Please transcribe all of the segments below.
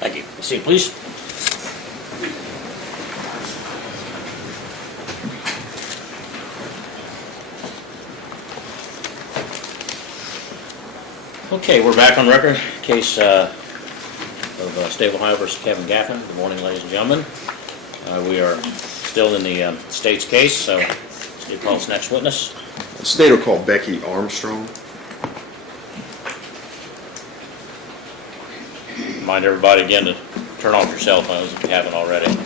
Thank you. Seat, please. Okay, we're back on record. Case of State of Ohio versus Kevin Gaffin. Good morning, ladies and gentlemen. We are still in the state's case, so Steve, call us next witness. The state will call Becky Armstrong. Remind everybody again to turn off your cell phones if you haven't already.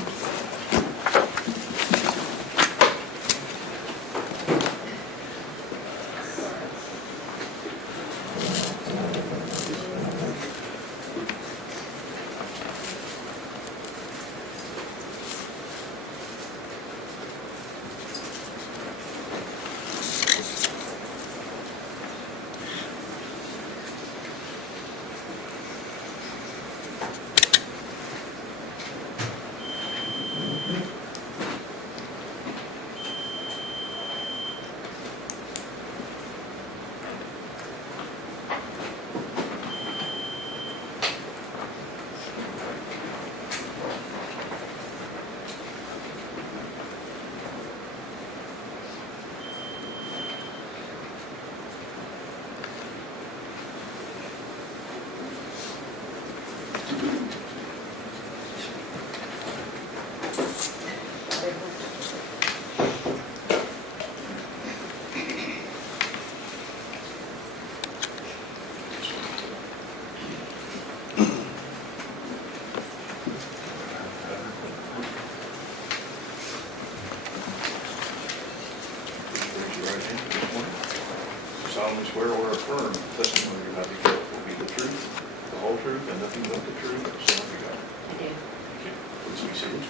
Solemnly swear or affirm the testimony you're about to give will be the truth, the whole truth, and nothing but the truth, so help you God. I do. Thank you. Please be seated.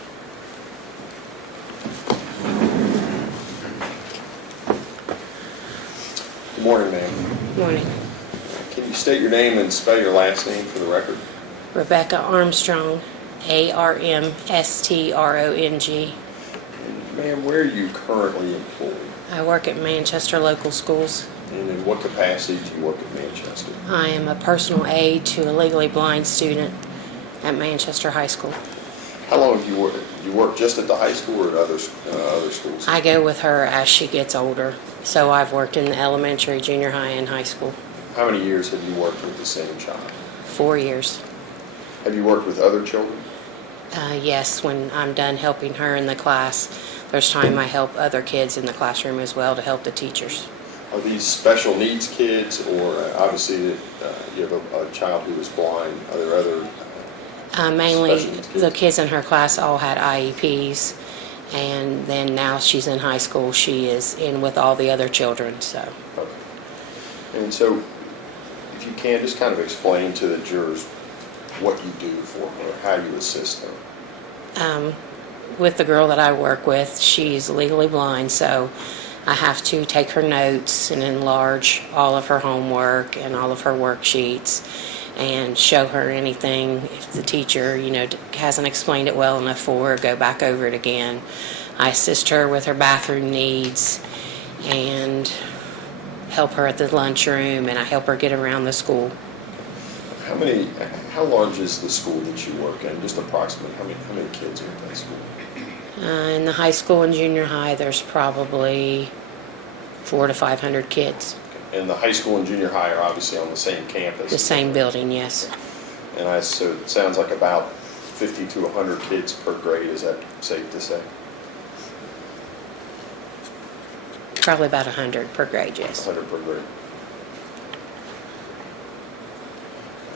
Good morning, ma'am. Morning. Can you state your name and spell your last name for the record? Rebecca Armstrong, Armstrong. And, ma'am, where are you currently employed? I work at Manchester Local Schools. And in what capacity do you work at Manchester? I am a personal aide to a legally blind student at Manchester High School. How long have you worked? You work just at the high school or at other schools? I go with her as she gets older, so I've worked in the elementary, junior high, and high school. How many years have you worked with the same child? 4 years. Have you worked with other children? Yes, when I'm done helping her in the class, there's time I help other kids in the classroom as well to help the teachers. Are these special needs kids, or obviously you have a child who is blind? Are there other Mainly, special needs the kids in her class all had IEPs, and then now she's in high school, she is in with all the other children, so. Okay. And so, if you can, just kind of explain to the jurors what you do for her, how you assist her. With the girl that I work with, she's legally blind, so I have to take her notes and enlarge all of her homework and all of her worksheets and show her anything. If the teacher, hasn't explained it well enough for her, go back over it again. I assist her with her bathroom needs and help her at the lunchroom, and I help her get around the school. How large is the school that you work in? Just approximately, how many kids are in that school? In the high school and junior high, there's probably 400 to 500 kids. And the high school and junior high are obviously on the same campus? The same building, yes. And so it sounds like about 50 to 100 kids per grade. Is that safe to say? Probably about 100 per grade, yes. 100 per grade.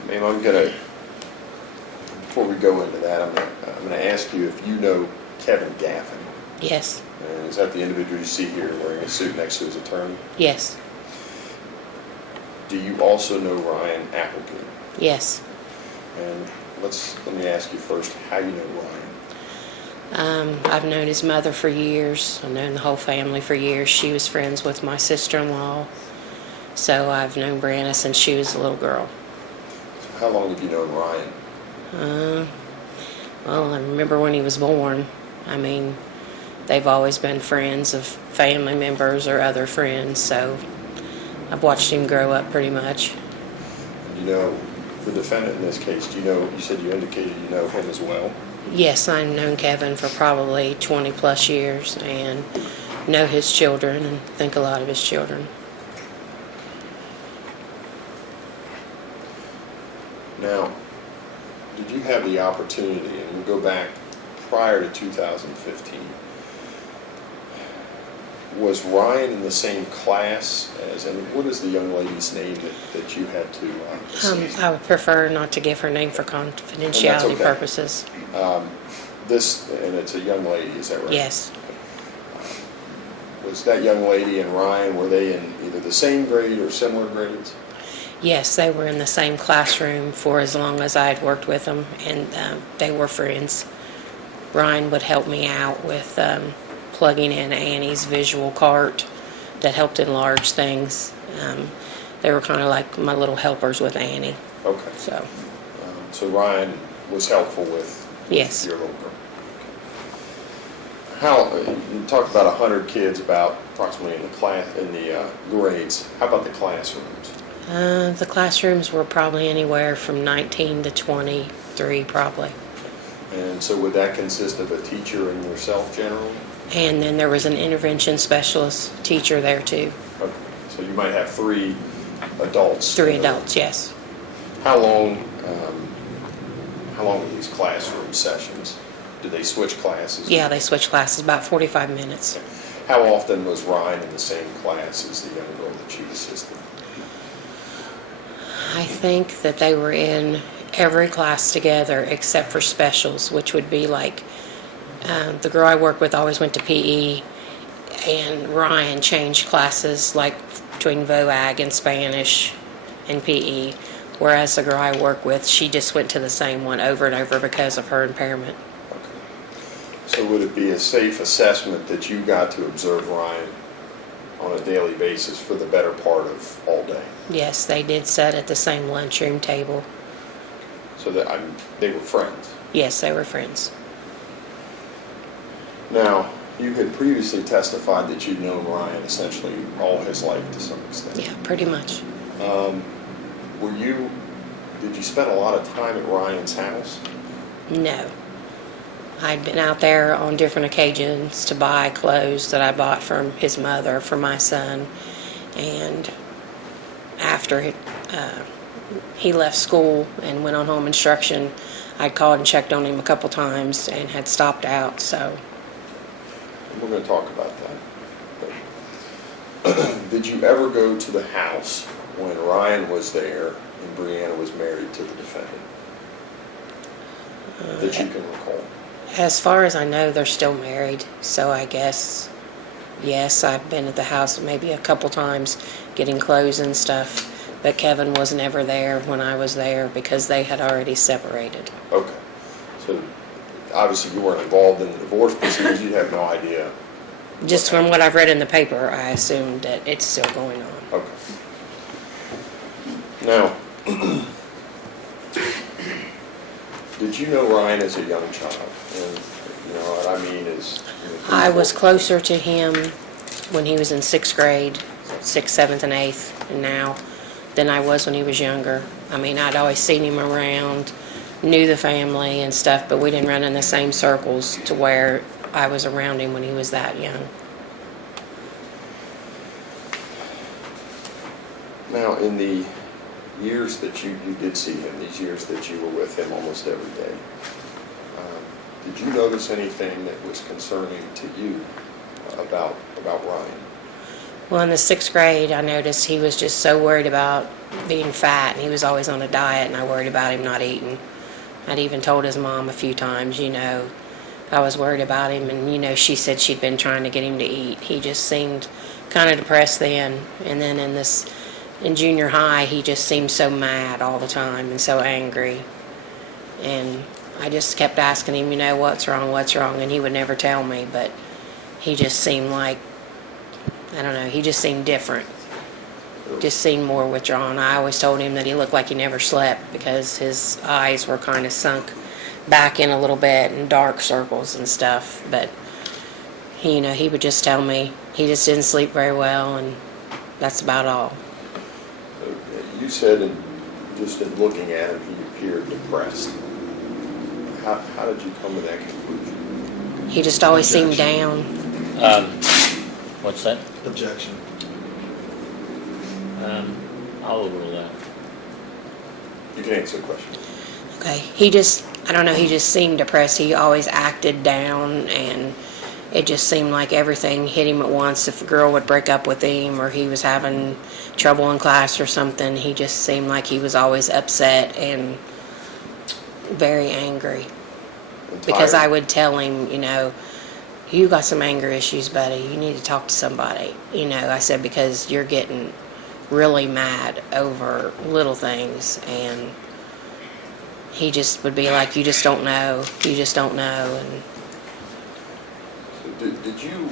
Ma'am, I'm gonna, before we go into that, I'm gonna ask you if you know Kevin Gaffin. Yes, And is that the individual you see here wearing a suit next to his attorney? yes, Do you also know Ryan Appleton? yes. And let me ask you first how you know Ryan. I've known his mother for years. I've known the whole family for years. She was friends with my sister-in-law. So I've known Brianna since she was a little girl. How long have you known Ryan? Well, I remember when he was born. I mean, they've always been friends of family members or other friends, so I've watched him grow up pretty much. You know, the defendant in this case, do you know, you said you indicated you know him as well? Yes, I've known Kevin for probably 20 plus years and know his children and think a lot of his children. Now, did you have the opportunity, and we'll go back prior to 2015, was Ryan in the same class as, and what is the young lady's name that you had to see? I would prefer not to give her name for confidentiality okay. purposes. This, and it's a young lady, is that right? Yes. Was that young lady and Ryan, were they in either the same grade or similar grades? Yes, they were in the same classroom for as long as I had worked with them, and they were friends. Ryan would help me out with plugging in Annie's visual cart that helped enlarge things. They were kind of like my little helpers with Annie. Okay. So, Ryan was helpful with yes. your little girl. How, you talked about 100 kids about approximately in the class, in the grades. How about the classrooms? The classrooms were probably anywhere from 19 to 23 probably. And so would that consist of a teacher and yourself generally? And then there was an intervention specialist teacher there too. Okay. So you might have 3 adults. 3 adults, yes. How long were these classroom sessions? Did they switch classes? Yeah, they switched classes about 45 minutes. How often was Ryan in the same class as the young girl that you assisted? I think that they were in every class together except for specials, which would be like the girl I work with always went to PE, and Ryan changed classes like between VOAG and Spanish and PE, whereas the girl I work with, she just went to the same one over and over because of her impairment. Okay. So would it be a safe assessment that you got to observe Ryan on a daily basis for the better part of all day? Yes, they did sit at the same lunchroom table. So that they were friends? Yes, they were friends. Now, you had previously testified that you'd known Ryan essentially all his life to some extent. Yeah, pretty much. Did you spend a lot of time at Ryan's house? No. I'd been out there on different occasions to buy clothes that I bought from his mother for my son. And after he left school and went on home instruction, I called and checked on him a couple times and had stopped out, so. We're going to talk about that. Did you ever go to the house when Ryan was there and Brianna was married to the defendant? That you can recall? As far as I know, they're still married, so I guess, yes, I've been at the house maybe a couple times getting clothes and stuff, but Kevin was never there when I was there because they had already separated. Okay. So obviously you weren't involved in the divorce proceedings. You have no idea. Just from what I've read in the paper, I assumed that it's still going on. Okay. Now, did you know Ryan as a young child? And you know what I mean is. I was closer to him when he was in 6th grade, 6th, 7th, and 8th, and now, than I was when he was younger. I mean, I'd always seen him around, knew the family and stuff, but we didn't run in the same circles to where I was around him when he was that young. Now, in the years that you did see him, these years that you were with him almost every day, did you notice anything that was concerning to you about Ryan? Well, in the 6th grade, I noticed he was just so worried about being fat, and he was always on a diet, and I worried about him not eating. I'd even told his mom a few times, I was worried about him, and, she said she'd been trying to get him to eat. He just seemed kind of depressed then, and then in junior high, he just seemed so mad all the time and so angry, and I just kept asking him, what's wrong, and he would never tell me, but he just seemed like, I don't know, he just seemed different. Just seemed more withdrawn. I always told him that he looked like he never slept because his eyes were kind of sunk back in a little bit and dark circles and stuff. But he would just tell me he just didn't sleep very well, and that's about all. You said, just in looking at him, he appeared depressed. How did you come to that conclusion? He just always seemed down. What's that? Objection. I'll overrule that. You can answer the question. Okay, I don't know, he just seemed depressed. He always acted down, and it just seemed like everything hit him at once. If a girl would break up with him or he was having trouble in class or something, he just seemed like he was always upset and very angry. Because I would tell him, you got some anger issues, buddy. You need to talk to somebody. I said, because you're getting really mad over little things, and he just would be like, you just don't know. You just don't know. And Did you,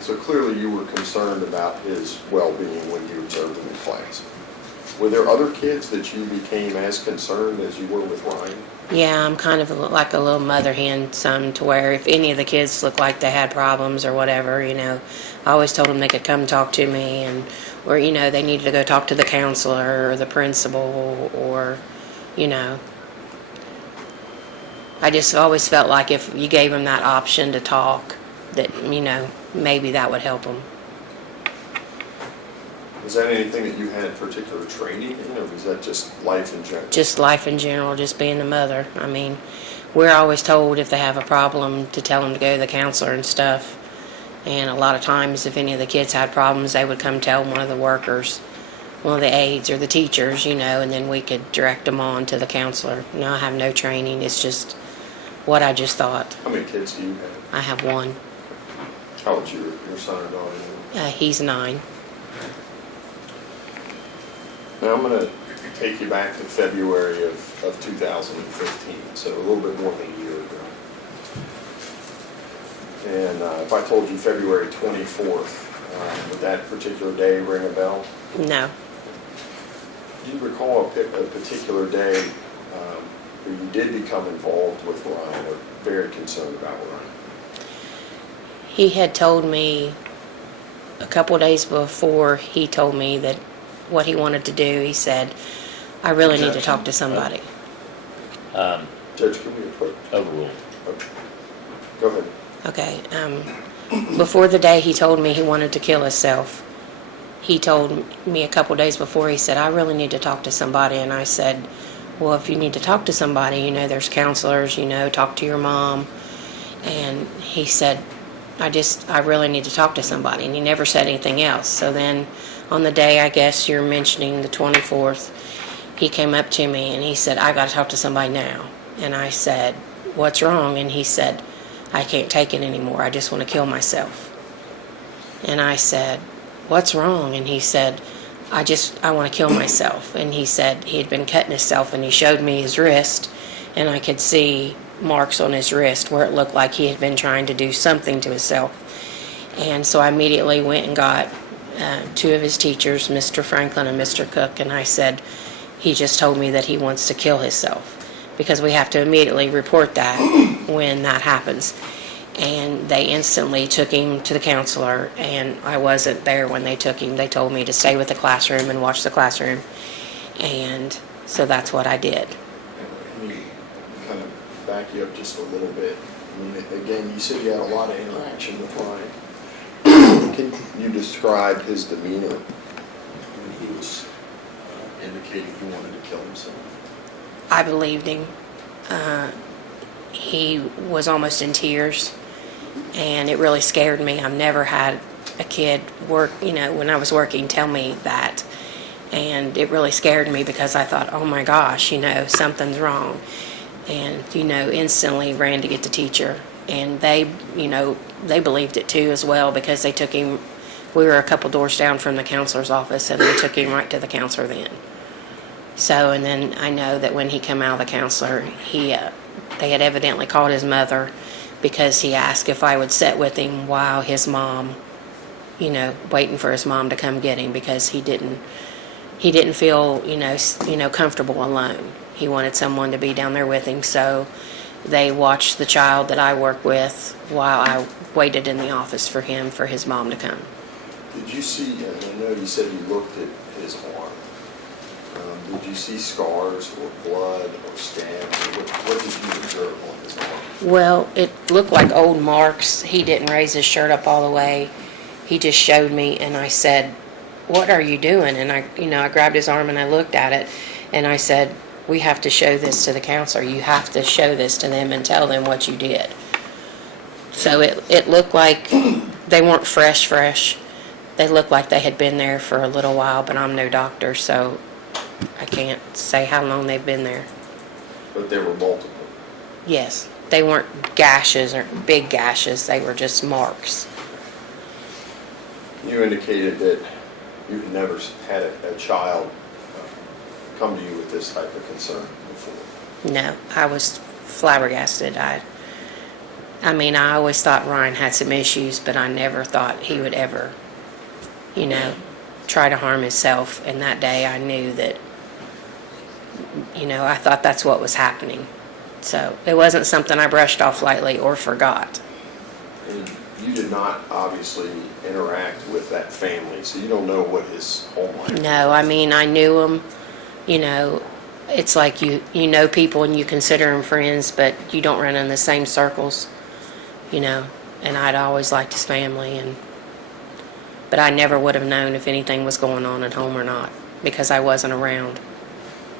so clearly you were concerned about his well-being when you observed him in class. Were there other kids that you became as concerned as you were with Ryan? yeah, I'm kind of like a little mother hen some, to where if any of the kids looked like they had problems or whatever, I always told them they could come talk to me, and or they needed to go talk to the counselor or the principal, or I just always felt like if you gave them that option to talk, that maybe that would help them. Was that anything that you had particular training in, or was that just life in general? Just life in general, just being a mother. I mean, we're always told if they have a problem to tell them to go to the counselor and stuff. And a lot of times, if any of the kids had problems, they would come tell one of the workers, one of the aides or the teachers, and then we could direct them on to the counselor. No, I have no training. It's just what I just thought. How many kids do you have? I have one. How old's your son or daughter? He's 9. Now I'm going to take you back to February of 2015, so a little bit more than a year ago. And if I told you February 24th, would that particular day ring a bell? No. Do you recall a particular day where you did become involved with Ryan or very concerned about Ryan? He had told me a couple of days before he told me that what he wanted to do, he said, I really need to talk to somebody. Judge, can we approach? Overruled. Okay. Go ahead. Okay. Before the day he told me he wanted to kill himself, he told me a couple of days before, he said, I really need to talk to somebody. And I said, well, if you need to talk to somebody, there's counselors, talk to your mom. And he said, I really need to talk to somebody. And he never said anything else. So then on the day, I guess you're mentioning, the 24th, he came up to me and he said, I got to talk to somebody now. And I said, what's wrong? And he said, I can't take it anymore. I just want to kill myself. And I said, what's wrong? And he said, I want to kill myself. And he said he had been cutting himself, and he showed me his wrist, and I could see marks on his wrist where it looked like he had been trying to do something to himself. And so I immediately went and got 2 of his teachers, Mr. Franklin and Mr. Cook, and I said, he just told me that he wants to kill himself, because we have to immediately report that when that happens. And they instantly took him to the counselor, and I wasn't there when they took him. They told me to stay with the classroom and watch the classroom, and so that's what I did. Let me kind of back you up just a little bit. I mean, again, you said you had a lot of interaction with Ryan. Can you describe his demeanor when he was indicating he wanted to kill himself? I believed him. He was almost in tears, and it really scared me. I've never had a kid work, when I was working, tell me that. And it really scared me, because I thought, oh my gosh, something's wrong. And, instantly ran to get the teacher. And they believed it too as well, because they took him, we were a couple doors down from the counselor's office, and they took him right to the counselor then. So, and then I know that when he came out of the counselor, they had evidently called his mother, because he asked if I would sit with him while his mom, waiting for his mom to come get him, because he didn't feel, comfortable alone. He wanted someone to be down there with him. So they watched the child that I work with while I waited in the office for him for his mom to come. Did you see, and I know you said you looked at his arm, did you see scars or blood or scabs? Or what did you observe on his arm? Well, it looked like old marks. He didn't raise his shirt up all the way. He just showed me, and I said, "What are you doing?" And I grabbed his arm and I looked at it, and I said, "We have to show this to the counselor. You have to show this to them and tell them what you did." So it looked like they weren't fresh. They looked like they had been there for a little while, but I'm no doctor, so I can't say how long they've been there. But there were multiple. Yes, they weren't gashes or big gashes. They were just marks. You indicated that you had never had a child come to you with this type of concern before. No, I was flabbergasted. I always thought Ryan had some issues, but I never thought he would ever, try to harm himself. And that day I knew that, I thought that's what was happening. So it wasn't something I brushed off lightly or forgot. And you did not obviously interact with that family, so you don't know what his home life was. No, I knew him. It's like you know people and you consider them friends, but you don't run in the same circles, And I'd always liked his family, but I never would have known if anything was going on at home or not because I wasn't around.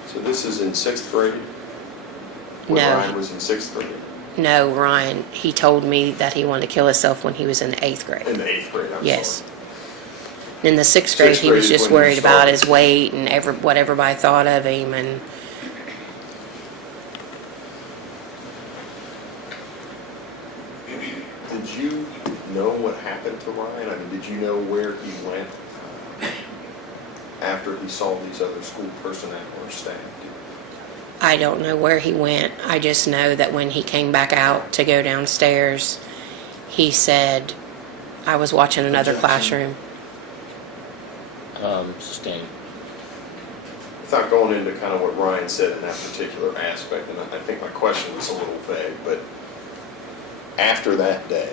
So this is in 6th grade? When No. Ryan was in 6th grade? No, Ryan, he told me that he wanted to kill himself when he was in the 8th grade. In the 8th grade, I'm Yes. sorry. In the 6th grade, Sixth he was grade is just when you worried about started. his weight and what everybody thought of him. And Did you know what happened to Ryan? Did you know where he went after he saw these other school personnel or staff? I don't know where he went. I just know that when he came back out to go downstairs, he said, I was watching another classroom. Sustained. Without going into kind of what Ryan said in that particular aspect, and I think my question was a little vague, but after that day,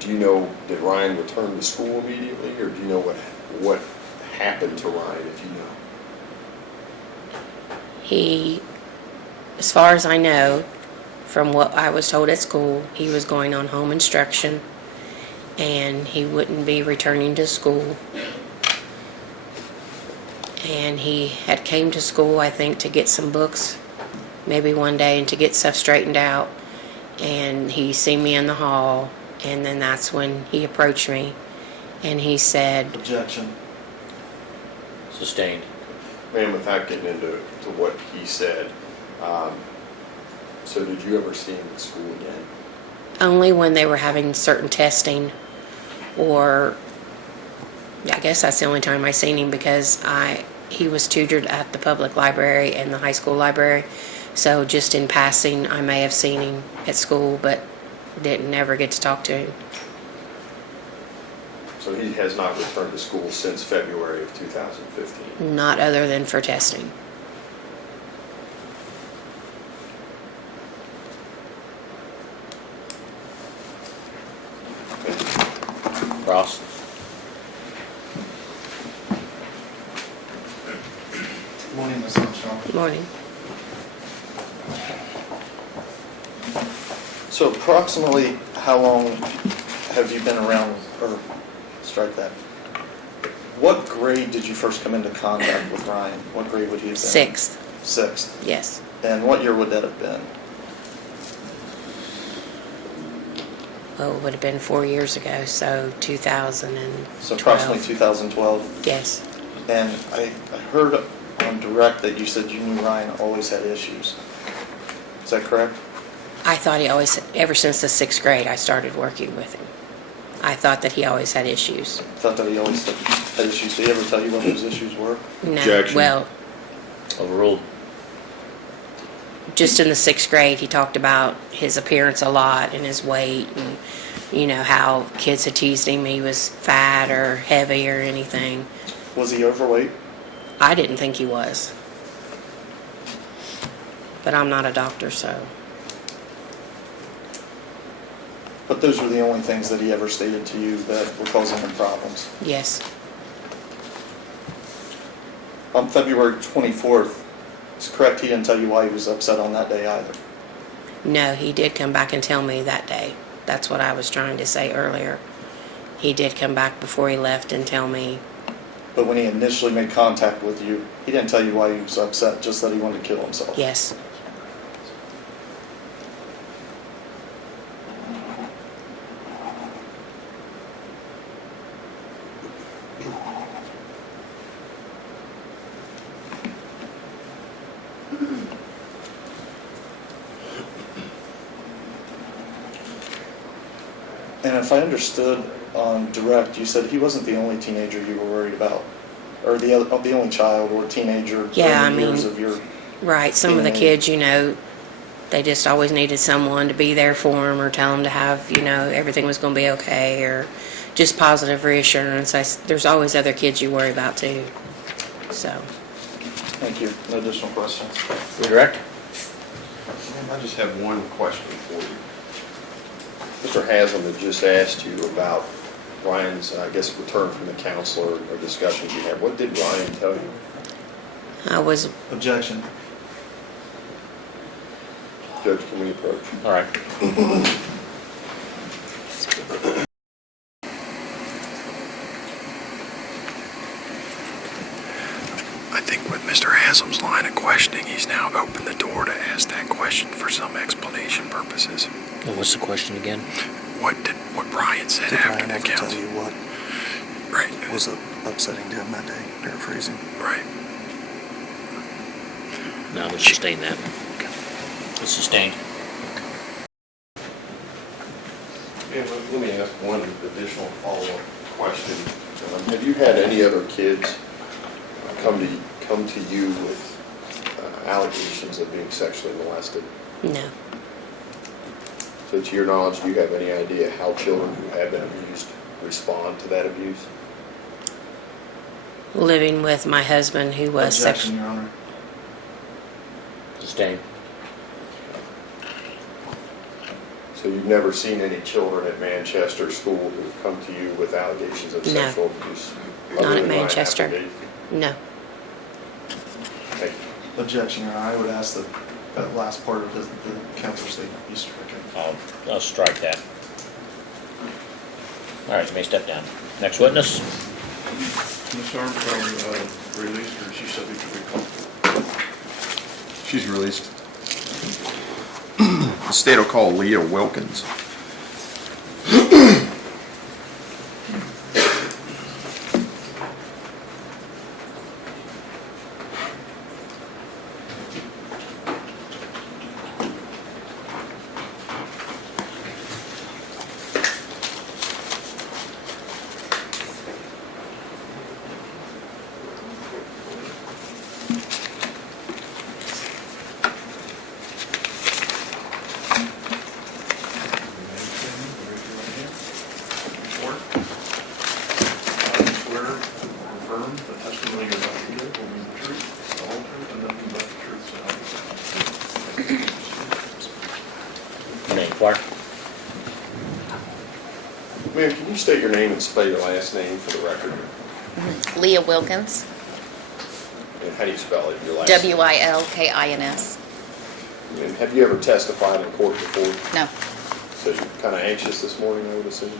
do you know, did Ryan return to school immediately, or do you know what happened to Ryan, if you know? He, as far as I know, from what I was told at school, he was going on home instruction and he wouldn't be returning to school. And he had came to school, I think, to get some books, maybe one day, and to get stuff straightened out. And he seen me in the hall, and then that's when he approached me, and he said, Objection. Sustained. Man, without getting into what he said, so did you ever see him at school again? only when they were having certain testing, or I guess that's the only time I seen him, because he was tutored at the public library and the high school library. So just in passing, I may have seen him at school, but didn't ever get to talk to him. So he has not returned to school since February of 2015? Not other than for testing. Ross? Good morning, Ms. Armstrong. Good morning. So approximately how long have you been around, or strike that? What grade did you first come into contact with Ryan? What grade would he have been? Sixth, Sixth. yes. And what year would that have been? Well, it would have been 4 years ago, so 2012. So approximately 2012. Yes. And I heard on direct that you said you knew Ryan always had issues. Is that correct? I thought he always, ever since the sixth grade, I started working with him. I thought that he always had issues. Thought that he always had issues. Did he ever tell you what those issues were? No, Objection. well, Overruled. just in the sixth grade, he talked about his appearance a lot and his weight, and how kids had teased him. He was fat or heavy or anything. Was he overweight? I didn't think he was, but I'm not a doctor, so But those were the only things that he ever stated to you that were causing him problems. Yes. On February 24th, it's correct, he didn't tell you why he was upset on that day either. No, he did come back and tell me that day. That's what I was trying to say earlier. He did come back before he left and tell me. But when he initially made contact with you, he didn't tell you why he was upset, just that he wanted to kill himself. Yes. And if I understood on direct, you said he wasn't the only teenager you were worried about, or the only child or teenager Yeah, during the I mean, years of your. Right. Some of the kids, they just always needed someone to be there for them or tell them to have, everything was going to be okay, or just positive reassurance. There's always other kids you worry about too. So. Thank you. No additional questions. Redirect? I just have one question for you. Mr. Haslam had just asked you about Ryan's, return from the counselor or discussions you had. What did Ryan tell you? I was. Objection. Judge, can we approach? All right. I think with Mr. Haslam's line of questioning, he's now opened the door to ask that question for some explanation purposes. And what's the question again? What Brian said Did after Ryan the ever tell council. you what Right. was upsetting to him that day? Paraphrasing. Right. No, let's sustain that. It's sustained. Yeah, let me ask one additional follow-up question. Have you had any other kids come to you with allegations of being sexually molested? No. So to your knowledge, do you have any idea how children who have been abused respond to that abuse? Living with my husband who was Objection, Your Honor. Sustained. So you've never seen any children at Manchester School who have come to you with allegations of No. sexual abuse? Not other at than Ryan Manchester. Applegate? No. Thank you. Objection, Your Honor. I would ask that last part of the counselor statement be stricken. I'll strike that. All right, you may step down. Next witness? Ms. Armstrong released her, she's subject to recall. She's released. The state will call Leah Wilkins. Name, Clark? Ma'am, can you state your name and spell your last name for the record? Leah Wilkins, And how do you spell it, your last name? Wilkins. And have you ever testified in court before? No, So you're kind of anxious this morning, I would assume?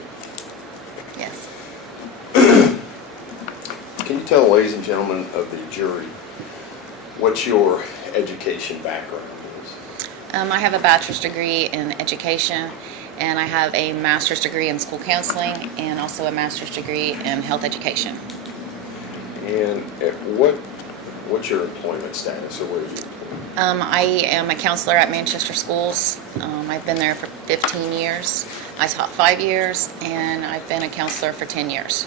yes. Can you tell, ladies and gentlemen of the jury, what your education background is? I have a bachelor's degree in education, and I have a master's degree in school counseling, and also a master's degree in health education. And what's your employment status, or where are you employed? I am a counselor at Manchester Schools. I've been there for 15 years. I taught 5 years, and I've been a counselor for 10 years.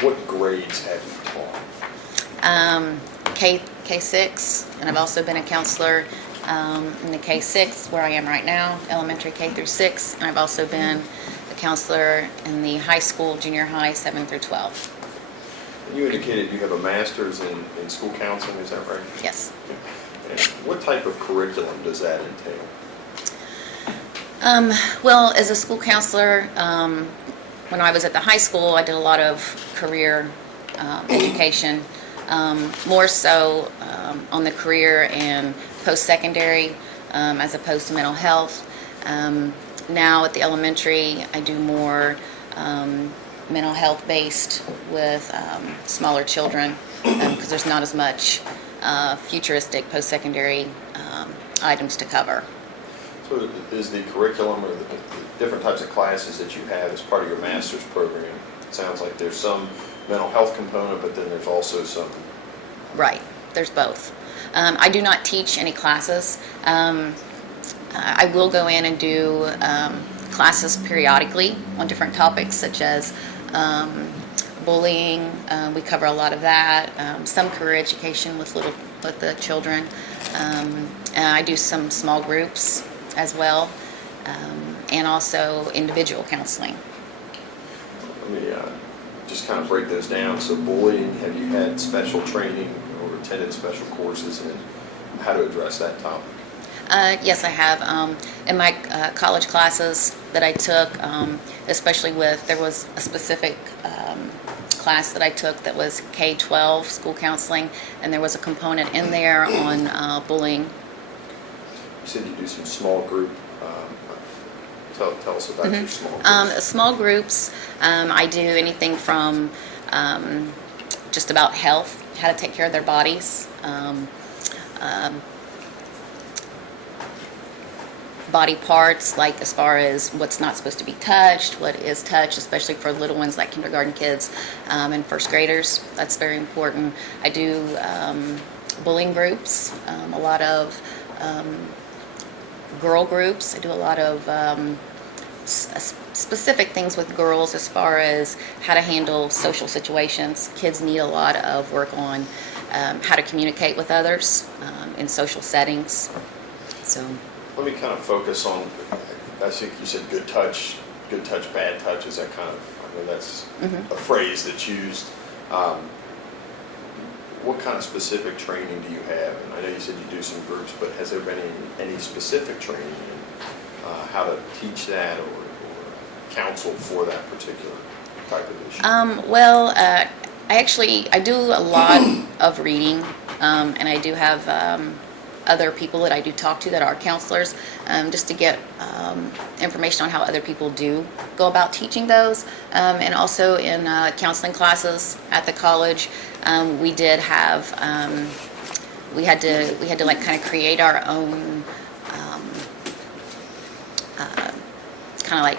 What grades have you taught? K6, and I've also been a counselor in the K6 where I am right now, elementary K through 6, and I've also been a counselor in the high school, junior high, 7 through 12. And you indicated you have a master's in school counseling, is that right? Yes. And what type of curriculum does that entail? Well, as a school counselor, when I was at the high school, I did a lot of career education, more so on the career and post-secondary as opposed to mental health. Now at the elementary, I do more mental health based with smaller children because there's not as much futuristic post-secondary items to cover. So is the curriculum or the different types of classes that you have as part of your master's program, it sounds like there's some mental health component, but then there's also some... Right, there's both. I do not teach any classes. I will go in and do classes periodically on different topics such as bullying. We cover a lot of that. Some career education with the children. And I do some small groups as well, and also individual counseling. Let me just kind of break those down. So bullying, have you had special training or attended special courses in how to address that topic? Yes, I have. In my college classes that I took, especially there was a specific class that I took that was K-12 school counseling, and there was a component in there on bullying. You said you do some small group. Tell us about your small groups. Small groups, I do anything from just about health, how to take care of their bodies, body parts, like as far as what's not supposed to be touched, what is touched, especially for little ones like kindergarten kids and first graders. That's very important. I do bullying groups, a lot of girl groups. I do a lot of specific things with girls as far as how to handle social situations. Kids need a lot of work on how to communicate with others in social settings. So. Let me kind of focus on, I think you said good touch, bad touch. Is that kind of, I mean, that's a phrase that's used. What kind of specific training do you have? And I know you said you do some groups, but has there been any specific training in how to teach that or counsel for that particular type of issue? Well, I do a lot of reading, and I do have other people that I do talk to that are counselors, just to get information on how other people do go about teaching those. And also in counseling classes at the college, we did have we had to like kind of create our own kind of like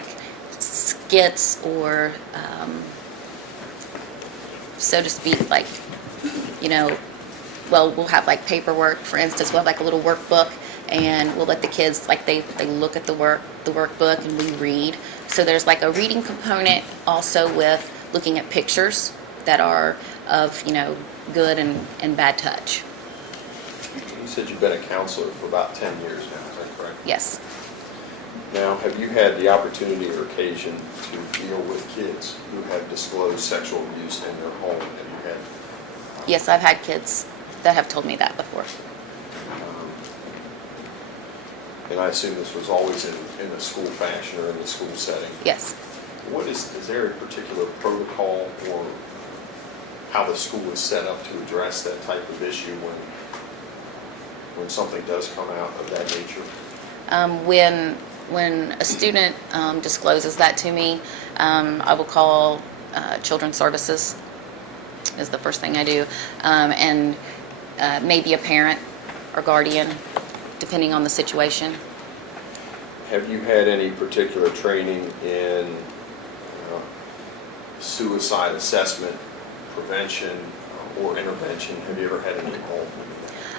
skits or so to speak, like, you know, well, we'll have like paperwork, for instance. We'll have like a little workbook, and we'll let the kids, like, they look at the workbook, and we read. So there's like a reading component also with looking at pictures that are of, you know, good and bad touch. You said you've been a counselor for about 10 years now, is that correct? Yes. Now, have you had the opportunity or occasion to deal with kids who have disclosed sexual abuse in their home? Have you had? Yes, I've had kids that have told me that before. And I assume this was always in the school fashion or in the school setting. Yes. Is there a particular protocol or how the school is set up to address that type of issue when something does come out of that nature? When a student discloses that to me, I will call Children's Services is the first thing I do, and maybe a parent or guardian, depending on the situation. Have you had any particular training in suicide assessment, prevention, or intervention? Have you ever had any involvement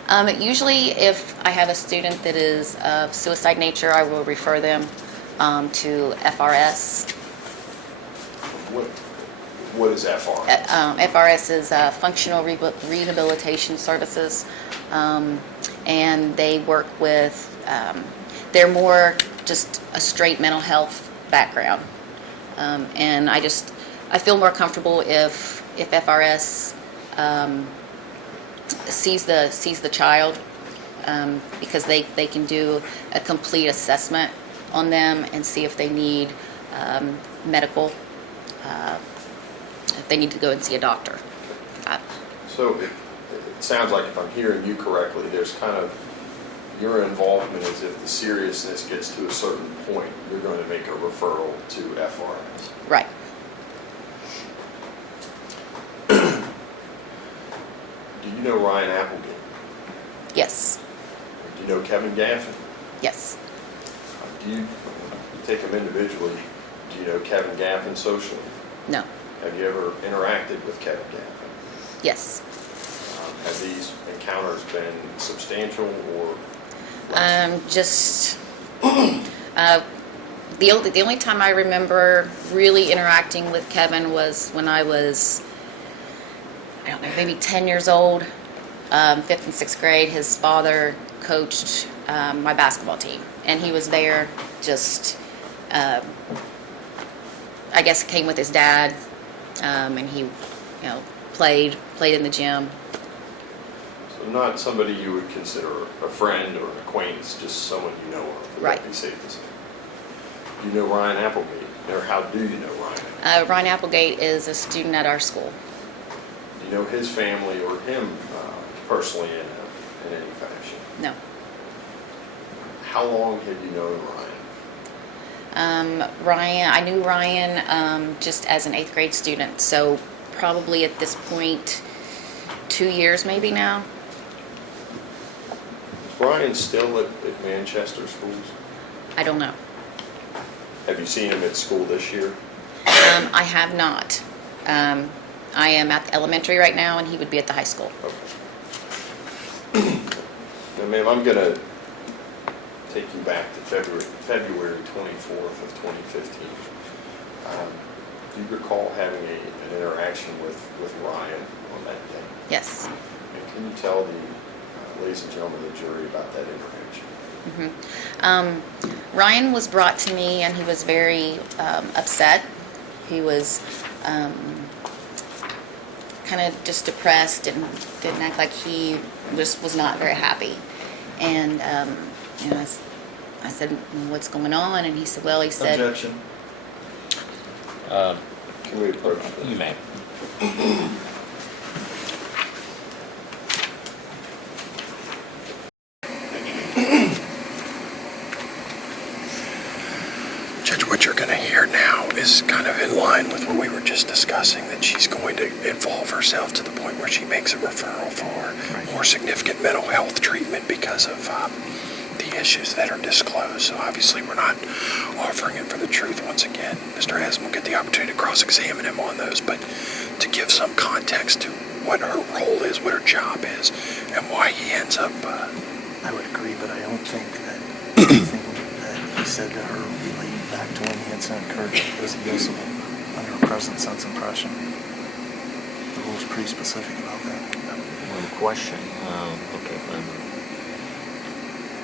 in that? Usually, if I have a student that is of suicide nature, I will refer them to FRS. What is FRS? FRS is Functional Rehabilitation Services, and they work with, they're more just a straight mental health background. And I feel more comfortable if FRS sees the child, because they can do a complete assessment on them and see if they need medical, if they need to go and see a doctor. So it sounds like, if I'm hearing you correctly, there's kind of, your involvement is if the seriousness gets to a certain point, you're going to make a referral to FRS. Right. Do you know Ryan Applegate? Yes. Do you know Kevin Gaffin? Yes. Do you take them individually? Do you know Kevin Gaffin socially? No. Have you ever interacted with Kevin Gaffin? Yes. Have these encounters been substantial or? Just the only time I remember really interacting with Kevin was when I was, I don't know, maybe 10 years old, 5th and 6th grade. His father coached my basketball team, and he was there. Just, I guess, came with his dad, and he, played in the gym. So not somebody you would consider a friend or an acquaintance, just someone you know of. Would Right. that be safe to say? Do you know Ryan Applegate, or how do you know Ryan? Ryan Applegate is a student at our school. Do you know his family or him personally in any fashion? No. How long had you known Ryan? I knew Ryan just as an 8th grade student, so probably at this point 2 years maybe now. Is Ryan still at Manchester schools? I don't know. Have you seen him at school this year? I have not. I am at the elementary right now, and he would be at the high school. Okay. Now, ma'am, I'm going to take you back to February 24th of 2015. Do you recall having an interaction with Ryan on that day? Yes. And can you tell the ladies and gentlemen of the jury about that interaction? Ryan was brought to me, and he was very upset. He was kind of just depressed and didn't act like he just was not very happy. And I said, "What's going on?" And he said, "Well," he said, Objection. Can we approach this? You may. Judge, what you're going to hear now is kind of in line with what we were just discussing, that she's going to involve herself to the point where she makes a referral for more significant mental health treatment because of the issues that are disclosed. So obviously we're not offering it for the truth once again. Mr. Haslam will get the opportunity to cross-examine him on those, but to give some context to what her role is, what her job is, and why he ends up... I would agree, but I don't think that anything that he said to her relating back to when the incident occurred was admissible under a present sense impression. The rule's pretty specific about that. One question, okay,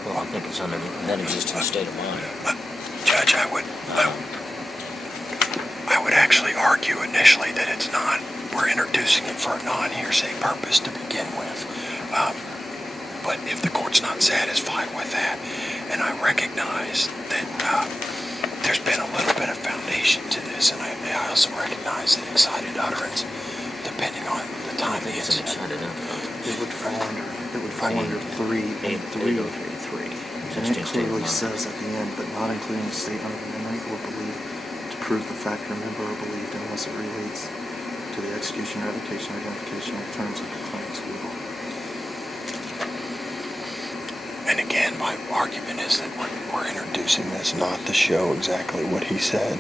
well, I think it's under that existing state of mind. Judge, I would actually argue initially that it's not. We're introducing it for a non-hearsay purpose to begin with. But if the court's not satisfied with that, and I recognize that there's been a little bit of foundation to this, and I also recognize that excited utterance, depending on the time the incident. It would fall under 3 and 3. And it clearly says at the end, but not including a statement of memory or belief to prove the fact remembered or believed unless it relates to the execution, revocation, or identification of terms of the claimant's will. And again, my argument is that we're introducing this not to show exactly what he said,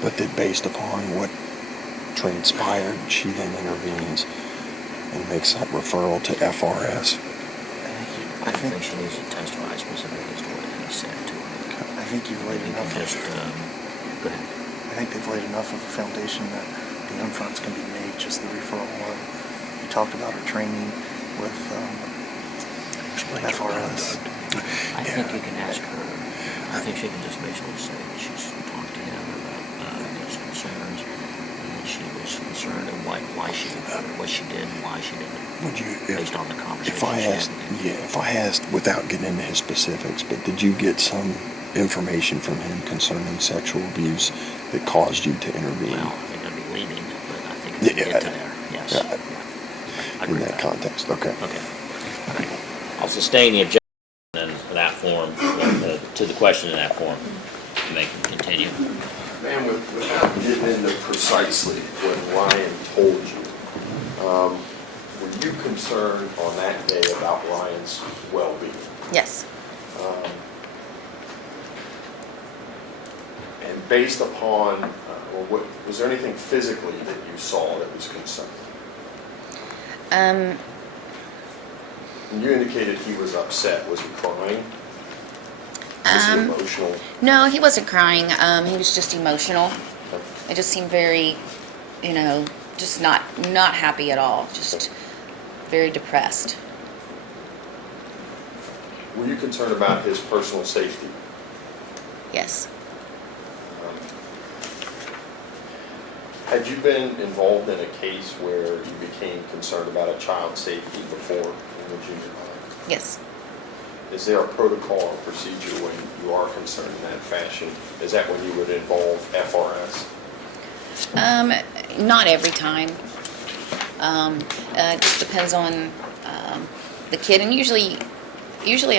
but that based upon what transpired, she then intervenes and makes that referral to FRS. I think she needs to testify specifically as to what he said to her. I think you've laid enough. Go ahead. I think they've laid enough of a foundation that the inference can be made, just the referral alone. You talked about her training with FRS. I think you can ask her. I think she can just basically say that she's talked to him about his concerns, and that she was concerned and why she did what she did and why she did it. Would you, Based on the conversation if I she had asked, with him. if I asked without getting into his specifics, but did you get some information from him concerning sexual abuse that caused you to intervene? Well, I think I'd be leaving, but I think we can get to there, yes. Yeah, I in agree that with context, okay. Okay. All right. I'll sustain the objection in that form, to the question in that form. You may continue. Ma'am, without getting into precisely what Ryan told you, were you concerned on that day about Ryan's well-being? Yes. And based upon, or what, was there anything physically that you saw that was concerning? And you indicated he was upset. Was he crying? Was he emotional? No, he wasn't crying. He was just emotional. It just seemed very, just not happy at all. Just very depressed. Were you concerned about his personal safety? Yes. Had you been involved in a case where you became concerned about a child's safety before in the junior high? Yes. Is there a protocol or procedure when you are concerned in that fashion? Is that when you would involve FRS? Not every time. It just depends on the kid, and usually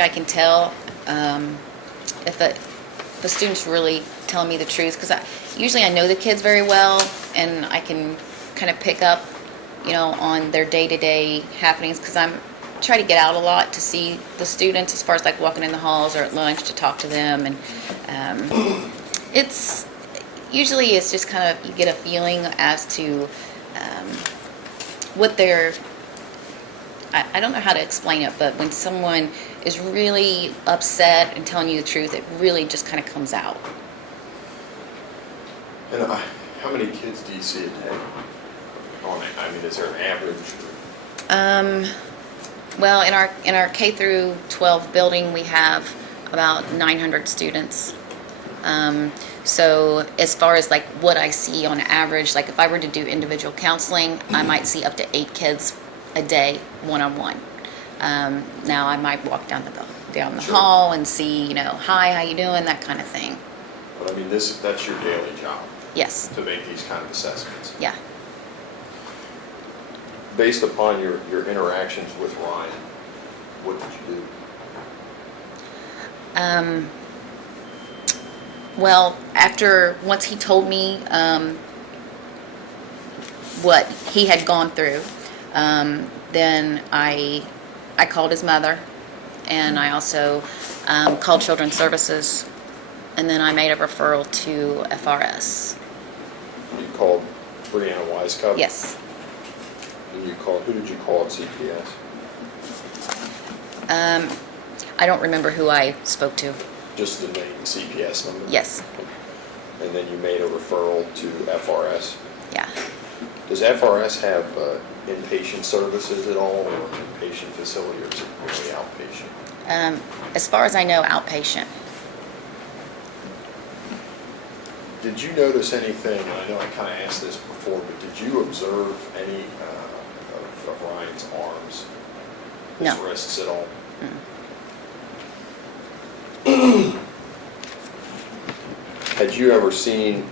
I can tell if the student's really telling me the truth, because usually I know the kids very well, and I can kind of pick up, on their day-to-day happenings, because I try to get out a lot to see the students, as far as like walking in the halls or at lunch to talk to them, and it's just kind of, you get a feeling as to what they're, I don't know how to explain it, but when someone is really upset and telling you the truth, it really just kind of comes out. And how many kids do you see a day? Is there an average? Well, in our K through 12 building, we have about 900 students. So as far as like what I see on average, like if I were to do individual counseling, I might see up to 8 kids a day, one-on-one. Now I might walk down the Sure. hall and see, hi, how you doing, that kind of thing. But that's your daily job, Yes. to make these kind of assessments. Yeah. Based upon your interactions with Ryan, what did you do? Well, once he told me what he had gone through, then I called his mother, and I also called Children's Services, and then I made a referral to FRS. You called Brianna Weisskopf? Yes. And who did you call at CPS? I don't remember who I spoke to. Just the name CPS number? Yes. And then you made a referral to FRS? Yeah. Does FRS have inpatient services at all, or inpatient facility, or is it really outpatient? As far as I know, outpatient. Did you notice anything, and I know I kind of asked this before, but did you observe any of Ryan's arms? His No. wrists at all? Had you ever seen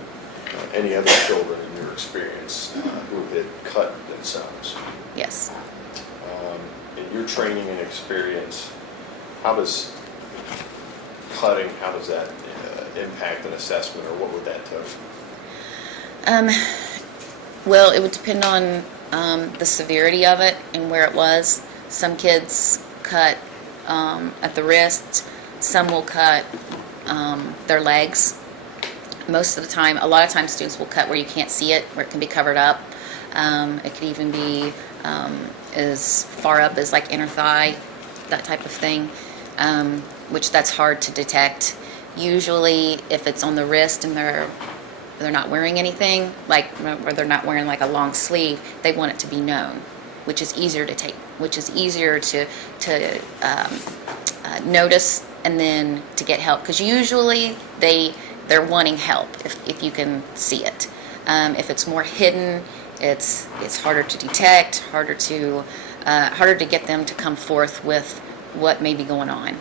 any other children in your experience who had cut themselves? Yes. In your training and experience, how does cutting, impact an assessment, or what would that tell you? Well, it would depend on the severity of it and where it was. Some kids cut at the wrist. Some will cut their legs. Most of the time, a lot of times students will cut where you can't see it, where it can be covered up. It could even be as far up as like inner thigh, that type of thing, which that's hard to detect. Usually, if it's on the wrist and they're not wearing anything, like where they're not wearing like a long sleeve, they want it to be known, which is easier to take, which is easier to notice and then to get help, because usually they're wanting help if you can see it. If it's more hidden, it's harder to detect, harder to get them to come forth with what may be going on.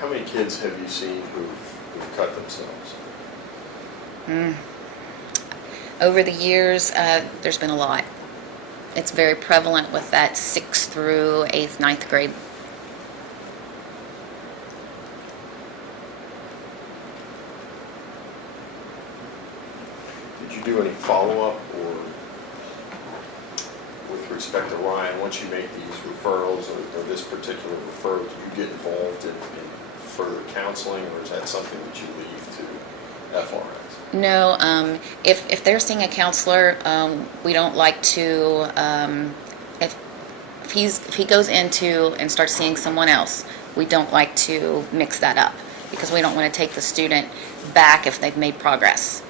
How many kids have you seen who've cut themselves? Over the years, there's been a lot. It's very prevalent with that 6th through 8th, 9th grade. Did you do any follow-up or with respect to Ryan, once you make these referrals or this particular referral, do you get involved in further counseling, or is that something that you leave to FRS? No, if they're seeing a counselor, we don't like to, if he goes into and starts seeing someone else, we don't like to mix that up because we don't want to take the student back if they've made progress.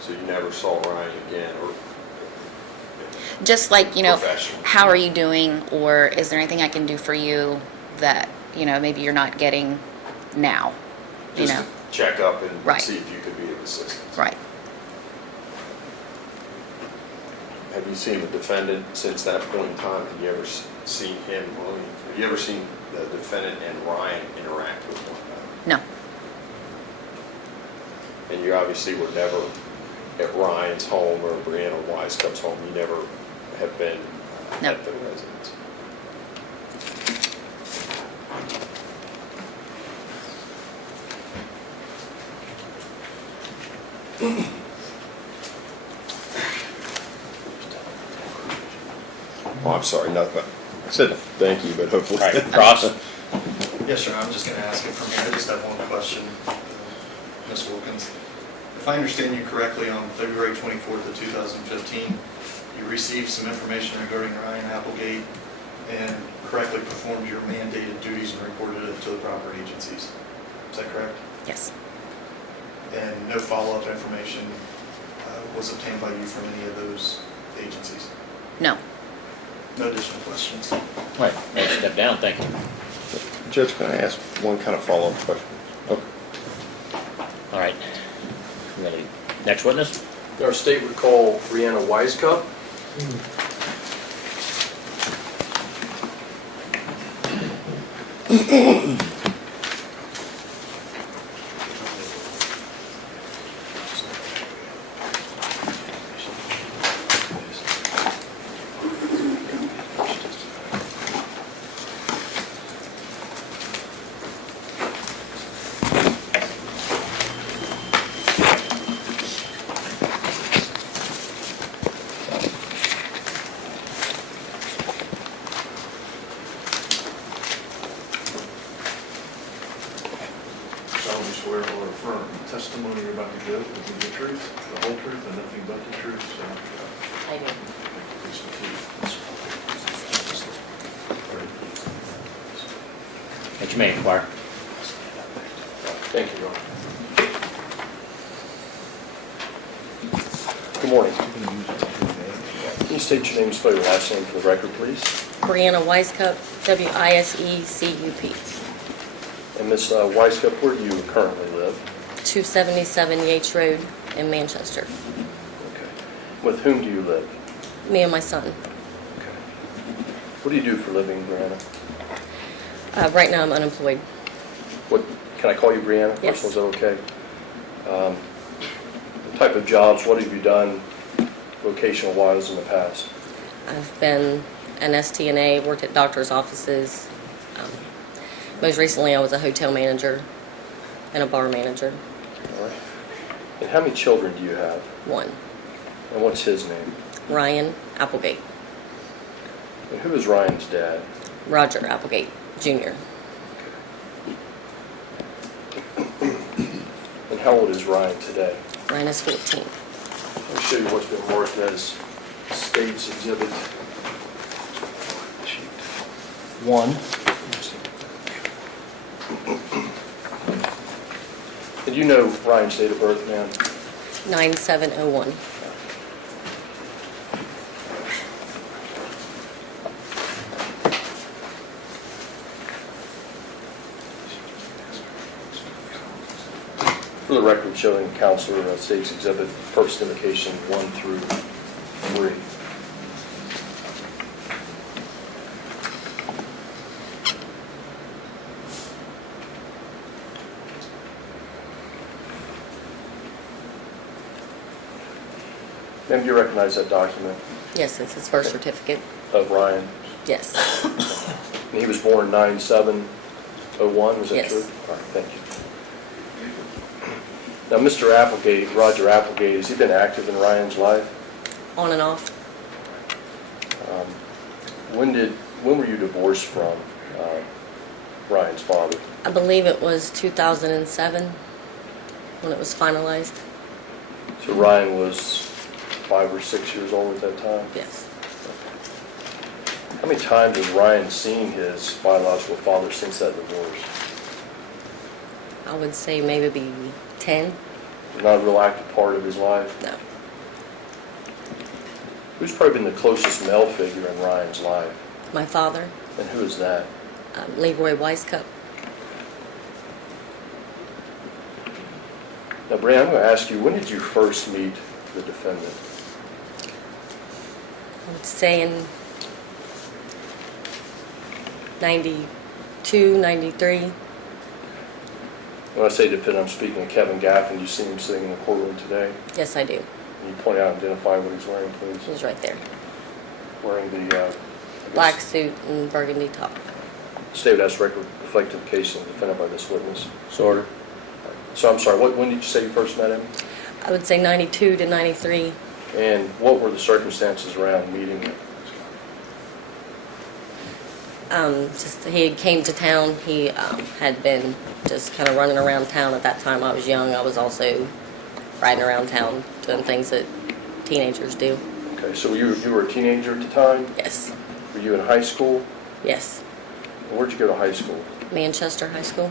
So you never saw Ryan again, or Just like, Professional. how are you doing, or is there anything I can do for you that, maybe you're not getting now, just to check up and Right. see if you could be of assistance? Right. Have you seen the defendant since that point in time? Have you ever seen him, have you ever seen the defendant and Ryan interact with one another? No. And you obviously were never at Ryan's home or Brianna Weisskop's home. You never have been No. at the residence. Oh, I'm sorry, nothing. I said thank you, but hopefully. All right, Ross? Yes, sir, I'm just going to ask it from here. I just have one question, Ms. Wilkins. If I understand you correctly, on February 24th of 2015, you received some information regarding Ryan Applegate and correctly performed your mandated duties and reported it to the proper agencies. Is that correct? Yes. And no follow-up information was obtained by you from any of those agencies? No. No additional questions? All right, next step down, thank you. Judge, can I ask one kind of follow-up question? Okay. All right. Ready? Next witness? Our state would call Brianna Weiskop. solemnly swear or affirm the testimony you're about to give will be the truth, the whole truth, and nothing but the truth, so help you God. I do. Please proceed. That you may inquire. Thank you, Your Honor. Good morning. Can you state your name and spell your last name for the record, please? Brianna Weiskup, W-I-S-E-C-U-P, And Ms. Weiskop, where do you currently live? 277 Yates Road in Manchester. Okay. With whom do you live? Me and my son. Okay. What do you do for a living, Brianna? Right now I'm unemployed. What, can I call you Brianna? Yes. First of all, is that okay? What type of jobs, what have you done vocational-wise in the past? I've been an STNA, worked at doctor's offices. Most recently I was a hotel manager and a bar manager. All right. And how many children do you have? One, And what's his name? Ryan Applegate, And who is Ryan's dad? Roger Applegate, Jr. And how old is Ryan today? Ryan is 14. I'll show you what's been marked as State's Exhibit 1. And you know Ryan's date of birth, ma'am? 9701. For the record, showing counselor State's Exhibit, first indication 1 through 3. And you recognize that document Yes, it's his birth certificate. of Ryan? Yes. And he was born 9/7/01, was that Yes. true? All right, thank you. Now, Mr. Applegate, Roger Applegate, has he been active in Ryan's life? On and off. When were you divorced from Ryan's father? I believe it was 2007 when it was finalized. So Ryan was 5 or 6 years old at that time? Yes. How many times has Ryan seen his biological father since that divorce? I would say maybe 10. Not a real active part of his life? No. Who's probably been the closest male figure in Ryan's life? My father, And who is that? Leroy Weiskup. Now, Brian, I'm going to ask you, when did you first meet the defendant? I'm saying 92, 93. When I say defendant, I'm speaking of Kevin Gaffin. You see him sitting in the courtroom today? Yes, I do. Can you point out and identify what he's wearing, please? He's right there. Wearing the Black suit and burgundy top. State would ask record reflective case and defended by this witness. Sorter. So I'm sorry, when did you say you first met him? I would say 92 to 93. And what were the circumstances around meeting him? Just he came to town. He had been just kind of running around town at that time. I was young. I was also riding around town doing things that teenagers do. Okay, so you were a teenager at the time? Yes. Were you in high school? Yes. And where'd you go to high school? Manchester High School,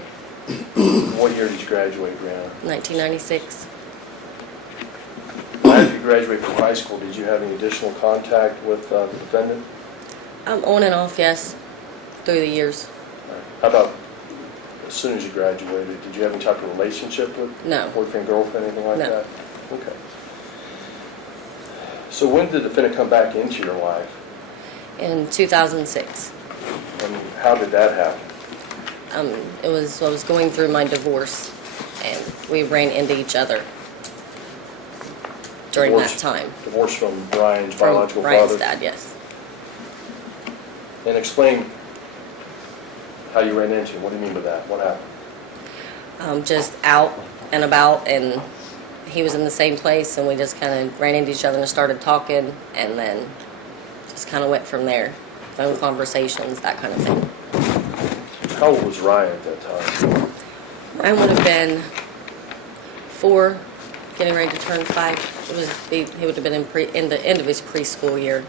What year did you graduate, Brianna? 1996. After you graduated from high school, did you have any additional contact with the defendant? On and off, yes, through the years. How about as soon as you graduated, did you have any type of relationship with No. boyfriend, girlfriend, anything like No. that? Okay. So when did the defendant come back into your life? In 2006. And how did that happen? I was going through my divorce, and we ran into each other during that time. Divorce from Brian's From biological Brian's father? dad, yes. And explain how you ran into him. What do you mean by that? What happened? Just out and about, and he was in the same place, and we just kind of ran into each other and started talking, and then just kind of went from there. Phone conversations, that kind of thing. How old was Ryan at that time? Ryan would have been 4, getting ready to turn 5. He would have been in the end of his preschool year.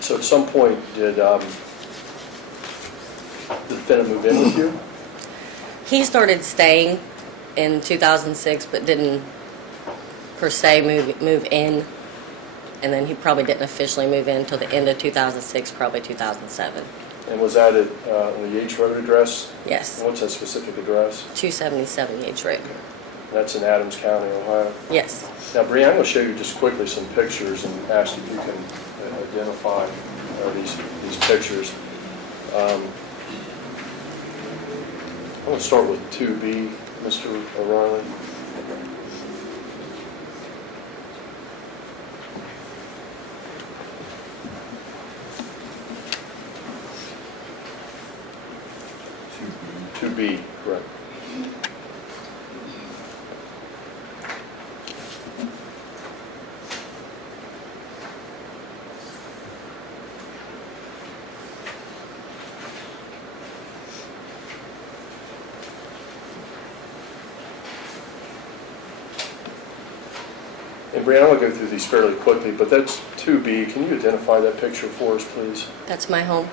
So at some point, did the defendant move in with you? He started staying in 2006, but didn't per se move in. And then he probably didn't officially move in until the end of 2006, probably 2007. And was that at the Yates Road address? Yes, And what's that specific address? 277 Yates Road. That's in Adams County, Ohio. Yes. Now, Bree, I'm going to show you just quickly some pictures and ask if you can identify these pictures. I'm going to start with 2B, Mr. O'Reilly. To be, correct. And Brianna, I'll go through these fairly quickly, but that's 2B. Can you identify that picture for us, please? That's my home.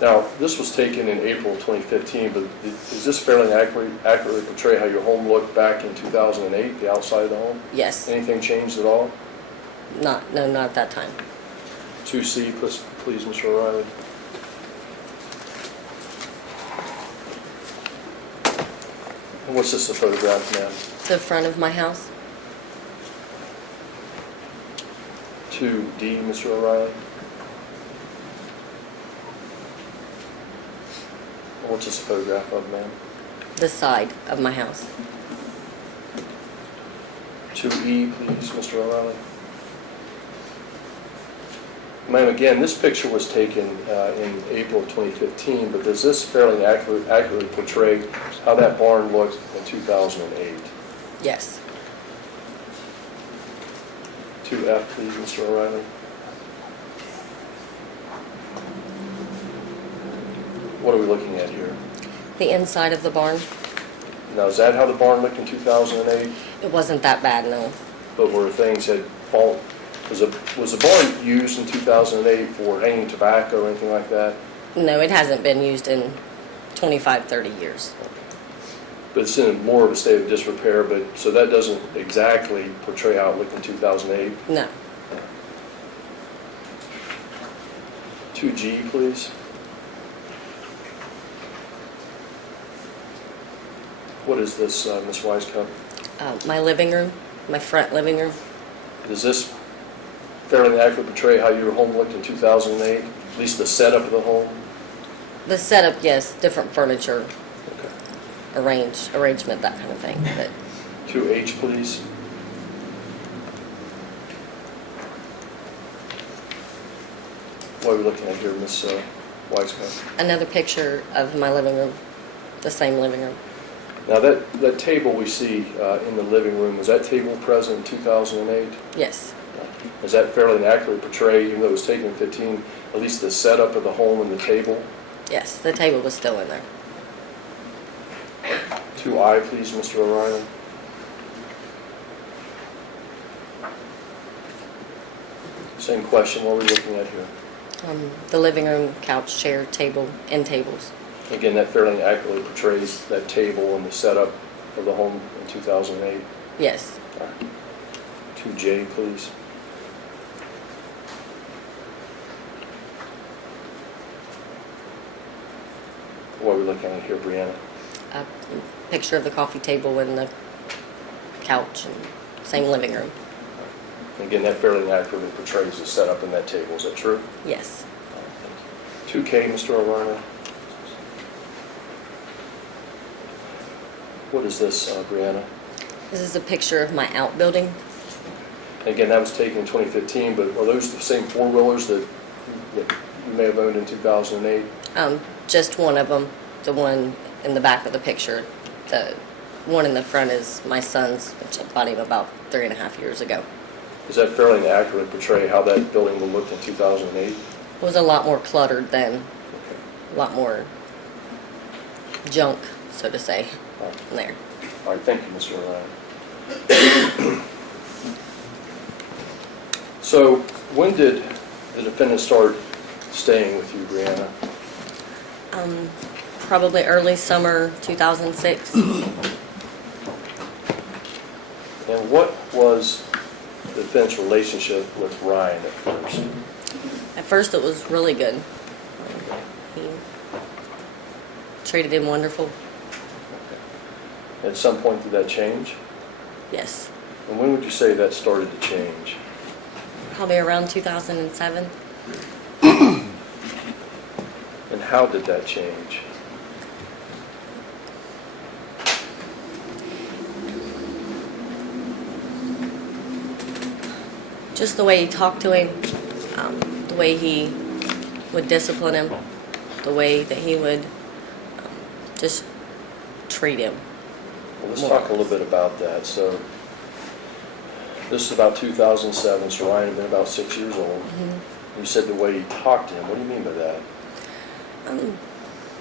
Now, this was taken in April 2015, but is this fairly accurately portray how your home looked back in 2008, the outside of the home? Yes. Anything changed at all? No, not at that time. 2C, please, Mr. O'Reilly. And what's this a photograph, ma'am? The front of my house. 2D, Mr. O'Reilly. And what's this a photograph of, ma'am? The side of my house. 2E, please, Mr. O'Reilly. Ma'am, again, this picture was taken in April of 2015, but does this fairly accurately portray how that barn looked in 2008? Yes. 2F, please, Mr. O'Reilly. What are we looking at here? The inside of the barn, Now, is that how the barn looked in 2008? it wasn't that bad, no. But where things had fallen, was the barn used in 2008 for hanging tobacco or anything like that? No, it hasn't been used in 25, 30 years. But it's in more of a state of disrepair, but, so that doesn't exactly portray how it looked in 2008? No. 2G, please. What is this, Ms. Wisecup? My living room, my front living room. Does this fairly accurately portray how your home looked in 2008? At least the setup of the home? The setup, yes, different furniture, Okay. arrangement, that kind of thing. But 2H, please. What are we looking at here, Ms. Wisecup? another picture of my living room, the same living room. Now, that table we see in the living room, was that table present in 2008? Yes. Is that fairly accurately portray, even though it was taken in 15, at least the setup of the home and the table? Yes, the table was still in there. 2I, please, Mr. O'Reilly. Same question, what are we looking at here? The living room, couch, chair, table, end tables. Again, that fairly accurately portrays that table and the setup of the home in 2008. Yes. 2J, please. What are we looking at here, Brianna? A picture of the coffee table and the couch, and same living room. Again, that fairly accurately portrays the setup in that table. Is that true? Yes. 2K, Mr. O'Reilly. What is this, Brianna? This is a picture of my outbuilding. Again, that was taken in 2015, but are those the same four-wheelers that you may have owned in 2008? Just one of them, the one in the back of the picture. The one in the front is my son's, which I bought him about 3.5 years ago. Does that fairly accurately portray how that building will look in 2008? It was a lot more cluttered then, a lot more junk, so to say, in there. All right, thank you, Mr. O'Reilly. So, when did the defendant start staying with you, Brianna? Probably early summer 2006. And what was the defendant's relationship with Ryan at first? At first it was really good. He treated him wonderful. At some point, did that change? Yes. And when would you say that started to change? Probably around 2007. And how did that change? Just the way he talked to him, the way he would discipline him, the way that he would just treat him. Well, let's talk a little bit about that. So, this is about 2007, so Ryan had been about 6 years old. Mm-hmm. You said the way he talked to him. What do you mean by that?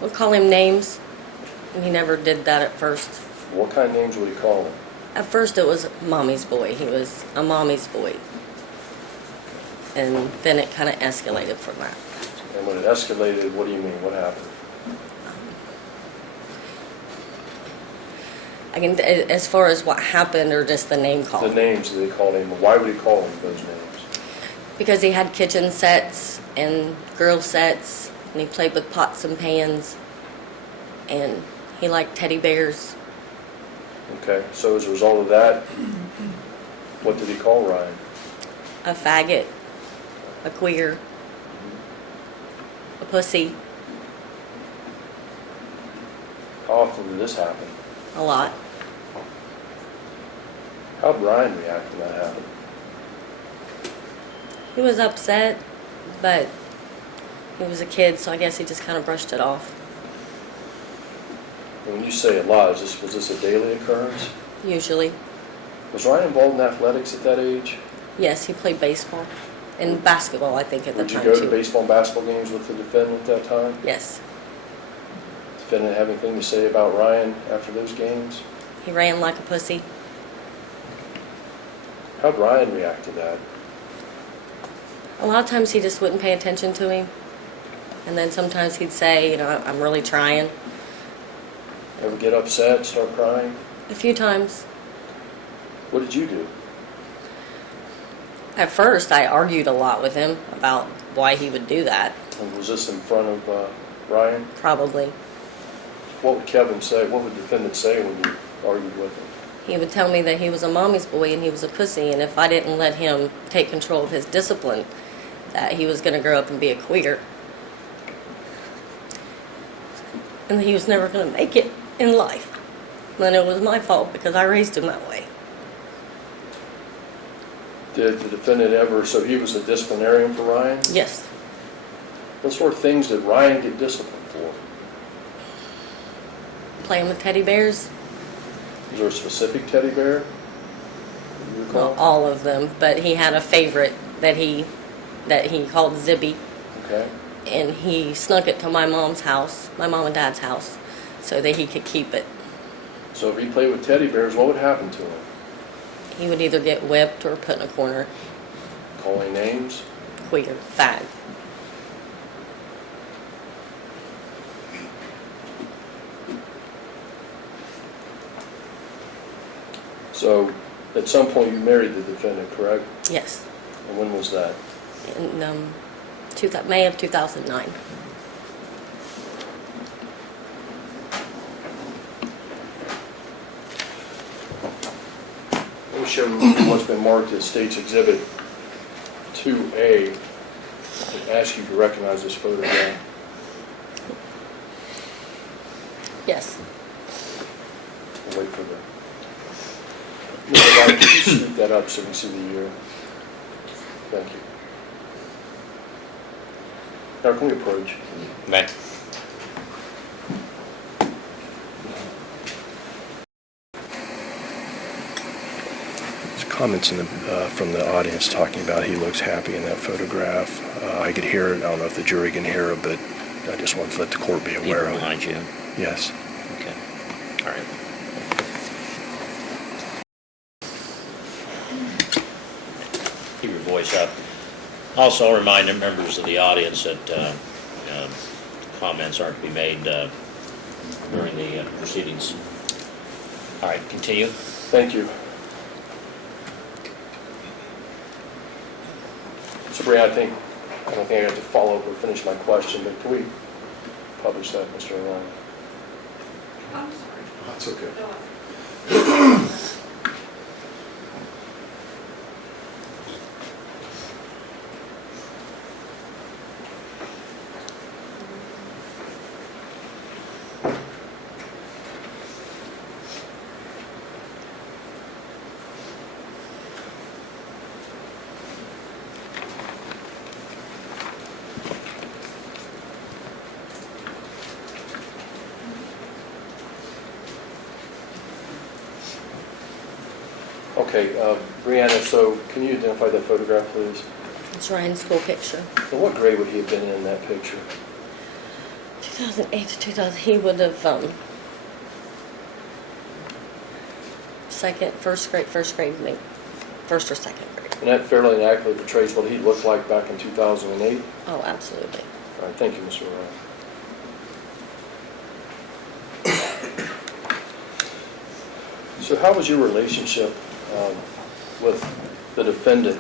We'll call him names, and he never did that at first. What kind of names would he call him? At first it was mommy's boy. He was a mommy's boy. And then it kind of escalated from that. And when it escalated, what do you mean? What happened? As far as what happened or just the name call. The names that they called him. Why would he call him those names? Because he had kitchen sets and grill sets, and he played with pots and pans, and he liked teddy bears. Okay, so as a result of that, what did he call Ryan? A faggot, a queer, a pussy, How often did this happen? a lot. How How'd Ryan react when that happened? He was upset, but he was a kid, so I guess he just kind of brushed it off. And when you say a lot, was this a daily occurrence? Usually. Was Ryan involved in athletics at that age? Yes, he played baseball and basketball, I think, at the Would you time, go to too. baseball and basketball games with the defendant at that time? Yes. Defendant have anything to say about Ryan after those games? He ran like a pussy. How'd Ryan react to that? A lot of times he just wouldn't pay attention to him. And then sometimes he'd say, you know, I'm really trying. Ever get upset, start crying? A few times. What did you do? At first, I argued a lot with him about why he would do that, And was this in front of Ryan? probably. What would Kevin say? What would the defendant say when you argued with him? He would tell me that he was a mommy's boy and he was a pussy, and if I didn't let him take control of his discipline, that he was going to grow up and be a queer. And that he was never going to make it in life. And it was my fault because I raised him that way. Did the defendant ever, so he was a disciplinarian for Ryan? Yes. What sort of things did Ryan get disciplined for? Playing with teddy bears. Was there a specific teddy bear? You recall? Well, all of them, but he had a favorite that he called Zibby, Okay. and he snuck it to my mom's house, my mom and dad's house, so that he could keep it. So if he played with teddy bears, what would happen to him? He would either get whipped or put in a corner. Calling names? Queer, fag. So at some point you married the defendant, correct? Yes. And when was that? In May of 2009. Let me show you what's been marked as State's Exhibit 2A. And ask you to recognize this photograph. Yes. We'll wait for the... Mr. Ryan, could you scoot that up so we can see the year? Thank you. Now, can we approach? Matt? There's comments from the audience talking about he looks happy in that photograph. I could hear it. I don't know if the jury can hear it, but I just wanted to let the court be aware People of it. behind you. Yes. Okay. All right. Keep your voice up. Also, I'll remind the members of the audience that comments aren't to be made during the proceedings. All right, continue. Thank you. Sabrina, I don't think I have to follow up or finish my question, but can we publish that, Mr. O'Ryan? I'm sorry. That's okay. Okay, Brianna, so can you identify that photograph, please? It's Ryan's school picture. And what grade would he have been in that picture? 2008 to 2000, he would have, first grade, maybe, first or second grade. And that fairly accurately portrays what he looked like back in 2008? Oh, absolutely. All right, thank you, Mr. O'Ryan. So how was your relationship with the defendant,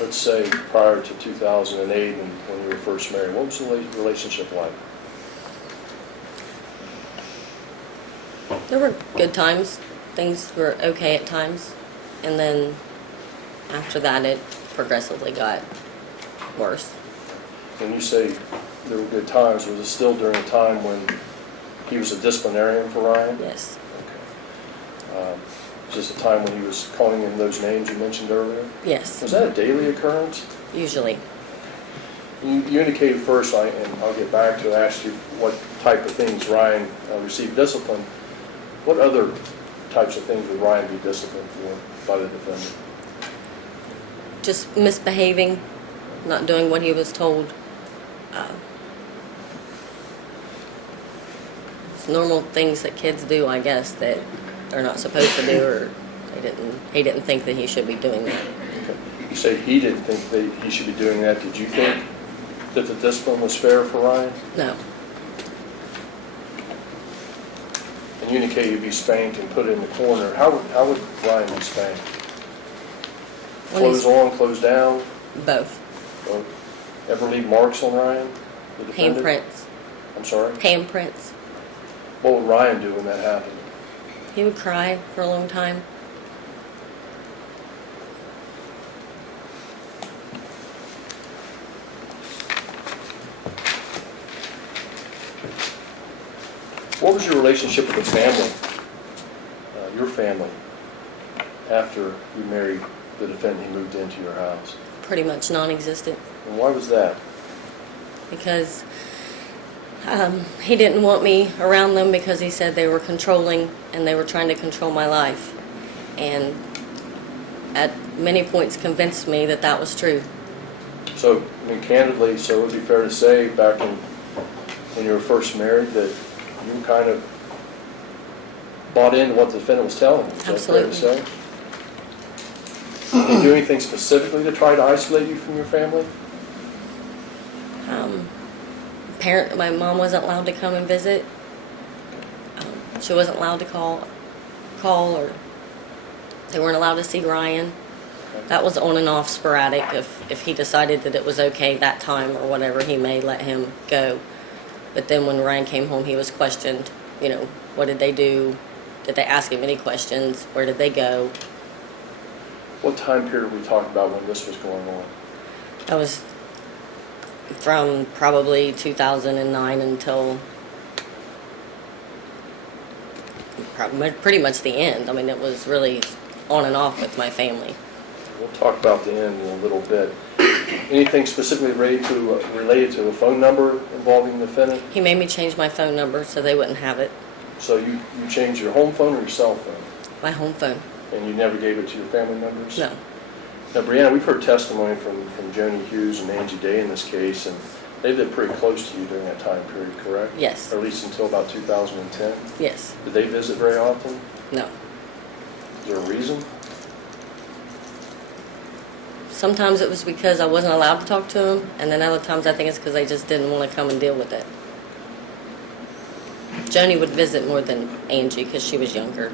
let's say, prior to 2008 and when you were first married? What was the relationship like? There were good times. Things were okay at times. And then after that, it progressively got worse. When you say there were good times, was it still during a time when he was a disciplinarian for Ryan? Yes. Okay. Is this the time when he was calling in those names you mentioned earlier? Yes, Was that a daily occurrence? usually. You indicated first, and I'll get back to ask you what type of things Ryan received discipline. What other types of things would Ryan be disciplined for by the defendant? Just misbehaving, not doing what he was told. It's normal things that kids do, I guess, that they're not supposed to do, or he didn't think that he should be doing that. Okay. You say he didn't think that he should be doing that. Did you think that the discipline was fair for Ryan? No. And you indicate you'd be spanked and put in the corner. How would Ryan be spanked? When Clothes he's- on, clothes down? Both. Or ever leave marks on Ryan, the defendant? Handprints. I'm sorry? Handprints. What would Ryan do when that happened? He would cry for a long time. What was your relationship with the family, your family, after you married the defendant he moved into your house? Pretty much non-existent. And why was that? Because he didn't want me around them because he said they were controlling and they were trying to control my life. And at many points convinced me that that was true. So, I mean, candidly, so it would be fair to say back when you were first married that you kind of bought into what the defendant was telling you. Is that fair to say? Did he do anything specifically to try to isolate you from your family? My mom wasn't allowed to come and visit. She wasn't allowed to call, or they weren't allowed to see Ryan. That was on and off sporadic. If he decided that it was okay that time or whatever, he may let him go. But then when Ryan came home, he was questioned. You know, what did they do? Did they ask him any questions? Where did they go? What time period are we talking about when this was going on? That was from probably 2009 until pretty much the end. I mean, it was really on and off with my family. We'll talk about the end in a little bit. Anything specifically related to a phone number involving the defendant? He made me change my phone number so they wouldn't have it. So you changed your home phone or your cell phone? My home phone. And you never gave it to your family members? No. Now, Brianna, we've heard testimony from Joni Hughes and Angie Day in this case, and they lived pretty close to you during that time period, correct? Yes. Or at least until about 2010? Yes. Did they visit very often? No. Is there a reason? Sometimes it was because I wasn't allowed to talk to him, and then other times I think it's because they just didn't want to come and deal with it. Joni would visit more than Angie because she was younger.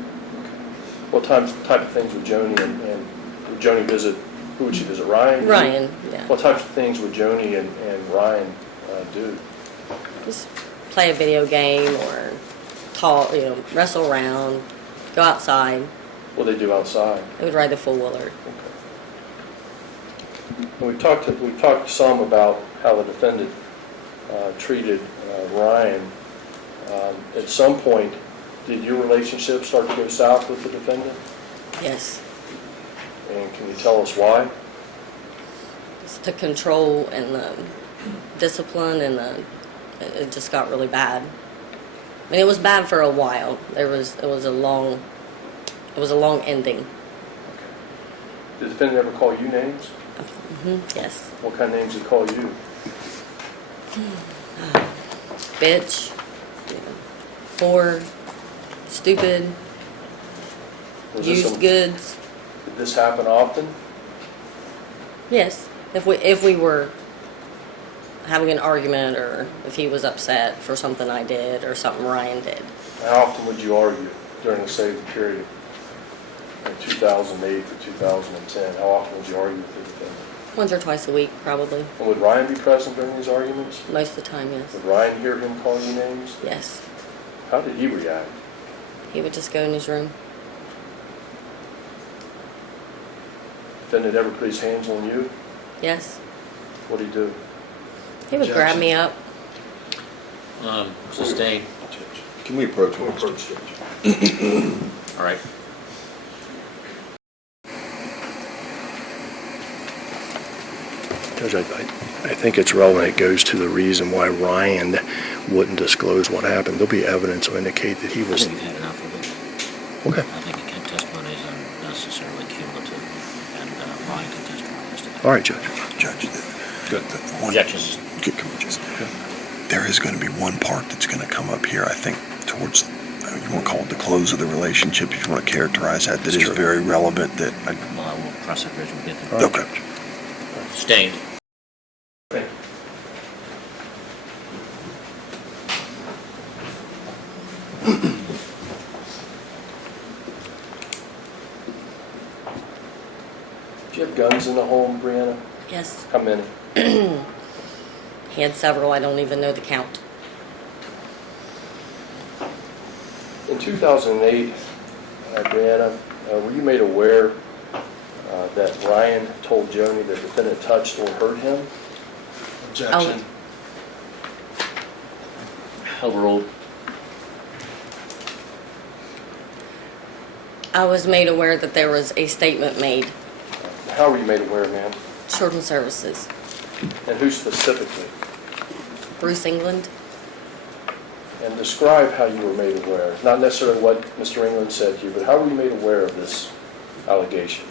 What type of things would Joni and would Joni visit? Who would she visit? Ryan? Ryan, yeah. What types of things would Joni and Ryan do? Just play a video game or talk, wrestle around, go outside. What do they do outside? They would ride the four-wheeler. And we talked some about how the defendant treated Ryan. At some point, did your relationship start to go south with the defendant? Yes. And can you tell us why? It's the control and the discipline, and it just got really bad. I mean, it was bad for a while. It was a long ending. Did the defendant ever call you names? Yes. What kind of names did he call you? Bitch, whore, stupid, Was this used goods. Did this happen often? Yes. If we were having an argument, or if he was upset for something I did or something Ryan did. How often would you argue during the same period, in 2008 to 2010? How often would you argue with the defendant? Once or twice a week, probably. And would Ryan be present during these arguments? Most of the time, yes. Would Ryan hear him call you names? Yes. How did he react? He would just go in his room. Defendant ever put his hands on you? Yes. What'd he do? He would grab me up. Sustained. Can we approach him? All right. Judge, I think it's relevant. It goes to the reason why Ryan wouldn't disclose what happened. There'll be evidence to indicate that he I was. think you've had enough of it. Okay. I think the testimony is unnecessarily cumulative, and Ryan can testify as to that. All right, Judge. Judge, Objections. can we just, there is going to be one part that's going to come up here, I think, towards, you want to call it the close of the relationship, if you want to characterize that, that is very relevant, that, Well, I will cross that bridge when we get there. okay. Sustained. Do you have guns in the home, Brianna? Yes. How many? He had several. I don't even know the count. In 2008, Brianna, were you made aware that Ryan told Joni the defendant touched or hurt him? Objection. Overruled. I was made aware that there was a statement made. How were you made aware, ma'am? Children's Services. And who specifically? Bruce England. And describe how you were made aware. Not necessarily what Mr. England said to you, but how were you made aware of this allegation?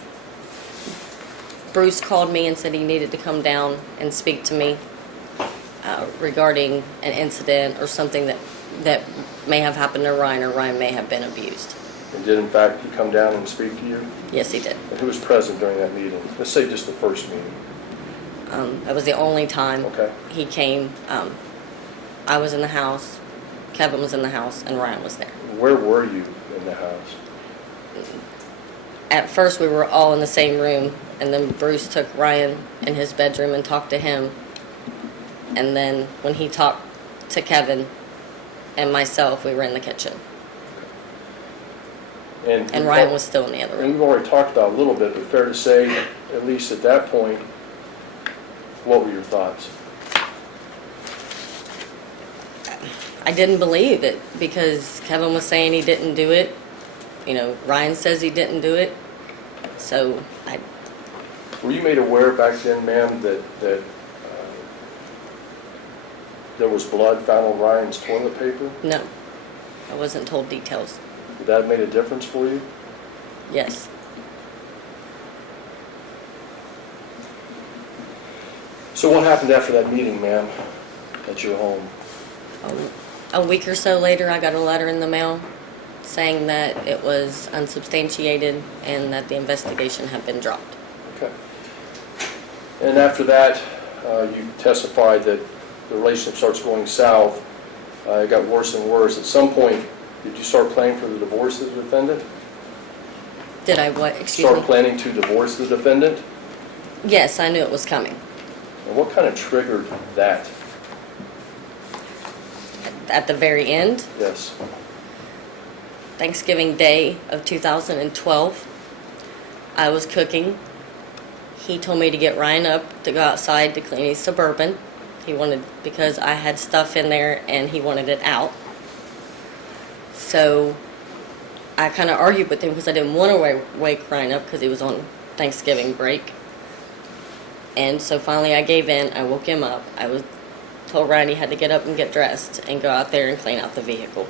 Bruce called me and said he needed to come down and speak to me regarding an incident or something that may have happened to Ryan, or Ryan may have been abused. And did, in fact, he come down and speak to you? Yes, he did. And who was present during that meeting? Let's say just the first meeting. That was the only time Okay. he came. I was in the house, Kevin was in the house, and Ryan was there. Where were you in the house? At first, we were all in the same room, and then Bruce took Ryan in his bedroom and talked to him. And then when he talked to Kevin and myself, we were in the kitchen. And Ryan was still in the other And room. we've already talked about it a little bit, but fair to say, at least at that point, what were your thoughts? I didn't believe it because Kevin was saying he didn't do it. You know, Ryan says he didn't do it. So Were you made aware back then, ma'am, that there was blood found on Ryan's toilet paper? no, I wasn't told details. Did that have made a difference for you? Yes. So what happened after that meeting, ma'am, at your home? A week or so later, I got a letter in the mail saying that it was unsubstantiated and that the investigation had been dropped. Okay. And after that, you testified that the relationship starts going south. It got worse and worse. At some point, did you start planning for the divorce of the defendant? Did I what? Excuse Start me? planning to divorce the defendant? Yes, I knew it was coming. And what kind of triggered that? At the very end, Yes. Thanksgiving Day of 2012, I was cooking. He told me to get Ryan up to go outside to clean his Suburban. He wanted, because I had stuff in there and he wanted it out. So I kind of argued with him because I didn't want to wake Ryan up because he was on Thanksgiving break. And so finally I gave in. I woke him up. Told Ryan he had to get up and get dressed and go out there and clean out the vehicle.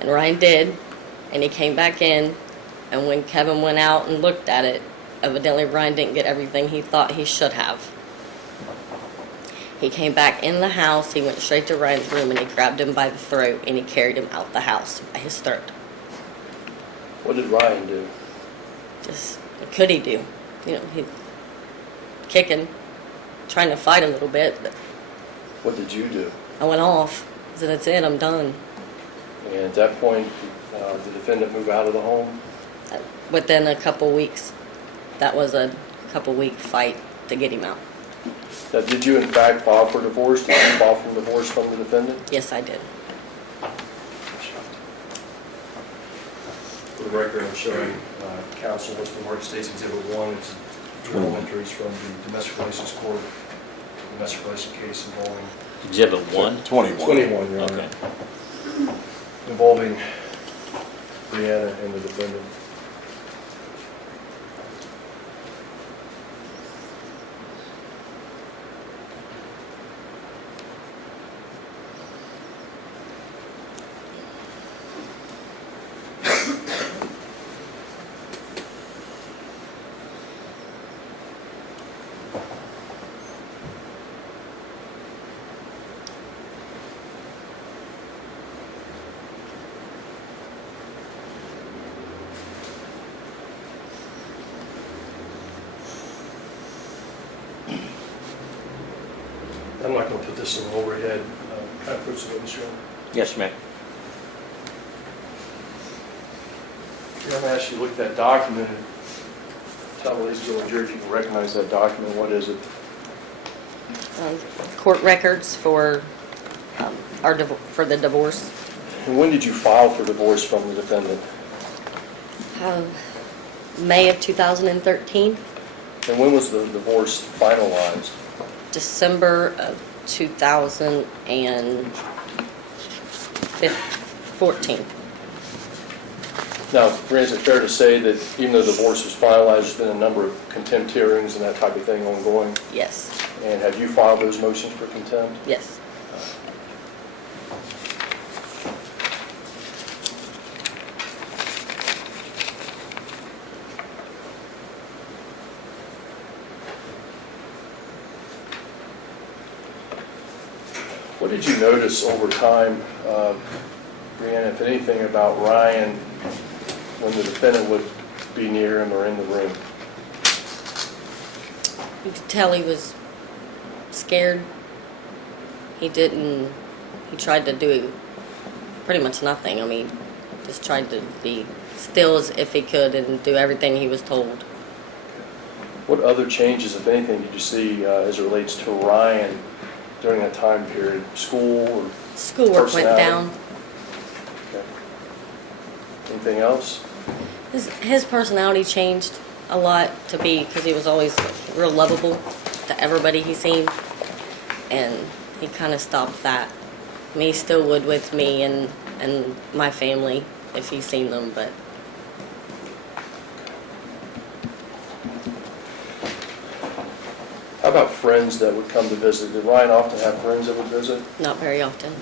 And Ryan did, and he came back in, and when Kevin went out and looked at it, evidently Ryan didn't get everything he thought he should have. He came back in the house, he went straight to Ryan's room, and he grabbed him by the throat, and he carried him out the house by his throat. What did Ryan do? Just, what could he do? You know, he kicking, trying to fight a little bit, but What did you do? I went off. I said, that's it, I'm done. And at that point, the defendant moved out of the home? Within a couple weeks, that was a couple-week fight to get him out. Now, did you in fact file for divorce? Did you file for divorce from the defendant? Yes, I did. For the record, I'm showing counsel with the Mark States Exhibit 1. It's journal entries from the Domestic Relations Court, domestic relations case involving... Exhibit 1? 21, Your Honor. Okay. Involving Brianna and the defendant. I'm not going to put this in overhead. Can I put some witness room? Yes, ma'am. I'm going to ask you to look at that document and tell me, ladies and gentlemen, jury, if you can recognize that document. What is it? Court records for for the divorce. And when did you file for divorce from the defendant? May of 2013, And when was the divorce finalized? December of 2014. Now, Brand, is it fair to say that even though the divorce was finalized, there's been a number of contempt hearings and that type of thing ongoing? Yes, And have you filed those motions for contempt? yes. What did you notice over time, Brianna, if anything, about Ryan when the defendant would be near him or in the room? You could tell he was scared. He tried to do pretty much nothing. I mean, just tried to be still as if he could and do everything he was told. What other changes, if anything, did you see as it relates to Ryan during that time period? School or Schoolwork went personality? down. Okay. Anything else? His personality changed a lot because he was always real lovable to everybody he seen, and he kind of stopped that. I mean, he still would with me and my family if he's seen them, but How about friends that would come to visit? Did Ryan often have friends that would visit? not very often.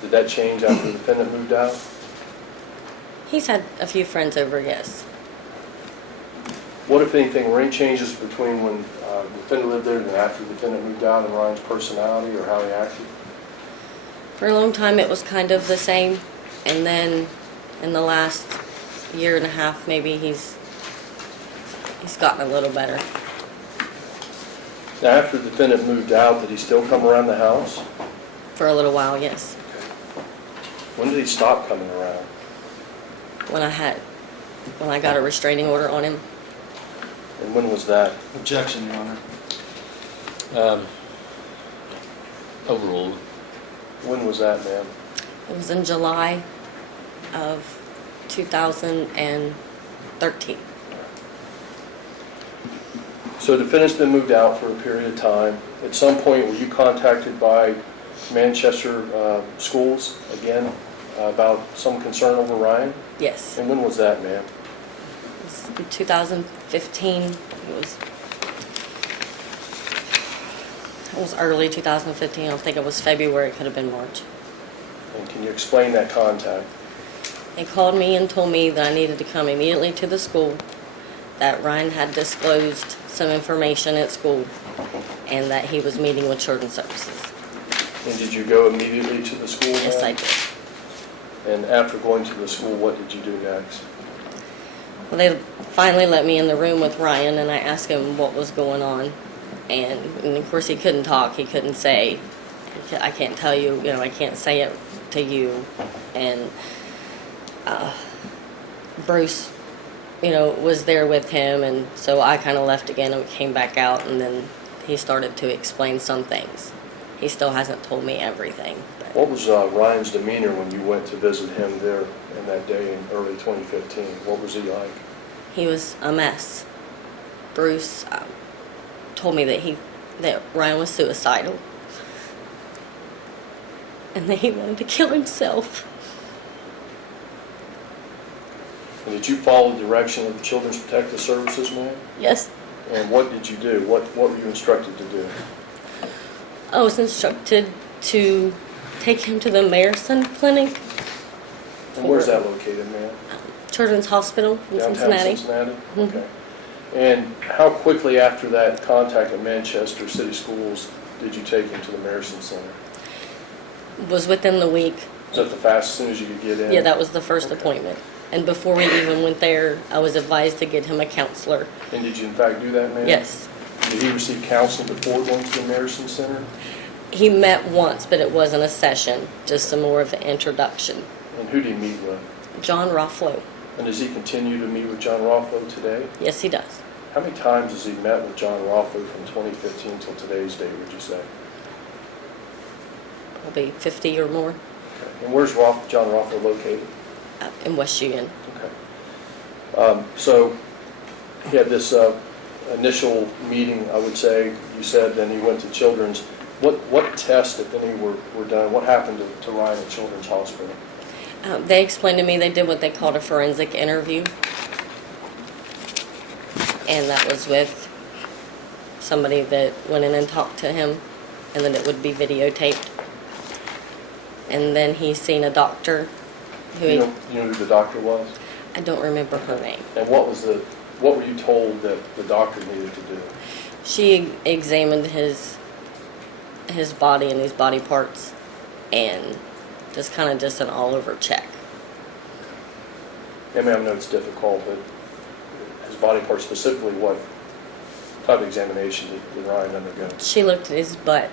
Did that change after the defendant moved out? He's had a few friends over, yes. What, if anything, were any changes between when the defendant lived there and after the defendant moved out in Ryan's personality or how he acted? For a long time, it was kind of the same, and then in the last year and a half, maybe he's gotten a little better. Now, after the defendant moved out, did he still come around the house? For a little while, yes. When did he stop coming around? When I got a restraining order on him. And when was that? Objection, Your Honor. Overruled. When was that, ma'am? It was in July of 2013. So the defendant's been moved out for a period of time. At some point, were you contacted by Manchester schools again about some concern over Ryan? Yes. And when was that, ma'am? It was in 2015. It was early 2015. I don't think it was February. It could have been March. And can you explain that contact? They called me and told me that I needed to come immediately to the school, that Ryan had disclosed some information at school, and that he was meeting with Children's Services. And did you go immediately to the school? Yes, ma'am? I did. And after going to the school, what did you do next? Well, they finally let me in the room with Ryan, and I asked him what was going on. And of course, he couldn't talk. He couldn't say, I can't tell you, I can't say it to you. And Bruce, was there with him, and so I kind of left again and came back out, and then he started to explain some things. He still hasn't told me everything. But What was Ryan's demeanor when you went to visit him there in that day in early 2015? What was he like? he was a mess. Bruce told me that Ryan was suicidal, and that he wanted to kill himself. And did you follow the direction of the Children's Protective Services, ma'am? Yes. And what did you do? What were you instructed to do? I was instructed to take him to the Marison Clinic. And where's that located, ma'am? Children's Hospital in Downtown Cincinnati. Cincinnati? Mhm. Okay. And how quickly after that contact at Manchester City Schools did you take him to the Marison Center? Was within the week. Was that the fastest, as soon as you could get in? Yeah, that was the first appointment. And before we even went there, I was advised to get him a counselor. And did you in fact do that, ma'am? Yes. Did he receive counseling before going to the Marison Center? He met once, but it wasn't a session, just a more of an introduction. And who did he meet with? John Rofflo. And does he continue to meet with John Rofflo today? Yes, he does. How many times has he met with John Rofflo from 2015 till today's date, would you say? Probably 50 or more Okay. And where's John Rofflo located? In West Union. Okay. So he had this initial meeting, I would say, you said, then he went to Children's. What tests, if any, were done? What happened to Ryan at Children's Hospital? They explained to me they did what they called a forensic interview. And that was with somebody that went in and talked to him, and then it would be videotaped. And then he seen a doctor who You know who the doctor was? I don't remember her name. And what were you told that the doctor needed to do? She examined his body and his body parts, and just an all-over check. I mean, I know it's difficult, but his body parts specifically, what type of examination did Ryan undergo? She looked at his butt.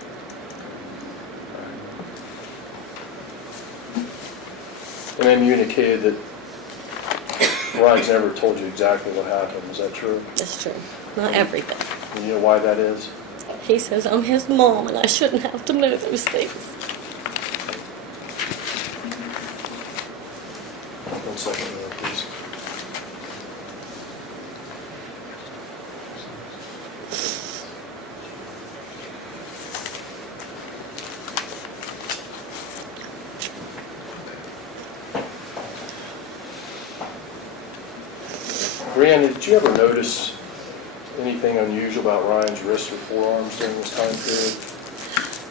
And then you indicated that Ryan's never told you exactly what happened. Is that true? That's true. Not everything. And you know why that is? He says I'm his mom and I shouldn't have to know those things. 1 second there, please. Brianna, did you ever notice anything unusual about Ryan's wrists or forearms during this time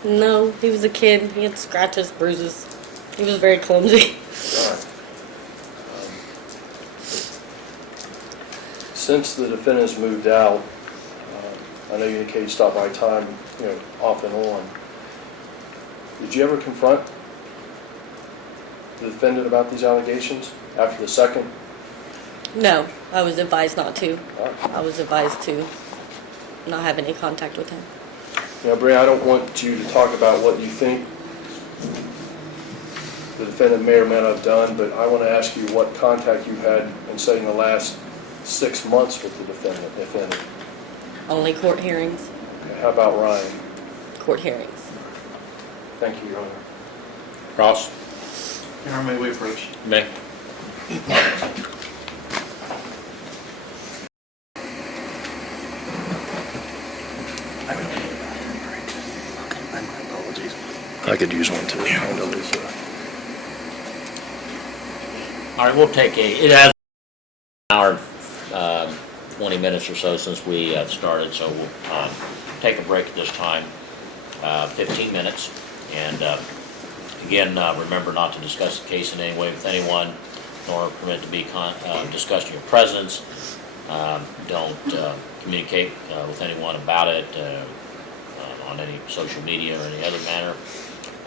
period? No, he was a kid. He had scratches, bruises. He was very clumsy. All right. Since the defendants moved out, I know you indicated you stopped by time, off and on. Did you ever confront the defendant about these allegations after the second? No, I was advised not to. All right. I was advised to not have any contact with him. Brianna, I don't want you to talk about what you think the defendant may or may not have done, but I want to ask you what contact you had in, say, in the last 6 months with the defendant, if any. Only court hearings. Okay, how about Ryan? Court hearings. Thank you, Your Honor. Ross? Your Honor, may we approach? May. Apologies. I could use one too. I know this, All right, we'll take it has an hour, 20 minutes or so since we started, so we'll take a break at this time, 15 minutes. And again, remember not to discuss the case in any way with anyone, nor permit to be discussed in your presence. Don't communicate with anyone about it on any social media or any other manner.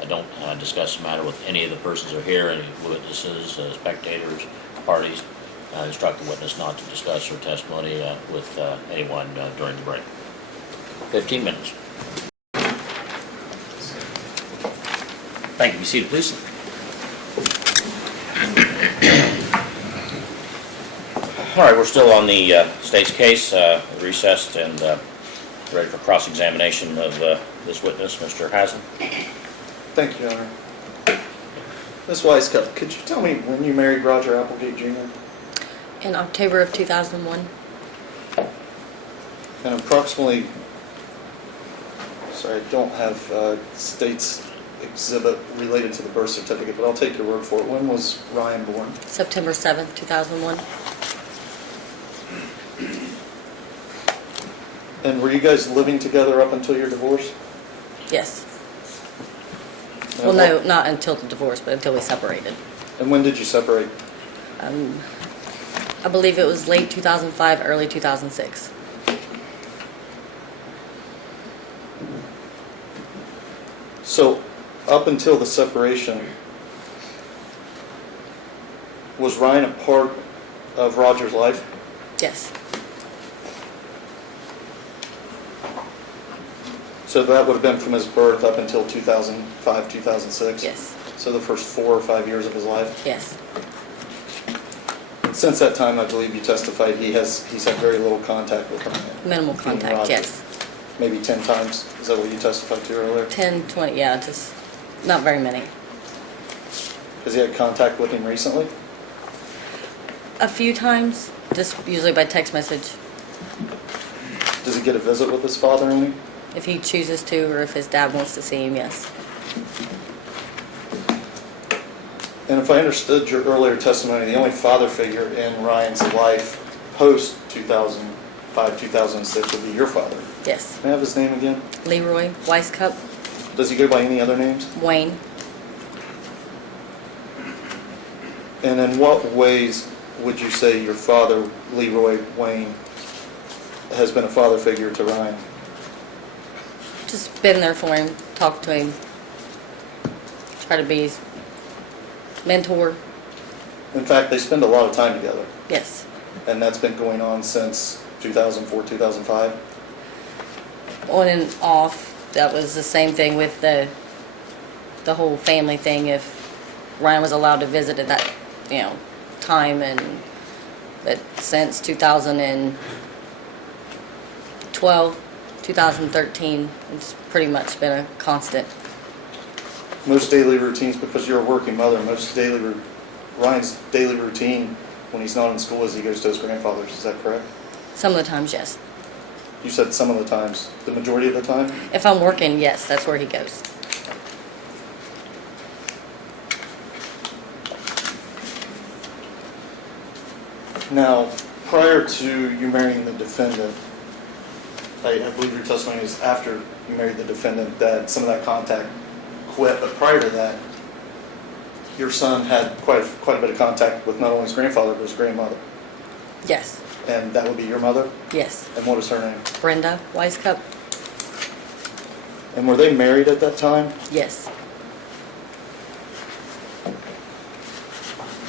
Don't discuss the matter with any of the persons who are here, any witnesses, spectators, parties. Instruct the witness not to discuss her testimony with anyone during the break. 15 minutes. Thank you. Be seated, please. All right, we're still on the state's case, recessed and ready for cross-examination of this witness, Mr. Haslam. Thank you, Your Honor. Ms. Weisskopf, could you tell me when you married Roger Applegate Jr.? In October of 2001. And approximately, sorry, I don't have state's exhibit related to the birth certificate, but I'll take your word for it. When was Ryan born? September 7th, 2001. And were you guys living together up until your divorce? Yes. And Well, no, not until the divorce, but until we separated. And when did you separate? I believe it was late 2005, early 2006. So, up until the separation, was Ryan a part of Roger's life? Yes. So that would have been from his birth up until 2005, 2006? Yes, So the first 4 or 5 years of his life? yes, Since that time, I believe you testified he's had very little contact with Ryan. minimal Between contact, Roger. yes. Maybe 10 times? Is that what you testified to earlier? 10, 20, yeah, just not very many. Has he had contact with him recently? A few times, just usually by text message, Does he get a visit with his father or any? if he chooses to or if his dad wants to see him, yes. And if I understood your earlier testimony, the only father figure in Ryan's life post 2005, 2006 would be your father. Yes. May I have his name again? Leroy Weisskopf, Does he go by any other names? Wayne. And in what ways would you say your father, Leroy Wayne, has been a father figure to Ryan? Just been there for him, talked to him, try to be his mentor. In fact, they spend a lot of time together, Yes. and that's been going on since 2004, 2005. On and off, that was the same thing with the whole family thing. If Ryan was allowed to visit at that, time, and that since 2012, 2013, it's pretty much been a constant. Most daily routines, because you're a working mother, Ryan's daily routine when he's not in school is he goes to his grandfather's. Is that correct? Some of the times, yes. You said some of the times. The majority of the time? If I'm working, yes, that's where he goes. Now, prior to you marrying the defendant, I believe your testimony is after you married the defendant that some of that contact quit, but prior to that, your son had quite a bit of contact with not only his grandfather, but his grandmother. Yes, And that would be your mother? yes. And what is her name? Brenda Weisskopf, And were they married at that time? yes.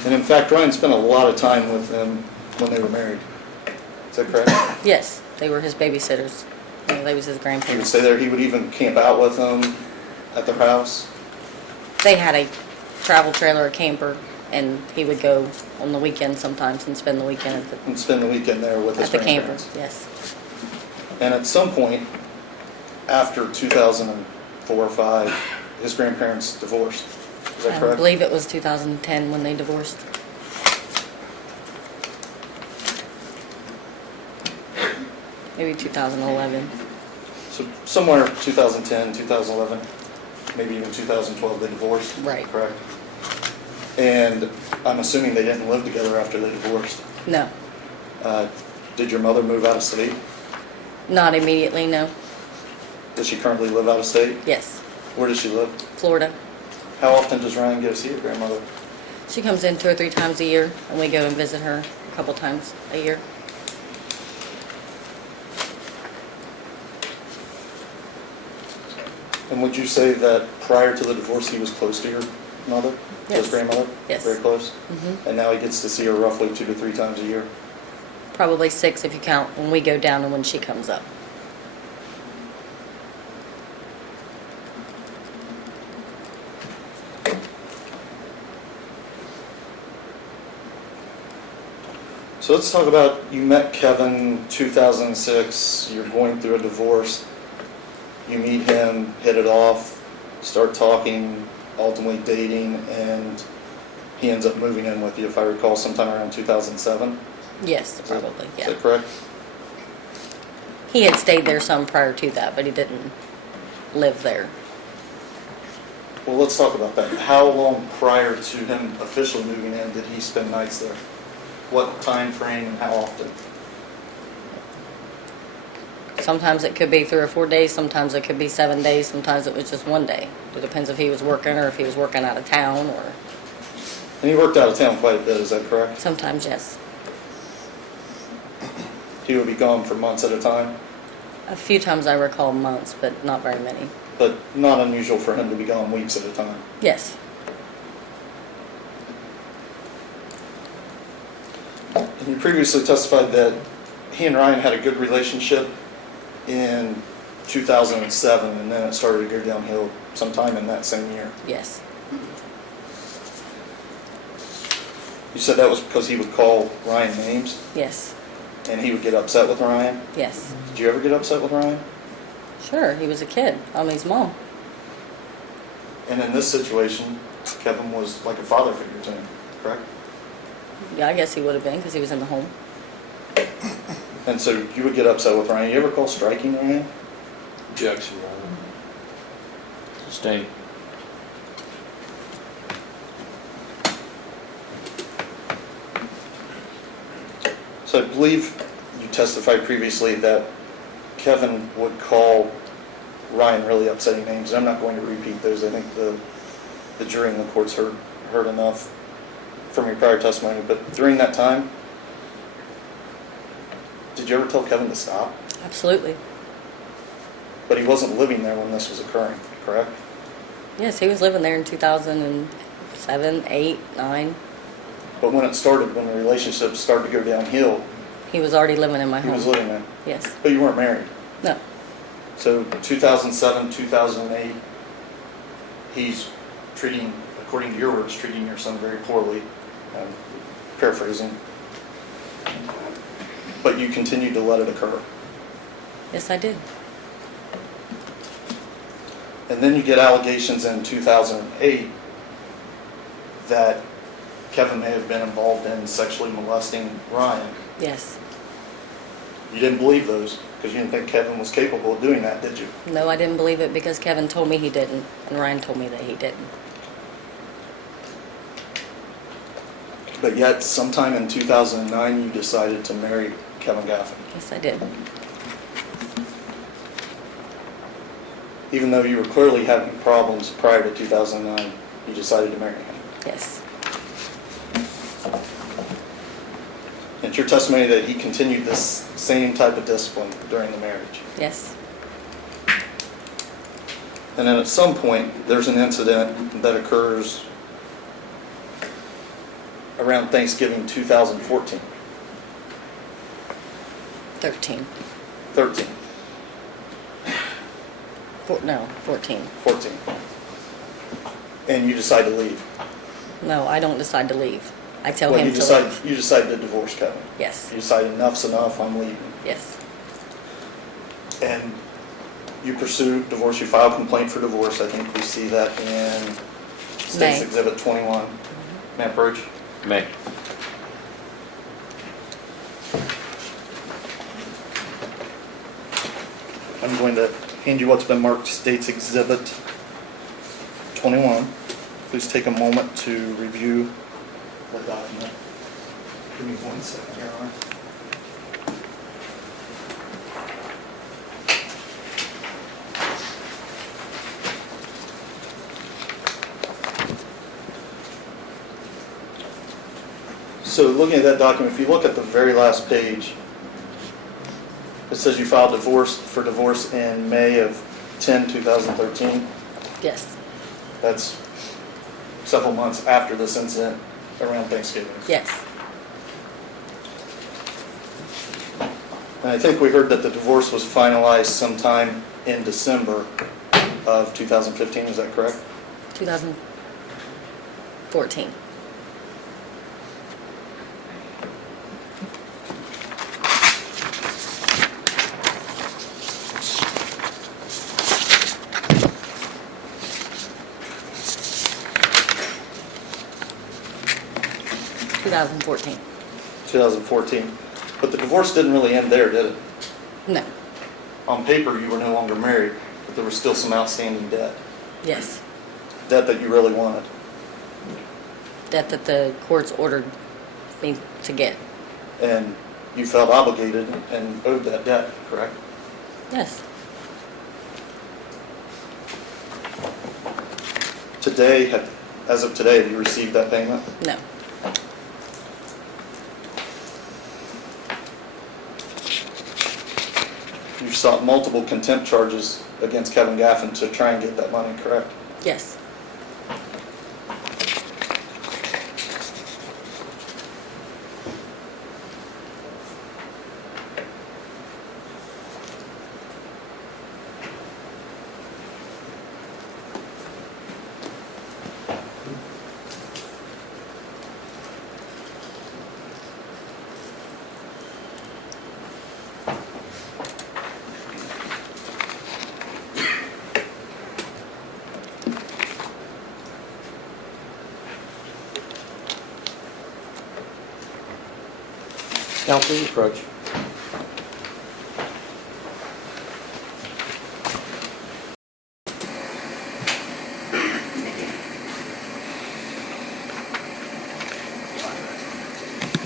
And in fact, Ryan spent a lot of time with them when they were married. Is that correct? Yes, they were his babysitters. They was his He would grandparents. stay there. He would even camp out with them at their house. They had a travel trailer, a camper, and he would go on the weekend sometimes and spend the weekend And spend the weekend there with his at the camper. grandparents. Yes, And at some point, after 2004 or 5, his grandparents divorced. Is that I correct? believe it was 2010 when they divorced. Maybe 2011. So somewhere 2010, 2011, maybe even 2012, they divorced. Right. Correct. And I'm assuming they didn't live together after they divorced. No, Did your mother move out of state? not immediately. No. Does she currently live out of state? Yes, Where does she live? Florida. How often does Ryan go to see your grandmother? She comes in 2 or 3 times a year, and we go and visit her a couple times a year. And would you say that prior to the divorce, he was close to your mother? Yes. His grandmother? Yes. Very close? Hmm. And now he gets to see her roughly 2 to 3 times a year? Probably 6 if you count when we go down and when she comes up. So let's talk about, you met Kevin 2006, you're going through a divorce, you meet him, hit it off, start talking, ultimately dating, and he ends up moving in with you, if I recall, sometime around 2007? Yes, probably, Is yeah. that correct? He had stayed there some prior to that, but he didn't live there. Well, let's talk about that. How long prior to him officially moving in did he spend nights there? What time frame and how often? Sometimes it could be 3 or 4 days, sometimes it could be 7 days, sometimes it was just 1 day. It depends if he was working or if he was working out of town, or And he worked out of town quite a bit, is that correct? sometimes, yes. He would be gone for months at a time, A few times I recall months, but not very many. but not unusual for him to be gone weeks at a time. Yes, And you previously testified that he and Ryan had a good relationship in 2007, and then it started to go downhill sometime in that same year. Yes. You said that was because he would call Ryan names, Yes. and he would get upset with Ryan? Yes. Did you ever get upset with Ryan? Sure, he was a kid. I'm his mom. And in this situation, Kevin was like a father figure to him, correct? Yeah, I guess he would have been because he was in the home. And so you would get upset with Ryan. You ever call striking Ryan? Objection, Your Honor. Sustained. So I believe you testified previously that Kevin would call Ryan really upsetting names. I'm not going to repeat those. I think the jury and the courts heard enough from your prior testimony. But during that time, did you ever tell Kevin to stop? Absolutely. But he wasn't living there when this was occurring, correct? Yes, he was living there in 2007, 8, 9. But when it started, when the relationship started to go downhill, He was already living in my he home. was living there. Yes. But you weren't married. No. So 2007, 2008, he's treating, according to your words, treating your son very poorly. I'm paraphrasing. But you continued to let it occur. Yes, I did. And then you get allegations in 2008 that Kevin may have been involved in sexually molesting Ryan. Yes. You didn't believe those because you didn't think Kevin was capable of doing that, did you? No, I didn't believe it because Kevin told me he didn't, and Ryan told me that he didn't. But yet, sometime in 2009, you decided to marry Kevin Gaffin. Yes, I did. Even though you were clearly having problems prior to 2009, you decided to marry him. Yes. And it's your testimony that he continued this same type of discipline during the marriage. Yes. And then at some point, there's an incident that occurs around Thanksgiving 2014. 13. 13. 14. 14. And you decide to leave. No, I don't decide to leave. I tell Well, him you to decide, leave. you decide to divorce Kevin. Yes. You decide enough's enough, I'm leaving. Yes. And you pursue divorce, you file a complaint for divorce. I think we see that in State's May. Exhibit 21. May I approach? May. I'm going to hand you what's been marked State's Exhibit 21. Please take a moment to review the document. Give me 1 second, Your Honor. So looking at that document, if you look at the very last page, it says you filed for divorce in May of 2013. Yes. That's several months after this incident around Thanksgiving. Yes. And I think we heard that the divorce was finalized sometime in December of 2015, is that correct? 2014. $2014. 2014. But the divorce didn't really end there, did it? No. On paper, you were no longer married, but there was still some outstanding debt. Yes. Debt that you really wanted. Debt that the courts ordered me to get. And you felt obligated and owed that debt, correct? Yes. Today, as of today, have you received that payment? No. You've sought multiple contempt charges against Kevin Gaffin to try and get that money, correct? Yes. Counsel, you approach.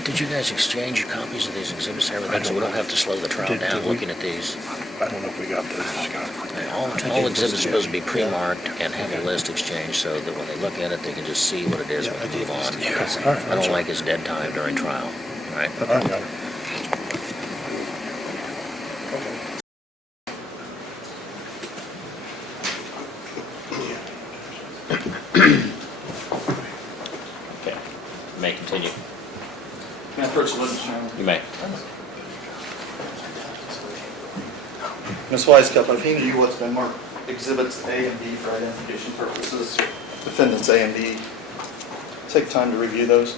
Did you guys exchange copies of these exhibits and everything, so we don't have to slow the trial down looking at these? I don't know if we got those, Scott. All exhibits are supposed to be pre-marked and have a list exchanged so that when they look at it, they can just see what it is when they move on. I don't like his dead time during trial, all right? Okay, you may continue. Can I approach the witness, Your Honor? You may. Ms. Weisskopf, I've handed you what's been marked Exhibits A and B for identification purposes. Defendants A and B. Take time to review those.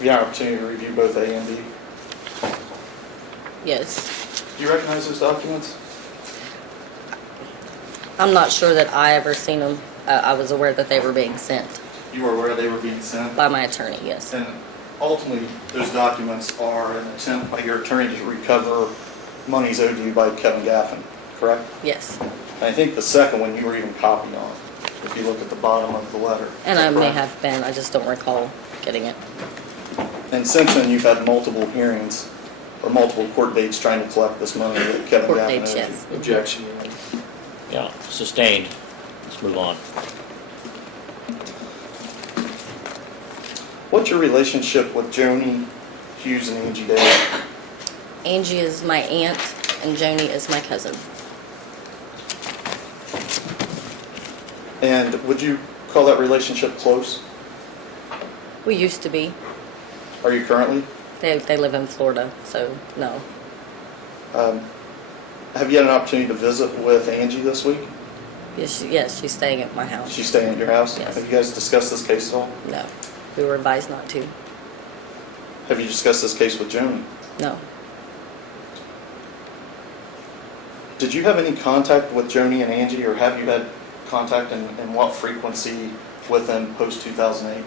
You have an opportunity to review both A and B. Yes. Do you recognize those documents? I'm not sure that I ever seen them. I was aware that they were being sent You were aware they were being sent? by my attorney, yes. And ultimately, those documents are an attempt by your attorney to recover monies owed to you by Kevin Gaffin, correct? Yes. And I think the second one you were even copied on, if you look at the bottom of the letter. And I may Correct? have been, I just don't recall getting it. And since then, you've had multiple hearings or multiple court dates trying to collect this money that Kevin Court Gaffin dates, owed you. yes. Objection, Your Honor. Yeah, sustained. Let's move on. What's your relationship with Joni Hughes and Angie Day? Angie is my aunt and Joni is my cousin. And would you call that relationship close? We used to be. Are you currently? They live in Florida, so no. Have you had an opportunity to visit with Angie this week? Yes, she's staying at my house. She's staying at your house? Yes. Have you guys discussed this case at all? No. We were advised not to. Have you discussed this case with Joni? No. Did you have any contact with Joni and Angie, or have you had contact and what frequency with them post-2008?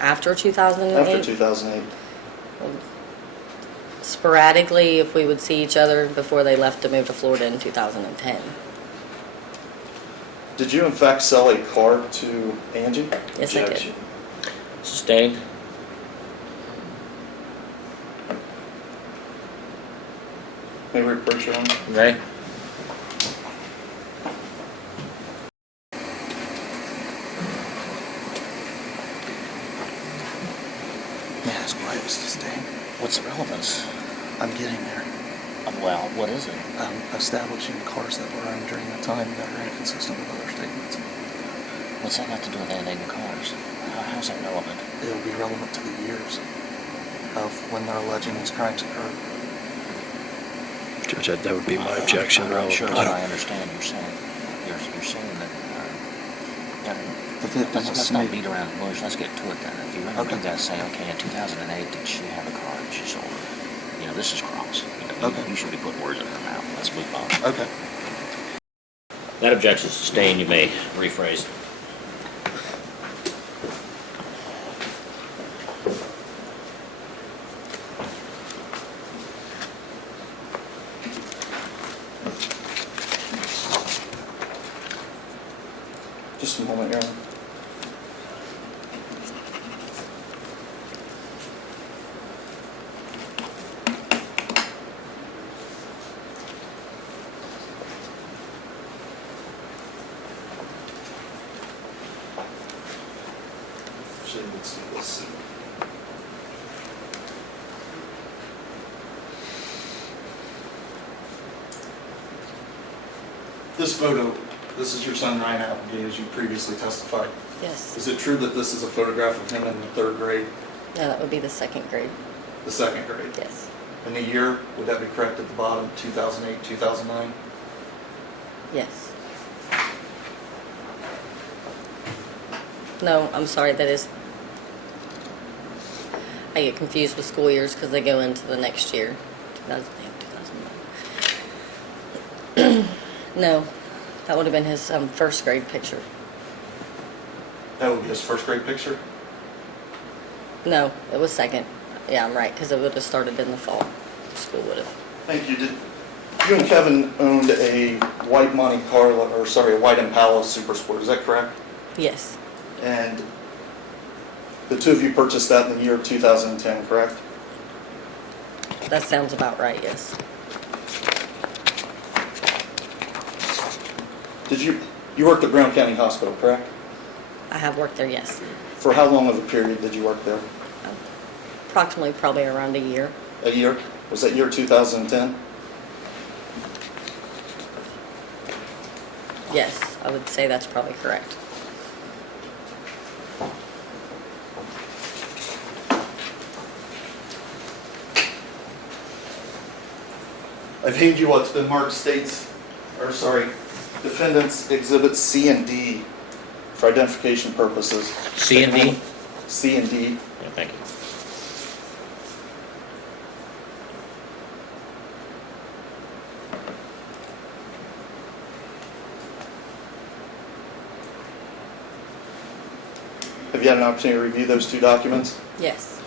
After 2008? After 2008? Sporadically, if we would see each other before they left to move to Florida in 2010. Did you in fact sell a car to Angie? Yes, I did. Sustained. May we approach your honor? You ready? May I ask why it was sustained? What's the relevance? I'm getting there. Well, what is it? Establishing cars that were owned during that time that are inconsistent with other statements. What's that got to do with anything in cars? How's that relevant? It will be relevant to the years of when they're alleging these crimes occurred. Judge, that would be my objection. I'm not sure that I understand you're saying. You're saying that, The victim was let's not maybe- beat around the bush. Let's get to it then. If you're going to do that, say, okay, in 2008, did she have a car and she sold it? You know, this is cross. Okay. You should be putting words in her mouth. Let's move on. Okay. That objection is sustained. You may rephrase. Just a moment, your honor. Actually, let's see this. This photo, this is your son Ryan Applegate, as you previously testified. Yes. Is it true that this is a photograph of him in the third grade, No, that would be the second grade. the second grade? Yes. And the year, would that be correct at the bottom, 2008, 2009? Yes. No, I'm sorry, that is, I get confused with school years because they go into the next year, 2008, 2009. No, that would have been his first grade picture. That would be his first grade picture? No, it was second. Yeah, I'm right, because it would have started in the fall. School would have. Thank you. Did you and Kevin owned a white Monte Carlo, or sorry, a white Impala Super Sport, is that correct? Yes, And the two of you purchased that in the year 2010, correct? that sounds about right, yes. You worked at Brown County Hospital, correct? I have worked there, yes. For how long of a period did you work there? Approximately probably around a year. A year? Was that year 2010? Yes, I would say that's probably correct. I've handed you what's been marked defendants exhibits C and D for identification purposes. C and D? C and D. Yeah, thank you. Have you had an opportunity to review those two documents? Yes,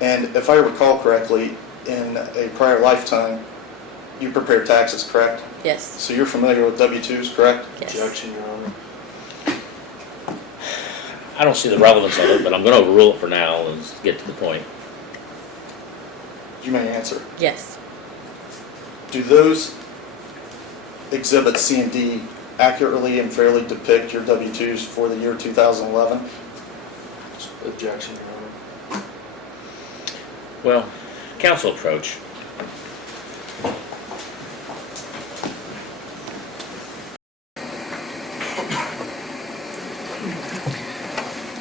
And if I recall correctly, in a prior lifetime, you prepared taxes, correct? yes, So you're familiar with W-2s, correct? yes. Objection, Your Honor. I don't see the relevance of it, but I'm going to overrule it for now and get to the point. You may answer. Yes, Do those exhibits C and D accurately and fairly depict your W-2s for the year 2011? Objection, Your Honor. Well, council approach.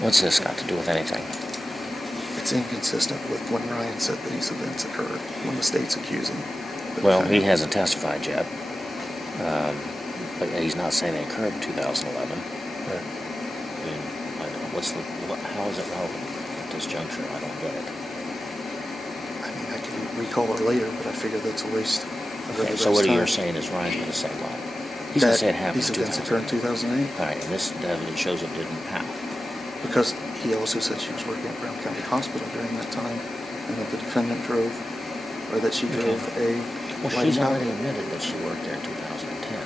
What's this got to do with anything? It's inconsistent with when Ryan said that these events occurred, when the state's accusing. the Well, he defendant. hasn't testified yet. But he's not saying they occurred in 2011. Right. I mean, how is it relevant at this juncture? I don't get it. I mean, I can recall it later, but I figure that's a waste of Okay, everybody's so what you're time. saying is Ryan's going to say what? He's going to say it happened These in events 2000. occurred in 2008, All right, and this evidence shows it didn't happen. because he also said she was working at Brown County Hospital during that time, and that the defendant drove, or that she drove a Well, white she's Impala. already admitted that she worked there in 2010.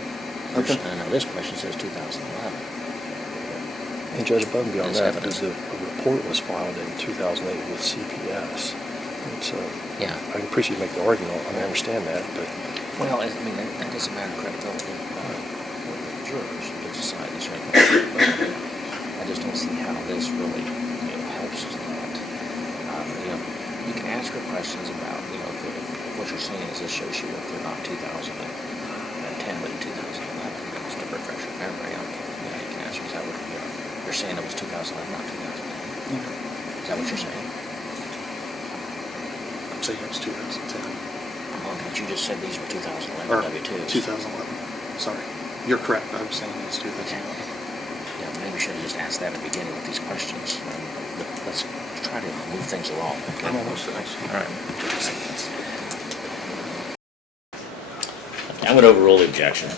Okay. Now, this question says 2011. And Judge, above and beyond This that, evidence. a report was filed in 2008 with CPS. And so Yeah. I can appreciate you make the argument, I understand that, but Well, I mean, that doesn't matter credibility for the jurors to decide this right now. I just don't see how this really helps us that. You can ask her questions about, if what you're saying is this shows she worked there not 2010, but in 2011. Just to refresh your memory, you can ask her, is that what you're saying it was 2011, not 2010? Is that what you're saying? I'm saying it was 2010. But you just said these were 2011 Or W-2s. 2011. Sorry. You're correct. I was saying it was 2011. Yeah, maybe we should have just asked that at the beginning with these questions. Let's try to move things along. Okay? I'm almost finished. All right. I'm going to overrule the objection.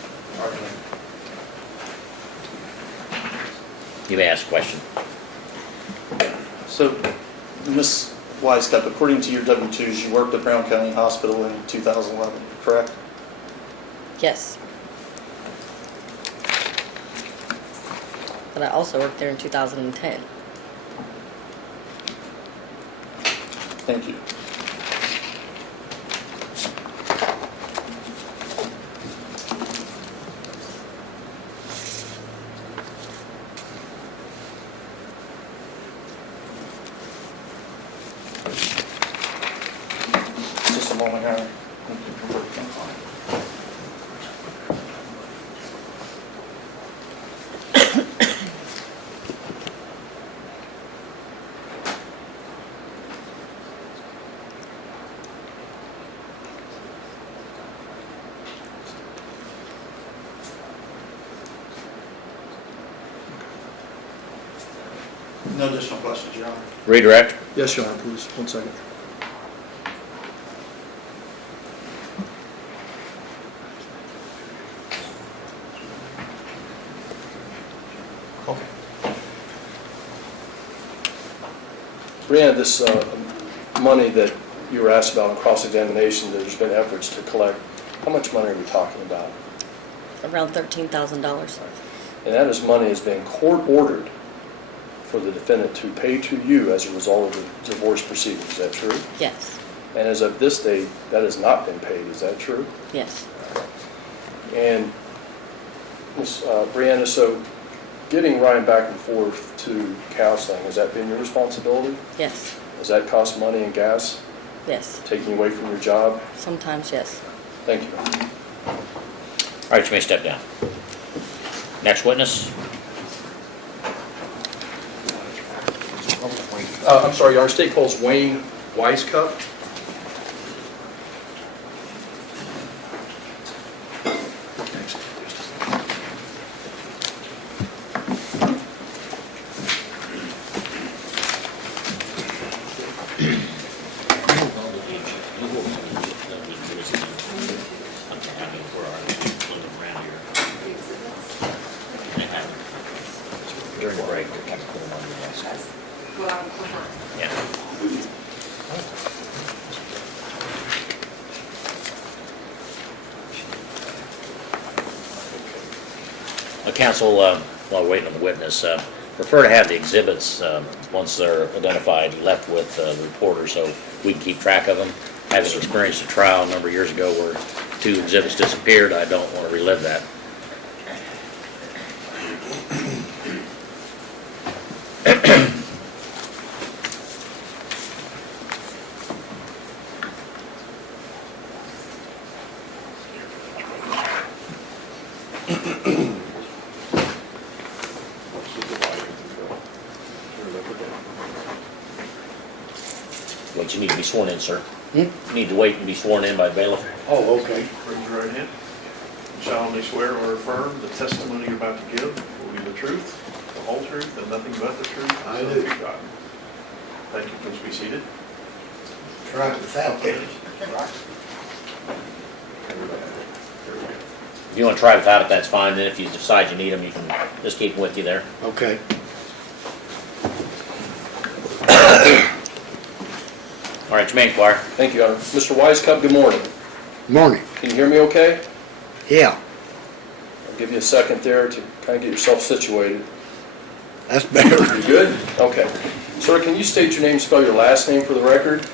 You may ask a question. So, Ms. Weisskopf, according to your W-2s, you worked at Brown County Hospital in 2011, correct? Yes. But I also worked there in 2010. Thank you. Just a moment here. No additional questions, Your Honor. Redirect. Yes, Your Honor, please, 1 second. Brianna, this money that you were asked about in cross-examination, that there's been efforts to collect, how much money are we talking about? Around $13,000. And that is money has been court-ordered for the defendant to pay to you as a result of the divorce proceedings. Is that true? Yes, And as of this date, that has not been paid. Is that true? yes, And Ms. Brianna, so getting Ryan back and forth to counseling, has that been your responsibility? yes, Does that cost money and gas, yes. taking you away from your job? Sometimes, yes. Thank you. All right, you may step down. Next witness. I'm sorry, Your Honor, state calls Wayne Weiscup. During the break, they kind of put them on your desk. Yeah. Counsel, while waiting on the witness, prefer to have the exhibits, once they're identified, left with the reporter so we can keep track of them. Having experienced a trial a number of years ago where 2 exhibits disappeared, I don't want to relive that. But you need to be sworn in, sir. You need to wait and be sworn in by bailiff. Oh, okay. Raise your right hand. You solemnly swear or affirm the testimony you're about to give will be the truth, the whole truth, and nothing but the truth. I so do. help you God. Thank you. Please be seated. Try without this. If you want to try without it, that's fine. Then if you decide you need them, you can just keep them with you there. Okay. All right, you may inquire. Thank you, Your Honor. Mr. Weiscup, good morning. Morning. Can you hear me okay? Yeah, I'll give you a second there to kind of get yourself situated. that's better. You good? Okay. Sir, can you state your name and spell your last name for the record?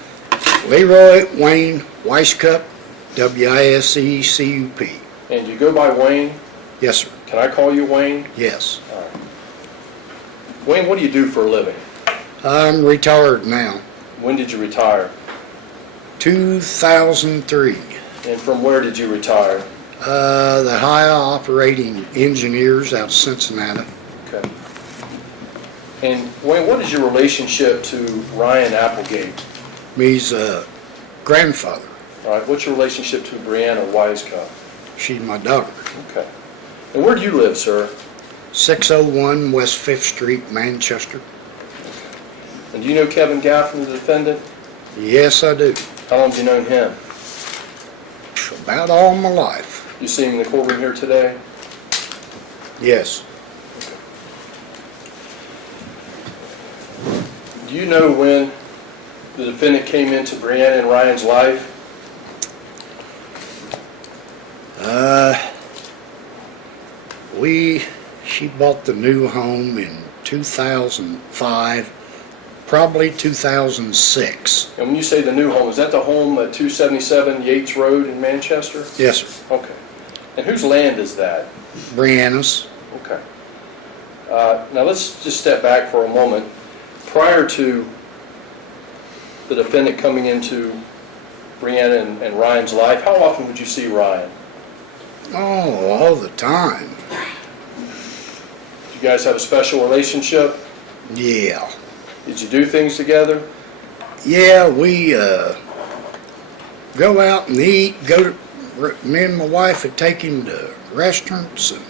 Leroy Wayne Weiscup, W-I-S-E-C-U-P. And you go by Wayne? Yes, sir. Can I call you Wayne? Yes. All right. Wayne, what do you do for a living? I'm retired now. When did you retire? 2003. And from where did you retire? The High Operating Engineers out of Cincinnati. Okay. And Wayne, what is your relationship to Ryan Applegate? Me's grandfather. All right. What's your relationship to Brianna Weiscup? She's my daughter. Okay. And where do you live, sir? 601 West 5th Street, Manchester. And do you know Kevin Gaffin, the defendant? Yes, I do. How long have you known him? About all my life. You see him in the courtroom here today? Yes. Do you know when the defendant came into Brianna and Ryan's life? She bought the new home in 2005, probably 2006. And when you say the new home, is that the home at 277 Yates Road in Manchester? Yes, sir. Okay. And whose land is that? Brianna's. Okay. Now let's just step back for a moment. Prior to the defendant coming into Brianna and Ryan's life, how often would you see Ryan? Oh, all the time. Did you guys have a special relationship? Yeah. Did you do things together? Yeah, we go out and eat. Me and my wife would take him to restaurants, and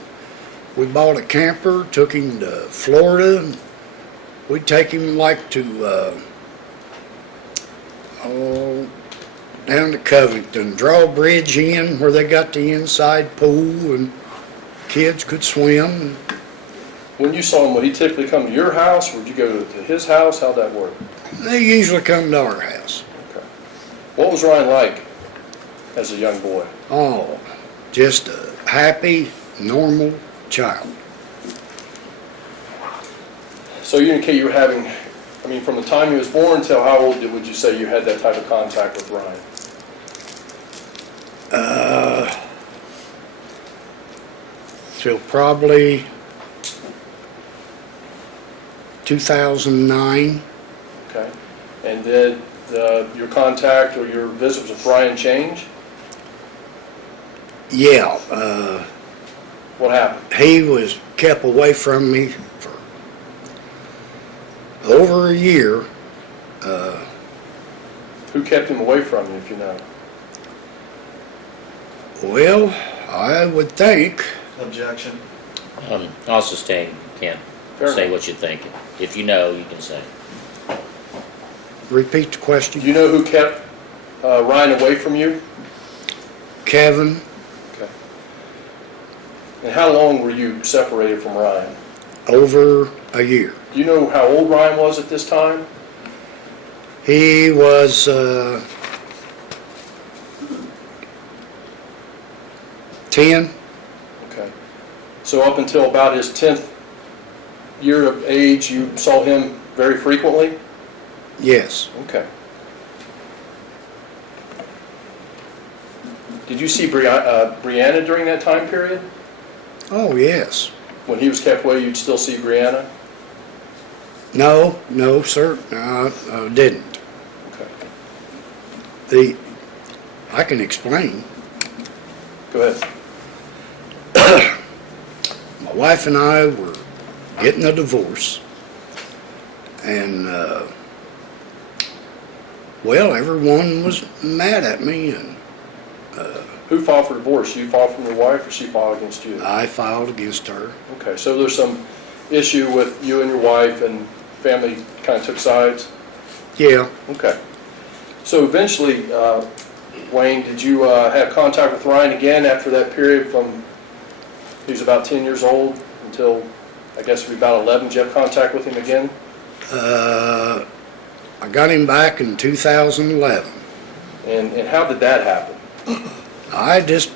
we bought a camper, took him to Florida, and we'd take him like to, down to Covington, Drawbridge Inn, where they got the inside pool and kids could swim. When you saw him, would he typically come to your house, or would you go to his house? How'd that work? They usually come to our house. Okay. What was Ryan like as a young boy? Oh, just a happy, normal child. So you indicate you were having, I mean, from the time he was born till how old would you say you had that type of contact with Ryan? Till probably 2009. Okay. And did your contact or your visits with Ryan change? Yeah, What happened? he was kept away from me for over a year. Who kept him away from you, if you know? Well, I would think, Objection. I'll sustain, can't Fair say enough. what you think. If you know, you can say. repeat the question. Do you know who kept Ryan away from you? Kevin, Okay. And how long were you separated from Ryan? over a year. Do you know how old Ryan was at this time? He was 10. Okay. So up until about his 10th year of age, you saw him very frequently? Yes. Okay. Did you see Brianna during that time period? Oh, yes. When he was kept away, you'd still see Brianna? No, no, sir, I didn't. Okay. I can explain. Go ahead. My wife and I were getting a divorce, and well, everyone was mad at me, and Who filed for divorce? You filed from your wife, or she filed against you? I filed against her. Okay, so there's some issue with you and your wife, and family kind of took sides? Yeah. Okay. So eventually, Wayne, did you have contact with Ryan again after that period from he was about 10 years old until, I guess, it would be about 11? Did you have contact with him again? I got him back in 2011. And how did that happen? I just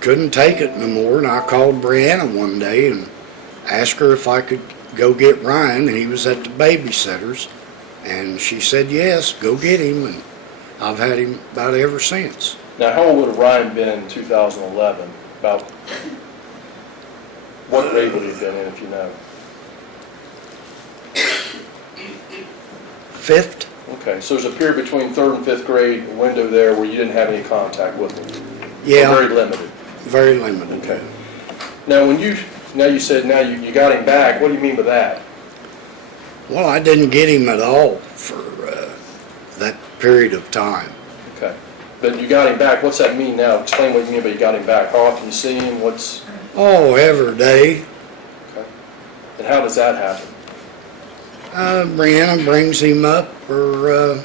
couldn't take it no more, and I called Brianna one day and asked her if I could go get Ryan. He was at the babysitter's, and she said yes, go get him, and I've had him about ever since. Now, how old would have Ryan been in 2011? About what grade would he have been in, if you know? Fifth? Okay, so there's a period between 3rd and 5th grade, a window there where you didn't have any contact with him? Yeah. Or very limited? Very limited. Okay. Now, you said now you got him back, what do you mean by that? Well, I didn't get him at all for that period of time. Okay. But you got him back, what's that mean now? Explain what you mean by you got him back. How often you see him, Oh, every day. Okay. And how does that happen? Brianna brings him up, or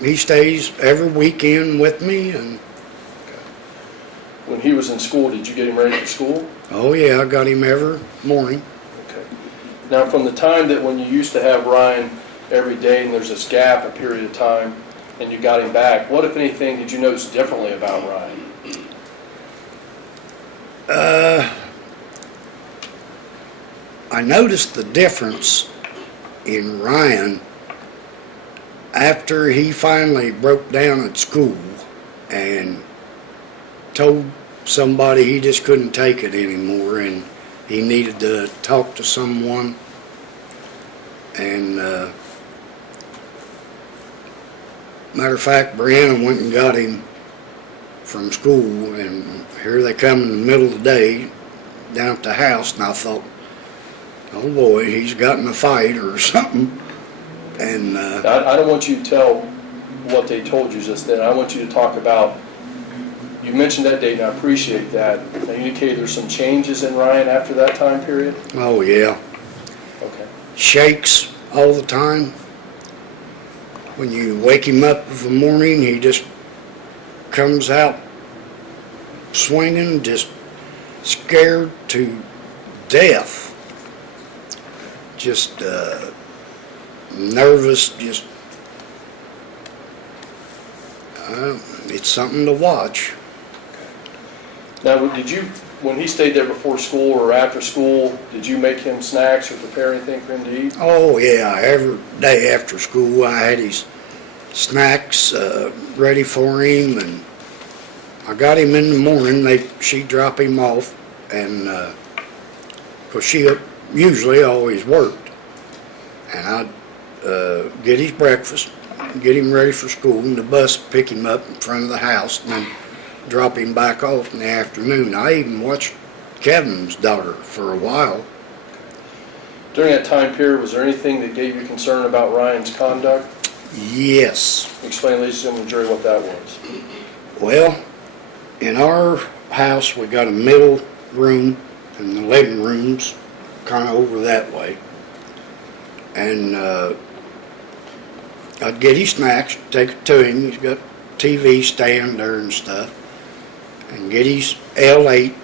he stays every weekend with me, and When he was in school, did you get him ready for school? oh yeah, I got him every morning. Okay. Now, from the time that when you used to have Ryan every day and there's this gap, a period of time, and you got him back, what, if anything, did you notice differently about Ryan? I noticed the difference in Ryan after he finally broke down at school and told somebody he just couldn't take it anymore and he needed to talk to someone. And matter of fact, Brianna went and got him from school, and here they come in the middle of the day down at the house, and I thought, oh boy, he's got in a fight or something. And I don't want you to tell what they told you just then. I want you to talk about, you mentioned that date, and I appreciate that. Now, you indicated there's some changes in Ryan after that time period? oh yeah, Okay. shakes all the time. When you wake him up in the morning, he just comes out swinging, just scared to death. Just nervous, just, it's something to watch. Now, did you, when he stayed there before school or after school, did you make him snacks or prepare anything for him to eat? Oh yeah, every day after school I had his snacks ready for him, and I got him in the morning. She'd drop him off, and 'cause she usually always worked, and I'd get his breakfast, get him ready for school, and the bus would pick him up in front of the house, and then drop him back off in the afternoon. I even watched Kevin's daughter for a while. During that time period, was there anything that gave you concern about Ryan's conduct? Yes. Explain, ladies and gentlemen, jury, what that was. Well, in our house, we got a middle room, and the living room's kind of over that way. And I'd get his snacks, take it to him. He's got TV stand there and stuff. And get his L8.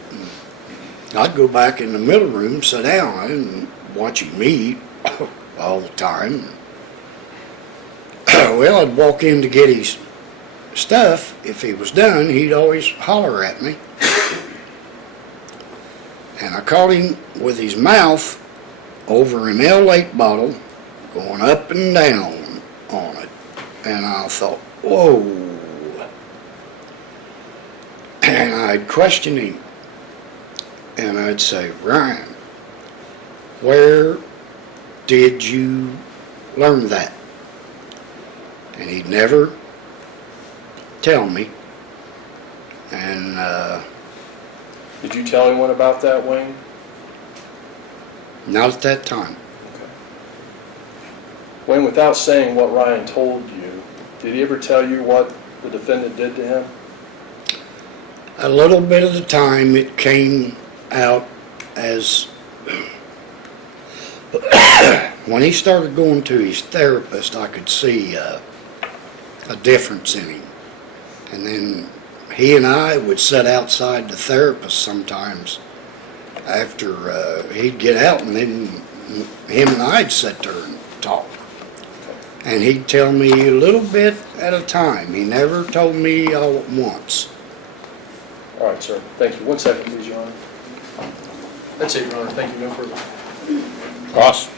And I'd go back in the middle room, sit down, and watch him eat all the time. Well, I'd walk in to get his stuff. If he was done, he'd always holler at me. And I caught him with his mouth over an L8 bottle, going up and down on it. And I thought, whoa. And I'd question him. And I'd say, Ryan, where did you learn that? And he'd never tell me. And did you tell anyone about that, Wayne? not at that time. Wayne, without saying what Ryan told you, did he ever tell you what the defendant did to him? A little bit of the time it came out as when he started going to his therapist, I could see a difference in him. And then he and I would sit outside the therapist sometimes after he'd get out, and then him and I'd sit there and talk. And he'd tell me a little bit at a time. He never told me all at once. All right, sir. Thank you. 1 second, please, Your Honor. That's it, Your Honor. Thank you. No further. Cross.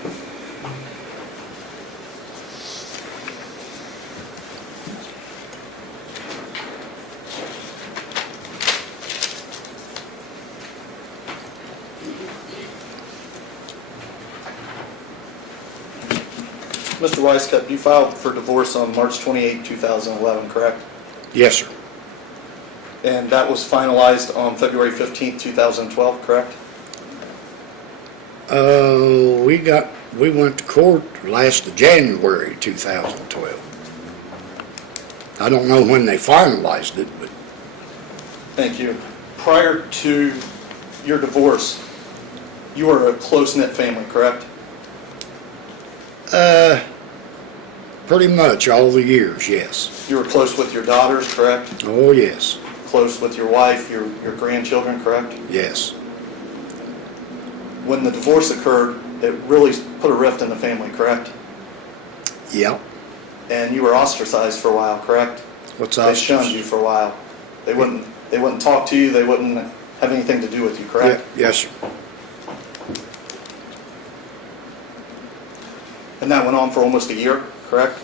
Mr. Weisskopf, you filed for divorce on March 28, 2011, correct? Yes, sir. And that was finalized on February 15, 2012, correct? We went to court last of January 2012. I don't know when they finalized it, but Thank you. Prior to your divorce, you were a close-knit family, correct? pretty much all the years, yes. You were close with your daughters, correct? Oh, yes, Close with your wife, your grandchildren, correct? yes. When the divorce occurred, it really put a rift in the family, correct? Yep. And you were ostracized for a while, correct? What's They shunned you for a while. They wouldn't talk to you, they wouldn't have anything to do with you, correct? Yes, sir. And that went on for almost a year, correct?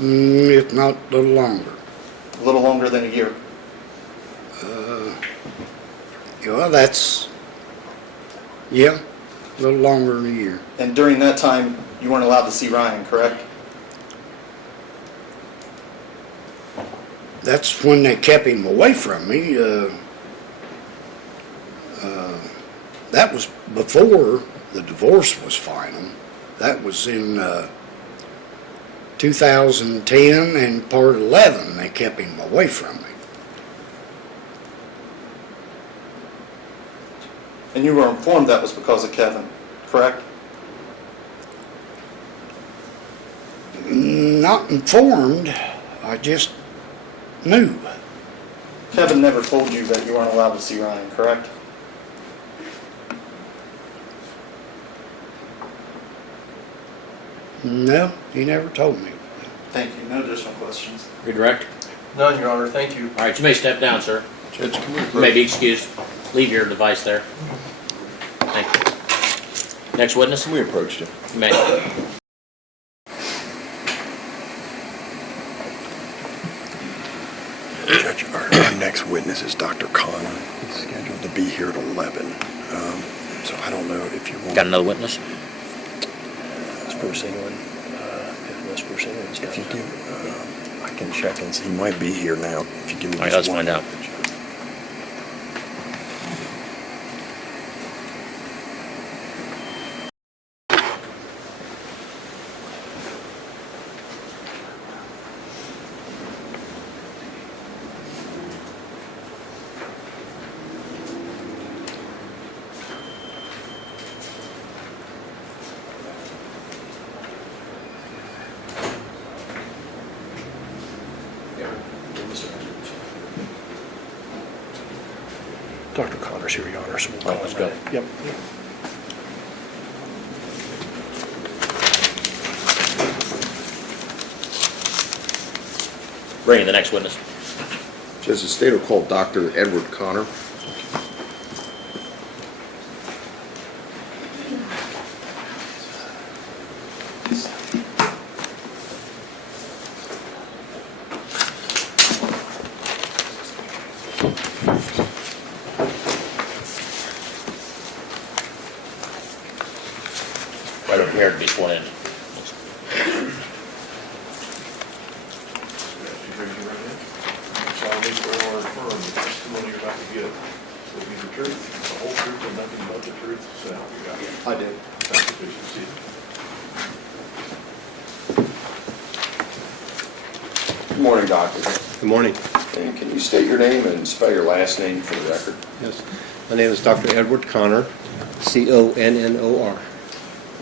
If not a little longer. A little longer than a year. Well, yeah, a little longer than a year. And during that time, you weren't allowed to see Ryan, correct? That's when they kept him away from me. That was before the divorce was final. That was in 2010 and part 11. They kept him away from me. And you were informed that was because of Kevin, correct? Not informed, I just knew. Kevin never told you that you weren't allowed to see Ryan, correct? No, he never told me. Thank you. No additional questions. Redirect. None, Your Honor, thank you. All right, you may step down, sir. Judge, can we You may be excused. Leave your device there. Thank you. Next witness? We approached him. You may. Judge, our next witness is Dr. Connor. He's scheduled to be here at 11. So I don't know if you want... Got another witness? It's Bruce England. Unless Bruce England's If you give... I can check and see. He might be here now. If you give me All right, just let's one find out. moment, Judge. Dr. Connor's here, Your Honor, so we'll All right, call let's him go. in. Yep. Bring in the next witness. Judge, the state will call Dr. Edward Connor. Right over here to be sworn in. If you raise your right hand, solemnly swear or affirm the testimony you're about to give will be the truth, the whole truth, and nothing but the truth, so help you God. I do. Thank you, please be seated. Good morning, Doctor. Good morning. And can you state your name and spell your last name for the record? Yes, my name is Dr. Edward Connor, Connor.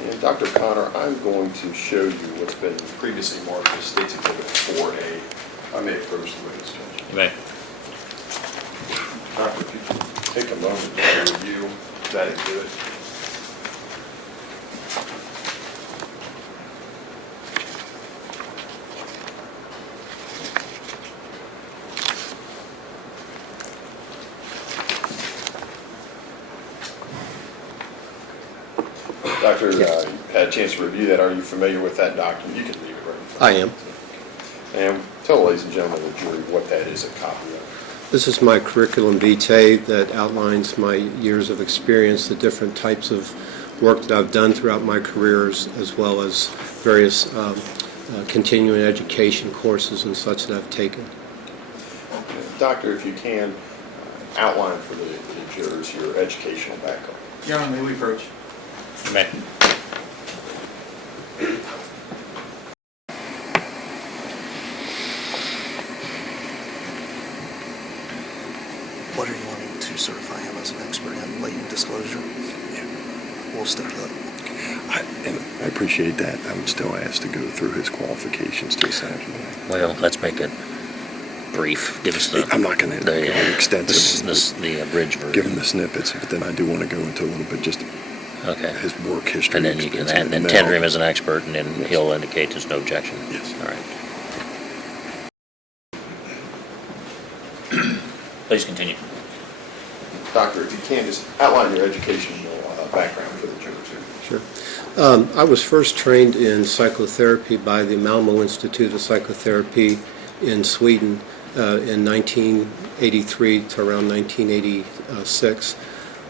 And Dr. Connor, I'm going to show you what's been previously marked as State's Exhibit 4A. I may approach the witness, Judge. You may. Doctor, if you could take a moment to review that exhibit. Doctor, you had a chance to review that. Are you familiar with that document? You can read it right in front I of you. am. And tell ladies and gentlemen of the jury what that is a copy of. This is my curriculum vitae that outlines my years of experience, the different types of work that I've done throughout my careers, as well as various continuing education courses and such that I've taken. Doctor, if you can, outline for the jurors your educational background. Your Honor, may we approach? You may. What are you wanting to certify him as an expert in latent disclosure? We'll stick to that. And I appreciate that. I would still ask to go through his qualifications to Saturday. Well, let's make it brief. Give us the... I'm not going to go extensive. The abridged version. Give him the snippets, but then I do want to go into a little bit just Okay. his work history. And then you can, experience and then with tender Mel. him as an expert, and then Yes. he'll indicate there's no objection. Yes. All right. Please continue. Doctor, if you can, just outline your educational background for the jurors here. Sure. I was first trained in psychotherapy by the Malmo Institute of Psychotherapy in Sweden in 1983 to around 1986.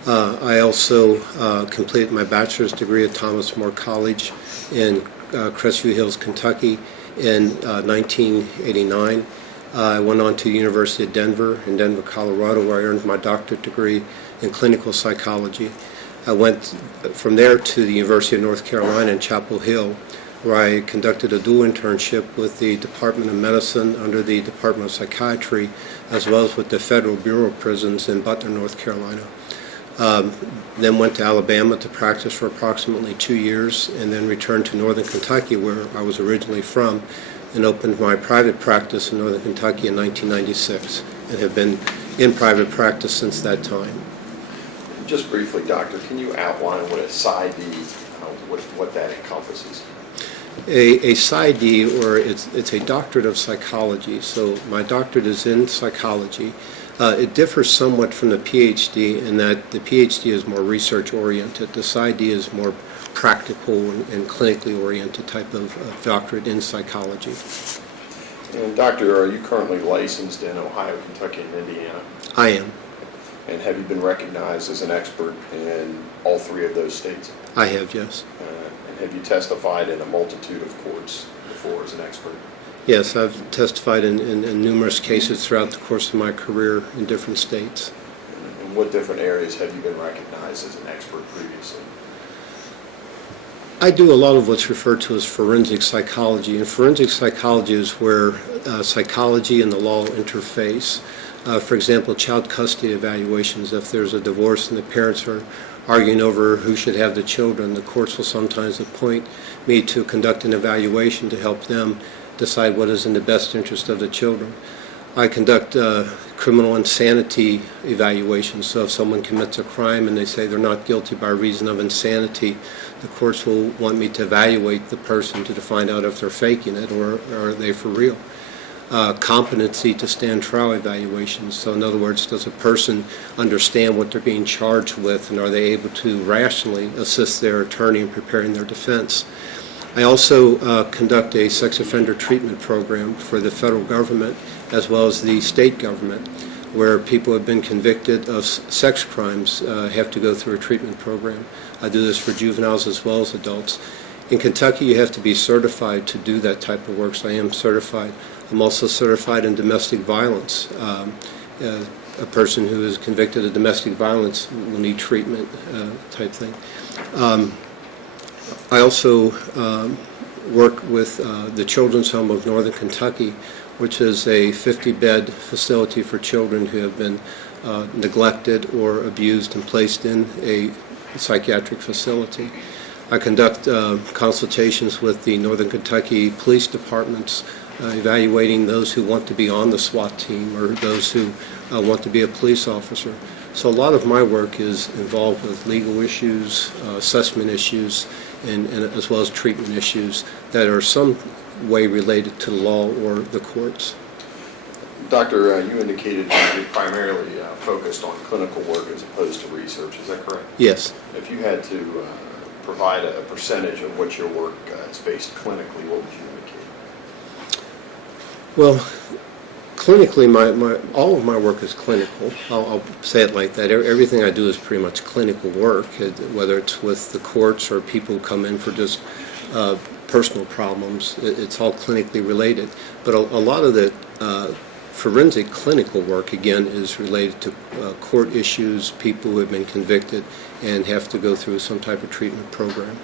I also completed my bachelor's degree at Thomas More College in Crestview Hills, Kentucky in 1989. I went on to the University of Denver in Denver, Colorado, where I earned my doctorate degree in clinical psychology. I went from there to the University of North Carolina in Chapel Hill, where I conducted a dual internship with the Department of Medicine under the Department of Psychiatry, as well as with the Federal Bureau of Prisons in Butler, North Carolina. Then went to Alabama to practice for approximately 2 years, and then returned to Northern Kentucky, where I was originally from, and opened my private practice in Northern Kentucky in 1996, and have been in private practice since that time. Just briefly, Doctor, can you outline what a PsyD, what that encompasses? A PsyD, or it's a doctorate of psychology. So my doctorate is in psychology. It differs somewhat from the PhD in that the PhD is more research-oriented. The PsyD is more practical and clinically oriented type of doctorate in psychology. And Doctor, are you currently licensed in Ohio, Kentucky, and Indiana? I am. And have you been recognized as an expert in all three of those states? I have, yes. And have you testified in a multitude of courts before as an expert? Yes, I've testified in numerous cases throughout the course of my career in different states. In what different areas have you been recognized as an expert previously? I do a lot of what's referred to as forensic psychology, and forensic psychology is where psychology and the law interface. For example, child custody evaluations. If there's a divorce and the parents are arguing over who should have the children, the courts will sometimes appoint me to conduct an evaluation to help them decide what is in the best interest of the children. I conduct criminal insanity evaluations. So if someone commits a crime and they say they're not guilty by reason of insanity, the courts will want me to evaluate the person to find out if they're faking it or are they for real. Competency to stand trial evaluations. So in other words, does a person understand what they're being charged with, and are they able to rationally assist their attorney in preparing their defense? I also conduct a sex offender treatment program for the federal government as well as the state government, where people who have been convicted of sex crimes have to go through a treatment program. I do this for juveniles as well as adults. In Kentucky, you have to be certified to do that type of work, so I am certified. I'm also certified in domestic violence. A person who is convicted of domestic violence will need treatment type thing. I also work with the Children's Home of Northern Kentucky, which is a 50-bed facility for children who have been neglected or abused and placed in a psychiatric facility. I conduct consultations with the Northern Kentucky Police Departments, evaluating those who want to be on the SWAT team or those who want to be a police officer. So a lot of my work is involved with legal issues, assessment issues, and as well as treatment issues that are some way related to the law or the courts. Doctor, you indicated that you're primarily focused on clinical work as opposed to research. Is that correct? Yes. If you had to provide a percentage of what your work is based clinically, what would you indicate? Well, clinically, all of my work is clinical. I'll say it like that. Everything I do is pretty much clinical work, whether it's with the courts or people who come in for just personal problems. It's all clinically related. But a lot of the forensic clinical work, again, is related to court issues, people who have been convicted and have to go through some type of treatment program.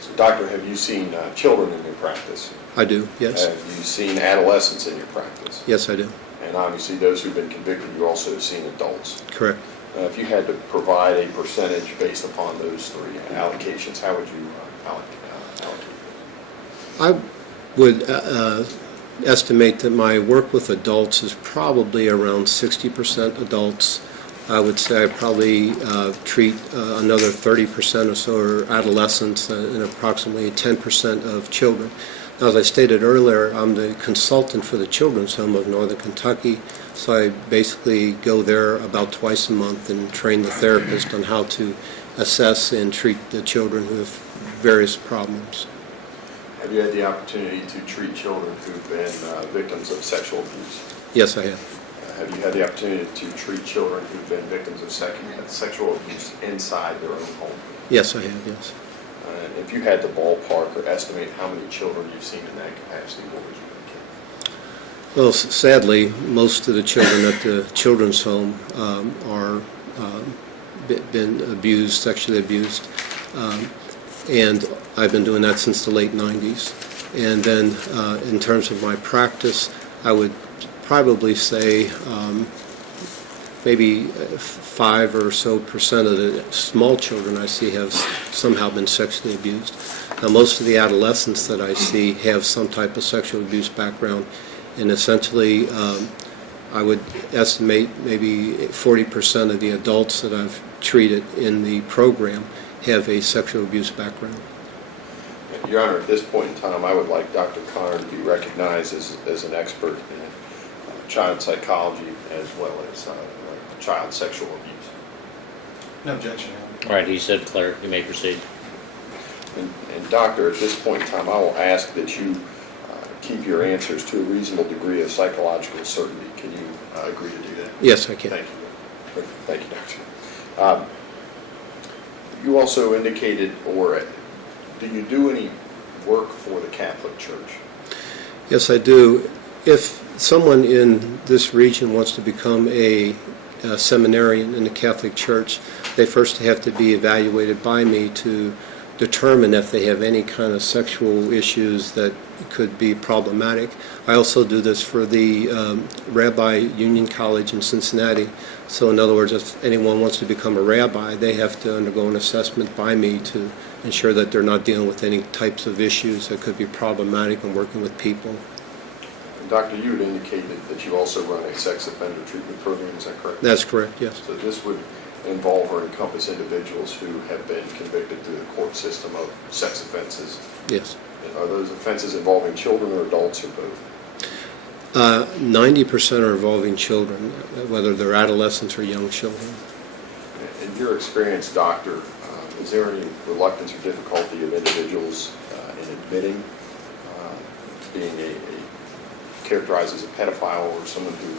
So, Doctor, have you seen children in your practice? I do, yes. Have you seen adolescents in your practice? Yes, I do. And obviously those who've been convicted, you also have seen adults. Correct. If you had to provide a percentage based upon those three allocations, how would you allocate it? I would estimate that my work with adults is probably around 60% adults. I would say I probably treat another 30% or so are adolescents and approximately 10% of children. Now, as I stated earlier, I'm the consultant for the Children's Home of Northern Kentucky, so I basically go there about twice a month and train the therapist on how to assess and treat the children who have various problems. Have you had the opportunity to treat children who've been victims of sexual abuse? Yes, I have. Have you had the opportunity to treat children who've been victims of sexual abuse inside their own home? Yes, I have, yes. If you had to ballpark or estimate how many children you've seen in that capacity, what would you indicate? Well, sadly, most of the children at the children's home are been abused, sexually abused, and I've been doing that since the late 90s. And then in terms of my practice, I would probably say maybe 5 or so percent of the small children I see have somehow been sexually abused. Now, most of the adolescents that I see have some type of sexual abuse background, and essentially I would estimate maybe 40% of the adults that I've treated in the program have a sexual abuse background. Your Honor, at this point in time, I would like Dr. Connor to be recognized as an expert in child psychology as well as child sexual abuse. No objection. All right, he said clear. You may proceed. And Doctor, at this point in time, I will ask that you keep your answers to a reasonable degree of psychological certainty. Can you agree to do that? Yes, I can. Thank you. Thank you, Doctor. You also indicated, or do you do any work for the Catholic Church? Yes, I do. If someone in this region wants to become a seminarian in the Catholic Church, they first have to be evaluated by me to determine if they have any kind of sexual issues that could be problematic. I also do this for the Rabbi Union College in Cincinnati. So in other words, if anyone wants to become a rabbi, they have to undergo an assessment by me to ensure that they're not dealing with any types of issues that could be problematic in working with people. Doctor, you had indicated that you also run a sex offender treatment program, is that correct? That's correct, yes. So this would involve or encompass individuals who have been convicted through the court system of sex offenses? Yes. Are those offenses involving children or adults or both? 90% are involving children, whether they're adolescents or young children. In your experience, Doctor, is there any reluctance or difficulty of individuals in admitting being characterized as a pedophile or someone who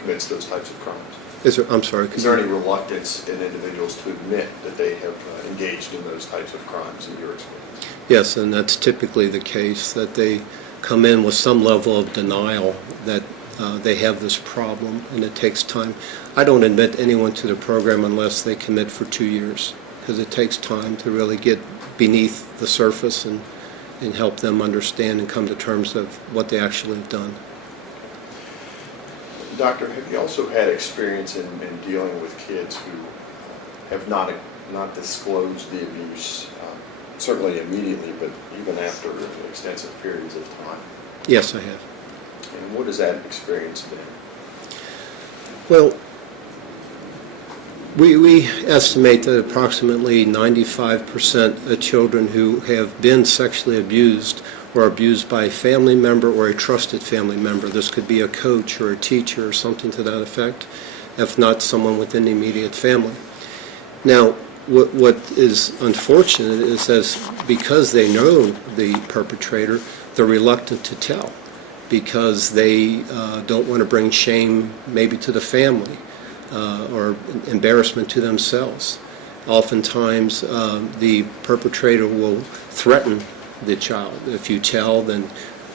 commits those types of crimes? I'm sorry. Is there any reluctance in individuals to admit that they have engaged in those types of crimes in your experience? Yes, and that's typically the case, that they come in with some level of denial that they have this problem, and it takes time. I don't admit anyone to the program unless they commit for 2 years, because it takes time to really get beneath the surface and help them understand and come to terms of what they actually have done. Doctor, have you also had experience in dealing with kids who have not disclosed the abuse, certainly immediately, but even after extensive periods of time? Yes, I have. And what has that experience been? Well, we estimate that approximately 95% of children who have been sexually abused or abused by a family member or a trusted family member. This could be a coach or a teacher or something to that effect, if not someone within the immediate family. Now, what is unfortunate is that because they know the perpetrator, they're reluctant to tell because they don't want to bring shame maybe to the family or embarrassment to themselves. Oftentimes, the perpetrator will threaten the child. If you tell, then,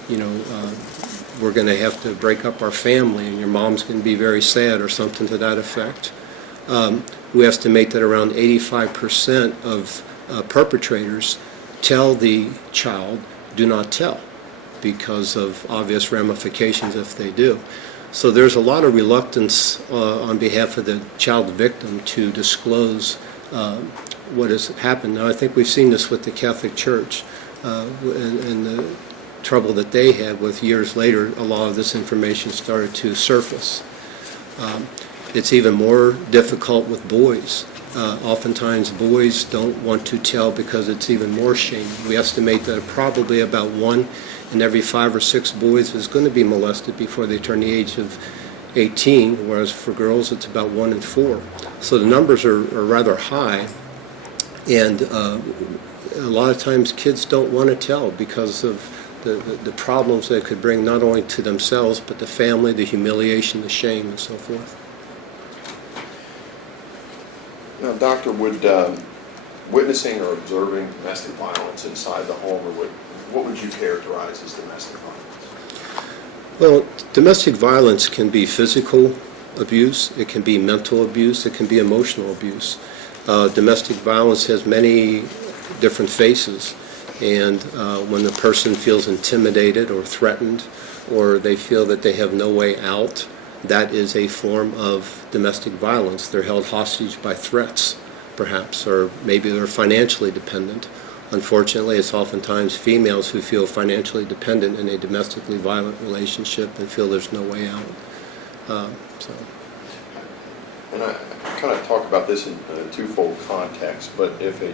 we're going to have to break up our family and your mom's going to be very sad or something to that effect. We estimate that around 85% of perpetrators tell the child, do not tell, because of obvious ramifications if they do. So there's a lot of reluctance on behalf of the child victim to disclose what has happened. Now, I think we've seen this with the Catholic Church and the trouble that they had with years later, a lot of this information started to surface. It's even more difficult with boys. Oftentimes boys don't want to tell because it's even more shame. We estimate that probably about 1 in every 5 or 6 boys is going to be molested before they turn the age of 18, whereas for girls it's about 1 in 4. So the numbers are rather high, and a lot of times kids don't want to tell because of the problems they could bring not only to themselves but the family, the humiliation, the shame, and so forth. Now, Doctor, would witnessing or observing domestic violence inside the home, or what would you characterize as domestic violence? Well, domestic violence can be physical abuse, it can be mental abuse, it can be emotional abuse. Domestic violence has many different faces, and when the person feels intimidated or threatened, or they feel that they have no way out, that is a form of domestic violence. They're held hostage by threats, perhaps, or maybe they're financially dependent. Unfortunately, it's oftentimes females who feel financially dependent in a domestically violent relationship and feel there's no way out. And I kind of talk about this in a twofold context, but if a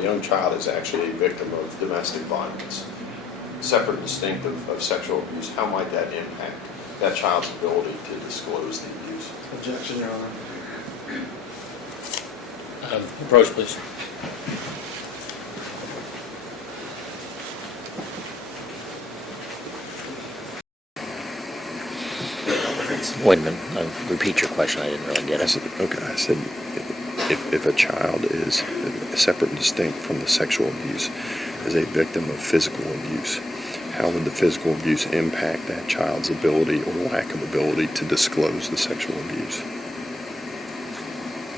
young child is actually a victim of domestic violence, separate and distinct of sexual abuse, how might that impact that child's ability to disclose the abuse? Objection, Your Honor. Approach, please. Wait a minute. Repeat your question. I didn't really get it. I said, if a child is separate and distinct from the sexual abuse, is a victim of physical abuse, how would the physical abuse impact that child's ability or lack of ability to disclose the sexual abuse?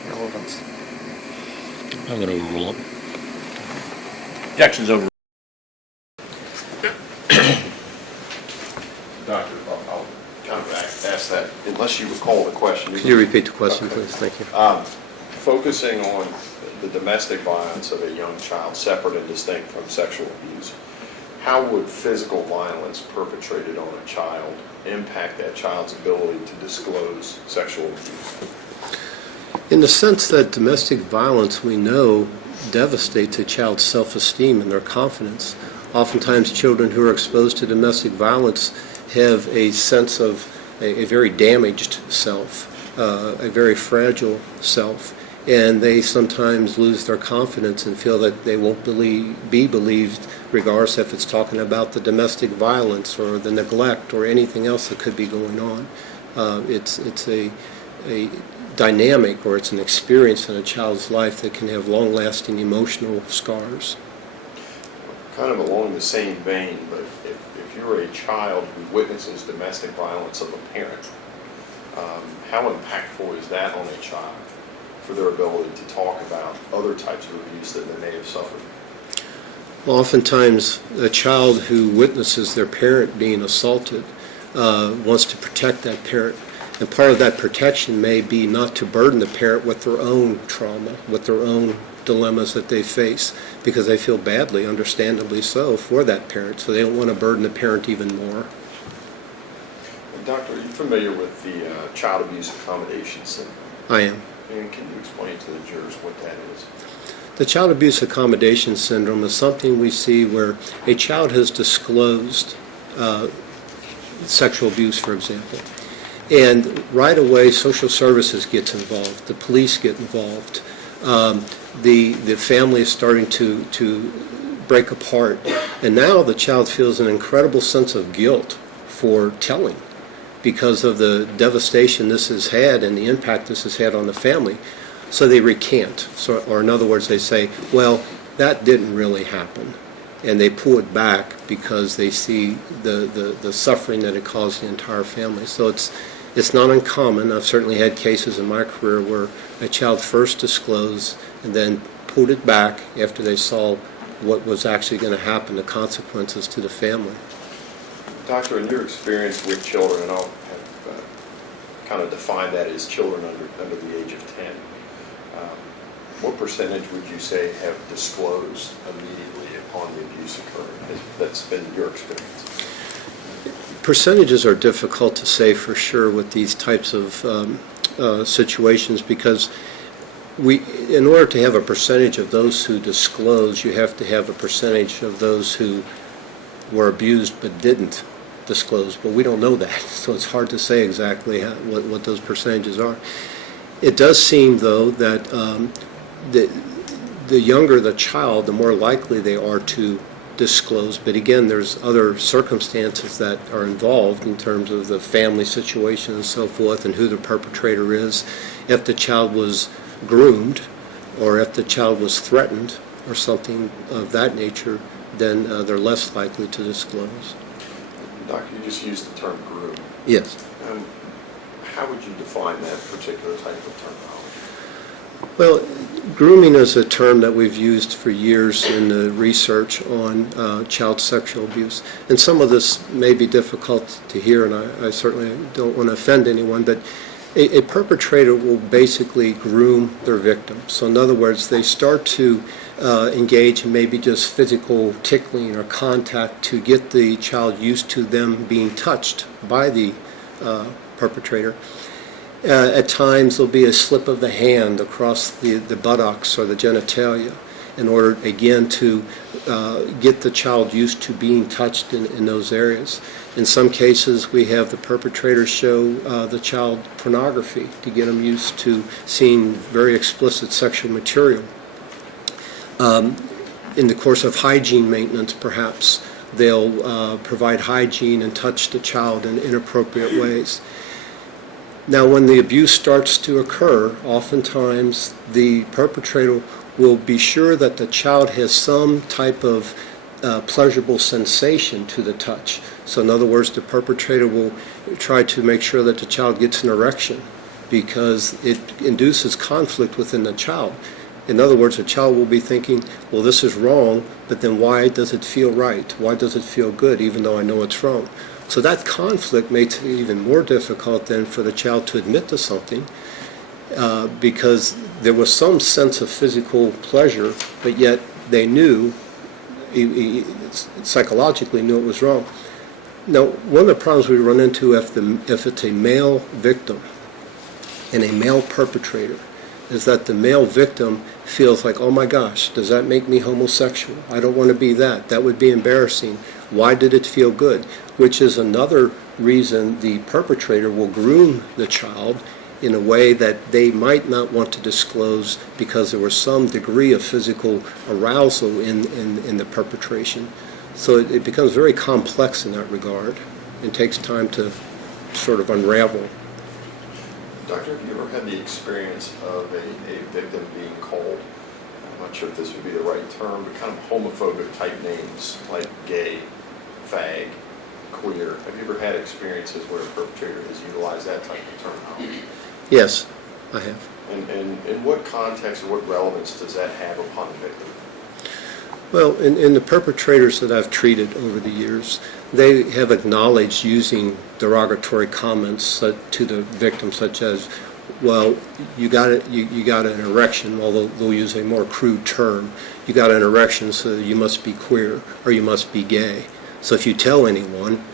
Relevance. I'm going to overrule it. Objection's over. Doctor, I'll kind of ask that, unless you recall the question. Could you repeat the question, please? Thank you. Focusing on the domestic violence of a young child, separate and distinct from sexual abuse, how would physical violence perpetrated on a child impact that child's ability to disclose sexual abuse? In the sense that domestic violence, we know, devastates a child's self-esteem and their confidence. Oftentimes, children who are exposed to domestic violence have a sense of a very damaged self, a very fragile self, and they sometimes lose their confidence and feel that they won't be believed, regardless if it's talking about the domestic violence or the neglect or anything else that could be going on. It's a dynamic, or it's an experience in a child's life that can have long-lasting emotional scars. Kind of along the same vein, but if you're a child who witnesses domestic violence of a parent, how impactful is that on a child for their ability to talk about other types of abuse that they may have suffered? Well, oftentimes, a child who witnesses their parent being assaulted wants to protect that parent. And part of that protection may be not to burden the parent with their own trauma, with their own dilemmas that they face, because they feel badly, understandably so, for that parent. So they don't want to burden the parent even more. Doctor, are you familiar with the Child Abuse Accommodation Center? I am. And can you explain to the jurors what that is? The Child Abuse Accommodation Syndrome is something we see where a child has disclosed sexual abuse, for example. And right away, social services gets involved, the police get involved, the family is starting to break apart. And now the child feels an incredible sense of guilt for telling, because of the devastation this has had and the impact this has had on the family. So they recant, or in other words, they say, well, that didn't really happen. And they pull it back because they see the suffering that it caused the entire family. So it's not uncommon. I've certainly had cases in my career where a child first disclosed and then pulled it back after they saw what was actually going to happen, the consequences to the family. Doctor, in your experience with children, and I'll have kind of define that as children under the age of 10, what percentage would you say have disclosed immediately upon the abuse occurring? That's been your experience. Percentages are difficult to say for sure with these types of situations, because in order to have a percentage of those who disclose, you have to have a percentage of those who were abused but didn't disclose. But we don't know that, so it's hard to say exactly what those percentages are. It does seem, though, that the younger the child, the more likely they are to disclose. But again, there's other circumstances that are involved in terms of the family situation and so forth, and who the perpetrator is. If the child was groomed, or if the child was threatened, or something of that nature, then they're less likely to disclose. Doctor, you just used the term groom. Yes. How would you define that particular type of terminology? Well, grooming is a term that we've used for years in the research on child sexual abuse. And some of this may be difficult to hear, and I certainly don't want to offend anyone, but a perpetrator will basically groom their victim. So in other words, they start to engage in maybe just physical tickling or contact to get the child used to them being touched by the perpetrator. At times there'll be a slip of the hand across the buttocks or the genitalia in order, again, to get the child used to being touched in those areas. In some cases, we have the perpetrator show the child pornography to get them used to seeing very explicit sexual material. In the course of hygiene maintenance, perhaps, they'll provide hygiene and touch the child in inappropriate ways. Now, when the abuse starts to occur, oftentimes the perpetrator will be sure that the child has some type of pleasurable sensation to the touch. So in other words, the perpetrator will try to make sure that the child gets an erection because it induces conflict within the child. In other words, the child will be thinking, well, this is wrong, but then why does it feel right? Why does it feel good, even though I know it's wrong? So that conflict makes it even more difficult then for the child to admit to something because there was some sense of physical pleasure, but yet they knew, psychologically knew it was wrong. Now, one of the problems we run into if it's a male victim and a male perpetrator is that the male victim feels like, oh my gosh, does that make me homosexual? I don't want to be that. That would be embarrassing. Why did it feel good? Which is another reason the perpetrator will groom the child in a way that they might not want to disclose because there was some degree of physical arousal in the perpetration. So it becomes very complex in that regard. It takes time to sort of unravel. Doctor, have you ever had the experience of a victim being called, I'm not sure if this would be the right term, but kind of homophobic type names like gay, fag, queer? Have you ever had experiences where a perpetrator has utilized that type of terminology? Yes, I have. And in what context or what relevance does that have upon the victim? Well, in the perpetrators that I've treated over the years, they have acknowledged using derogatory comments to the victim, such as, well, you got an erection, well, they'll use a more crude term. You got an erection, so you must be queer or you must be gay. So if you tell anyone,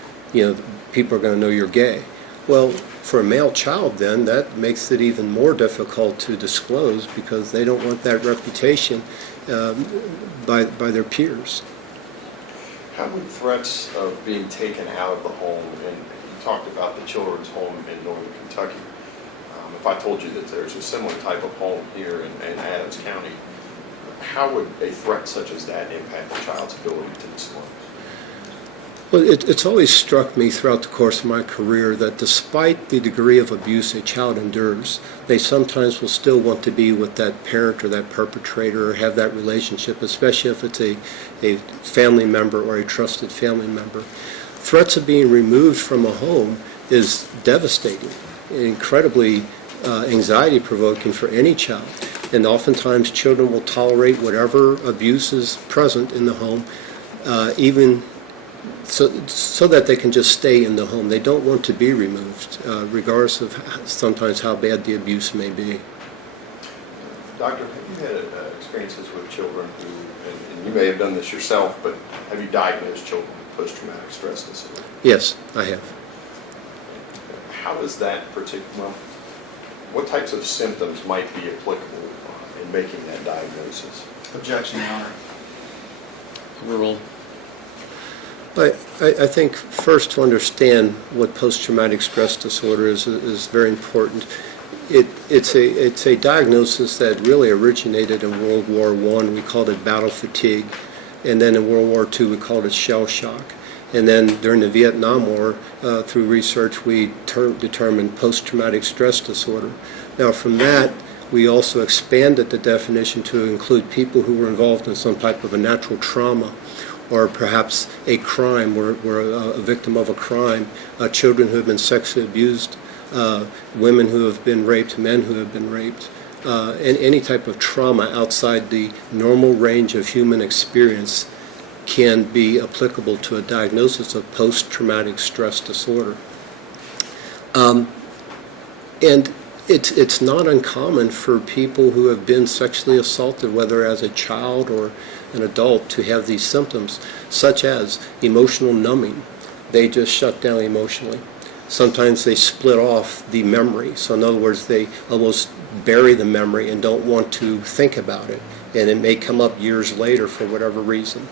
people are going to know you're gay. Well, for a male child, then, that makes it even more difficult to disclose because they don't want that reputation by their peers. How would threats of being taken out of the home, and you talked about the children's home in northern Kentucky, if I told you that there's a similar type of home here in Adams County, how would a threat such as that impact the child's ability to disclose? Well, it's always struck me throughout the course of my career that despite the degree of abuse a child endures, they sometimes will still want to be with that parent or that perpetrator or have that relationship, especially if it's a family member or a trusted family member. Threats of being removed from a home is devastating, incredibly anxiety-provoking for any child. And oftentimes children will tolerate whatever abuse is present in the home, even so that they can just stay in the home. They don't want to be removed, regardless of sometimes how bad the abuse may be. Doctor, have you had experiences with children who, and you may have done this yourself, but have you diagnosed children with post-traumatic stress disorder? Yes, I have. How is that particular, what types of symptoms might be applicable in making that diagnosis? Objection, Your Honor. Rule. I think first to understand what post-traumatic stress disorder is very important. It's a diagnosis that really originated in World War I. We called it battle fatigue. And then in World War II, we called it shell shock. And then during the Vietnam War, through research, we determined post-traumatic stress disorder. Now from that, we also expanded the definition to include people who were involved in some type of a natural trauma, or perhaps a crime, were a victim of a crime, children who have been sexually abused, women who have been raped, men who have been raped, and any type of trauma outside the normal range of human experience can be applicable to a diagnosis of post-traumatic stress disorder. And it's not uncommon for people who have been sexually assaulted, whether as a child or an adult, to have these symptoms, such as emotional numbing. They just shut down emotionally. Sometimes they split off the memory. So in other words, they almost bury the memory and don't want to think about it. And it may come up years later for whatever reason.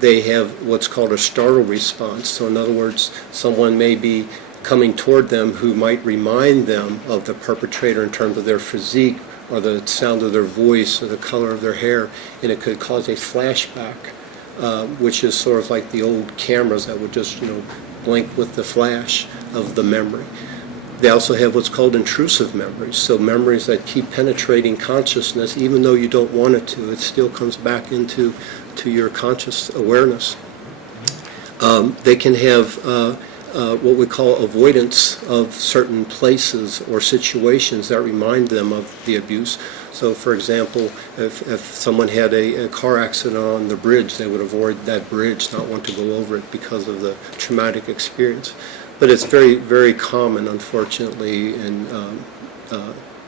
They have what's called a startle response. So in other words, someone may be coming toward them who might remind them of the perpetrator in terms of their physique or the sound of their voice or the color of their hair, and it could cause a flashback, which is sort of like the old cameras that would just, blink with the flash of the memory. They also have what's called intrusive memories, so memories that keep penetrating consciousness even though you don't want it to. It still comes back into your conscious awareness. They can have what we call avoidance of certain places or situations that remind them of the abuse. So, for example, if someone had a car accident on the bridge, they would avoid that bridge, not want to go over it because of the traumatic experience. But it's very, very common, unfortunately, in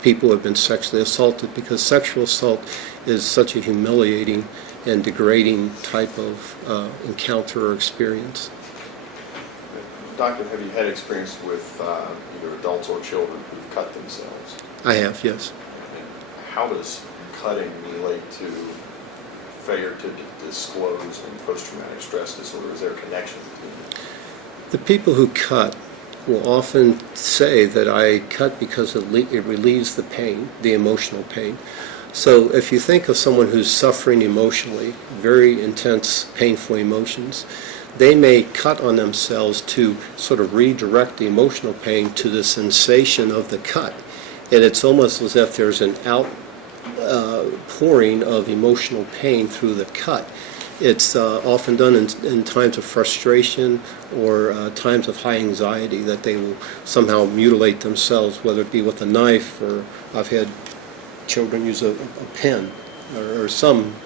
people who have been sexually assaulted, because sexual assault is such a humiliating and degrading type of encounter or experience. Doctor, have you had experience with either adults or children who've cut themselves? I have, yes. And how does cutting relate to failure to disclose and post-traumatic stress disorder? Is there a connection between them? The people who cut will often say that I cut because it relieves the pain, the emotional pain. So if you think of someone who's suffering emotionally, very intense, painful emotions, they may cut on themselves to sort of redirect the emotional pain to the sensation of the cut. And it's almost as if there's an outpouring of emotional pain through the cut. It's often done in times of frustration or times of high anxiety, that they will somehow mutilate themselves, whether it be with a knife, or I've had children use a pen or some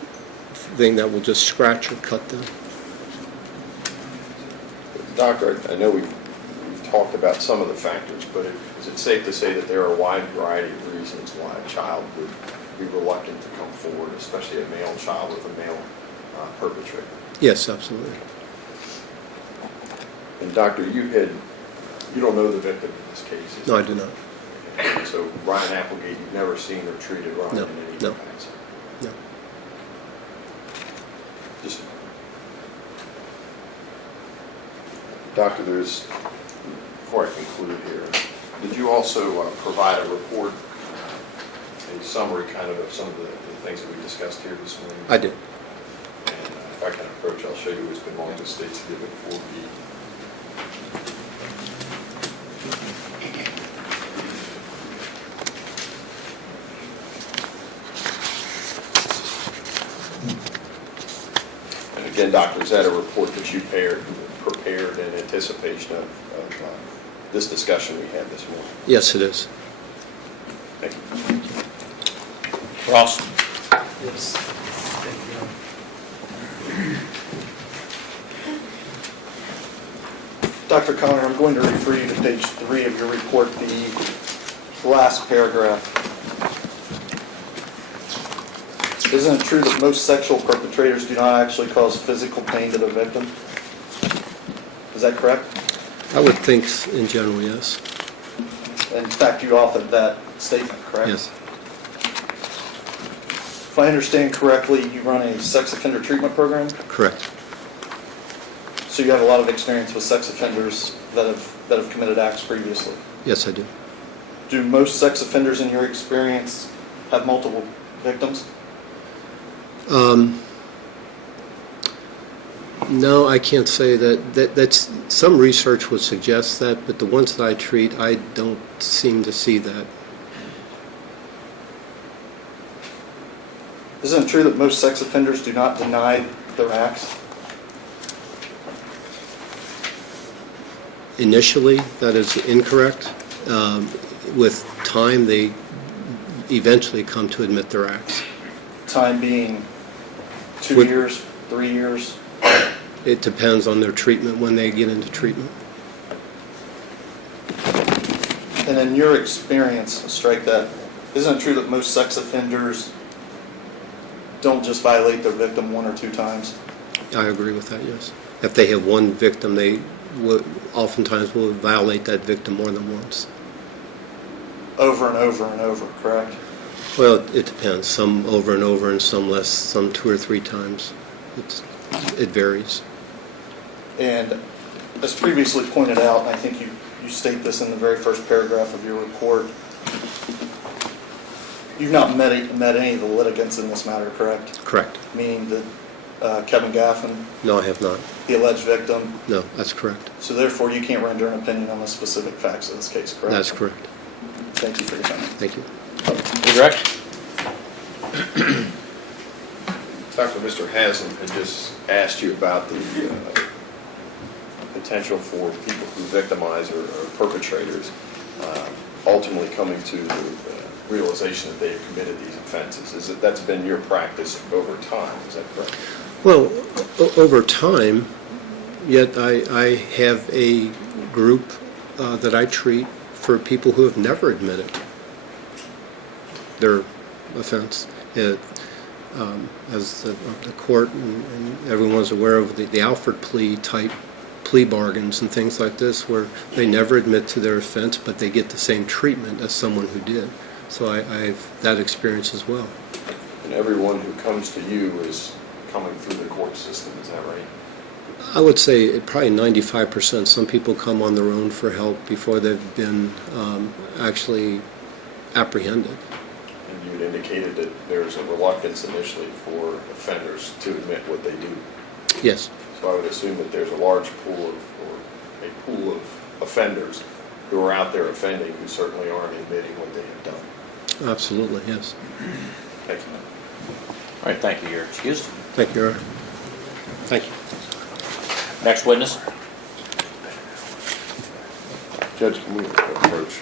thing that will just scratch or cut them. Doctor, I know we've talked about some of the factors, but is it safe to say that there are a wide variety of reasons why a child would be reluctant to come forward, especially a male child with a male perpetrator? Yes, absolutely. And Doctor, you don't know the victim in this case? No, I do not. So Ryan Applegate, you've never seen or treated Ryan in any capacity? No. Just, Doctor, before I conclude here, did you also provide a report, a summary kind of some of the things that we discussed here this morning? I did. And if I can approach, I'll show you what's been marked as States Exhibit 4B. And again, Doctor, is that a report that you prepared in anticipation of this discussion we had this morning? Yes, it is. Thank you. Ross? Yes. Thank you. Dr. Connor, I'm going to refer you to page 3 of your report, the last paragraph. Isn't it true that most sexual perpetrators do not actually cause physical pain to the victim? Is that correct? I would think in general, yes. In fact, you authored that statement, correct? Yes. If I understand correctly, you run a sex offender treatment program? Correct. So you have a lot of experience with sex offenders that have committed acts previously? Yes, I do. Do most sex offenders in your experience have multiple victims? No, I can't say that. That's some research would suggest that, but the ones that I treat, I don't seem to see that. Isn't it true that most sex offenders do not deny their acts? Initially, that is incorrect. With time, they eventually come to admit their acts. Time being 2 Would- years, 3 years? It depends on their treatment, when they get into treatment. And in your experience, strike that, isn't it true that most sex offenders don't just violate their victim 1 or 2 times? I agree with that, yes. If they have one victim, they would oftentimes will violate that victim more than once. Over and over and over, correct? Well, it depends. Some over and over and some less, some 2 or 3 times. It varies. And as previously pointed out, and I think you state this in the very first paragraph of your report, you've not met any of the litigants in this matter, correct? Correct. Meaning that Kevin Gaffin, No, I have not. the alleged victim. No, that's correct. So therefore, you can't render an opinion on the specific facts of this case, correct? That's correct. Thank you for your time. Thank you. Redirect? Dr. Mr. Haslam had just asked you about the potential for people who victimize or perpetrators ultimately coming to the realization that they have committed these offenses. That's been your practice over time, is that correct? Well, over time, yet I have a group that I treat for people who have never admitted their offense. As the court and everyone's aware of the Alford plea type plea bargains and things like this, where they never admit to their offense, but they get the same treatment as someone who did. So I have that experience as well. And everyone who comes to you is coming through the court system, is that right? I would say probably 95%. Some people come on their own for help before they've been actually apprehended. And you had indicated that there's a reluctance initially for offenders to admit what they do. Yes. So I would assume that there's a large pool of offenders who are out there offending who certainly aren't admitting what they have done. Absolutely, yes. Thank you. All right, thank you. You're excused. Thank you, Your Honor. Thank you. Next witness. Judge, can we approach?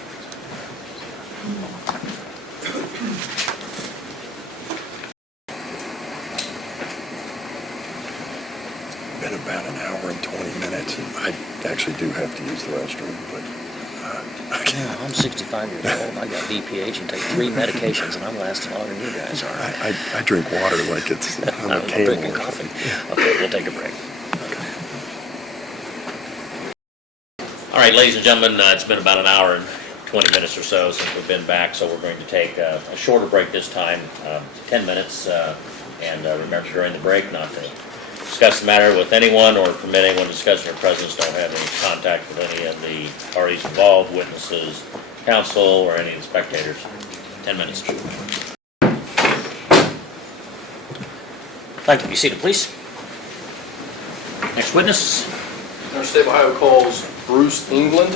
Been about an hour and 20 minutes, and I actually do have to use the restroom, but Yeah, I'm 65 years old. I got BPH and take 3 medications, and I'm lasting longer than you guys are. I drink water like it's I'm a I'm camel. drinking coffee. Okay, we'll take a break. All right, ladies and gentlemen, it's been about an hour and 20 minutes or so since we've been back, so we're going to take a shorter break this time, 10 minutes, and remember during the break not to discuss the matter with anyone or permit anyone to discuss in your presence. Don't have any contact with any of the parties involved, witnesses, counsel, or any of the spectators. 10 minutes. Thank you. Be seated, please. Next witness. Our state of Ohio calls Bruce England.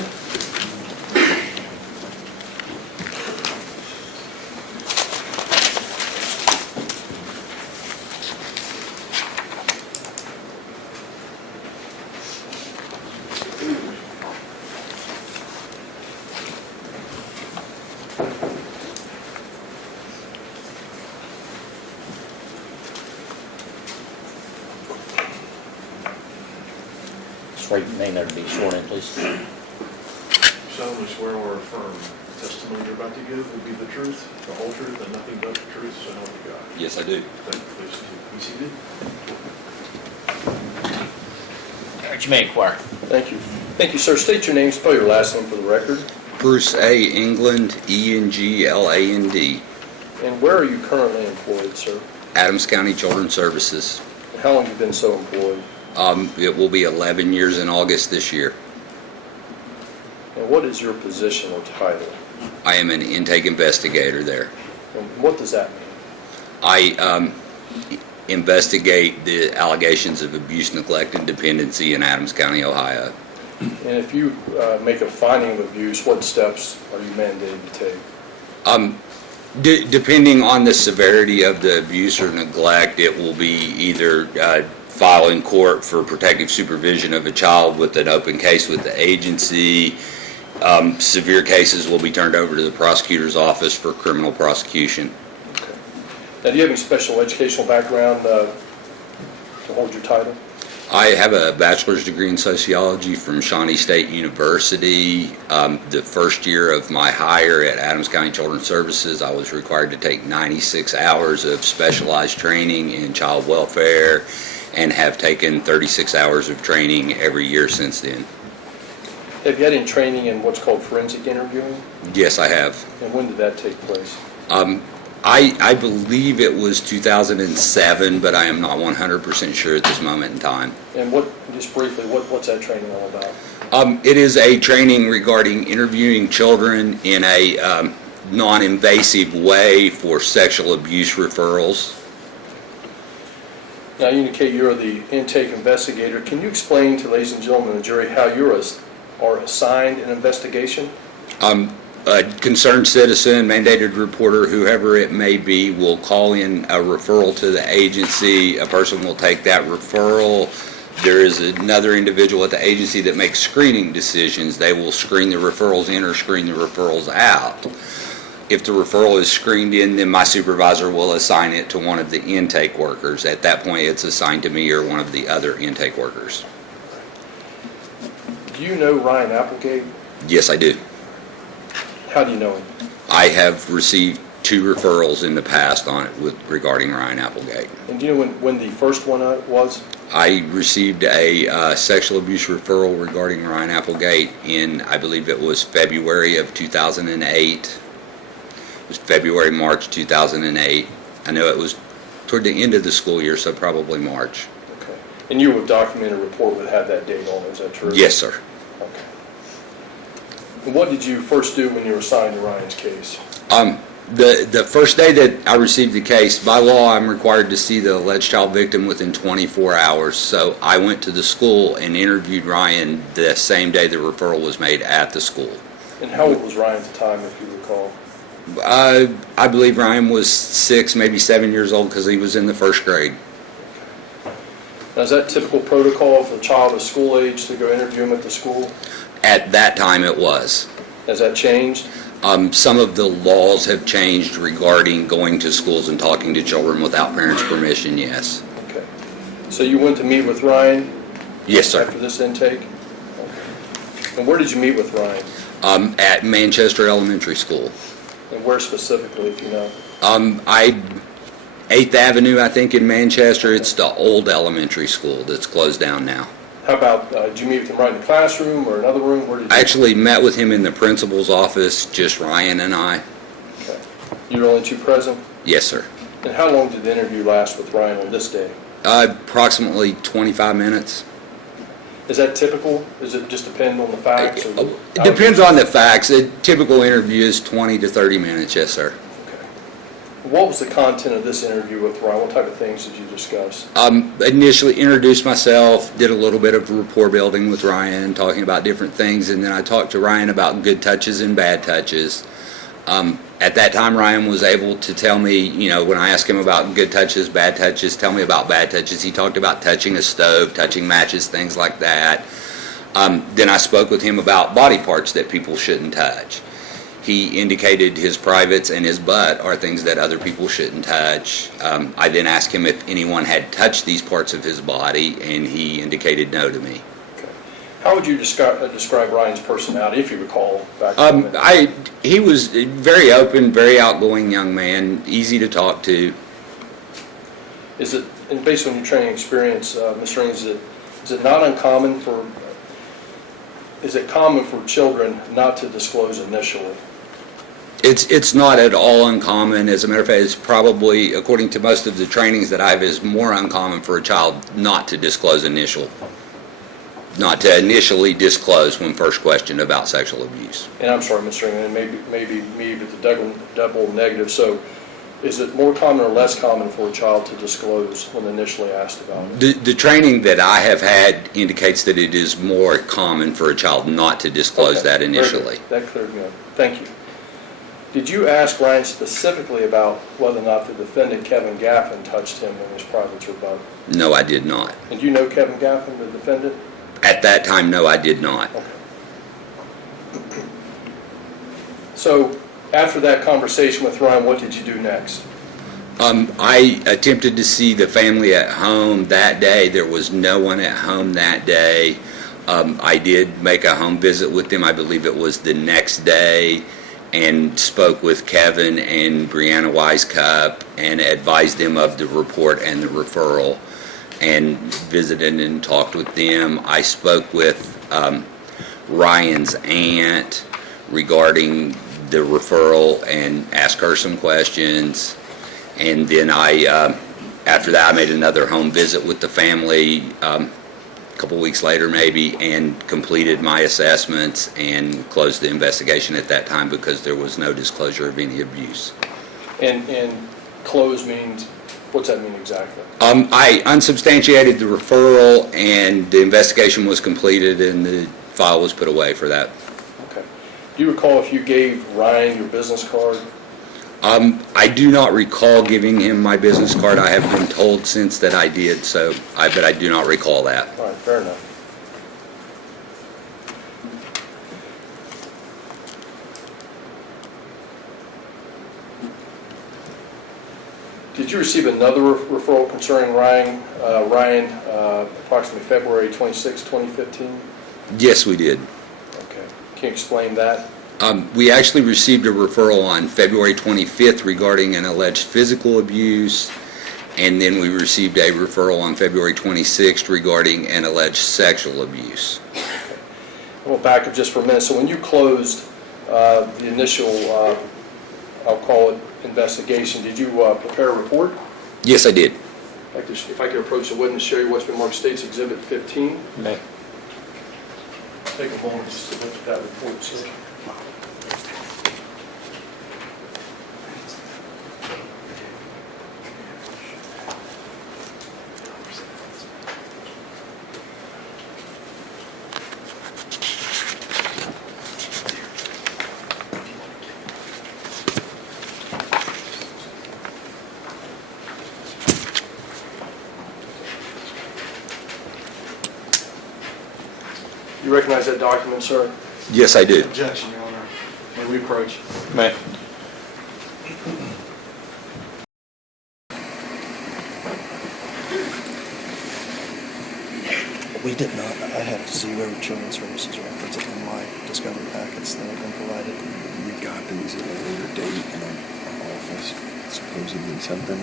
Straight name there to be sworn in, please. Solemnly swear or affirm the testimony you're about to give will be the truth, the whole truth, and nothing but the truth, so help you God. Yes, I do. Thank you. Please be seated. All right, you may inquire. Thank you. Thank you, sir. State your name, spell your last name for the record. Bruce A. England, E-N-G-L-A-N-D, And where are you currently employed, sir? Adams County Children's Services. And how long have you been so employed? It will be 11 years in August this year. And what is your position or title? I am an intake investigator there. And what does that mean? I investigate the allegations of abuse, neglect, and dependency in Adams County, Ohio. And if you make a finding of abuse, what steps are you mandated to take? Depending on the severity of the abuse or neglect, it will be either file in court for protective supervision of a child with an open case with the agency, Severe cases will be turned over to the prosecutor's office for criminal prosecution. Now, do you have any special educational background to hold your title? I have a bachelor's degree in sociology from Shawnee State University. The first year of my hire at Adams County Children's Services, I was required to take 96 hours of specialized training in child welfare and have taken 36 hours of training every year since then. Have you had any training in what's called forensic interviewing? Yes, I have. And when did that take place? I believe it was 2007, but I am not 100% sure at this moment in time. And just briefly, what's that training all about? It is a training regarding interviewing children in a non-invasive way for sexual abuse referrals. Now, you indicate you're the intake investigator. Can you explain to ladies and gentlemen of the jury how you are assigned an investigation? A concerned citizen, mandated reporter, whoever it may be, will call in a referral to the agency. A person will take that referral. There is another individual at the agency that makes screening decisions. They will screen the referrals in or screen the referrals out. If the referral is screened in, then my supervisor will assign it to one of the intake workers. At that point, it's assigned to me or one of the other intake workers. Do you know Ryan Applegate? Yes, I do. How do you know him? I have received 2 referrals in the past on it regarding Ryan Applegate. And do you know when the first one was? I received a sexual abuse referral regarding Ryan Applegate in, I believe it was February of 2008. It was February, March 2008. I know it was toward the end of the school year, so probably March. Okay. And you would document a report that had that date on it, is that true? Yes, sir. Okay. And what did you first do when you were assigned to Ryan's case? The first day that I received the case, by law, I'm required to see the alleged child victim within 24 hours. So I went to the school and interviewed Ryan the same day the referral was made at the school. And how old was Ryan at the time, if you recall? I believe Ryan was 6, maybe 7 years old because he was in the first grade. Now, is that typical protocol for a child of school age to go interview him at the school? At that time, it was. Has that changed? Some of the laws have changed regarding going to schools and talking to children without parents' permission, yes. Okay. So you went to meet with Ryan? Yes, sir. After this intake? Okay. And where did you meet with Ryan? At Manchester Elementary School. And where specifically, if you know? 8th Avenue, I think, in Manchester. It's the old elementary school that's closed down now. How about, did you meet with him right in the classroom or another room? Where did you? I actually met with him in the principal's office, just Ryan and I. Okay. You were only 2 present? Yes, sir. And how long did the interview last with Ryan on this day? Approximately 25 minutes. Is that typical? Does it just depend on the facts? Or It depends on the facts. A typical interview is 20 to 30 minutes, yes, sir. What was the content of this interview with Ryan? What type of things did you discuss? Initially introduced myself, did a little bit of rapport building with Ryan, talking about different things, and then I talked to Ryan about good touches and bad touches. At that time, Ryan was able to tell me, when I asked him about good touches, bad touches, tell me about bad touches. He talked about touching a stove, touching matches, things like that. Then I spoke with him about body parts that people shouldn't touch. He indicated his privates and his butt are things that other people shouldn't touch. I then asked him if anyone had touched these parts of his body, and he indicated no to me. Okay. How would you describe Ryan's personality, if you recall? He was a very open, very outgoing young man, easy to talk to. Is it, and based on your training experience, Mr. Raines, is it not uncommon for, is it common for children not to disclose initially? It's not at all uncommon. As a matter of fact, it's probably, according to most of the trainings that I have, is more uncommon for a child not to disclose not to initially disclose when first questioned about sexual abuse. And I'm sorry, Mr. Raines, maybe me with the double negative. So is it more common or less common for a child to disclose when initially asked about it? The training that I have had indicates that it is more common for a child not to disclose that initially. That cleared me up. Thank you. Did you ask Ryan specifically about whether or not the defendant, Kevin Gaffin, touched him when his privates were done? No, I did not. And do you know Kevin Gaffin, the defendant? At that time, no, I did not. Okay. So after that conversation with Ryan, what did you do next? I attempted to see the family at home that day. There was no one at home that day. I did make a home visit with them. I believe it was the next day, and spoke with Kevin and Brianna Wisecup and advised them of the report and the referral, and visited and talked with them. I spoke with Ryan's aunt regarding the referral and asked her some questions. And then after that, I made another home visit with the family a couple weeks later maybe, and completed my assessments and closed the investigation at that time because there was no disclosure of any abuse. And close means, what's that mean exactly? I unsubstantiated the referral, and the investigation was completed, and the file was put away for that. Okay. Do you recall if you gave Ryan your business card? I do not recall giving him my business card. I have been told since that I did, but I do not recall that. All right, fair enough. Did you receive another referral concerning Ryan approximately February 26, 2015? Yes, we did. Okay. Can you explain that? We actually received a referral on February 25th regarding an alleged physical abuse, and then we received a referral on February 26th regarding an alleged sexual abuse. Okay. We'll back up just for a minute. So when you closed the initial, I'll call it investigation, did you prepare a report? Yes, I did. If I could approach the witness, show you what's been marked State's Exhibit 15. Okay. Take a moment just to look at that report, sir. You recognize that document, sir? Yes, I do. Objection, Your Honor. May we approach? May. We did not. I have zero children's services reference in my discovery packets that have been provided. We got these at a later date in our office, supposedly something.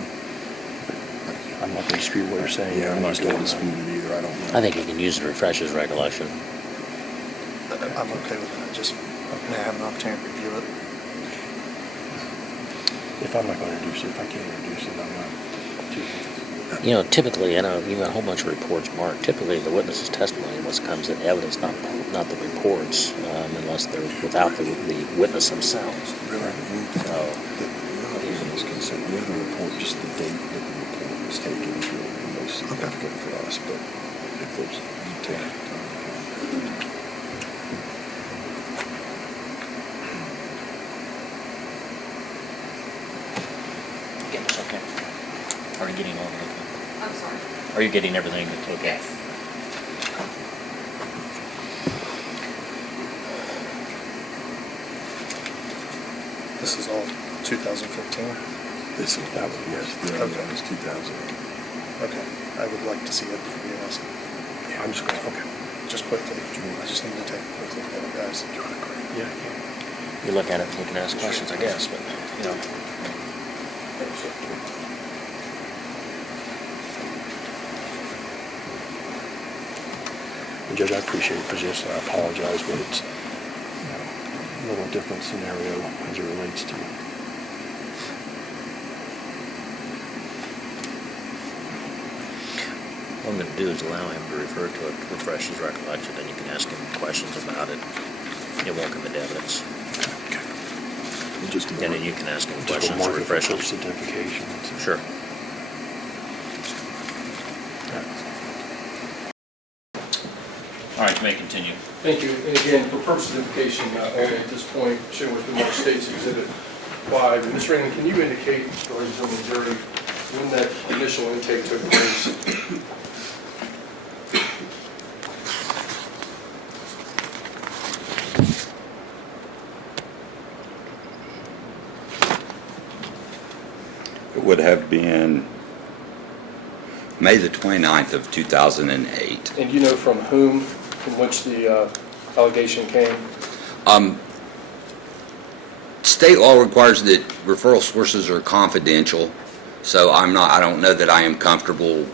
I'm not going to dispute what you're saying. Yeah, I'm not going to dispute it either. I don't know. I think he can use it to refresh his recollection. I'm okay with that. Just may I have an opportunity to review it? If I'm not going to introduce it, if I can't introduce it, I'm not. You know, typically, I know you've got a whole bunch of reports marked. Typically, the witness's testimony is what comes in evidence, not the reports, unless they're without the witness themselves. Really? So, The evidence consent, the other report, just the date that the report was taken is really the most significant for us, but if there's detail. again, it's okay. Are you getting all of it? I'm sorry. Are you getting everything that's okay? Yes. This is all 2015? That was, yes, the other one was 2000. Okay. I would like to see it before you ask. Yeah, I'm just going, Okay. Just quickly. I just need to take a quick look at it, guys. yeah. You look at it and you can ask questions, I guess, but, you know. And Judge, I appreciate your position. I apologize, but it's a little different scenario as it relates to. What I'm going to do is allow him to refer to it, to refresh his recollection, then you can ask him questions about it. It won't come into evidence. Okay. Just And then you can ask him just a questions to marker for refresh first it. identification. Sure. All right, you may continue. Thank you. And again, for purpose of identification, only at this point, showing what's been marked State's Exhibit 5. And Ms. Raymond, can you indicate, ladies and gentlemen, jury, when that initial intake took place? been May the 29th of 2008. And do you know from whom, from which the allegation came? State law requires that referral sources are confidential, so I don't know that I am comfortable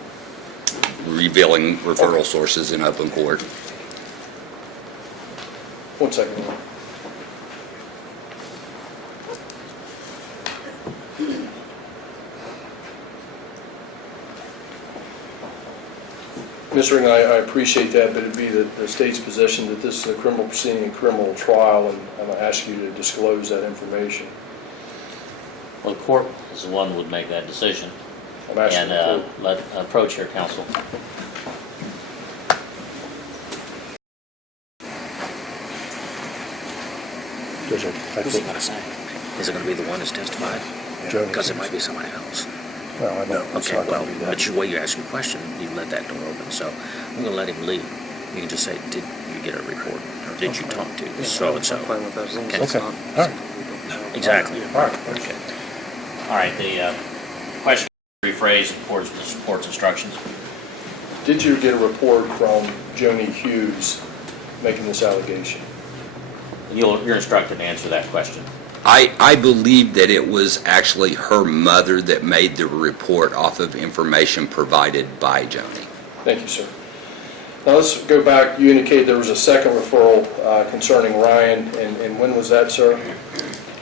revealing referral sources in open court. One second. Mr. Ring, I appreciate that, but it'd be the state's position that this is a criminal proceeding and criminal trial, and I'm going to ask you to disclose that information. Well, the court is the one who would make that decision. I'm asking And approach your counsel. Who's it going to say? Is it going to be the one that's testified? Because it might be somebody else. Well, I know. Okay, well, but the way you ask your question, you let that door open. So I'm going to let him leave. You can just say, did you get a report? Or did you talk to so-and-so? Okay, all right. Exactly. All right. Okay. All right, the question rephrased in accordance with the court's instructions. Did you get a report from Joni Hughes making this allegation? You're instructed to answer that question. I believe that it was actually her mother that made the report off of information provided by Joni. Thank you, sir. Now let's go back. You indicated there was a second referral concerning Ryan, and when was that, sir?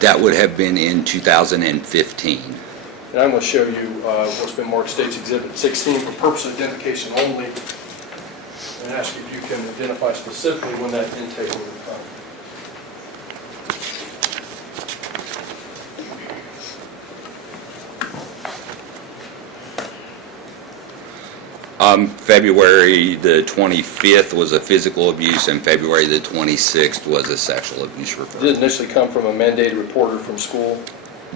That would have been in 2015. And I'm going to show you what's been marked State's Exhibit 16 for purpose of identification only, and ask if you can identify specifically when that intake would have come. February the 25th was a physical abuse, and February the 26th was a sexual abuse referral. Did it initially come from a mandated reporter from school?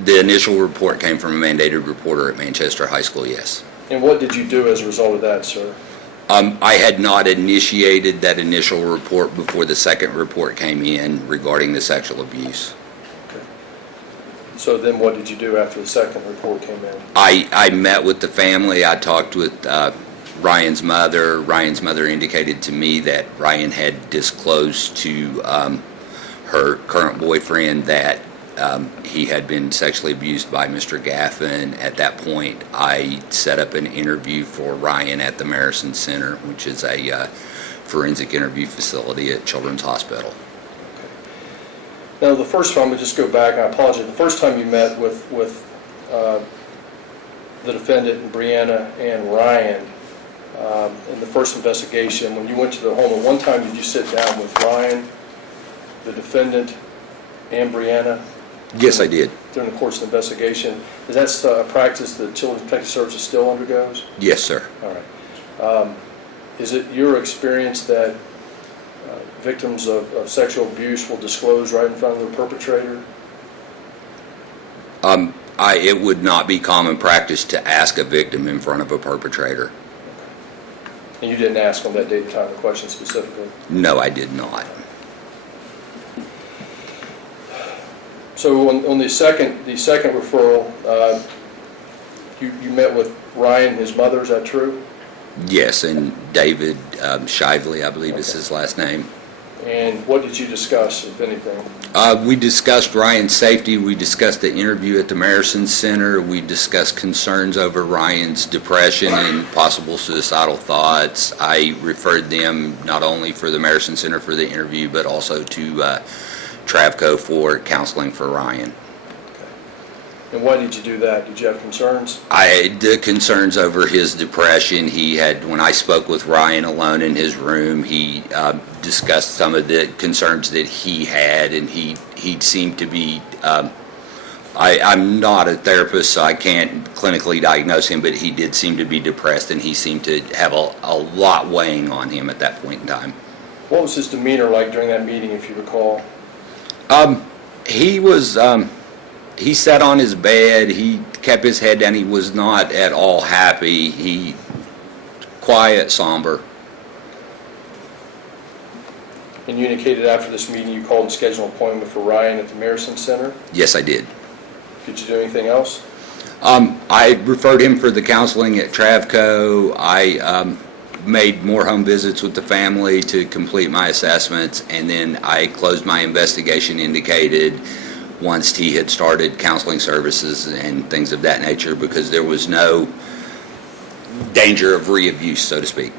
The initial report came from a mandated reporter at Manchester High School, yes. And what did you do as a result of that, sir? I had not initiated that initial report before the second report came in regarding the sexual abuse. Okay. So then what did you do after the second report came in? I met with the family. I talked with Ryan's mother. Ryan's mother indicated to me that Ryan had disclosed to her current boyfriend that he had been sexually abused by Mr. Gaffin. At that point, I set up an interview for Ryan at the Marison Center, which is a forensic interview facility at Children's Hospital. Okay. Now, the first time, we'll just go back, and I apologize, the first time you met with the defendant, and Brianna and Ryan, in the first investigation, when you went to the home, at one time did you sit down with Ryan, the defendant, and Brianna? Yes, I did. During the course of the investigation. Is that a practice that Children's Protective Services still undergoes? Yes, sir. All right. Is it your experience that victims of sexual abuse will disclose right in front of the perpetrator? It would not be common practice to ask a victim in front of a perpetrator. And you didn't ask on that date and time the question specifically? No, I did not. So on the second referral, you met with Ryan, his mother, is that true? Yes, and David Shively, I believe is his last name. And what did you discuss, if anything? We discussed Ryan's safety. We discussed the interview at the Marison Center. We discussed concerns over Ryan's depression and possible suicidal thoughts. I referred them not only for the Marison Center for the interview, but also to Travco for counseling for Ryan. And why did you do that? Did you have concerns? The concerns over his depression. He had, when I spoke with Ryan alone in his room, he discussed some of the concerns that he had, and he seemed to be, I'm not a therapist, so I can't clinically diagnose him, but he did seem to be depressed, and he seemed to have a lot weighing on him at that point in time. What was his demeanor like during that meeting, if you recall? He was, he sat on his bed, he kept his head down, he was not at all happy, he, quiet, somber. And you indicated after this meeting you called and scheduled an appointment for Ryan at the Marison Center? Yes, I did. Did you do anything else? I referred him for the counseling at Travco. I made more home visits with the family to complete my assessments, and then I closed my investigation indicated once he had started counseling services and things of that nature, because there was no danger of re-abuse, so to speak.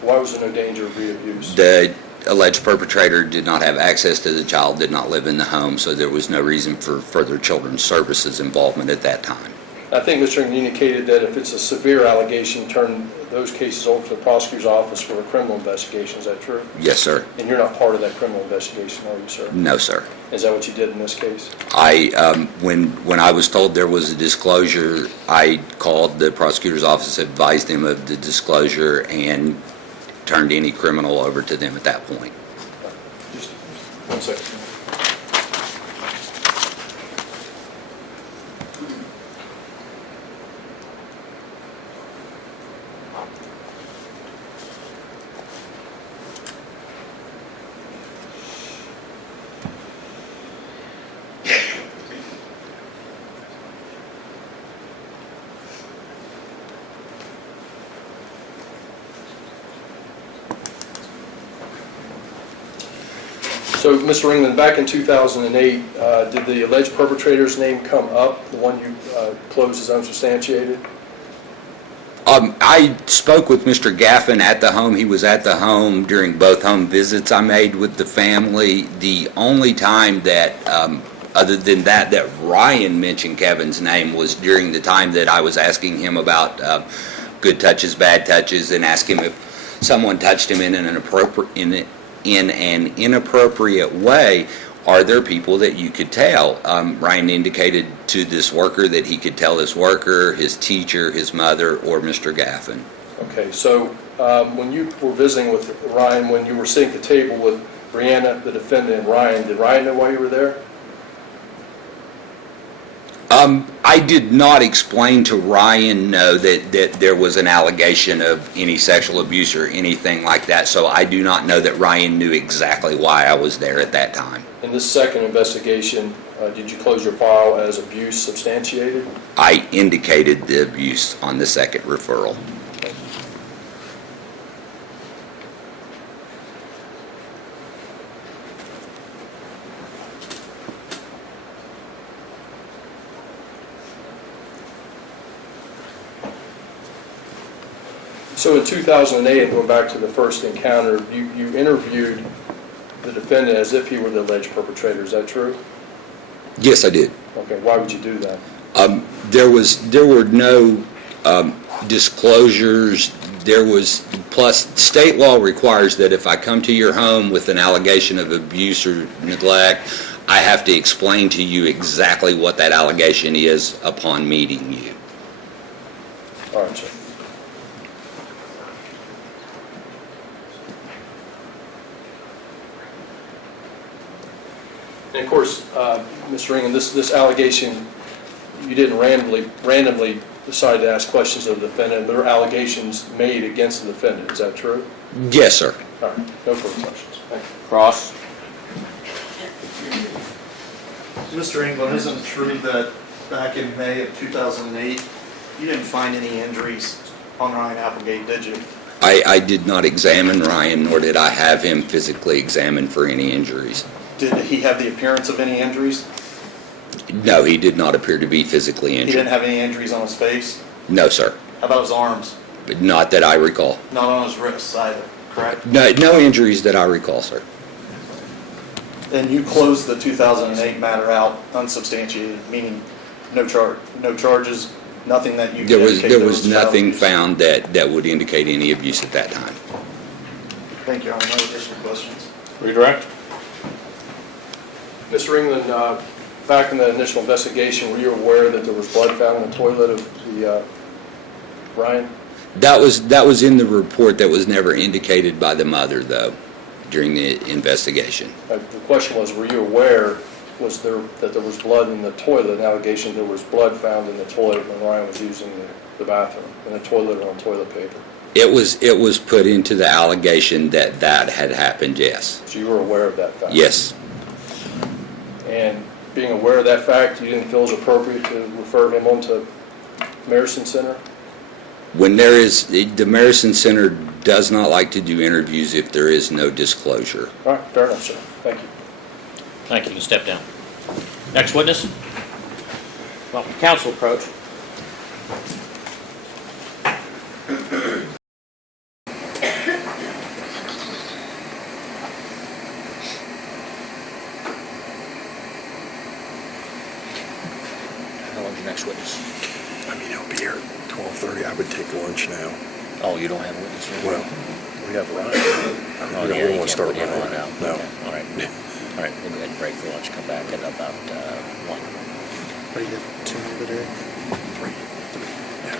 Why was there no danger of re-abuse? The alleged perpetrator did not have access to the child, did not live in the home, so there was no reason for further children's services involvement at that time. I think Mr. Ring indicated that if it's a severe allegation, turn those cases over to the prosecutor's office for a criminal investigation. Is that true? Yes, sir. And you're not part of that criminal investigation, are you, sir? No, sir. Is that what you did in this case? When I was told there was a disclosure, I called the prosecutor's office, advised them of the disclosure, and turned any criminal over to them at that point. Just 1 second. So, Mr. Ringland, back in 2008, did the alleged perpetrator's name come up, the one you closed as unsubstantiated? I spoke with Mr. Gaffin at the home. He was at the home during both home visits I made with the family. The only time that, other than that Ryan mentioned Kevin's name was during the time that I was asking him about good touches, bad touches, and asked him if someone touched him in an inappropriate way. Are there people that you could tell? Ryan indicated to this worker that he could tell this worker, his teacher, his mother, or Mr. Gaffin. Okay, so when you were visiting with Ryan, when you were sitting at the table with Brianna, the defendant, and Ryan, did Ryan know why you were there? I did not explain to Ryan, no, that there was an allegation of any sexual abuse or anything like that, so I do not know that Ryan knew exactly why I was there at that time. In this second investigation, did you close your file as abuse substantiated? I indicated the abuse on the second referral. So in 2008, going back to the first encounter, you interviewed the defendant as if he were the alleged perpetrator. Is that true? Yes, I did. Okay, why would you do that? There were no disclosures. Plus state law requires that if I come to your home with an allegation of abuse or neglect, I have to explain to you exactly what that allegation is upon meeting you. All right, sir. And of course, Mr. Ringen, this allegation, you didn't randomly decide to ask questions of the defendant. There are allegations made against the defendant. Is that true? Yes, sir. All right. No further questions. Thank you. Cross. Mr. England, isn't it true that back in May of 2008, you didn't find any injuries on Ryan Applegate, did you? I did not examine Ryan, nor did I have him physically examined for any injuries. Did he have the appearance of any injuries? No, he did not appear to be physically He injured. didn't have any injuries on his face? No, sir. How about his arms? But not that I recall. Not on his wrists either, correct? No injuries that I recall, sir. And you closed the 2008 matter out unsubstantiated, meaning no charges, nothing that you could indicate There was child nothing abuse? found that would indicate any abuse at that time. Thank you, Your Honor. No additional questions. Redirect. Mr. England, back in the initial investigation, were you aware that there was blood found in the toilet of the Ryan? That was in the report that was never indicated by the mother, though, during the investigation. The question was, were you aware that there was blood in the toilet, an allegation there was blood found in the toilet when Ryan was using the bathroom, in the toilet or on toilet paper? It was put into the allegation that had happened, yes. So you were aware of that fact? Yes. And being aware of that fact, you didn't feel it was appropriate to refer him on to Marison Center? When there is, the Marison Center does not like to do interviews if there is no disclosure. All right, fair enough, sir. Thank you. Thank you. You can step down. Next witness. Welcome, counsel approach. How long's your next witness? I mean, he'll be here at 12:30. I would take lunch now. Oh, you don't have a witness yet? Well, we have Ryan. Oh, We yeah, don't you want to can't start put him Ryan. on now. No. Okay, all right. All right, we'll go ahead and break for lunch, come back at about 1. Are you 2 over there? 3. Yeah.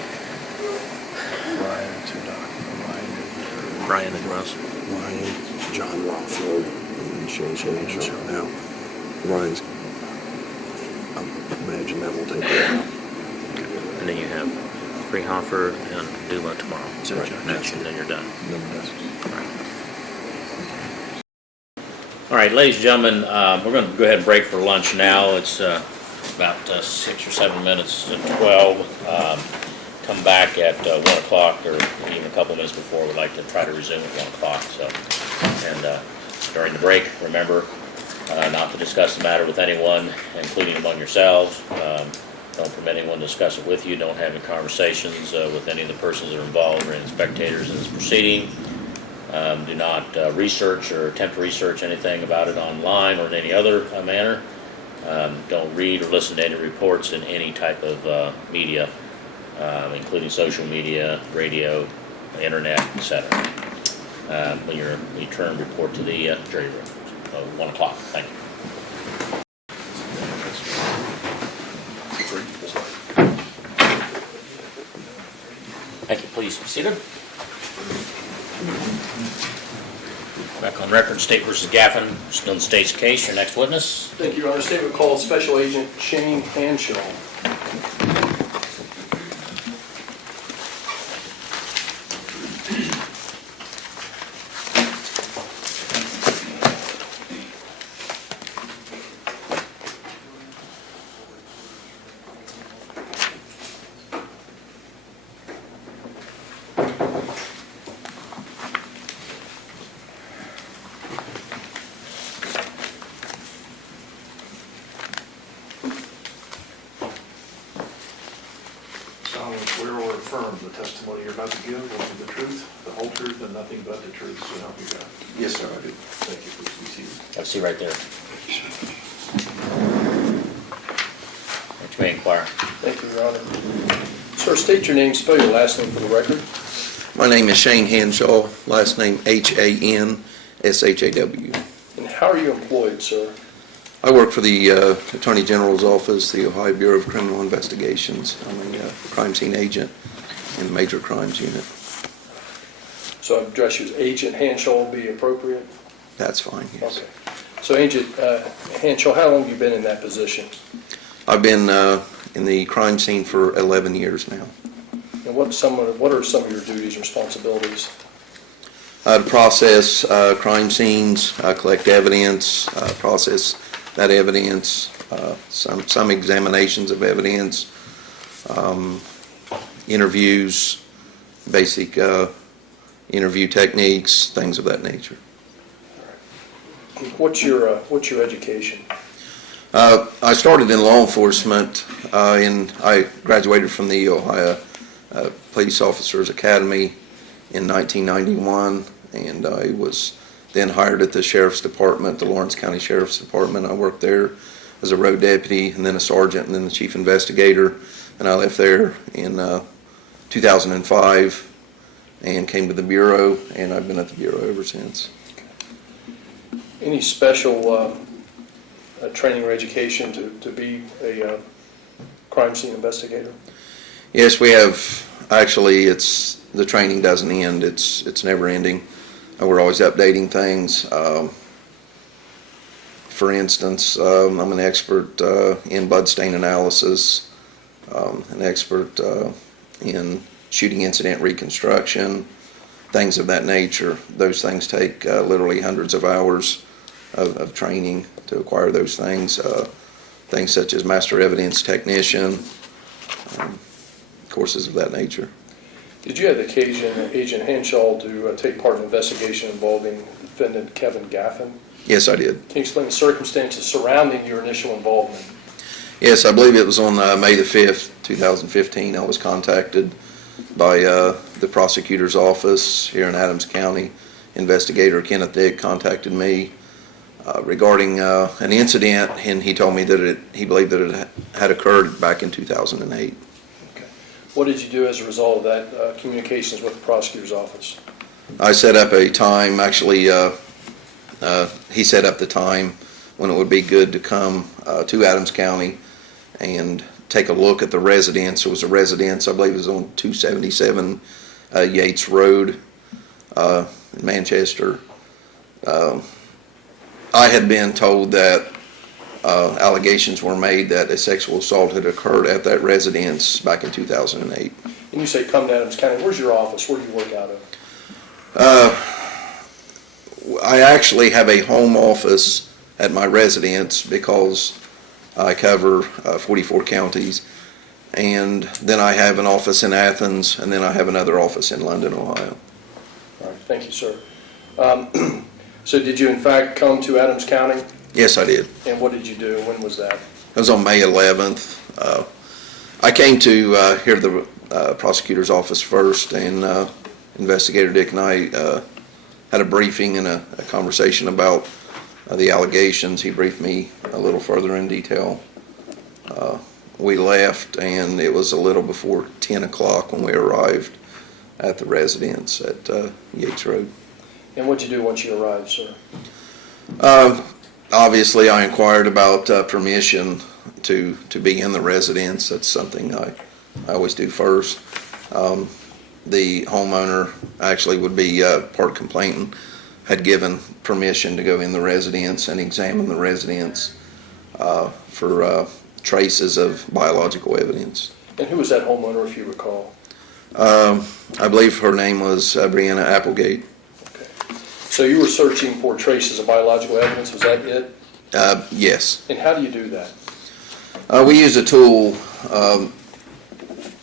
Ryan, 2 Doc. Ryan, Brian and Russ. Ryan, John Rothfeld, and Shane Shaw. Now, Ryan's, I imagine that will take a while. And then you have Freehofer and Dula tomorrow. That's right. And then you're done. Then that's- All right, ladies and gentlemen, we're going to go ahead and break for lunch now. It's about 6 or 7 minutes to 12. Come back at 1 o'clock or even a couple minutes before. We'd like to try to resume at 1 o'clock. So, and during the break, remember not to discuss the matter with anyone, including among yourselves. Don't permit anyone to discuss it with you. Don't have any conversations with any of the persons that are involved or any spectators in this proceeding. Do not research or attempt to research anything about it online or in any other manner. Don't read or listen to any reports in any type of media, including social media, radio, internet, etc. When you return, report to the jury room. 1 o'clock. Thank you. Thank you. Please be seated. Back on record, State versus Gaffin, still in the state's case. Your next witness. Thank you, Your Honor. Statement called Special Agent Shane Hanshaw. Solemnly swear or affirm the testimony you're about to give will be the truth, the whole truth, and nothing but the truth, so help you God. Yes, sir, I do. Thank you. Please be seated. Have a seat right there. Which may inquire. Thank you, Your Honor. Sir, state your name, spell your last name for the record. My name is Shane Hanshaw, last name Hanshaw. And how are you employed, sir? I work for the Attorney General's Office, the Ohio Bureau of Criminal Investigations. I'm a crime scene agent in the Major Crimes Unit. So I address you as Agent Hanshaw will be appropriate? That's fine, yes. Okay. So Agent Hanshaw, how long have you been in that position? I've been in the crime scene for 11 years now. And what are some of your duties and responsibilities? To process crime scenes, collect evidence, process that evidence, some examinations of evidence, interviews, basic interview techniques, things of that nature. What's your education? I started in law enforcement, and I graduated from the Ohio Police Officers Academy in 1991, and I was then hired at the Sheriff's Department, the Lawrence County Sheriff's Department. I worked there as a road deputy, and then a sergeant, and then the chief investigator. And I left there in 2005 and came to the Bureau, and I've been at the Bureau ever since. Any special training or education to be a crime scene investigator? Yes, we have. Actually, the training doesn't end. It's never ending. We're always updating things. For instance, I'm an expert in bloodstain analysis, an expert in shooting incident reconstruction, things of that nature. Those things take literally hundreds of hours of training to acquire those things. Things such as master evidence technician, courses of that nature. Did you have the occasion, Agent Henshaw, to take part in an investigation involving defendant Kevin Gaffin? Yes, I did. Can you explain the circumstances surrounding your initial involvement? Yes, I believe it was on May the 5th, 2015. I was contacted by the prosecutor's office here in Adams County. Investigator Kenneth Dick contacted me regarding an incident, and he told me that he believed that it had occurred back in 2008. Okay. What did you do as a result of that communications with the prosecutor's office? I set up a time, actually, he set up the time when it would be good to come to Adams County and take a look at the residence. It was a residence, I believe it was on 277 Yates Road in Manchester. I had been told that allegations were made that a sexual assault had occurred at that residence back in 2008. And you say come to Adams County. Where's your office? Where do you work out of? I actually have a home office at my residence because I cover 44 counties, and then I have an office in Athens, and then I have another office in London, Ohio. All right, thank you, sir. So did you in fact come to Adams County? Yes, I did. And what did you do? When was that? It was on May 11th. I came to hear the prosecutor's office first, and Investigator Dick and I had a briefing and a conversation about the allegations. He briefed me a little further in detail. We left, and it was a little before 10 o'clock when we arrived at the residence at Yates Road. And what did you do once you arrived, sir? Obviously, I inquired about permission to be in the residence. That's something I always do first. The homeowner actually would be part complainant, had given permission to go in the residence and examine the residence for traces of biological evidence. And who was that homeowner, if you recall? I believe her name was Brianna Applegate. Okay. So you were searching for traces of biological evidence, was that it? Yes. And how do you do that? We use a tool.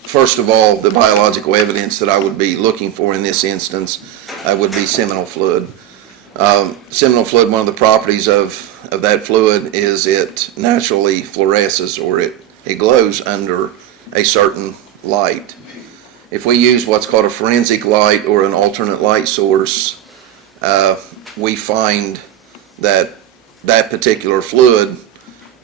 First of all, the biological evidence that I would be looking for in this instance would be seminal fluid. Seminal fluid, one of the properties of that fluid is it naturally fluoresces, or it glows under a certain light. If we use what's called a forensic light or an alternate light source, we find that that particular fluid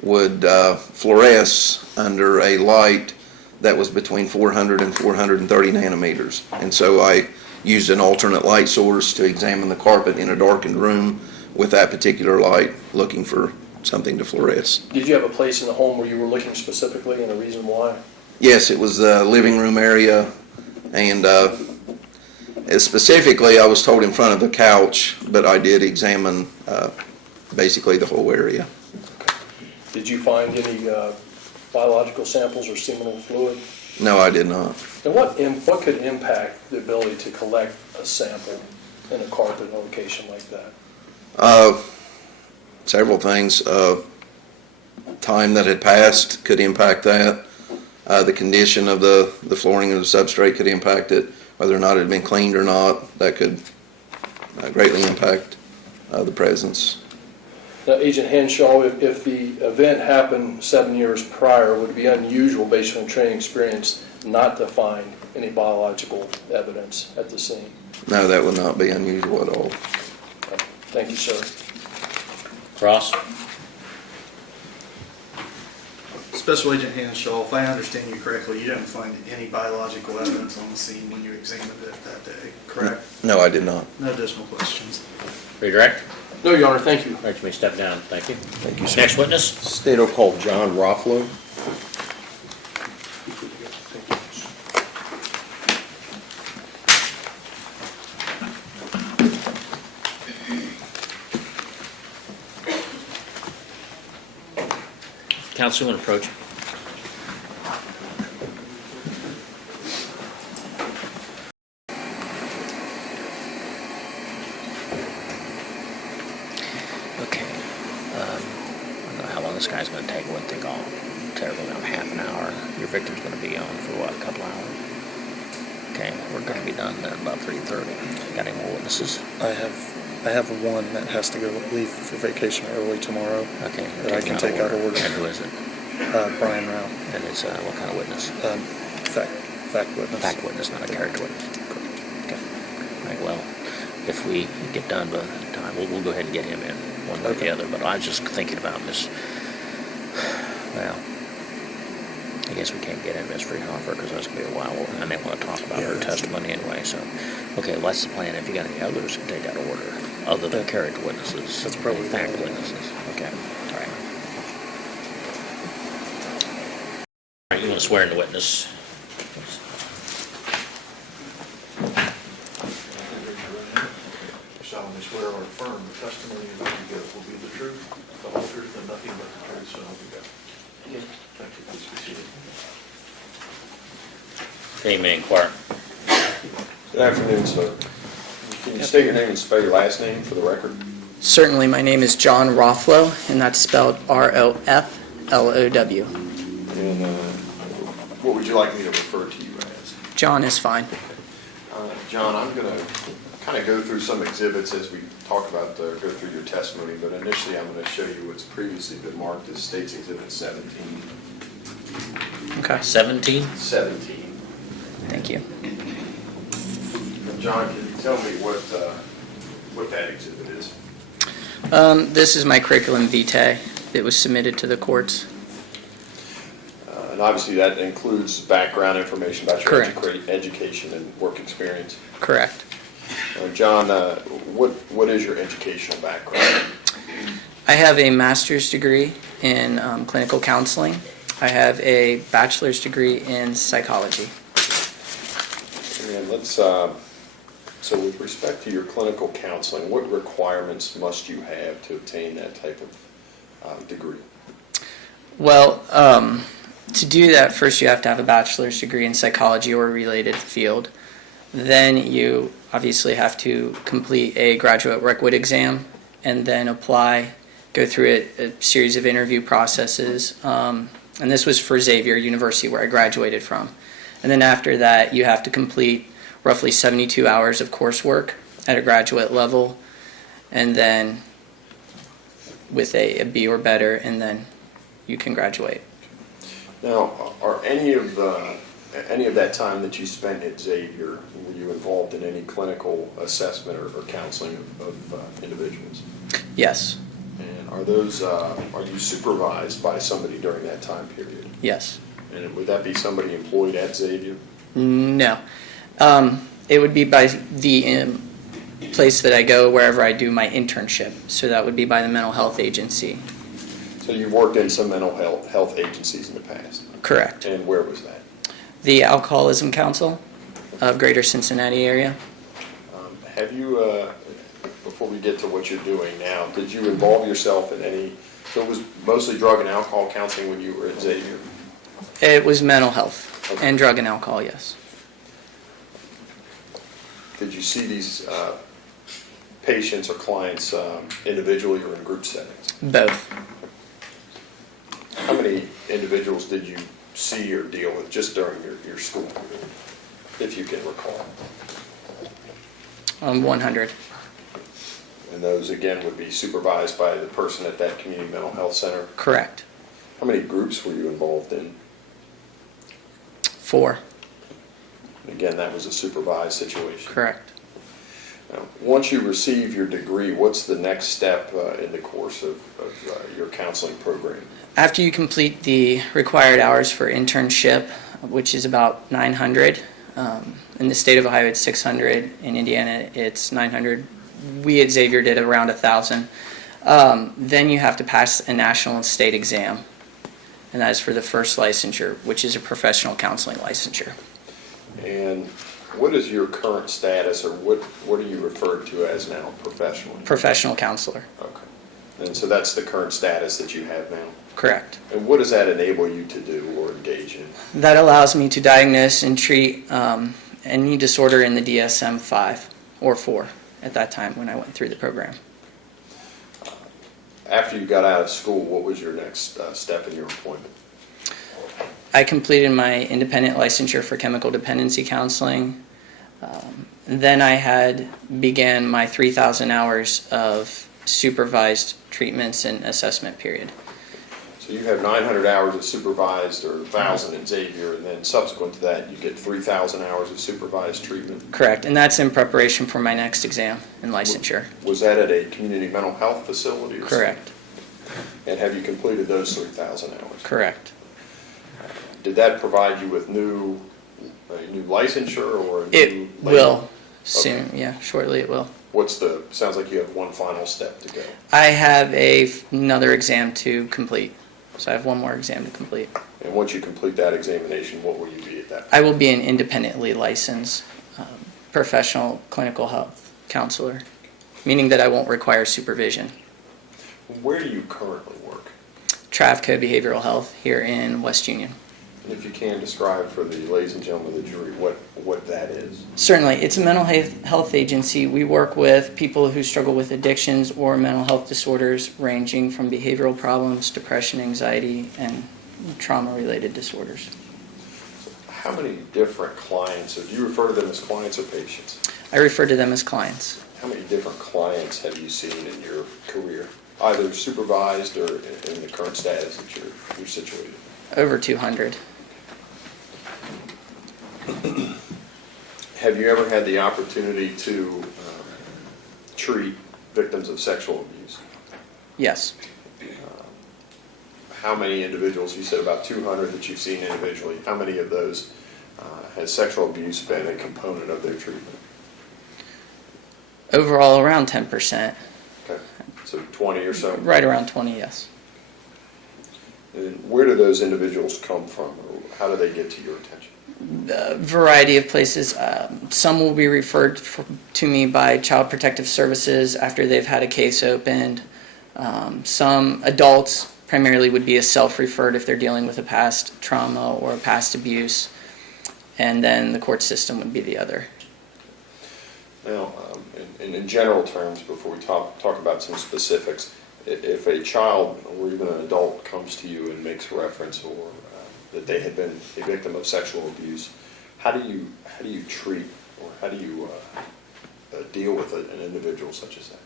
would fluoresce under a light that was between 400 and 430 nanometers. And so I used an alternate light source to examine the carpet in a darkened room with that particular light, looking for something to fluoresce. Did you have a place in the home where you were looking specifically, and a reason why? Yes, it was the living room area, and specifically I was told in front of the couch, but I did examine basically the whole area. Did you find any biological samples or seminal fluid? No, I did not. And what could impact the ability to collect a sample in a carpet location like that? Several things. Time that had passed could impact that. The condition of the flooring or the substrate could impact it. Whether or not it had been cleaned or not, that could greatly impact the presence. Now, Agent Henshaw, if the event happened 7 years prior, would it be unusual based on training experience not to find any biological evidence at the scene? No, that would not be unusual at all. Thank you, sir. Ross? Special Agent Henshaw, if I understand you correctly, you didn't find any biological evidence on the scene when you examined it that day, correct? No, I did not. No additional questions. Redirect? No, Your Honor, thank you. All right, you may step down. Thank you. Thank you, sir. Next witness? Stato called John Rothlo. Councilman, approach. Okay. I don't know how long this guy's going to take. It wouldn't take there for about half an hour. Your victim's going to be on for what, a couple hours? Okay, we're going to be done then about 3:30. Got any more witnesses? I have one that has to go leave for vacation early tomorrow. Okay, that I can take out of order. And who is it? Brian Rao. And it's what kind of witness? Fact witness. Fact witness, not a character witness. Okay. All right, well, if we get done by the time, we'll go ahead and get him in one way or the other. But I was just thinking about Miss, well, I guess we can't get in Miss Freehofer because that's going to be a while. And they want to talk about her testimony anyway. So, okay, well, that's the plan. If you got any others, you can take out of order other than character witnesses. That's probably fact witnesses. Okay, all right. All right, you want to swear in the witness? Solemnly swear or affirm the testimony you're about to give will be the truth, the whole truth, and nothing but the truth, so help you God. Thank you. Please be seated. Okay, you may inquire. Good afternoon, sir. Can you state your name and spell your last name for the record? Certainly. My name is John Rothlow, and that's spelled R-O-F-L-O-W. And what would you like me to refer to you as? John is fine. John, I'm going to kind of go through some exhibits as we talk about, go through your testimony, but initially I'm going to show you what's previously been marked as State's Exhibit 17. Okay. 17? 17. Thank you. John, can you tell me what that exhibit is? This is my curriculum vitae that was submitted to the courts. And obviously that includes background information about your Correct. education and work experience. Correct. John, what is your educational background? I have a master's degree in clinical counseling. I have a bachelor's degree in psychology. And let's, so with respect to your clinical counseling, what requirements must you have to obtain that type of degree? Well, to do that, first you have to have a bachelor's degree in psychology or a related field. Then you obviously have to complete a graduate requisite exam and then apply, go through a series of interview processes. And this was for Xavier University, where I graduated from. And then after that, you have to complete roughly 72 hours of coursework at a graduate level, and then with a B or better, and then you can graduate. Now, are any of that time that you spent at Xavier, were you involved in any clinical assessment or counseling of individuals? Yes. And are those, are you supervised by somebody during that time period? Yes. And would that be somebody employed at Xavier? No. It would be by the place that I go wherever I do my internship. So that would be by the mental health agency. So you've worked in some mental health agencies in the past? Correct. And where was that? The Alcoholism Council of Greater Cincinnati area. Have you, before we get to what you're doing now, did you involve yourself in any, so it was mostly drug and alcohol counseling when you were at Xavier? It was mental health and drug and alcohol, yes. Did you see these patients or clients individually or in group settings? Both. How many individuals did you see or deal with just during your school period, if you can recall? 100. And those, again, would be supervised by the person at that community mental health center? Correct. How many groups were you involved in? 4. And again, that was a supervised situation? Correct. Now, once you receive your degree, what's the next step in the course of your counseling program? After you complete the required hours for internship, which is about 900, in the state of Ohio it's 600, in Indiana it's 900. We at Xavier did around 1,000. Then you have to pass a national and state exam, and that is for the first licensure, which is a professional counseling licensure. And what is your current status, or what are you referred to as now, professional? Professional counselor. Okay. And so that's the current status that you have now? Correct. And what does that enable you to do or engage in? That allows me to diagnose and treat any disorder in the DSM-5 or 4 at that time when I went through the program. After you got out of school, what was your next step in your employment? I completed my independent licensure for chemical dependency counseling. Then I had began my 3,000 hours of supervised treatments and assessment period. So you have 900 hours of supervised, or 1,000 in Xavier, and then subsequent to that, you get 3,000 hours of supervised treatment? Correct, and that's in preparation for my next exam in licensure. Was that at a community mental health facility? Or Correct. something? And have you completed those 3,000 hours? Correct. Did that provide you with a new licensure or a new It label? will soon, yeah, shortly it will. Sounds like you have one final step to go. I have another exam to complete, so I have one more exam to complete. And once you complete that examination, what will you be at that point? I will be an independently licensed professional clinical health counselor, meaning that I won't require supervision. Where do you currently work? Travco Behavioral Health here in West Union. And if you can describe for the ladies and gentlemen of the jury what that is. Certainly, it's a mental health agency. We work with people who struggle with addictions or mental health disorders ranging from behavioral problems, depression, anxiety, and trauma-related disorders. How many different clients, or do you refer to them as clients or patients? I refer to them as clients. How many different clients have you seen in your career, either supervised or in the current status that you're situated? Over 200. Have you ever had the opportunity to treat victims of sexual abuse? Yes. How many individuals, you said about 200 that you've seen individually, how many of those has sexual abuse been a component of their treatment? Overall, around 10%. Okay, so 20 or so? Right around 20, yes. And where do those individuals come from, or how do they get to your attention? A variety of places. Some will be referred to me by Child Protective Services after they've had a case opened. Some adults primarily would be a self-referred if they're dealing with a past trauma or a past abuse, and then the court system would be the other. Now, in general terms, before we talk about some specifics, if a child or even an adult comes to you and makes reference or that they had been a victim of sexual abuse, how do you treat or how do you deal with an individual such as that?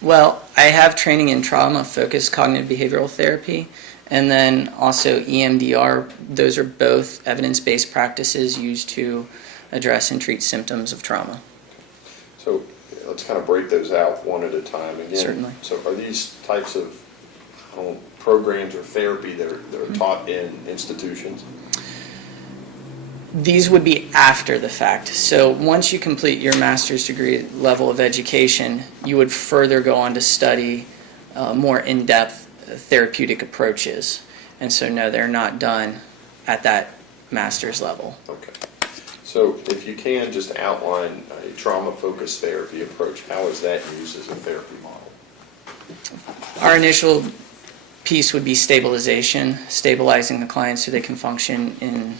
Well, I have training in trauma-focused cognitive behavioral therapy, and then also EMDR. Those are both evidence-based practices used to address and treat symptoms of trauma. So let's kind of break those out one at a time. Again, Certainly. So are these types of programs or therapy that are taught in institutions? These would be after the fact. So once you complete your master's degree level of education, you would further go on to study more in-depth therapeutic approaches. And so no, they're not done at that master's level. Okay. So if you can just outline a trauma-focused therapy approach, how is that used as a therapy model? Our initial piece would be stabilization, stabilizing the client so they can function in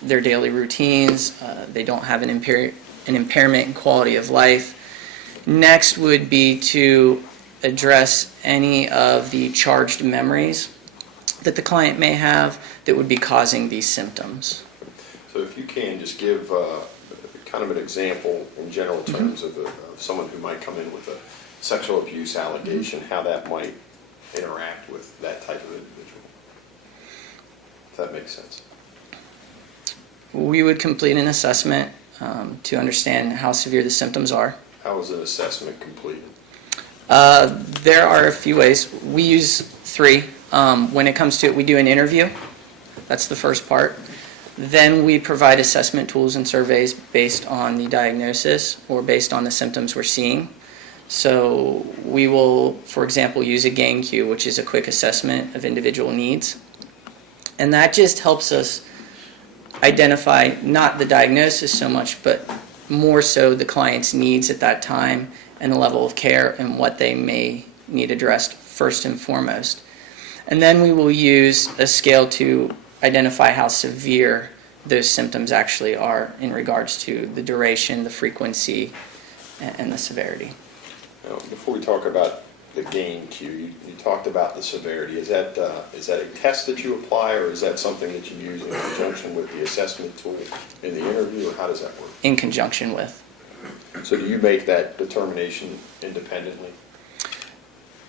their daily routines. They don't have an impairment in quality of life. Next would be to address any of the charged memories that the client may have that would be causing these symptoms. So if you can just give kind of an example in general terms of someone who might come in with a sexual abuse allegation, how that might interact with that type of individual. If that makes sense. We would complete an assessment to understand how severe the symptoms are. How is an assessment completed? There are a few ways. We use 3. When it comes to it, we do an interview. That's the first part. Then we provide assessment tools and surveys based on the diagnosis or based on the symptoms we're seeing. So we will, for example, use a GAIN Q, which is a quick assessment of individual needs. And that just helps us identify not the diagnosis so much, but more so the client's needs at that time and the level of care and what they may need addressed first and foremost. And then we will use a scale to identify how severe those symptoms actually are in regards to the duration, the frequency, and the severity. Now, before we talk about the gain cue, you talked about the severity. Is that a test that you apply, or is that something that you use in conjunction with the assessment tool in the interview, or how does that work? In conjunction with. So do you make that determination independently?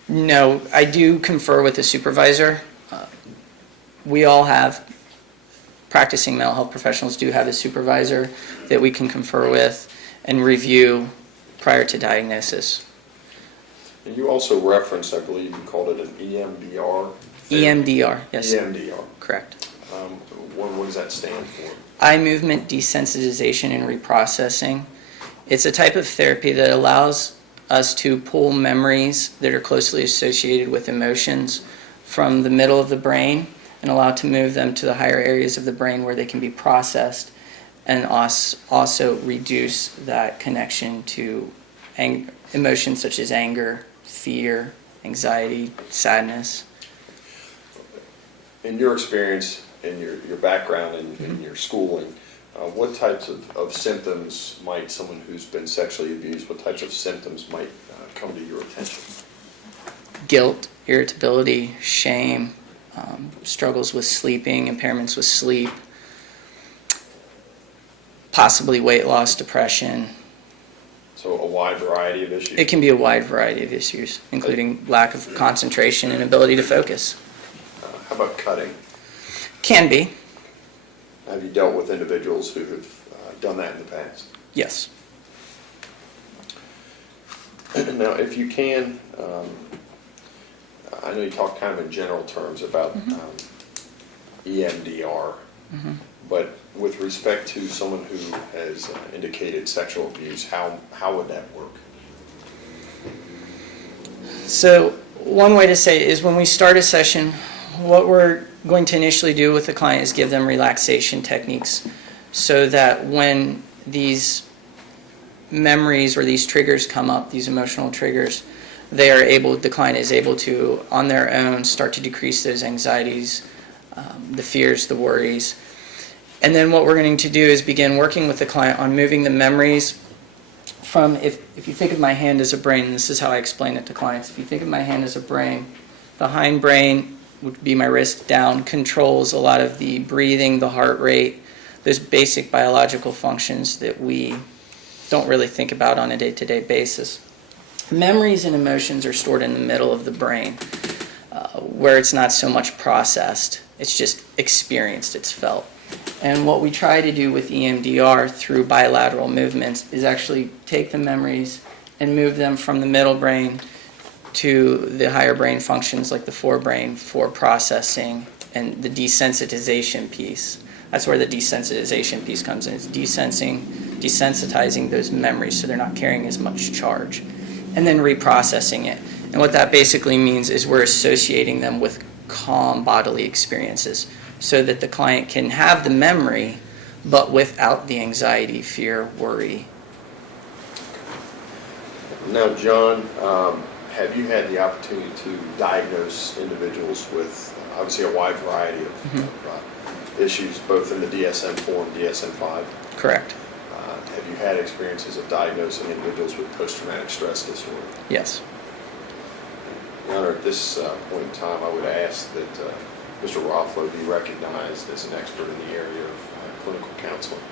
No, I do confer with the supervisor. We all have, practicing mental health professionals do have a supervisor that we can confer with and review prior to diagnosis. And you also referenced, I believe you called it an EMDR? EMDR, yes. EMDR. Correct. What does that stand for? Eye movement desensitization and reprocessing. It's a type of therapy that allows us to pull memories that are closely associated with emotions from the middle of the brain and allow to move them to the higher areas of the brain where they can be processed, and also reduce that connection to emotions such as anger, fear, anxiety, sadness. In your experience, in your background, in your schooling, what types of symptoms might someone who's been sexually abused, what types of symptoms might come to your attention? Guilt, irritability, shame, struggles with sleeping, impairments with sleep, possibly weight loss, depression. So a wide variety of issues? It can be a wide variety of issues, including lack of concentration and ability to focus. How about cutting? Can be. Have you dealt with individuals who have done that in the past? Yes. Now, if you can, I know you talked kind of in general terms about EMDR, but with respect to someone who has indicated sexual abuse, how would that work? So one way to say it is when we start a session, what we're going to initially do with the client is give them relaxation techniques so that when these memories or these triggers come up, these emotional triggers, the client is able to, on their own, start to decrease those anxieties, the fears, the worries. And then what we're going to do is begin working with the client on moving the memories from, if you think of my hand as a brain, this is how I explain it to clients. If you think of my hand as a brain, the hindbrain would be my wrist down, controls a lot of the breathing, the heart rate, those basic biological functions that we don't really think about on a day-to-day basis. Memories and emotions are stored in the middle of the brain, where it's not so much processed. It's just experienced, it's felt. And what we try to do with EMDR through bilateral movements is actually take the memories and move them from the middle brain to the higher brain functions like the forebrain for processing and the desensitization piece. That's where the desensitization piece comes in. It's desensitizing those memories so they're not carrying as much charge. And then reprocessing it. And what that basically means is we're associating them with calm bodily experiences so that the client can have the memory but without the anxiety, fear, worry. Now, John, have you had the opportunity to diagnose individuals with obviously a wide variety of issues, both in the DSM-4 and DSM-5? Correct. Have you had experiences of diagnosing individuals with post-traumatic stress disorder? Yes. Your Honor, at this point in time, I would ask that Mr. Rothflow be recognized as an expert in the area of clinical counseling.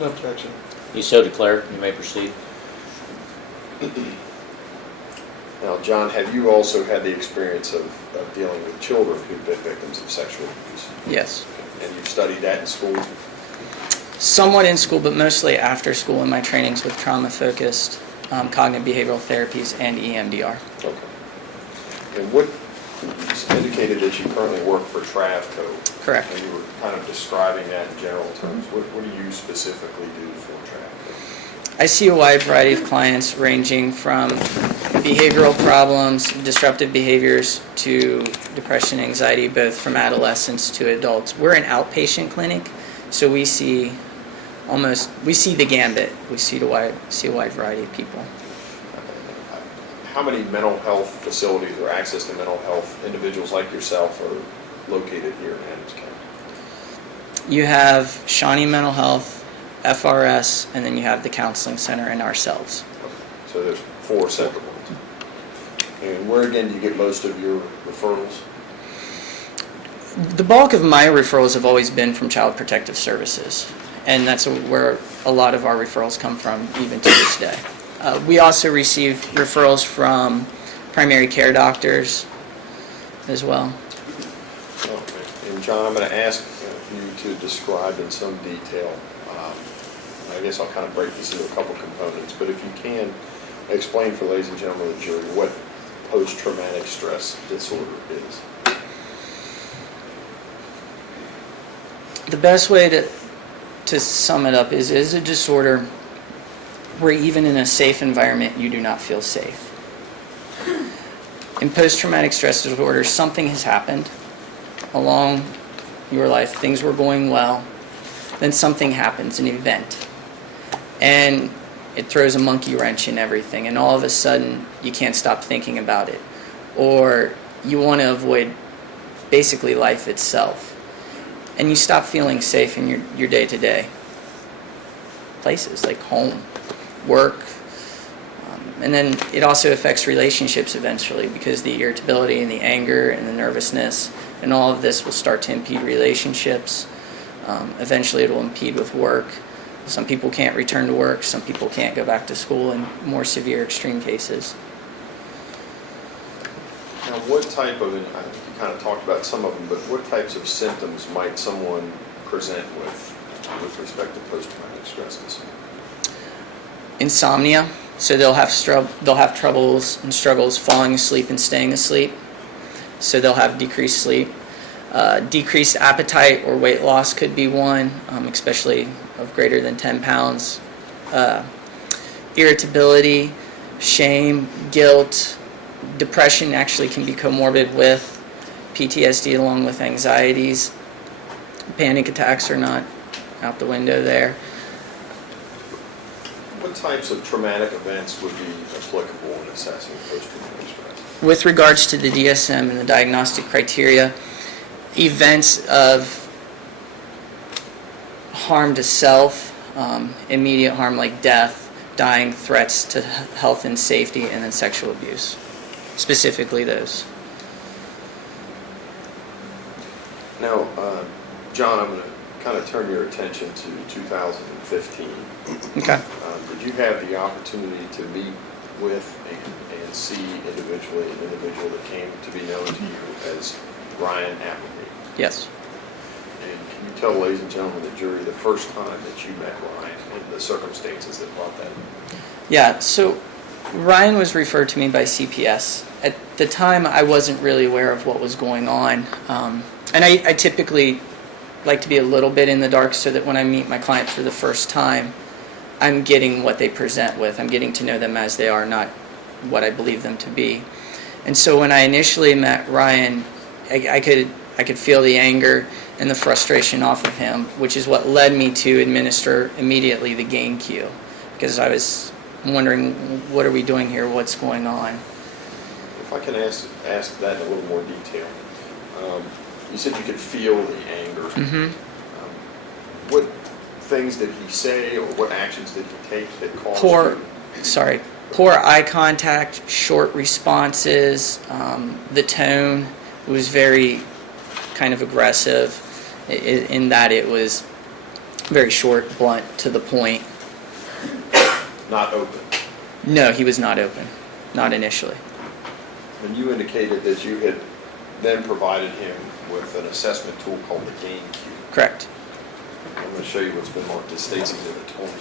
No objection. You so declared. You may proceed. Now, John, have you also had the experience of dealing with children who've been victims of sexual abuse? Yes. And you've studied that in school? Somewhat in school, but mostly after school in my trainings with trauma-focused cognitive behavioral therapies and EMDR. Okay. And what, you indicated that you currently work for Travco. Correct. And you were kind of describing that in general terms. What do you specifically do for Travco? I see a wide variety of clients ranging from behavioral problems, disruptive behaviors, to depression, anxiety, both from adolescents to adults. We're an outpatient clinic, so we see the gambit. We see a wide variety of people. How many mental health facilities or access to mental health individuals like yourself are located here in Adams County? You have Shawnee Mental Health, FRS, and then you have the Counseling Center and ourselves. So there's 4 separate ones. And where again do you get most of your referrals? The bulk of my referrals have always been from Child Protective Services, and that's where a lot of our referrals come from, even to this day. We also receive referrals from primary care doctors as well. Okay. And John, I'm going to ask you to describe in some detail, I guess I'll kind of break this into a couple components, but if you can, explain for ladies and gentlemen of the jury what post-traumatic stress disorder is. The best way to sum it up is a disorder where even in a safe environment you do not feel safe. In post-traumatic stress disorder, something has happened along your life. Things were going well. Then something happens, an event. And it throws a monkey wrench in everything. And all of a sudden, you can't stop thinking about it. Or you want to avoid basically life itself. And you stop feeling safe in your day-to-day places, like home, work. And then it also affects relationships eventually, because the irritability and the anger and the nervousness and all of this will start to impede relationships. Eventually it will impede with work. Some people can't return to work. Some people can't go back to school in more severe extreme cases. Now, what type of, and I think you kind of talked about some of them, but what types of symptoms might someone present with respect to post-traumatic stress disorder? Insomnia, so they'll have troubles and struggles falling asleep and staying asleep, so they'll have decreased sleep. Decreased appetite or weight loss could be one, especially of greater than 10 pounds. Irritability, shame, guilt, depression actually can be comorbid with PTSD along with anxieties. Panic attacks are not out the window there. What types of traumatic events would be applicable in assessing post-traumatic stress? With regards to the DSM and the diagnostic criteria, events of harm to self, immediate harm like death, dying, threats to health and safety, and then sexual abuse. Specifically those. Now, John, I'm going to kind of turn your attention to 2015. Okay. Did you have the opportunity to meet with and see individually an individual that came to be known to you as Ryan Appleby? Yes. And can you tell ladies and gentlemen of the jury the first time that you met Ryan and the circumstances that brought that? Yeah, so Ryan was referred to me by CPS. At the time, I wasn't really aware of what was going on. And I typically like to be a little bit in the dark so that when I meet my client for the first time, I'm getting what they present with. I'm getting to know them as they are, not what I believe them to be. And so when I initially met Ryan, I could feel the anger and the frustration off of him, which is what led me to administer immediately the gain cue, because I was wondering, what are we doing here? What's going on? If I can ask that in a little more detail. You said you could feel the anger. Mm-hmm. What things did he say, or what actions did he take that caused you? Poor eye contact, short responses, the tone was very kind of aggressive in that it was very short, blunt, to the point. Not open? No, he was not open. Not initially. And you indicated that you had then provided him with an assessment tool called the gain cue. Correct. I'm going to show you what's been marked as States Exhibit 20.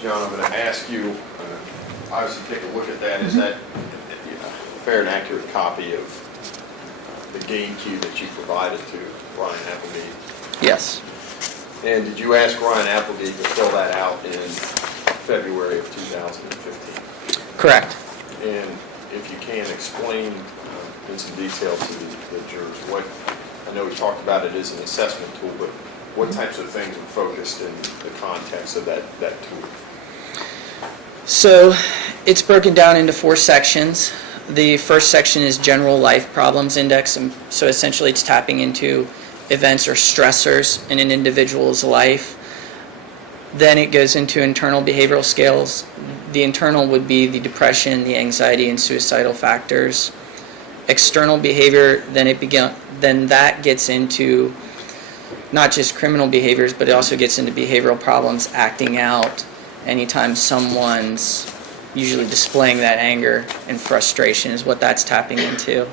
John, I'm going to ask you, obviously take a look at that. Is that a fair and accurate copy of the gain cue that you provided to Ryan Appleby? Yes. And did you ask Ryan Appleby to fill that out in February of 2015? Correct. And if you can, explain in some detail to the jurors what, I know we talked about it as an assessment tool, but what types of things are focused in the context of that tool? So it's broken down into 4 sections. The first section is General Life Problems Index, and so essentially it's tapping into events or stressors in an individual's life. Then it goes into internal behavioral scales. The internal would be the depression, the anxiety, and suicidal factors. External behavior, then that gets into not just criminal behaviors, but it also gets into behavioral problems, acting out. Anytime someone's usually displaying that anger and frustration is what that's tapping into.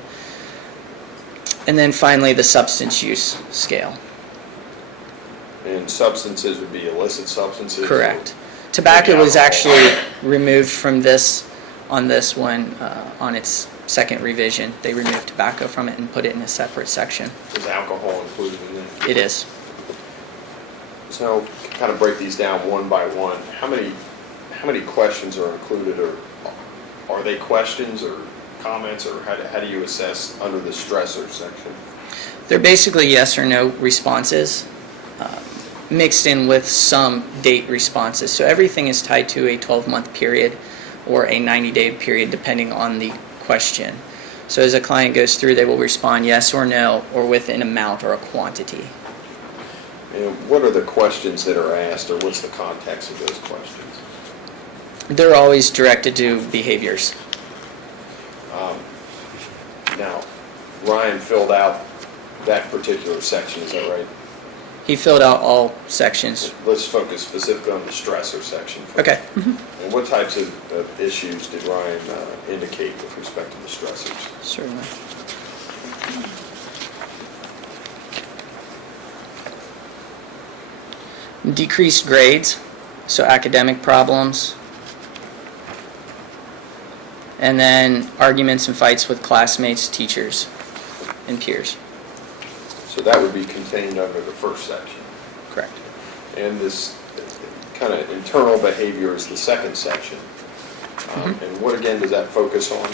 And then finally, the substance use scale. And substances would be illicit substances? Correct. Tobacco was actually removed from this on this one, on its second revision. They removed tobacco from it and put it in a separate section. Is alcohol included in that? It is. So, kind of break these down one by one. How many questions are included, or are they questions or comments, or how do you assess under the stressor section? They're basically yes or no responses, mixed in with some date responses. So everything is tied to a 12-month period or a 90-day period, depending on the question. So as a client goes through, they will respond yes or no, or with an amount or a quantity. And what are the questions that are asked, or what's the context of those questions? They're always directed to behaviors. Now, Ryan filled out that particular section, is that right? He filled out all sections. Let's focus specifically on the stressor section first. Okay. And what types of issues did Ryan indicate with respect to the stressors? Certainly. Decreased grades, so academic problems. And then arguments and fights with classmates, teachers, and peers. So that would be contained under the first section. Correct. And this kind of internal behavior is the second section. And what again does that focus on?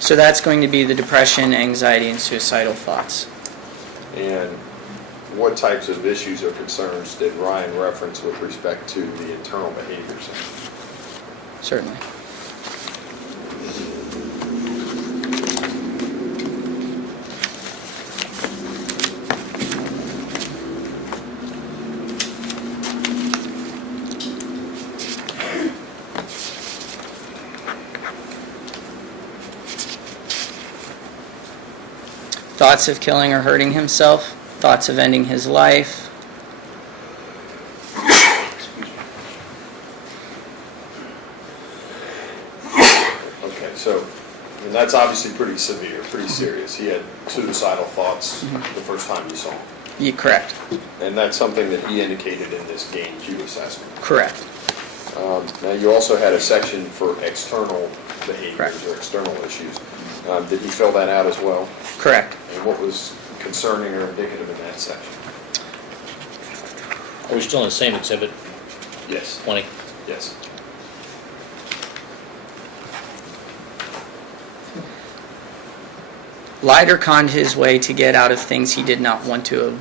So that's going to be the depression, anxiety, and suicidal thoughts. And what types of issues or concerns did Ryan reference with respect to the internal behavior section? Certainly. Thoughts of killing or hurting himself, thoughts of ending his life. Okay, so, and that's obviously pretty severe, pretty serious. He had suicidal thoughts the first time you saw him. Yeah, correct. And that's something that he indicated in this GAIN Q assessment. Correct. Now, you also had a section for external behaviors Correct. or external issues. Did he fill that out as well? Correct. And what was concerning or indicative in that section? Are we still in the same exhibit, Yes. 20? Yes. Lied or conned his way to get out of things he did not want to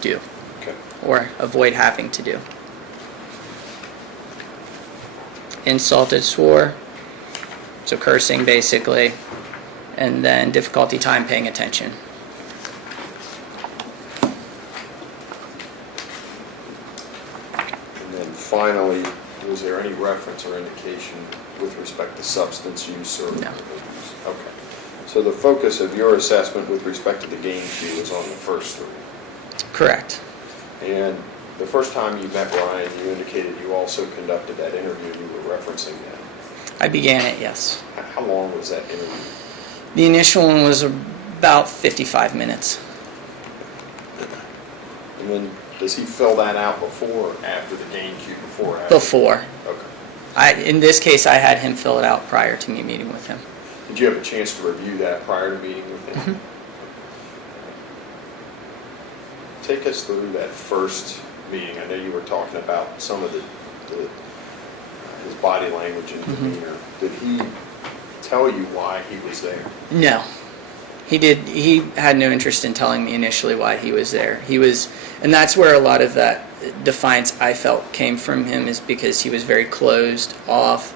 do, Okay. or avoid having to do. Insulted, swore, so cursing basically, and then difficulty time paying attention. And then finally, was there any reference or indication with respect to substance use or No. abuse? Okay. So the focus of your assessment with respect to the GAIN Q was on the first three. Correct. And the first time you met Ryan, you indicated you also conducted that interview. You were referencing that. I began it, yes. How long was that interview? The initial one was about 55 minutes. And then does he fill that out before or after the GAIN Q? Before or after? Before. Okay. In this case, I had him fill it out prior to me meeting with him. Did you have a chance to review that prior to meeting with him? Take us through that first meeting. I know you were talking about some of his body language and demeanor. Did he tell you why he was there? No. He had no interest in telling me initially why he was there. And that's where a lot of that defiance I felt came from him, is because he was very closed off.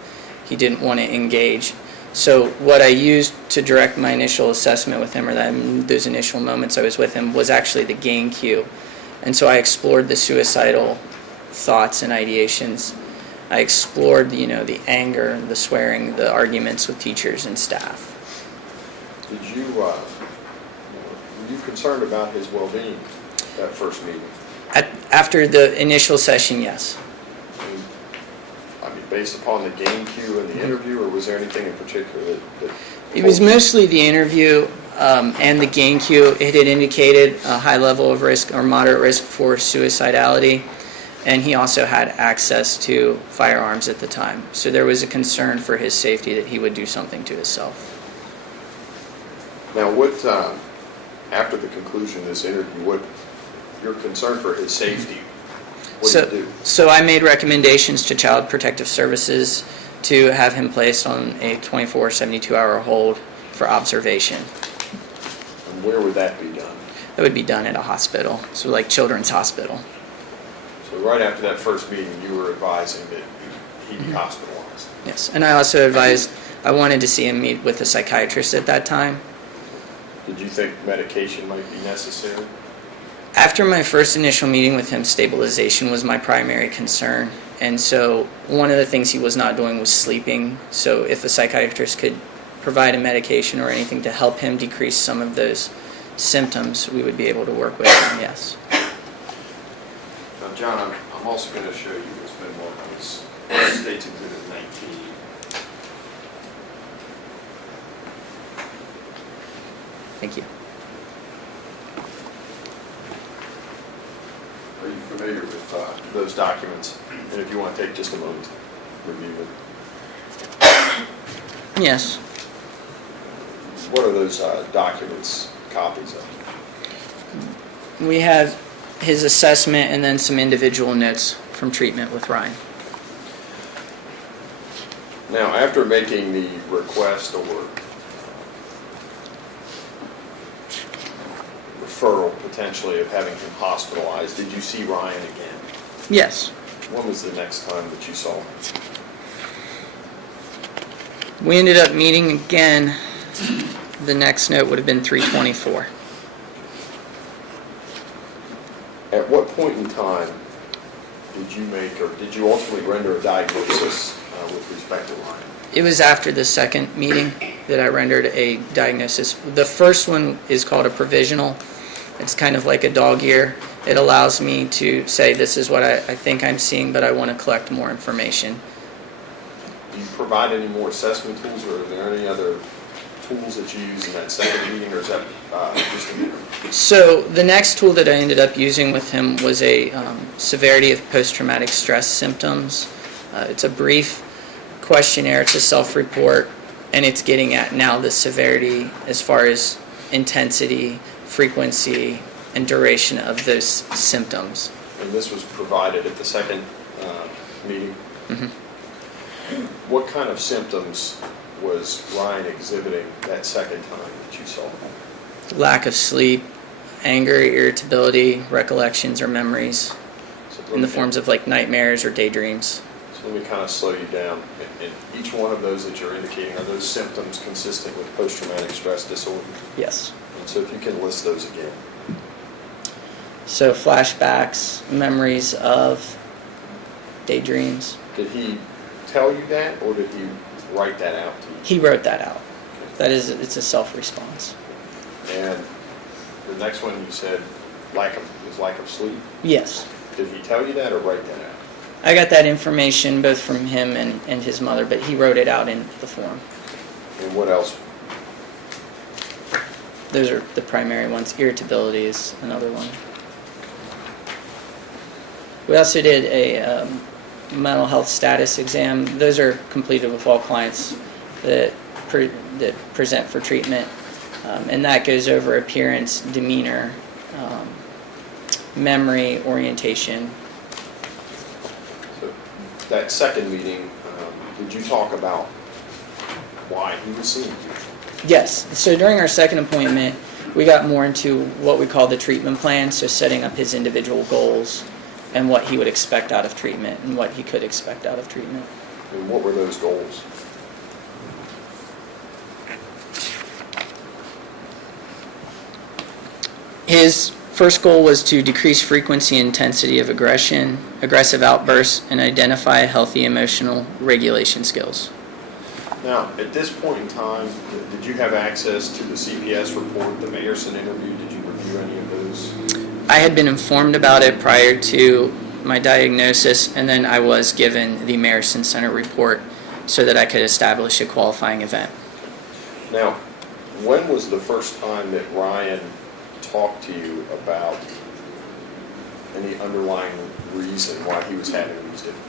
He didn't want to engage. So what I used to direct my initial assessment with him, or those initial moments I was with him, was actually the GAIN Q. And so I explored the suicidal thoughts and ideations. I explored, the anger, the swearing, the arguments with teachers and staff. Did you, were you concerned about his well-being that first meeting? After the initial session, yes. I mean, based upon the game cue in the interview, or was there anything in particular that It was mostly the interview and the game cue. It had indicated a high level of risk or moderate risk for suicidality, and he also had access to firearms at the time. So there was a concern for his safety that he would do something to himself. Now, what, after the conclusion of this interview, what, you're concerned for his safety, what did you do? So I made recommendations to Child Protective Services to have him placed on a 24, 72-hour hold for observation. And where would that be done? That would be done at a hospital, so like Children's Hospital. So right after that first meeting, you were advising that he'd be hospitalized? Yes, and I also advised, I wanted to see him meet with a psychiatrist at that time. Did you think medication might be necessary? After my first initial meeting with him, stabilization was my primary concern. And so one of the things he was not doing was sleeping. So if a psychiatrist could provide a medication or anything to help him decrease some of those symptoms, we would be able to work with him, yes. Now, John, I'm also going to show you what's been worked on this State's Exhibit 19. Thank you. Are you familiar with those documents? And if you want to take just a moment to review them. Yes. What are those documents copies of? We have his assessment and then some individual notes from treatment with Ryan. Now, after making the request or referral potentially of having him hospitalized, did you see Ryan again? Yes. When was the next time that you saw him? We ended up meeting again. The next note would have been 3/24. At what point in time did you make, or did you ultimately render a diagnosis with respect to Ryan? It was after the second meeting that I rendered a diagnosis. The first one is called a provisional. It's kind of like a dog ear. It allows me to say this is what I think I'm seeing, but I want to collect more information. Do you provide any more assessment tools, or are there any other tools that you use in that second meeting, or is that just an interview? So the next tool that I ended up using with him was a severity of post-traumatic stress symptoms. It's a brief questionnaire to self-report, and it's getting at now the severity as far as intensity, frequency, and duration of those symptoms. And this was provided at the second meeting? Mm-hmm. What kind of symptoms was Ryan exhibiting that second time that you saw him? Lack of sleep, anger, irritability, recollections or memories in the forms of like nightmares or daydreams. So let me kind of slow you down. And each one of those that you're indicating, are those symptoms consistent with post-traumatic stress disorder? Yes. And so if you can list those again. So flashbacks, memories of daydreams. Did he tell you that, or did he write that out to you? He wrote that out. It's a self-response. And the next one you said lack of sleep? Yes. Did he tell you that or write that out? I got that information both from him and his mother, but he wrote it out in the form. And what else? Those are the primary ones. Irritability is another one. We also did a mental health status exam. Those are completed with all clients that present for treatment. And that goes over appearance, demeanor, memory, orientation. So that second meeting, did you talk about why he was seeing you? Yes. So during our second appointment, we got more into what we call the treatment plan, so setting up his individual goals and what he would expect out of treatment and what he could expect out of treatment. And what were those goals? First goal was to decrease frequency and intensity of aggression, aggressive outbursts, and identify healthy emotional regulation skills. Now, at this point in time, did you have access to the CPS report, the Mayerson interview? Did you review any of those? I had been informed about it prior to my diagnosis, and then I was given the Mayerson Center report so that I could establish a qualifying event. Now, when was the first time that Ryan talked to you about any underlying reason why he was having these difficulties?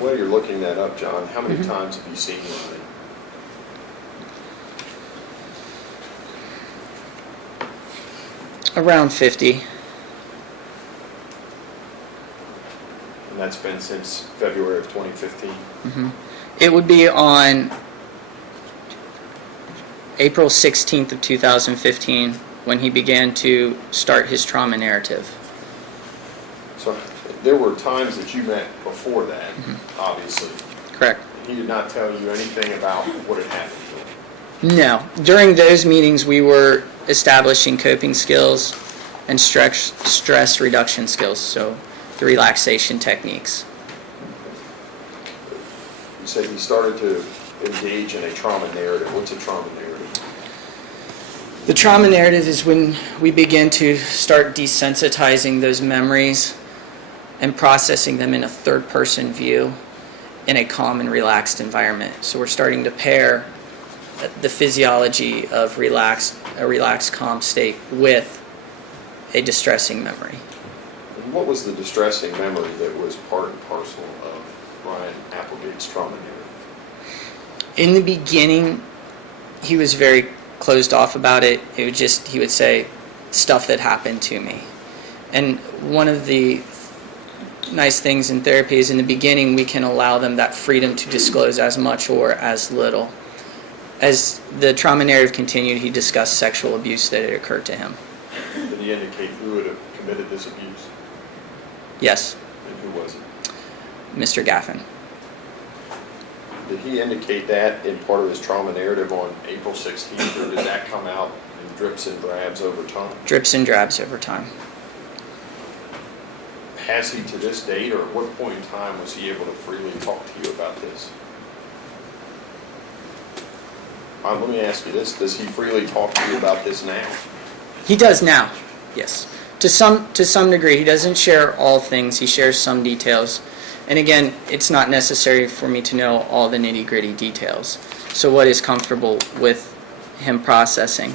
While you're looking that up, John, how many times have you seen Ryan? Around 50. And that's been since February of 2015? It would be on April 16th of 2015 when he began to start his trauma narrative. So there were times that you met before that, obviously. Correct. He did not tell you anything about what had happened to him? No. During those meetings, we were establishing coping skills and stress reduction skills, so the relaxation techniques. You said he started to engage in a trauma narrative. What's a trauma narrative? The trauma narrative is when we begin to start desensitizing those memories and processing them in a third-person view in a calm and relaxed environment. So we're starting to pair the physiology of a relaxed, calm state with a distressing memory. And what was the distressing memory that was part and parcel of Ryan Applegate's trauma narrative? In the beginning, he was very closed off about it. It would just, he would say, stuff that happened to me. And one of the nice things in therapy is in the beginning we can allow them that freedom to disclose as much or as little. As the trauma narrative continued, he discussed sexual abuse that had occurred to him. Did he indicate who had committed this abuse? Yes. And who was it? Mr. Gaffin. Did he indicate that in part of his trauma narrative on April 16th, or did that come out in drips and drabs over time? Drips and drabs over time. Has he to this date, or at what point in time was he able to freely talk to you about this? Let me ask you this, does he freely talk to you about this now? He does now, yes. To some degree. He doesn't share all things, he shares some details. And again, it's not necessary for me to know all the nitty-gritty details. So what is comfortable with him processing?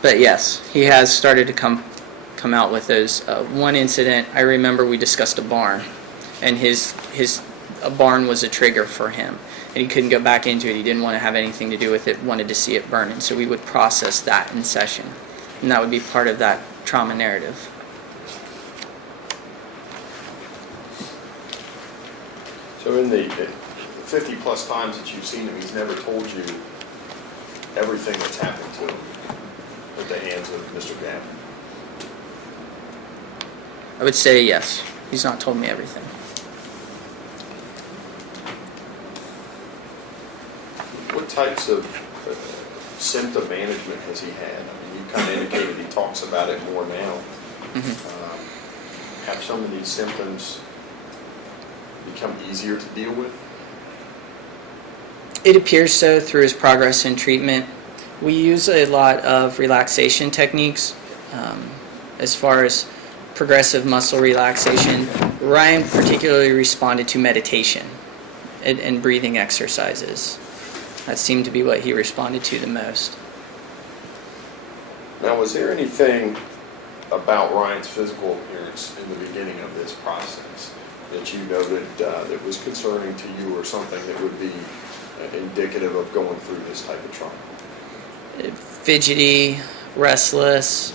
But yes, he has started to come out with those. One incident, I remember we discussed a barn, and a barn was a trigger for him. And he couldn't go back into it. He didn't want to have anything to do with it, wanted to see it burn. And so we would process that in session. And that would be part of that trauma narrative. So in the 50 plus times that you've seen him, he's never told you everything that's happened to him at the hands of Mr. Gaffin? I would say yes. He's not told me everything. What types of symptom management has he had? I mean, you kind of indicated he talks about it more now. Have some of these symptoms become easier to deal with? It appears so through his progress in treatment. We use a lot of relaxation techniques as far as progressive muscle relaxation. Ryan particularly responded to meditation and breathing exercises. That seemed to be what he responded to the most. Now, was there anything about Ryan's physical appearance in the beginning of this process that you noted that was concerning to you, or something that would be indicative of going through this type of trauma? Fidgety, restless.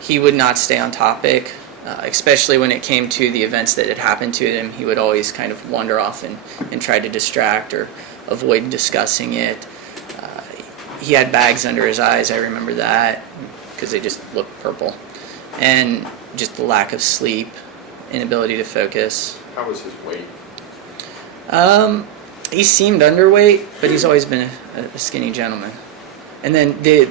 He would not stay on topic, especially when it came to the events that had happened to him. He would always kind of wander off and try to distract or avoid discussing it. he had bags under his eyes. I remember that because they just looked purple. And just the lack of sleep, inability to focus. How was his weight? He seemed underweight, but he's always been a skinny gentleman. And then the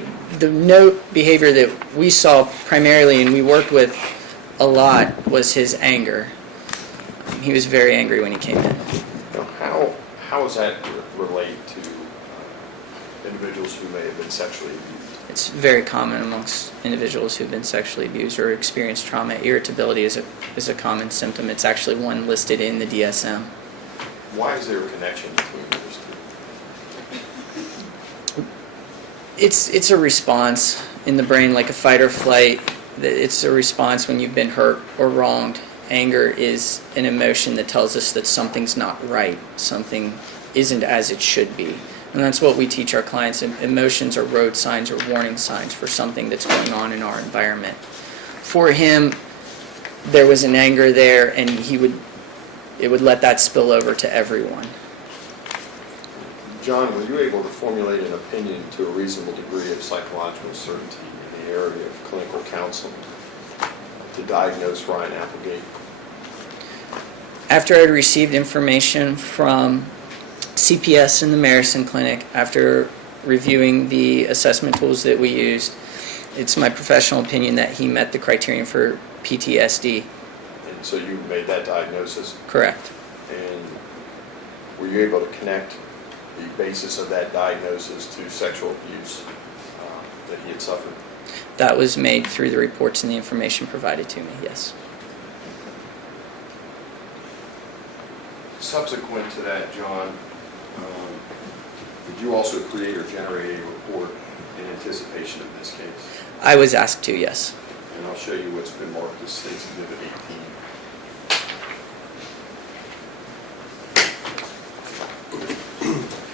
note behavior that we saw primarily and we worked with a lot was his anger. He was very angry when he came in. Now, how does that relate to individuals who may have been sexually abused? It's very common amongst individuals who've been sexually abused or experienced trauma. Irritability is a common symptom. It's actually one listed in the DSM. Why is there a connection between those two? It's a response in the brain, like a fight or flight. It's a response when you've been hurt or wronged. Anger is an emotion that tells us that something's not right, something isn't as it should be. And that's what we teach our clients. Emotions are road signs or warning signs for something that's going on in our environment. For him, there was an anger there, and it would let that spill over to everyone. John, were you able to formulate an opinion to a reasonable degree of psychological certainty in the area of clinical counseling to diagnose Ryan Applegate? After I received information from CPS in the Marison Clinic, after reviewing the assessment tools that we used, it's my professional opinion that he met the criterion for PTSD. And so you made that diagnosis? Correct. And were you able to connect the basis of that diagnosis to sexual abuse that he had suffered? That was made through the reports and the information provided to me, yes. Subsequent to that, John, did you also create or generate a report in anticipation of this case? I was asked to, yes. And I'll show you what's been marked as State's Exhibit 18.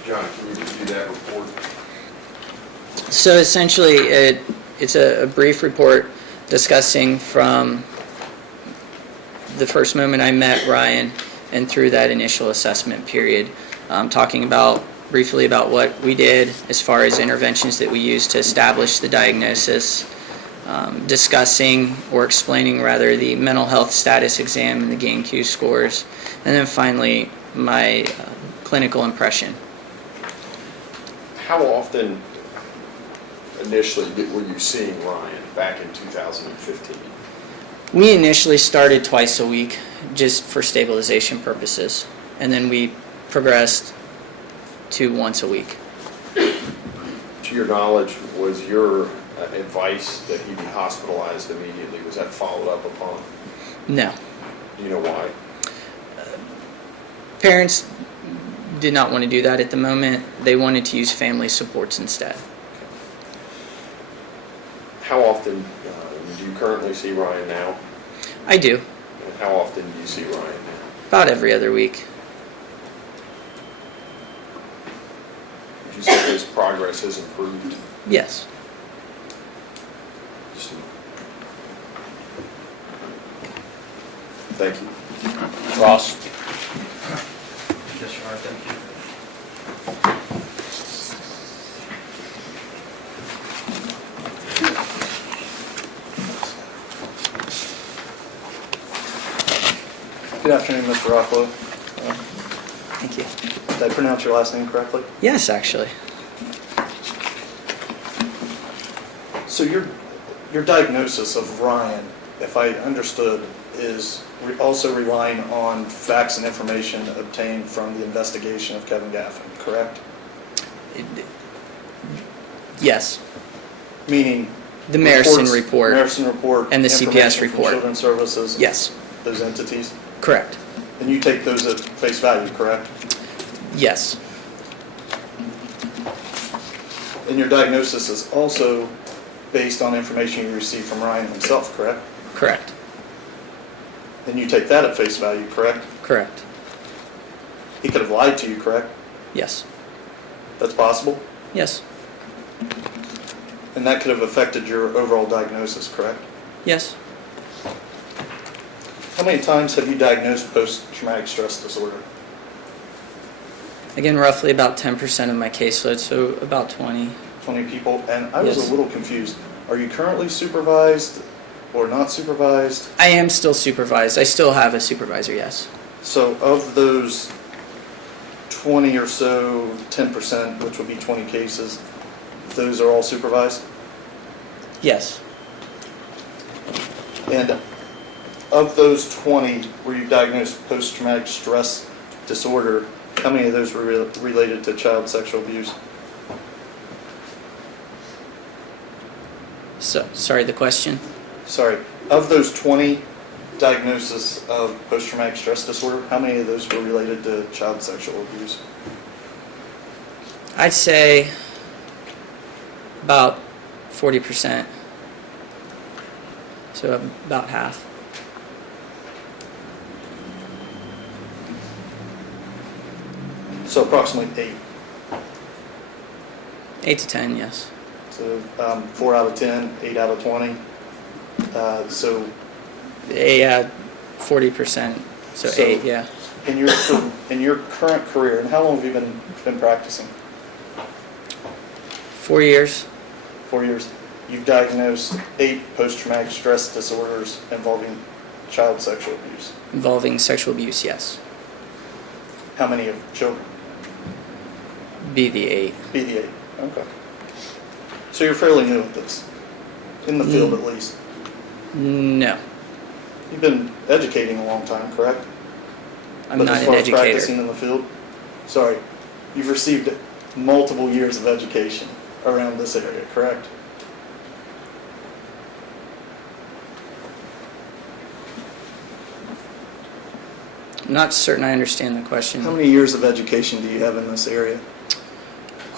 John, can you review that report? So essentially, it's a brief report discussing from the first moment I met Ryan and through that initial assessment period, talking briefly about what we did as far as interventions that we used to establish the diagnosis, discussing or explaining rather the mental health status exam and the GAIN-Q scores, and then finally my clinical impression. How often initially were you seeing Ryan back in 2015? We initially started twice a week just for stabilization purposes, and then we progressed to once a week. To your knowledge, was your advice that he be hospitalized immediately, was that followed up upon? No. Do you know why? Parents did not want to do that at the moment. They wanted to use family supports instead. How often do you currently see Ryan now? I do. And how often do you see Ryan now? About every other week. Would you say his progress has improved? Yes. Thank you. Ross? Yes, Your Honor, thank you. Good afternoon, Mr. Rocklow. Thank you. Did I pronounce your last name correctly? Yes, actually. So your diagnosis of Ryan, if I understood, is also relying on facts and information obtained from the investigation of Kevin Gaffin, correct? Yes. Meaning the Marison report, and the CPS information from report. Children's Services. Yes. Those entities. Correct. And you take those at face value, correct? Yes. And your diagnosis is also based on information you received from Ryan himself, correct? Correct. And you take that at face value, correct? Correct. He could have lied to you, correct? Yes. That's possible? Yes. And that could have affected your overall diagnosis, correct? Yes. How many times have you diagnosed post-traumatic stress disorder? Again, roughly about 10% of my caseload, so about 20. 20 people, and I was Yes. a little confused. Are you currently supervised or not supervised? I am still supervised. I still have a supervisor, yes. So of those 20 or so, 10%, which would be 20 cases, those are all supervised? Yes. And of those 20 where you diagnosed post-traumatic stress disorder, how many of those were related to child sexual abuse? So, sorry, the question? Sorry, of those 20 diagnoses of post-traumatic stress disorder, how many of those were related to child sexual abuse? I'd say about 40%. So about half. So approximately 8. 8 to 10, yes. So 4 out of 10, 8 out of 20. So 40%. So 8, yeah. in your current career, and how long have you been practicing? 4 years. 4 years. You've diagnosed 8 post-traumatic stress disorders involving child sexual abuse. Involving sexual abuse, yes. How many of children? Be the 8. Be the 8. Okay. So you're fairly new at this, in the field at least. No. You've been educating a long time, correct? I'm But not as an far as educator. practicing in the field, sorry, you've received multiple years of education around this area, correct? I'm not certain I understand the question. How many years of education do you have in this area?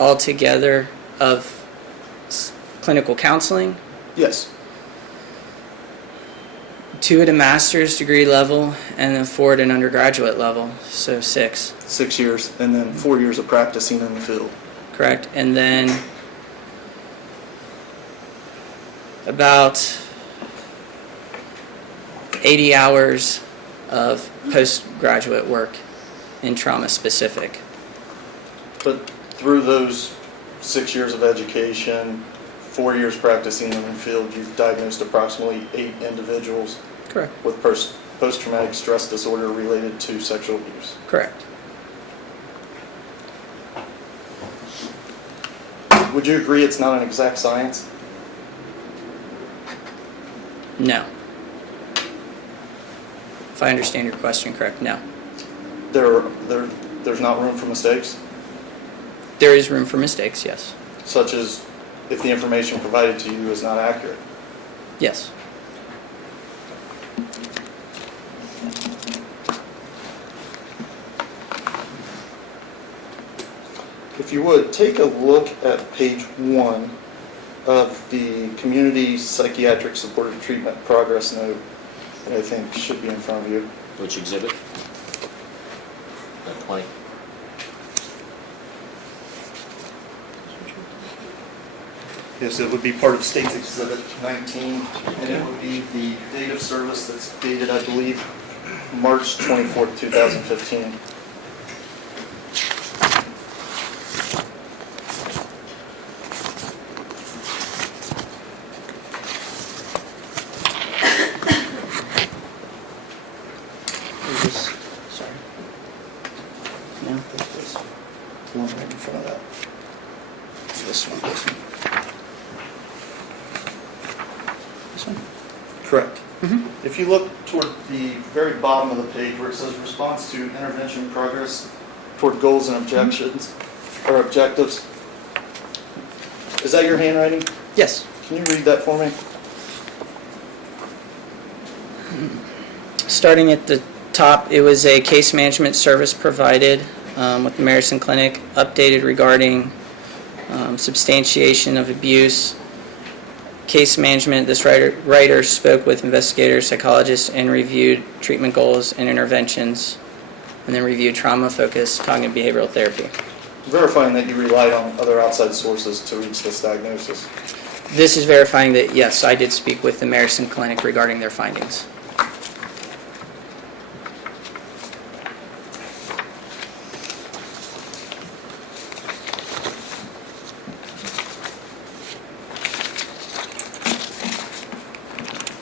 Altogether of clinical counseling? Yes. 2 at a master's degree level and then 4 at an undergraduate level, so 6. 6 years, and then 4 years of practicing in the field. Correct. And then about 80 hours of postgraduate work in trauma specific. But through those 6 years of education, 4 years practicing in the field, you've diagnosed approximately 8 individuals Correct. with post-traumatic stress disorder related to sexual abuse. Correct. Would you agree it's not an exact science? No. If I understand your question correct, no. There's not room for mistakes, There is room for mistakes, yes. such as if the information provided to you is not accurate. Yes. If you would, take a look at page 1 of the Community Psychiatric Supported Treatment Progress Note that I think should be in front of you. Which exhibit? 20. Yes, it would be part of State's Exhibit 19, and it would be the date of service that's dated, I believe, March 24th, 2015. Sorry. No, this one right in front of that. This one. This one? Correct. Mm-hmm. If you look toward the very bottom of the page where it says response to intervention progress toward goals and objectives, or objectives, is that your handwriting? Yes. Can you read that for me? Starting at the top, it was a case management service provided with the Marison Clinic, updated regarding substantiation of abuse. Case management, this writer spoke with investigators, psychologists, and reviewed treatment goals and interventions, and then reviewed trauma-focused cognitive behavioral therapy. Verifying that you relied on other outside sources to reach this diagnosis. This is verifying that, yes, I did speak with the Marison Clinic regarding their findings.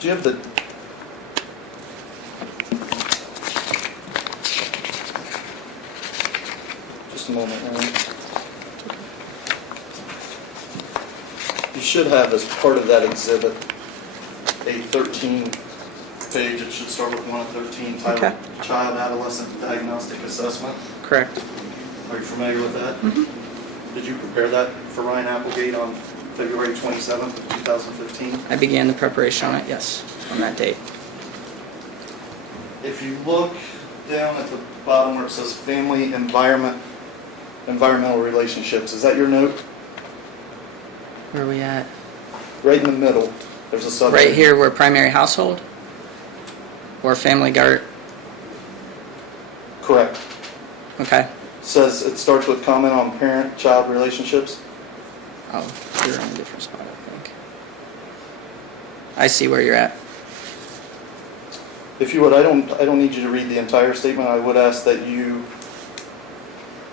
Do you have the, just a moment, Ryan. You should have as part of that exhibit a 13-page, it should start with 1 of 13, titled Okay. Child Adolescent Diagnostic Assessment. Correct. Are you familiar with that? Did you prepare that for Ryan Applegate on February 27th of 2015? I began the preparation on it, yes, on that date. If you look down at the bottom where it says family environmental relationships, is that your note? Where are we at? Right in the middle, there's a subheading. Right here, where primary household? Or family guard? Correct. Okay. Says it starts with comment on parent-child relationships. Oh, you're in a different spot, I think. I see where you're at. If you would, I don't need you to read the entire statement. I would ask that you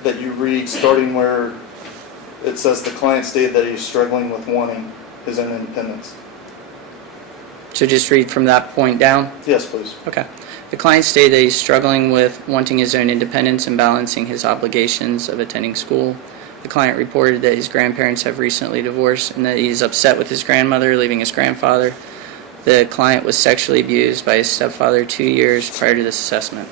read starting where it says the client stated that he's struggling with wanting his own independence. So just read from that point down? Yes, please. Okay. The client stated that he's struggling with wanting his own independence and balancing his obligations of attending school. The client reported that his grandparents have recently divorced and that he's upset with his grandmother leaving his grandfather. The client was sexually abused by his stepfather 2 years prior to this assessment.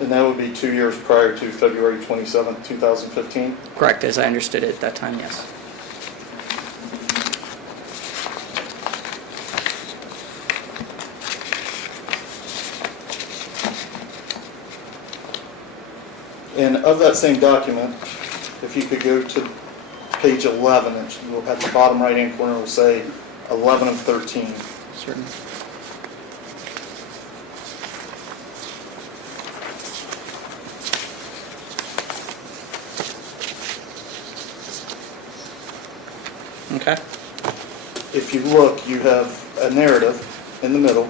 And that would be 2 years prior to February 27th, 2015? Correct, as I understood it at that time, yes. And of that same document, if you could go to page 11, it will, at the bottom right-hand corner, it will say 11 of 13. Certainly. Okay. If you look, you have a narrative in the middle.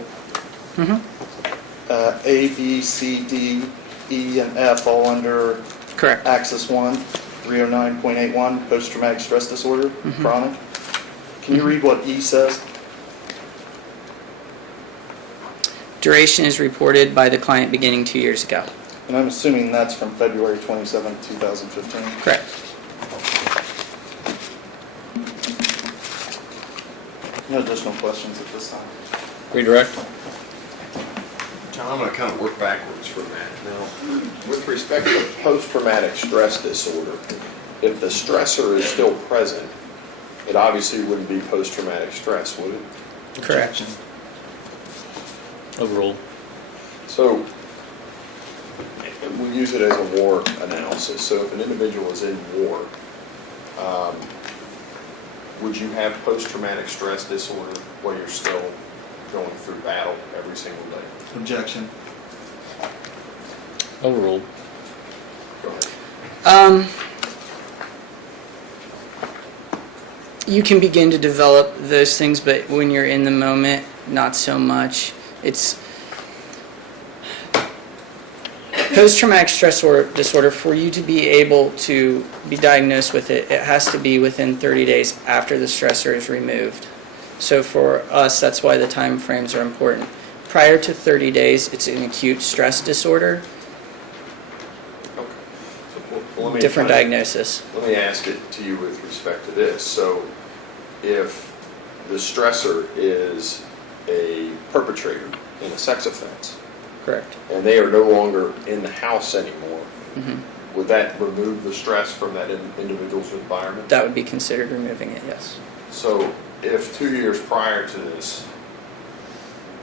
A, B, C, D, E, and F all under Correct. Axis 1, 309.81, post-traumatic stress disorder, chronic. Can you read what E says? Duration is reported by the client beginning 2 years ago. And I'm assuming that's from February 27, 2015. Correct. No additional questions at this time. Redirect. John, I'm going to kind of work backwards from that. Now, with respect to post-traumatic stress disorder, if the stressor is still present, it obviously wouldn't be post-traumatic stress, would it? Correct. Overruled. So, we use it as a war analysis. So if an individual is in war, would you have post-traumatic stress disorder while you're still going through battle every single day? Objection. Overruled. Go ahead. You can begin to develop those things, but when you're in the moment, not so much. It's post-traumatic stress disorder. For you to be able to be diagnosed with it, it has to be within 30 days after the stressor is removed. So for us, that's why the time frames are important. Prior to 30 days, it's an acute stress disorder. Okay. So, well, let me Different kind of- diagnosis. Let me ask it to you with respect to this. So if the stressor is a perpetrator in a sex offense, Correct. and they are no longer in the house anymore, Mhm. would that remove the stress from that individual's environment? That would be considered removing it, yes. So if 2 years prior to this,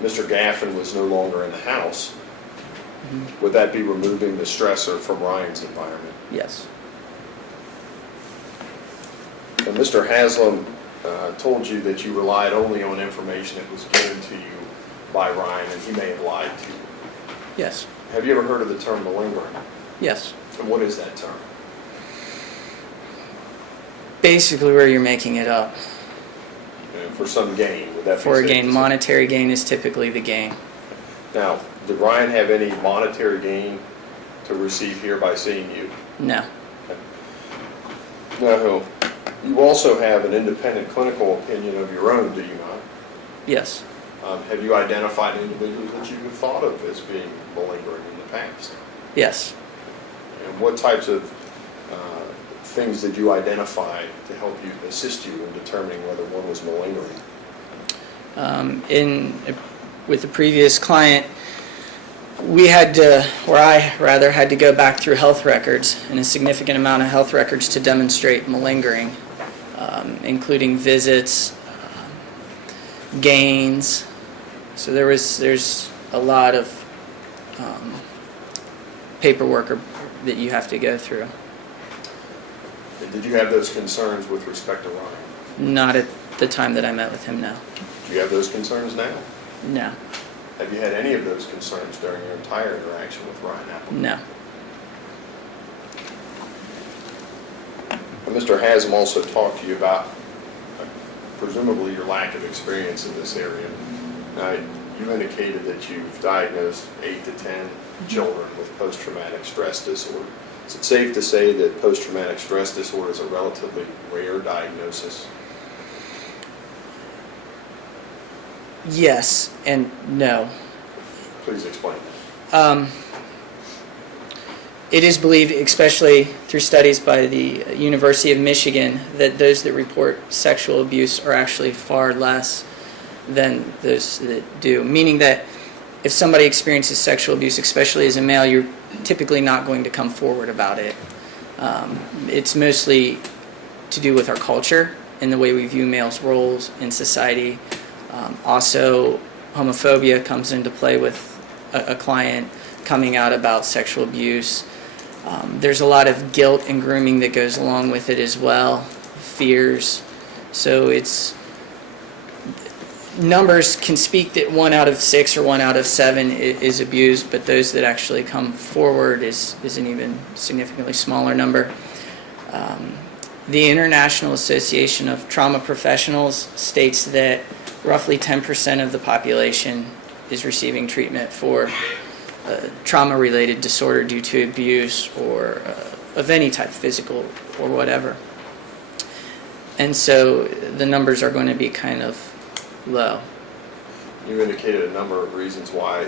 Mr. Gaffin was no longer in the house, would that be removing the stressor from Ryan's environment? Yes. And Mr. Haslam told you that you relied only on information that was given to you by Ryan, and he may have lied to you. Yes. Have you ever heard of the term malingering? Yes. And what is that term? Basically where you're making it up. For some gain, would that be For a safe gain. to say? Monetary gain is typically the gain. Now, did Ryan have any monetary gain to receive here by seeing you? No. No. You also have an independent clinical opinion of your own, do you not? Yes. Have you identified individuals that you have thought of as being malingering in the past? Yes. And what types of things did you identify to help you, assist you in determining whether one was malingering? With the previous client, we had to, or I rather, had to go back through health records and a significant amount of health records to demonstrate malingering, including visits, gains. So there's a lot of paperwork that you have to go through. And did you have those concerns with respect to Ryan? Not at the time that I met with him, no. Do you have those concerns now? No. Have you had any of those concerns during your entire interaction with Ryan Appleton? No. And Mr. Haslam also talked to you about presumably your lack of experience in this area. Now, you indicated that you've diagnosed 8 to 10 children with post-traumatic stress disorder. Is it safe to say that post-traumatic stress disorder is a relatively rare diagnosis? Yes and no. Please explain. It is believed, especially through studies by the University of Michigan, that those that report sexual abuse are actually far less than those that do. Meaning that if somebody experiences sexual abuse, especially as a male, you're typically not going to come forward about it. It's mostly to do with our culture and the way we view males' roles in society. Also, homophobia comes into play with a client coming out about sexual abuse. There's a lot of guilt and grooming that goes along with it as well, fears. So it's, numbers can speak that 1 out of 6 or 1 out of 7 is abused, but those that actually come forward is an even significantly smaller number. The International Association of Trauma Professionals states that roughly 10% of the population is receiving treatment for trauma-related disorder due to abuse or of any type, physical or whatever. And so the numbers are going to be kind of low. You indicated a number of reasons why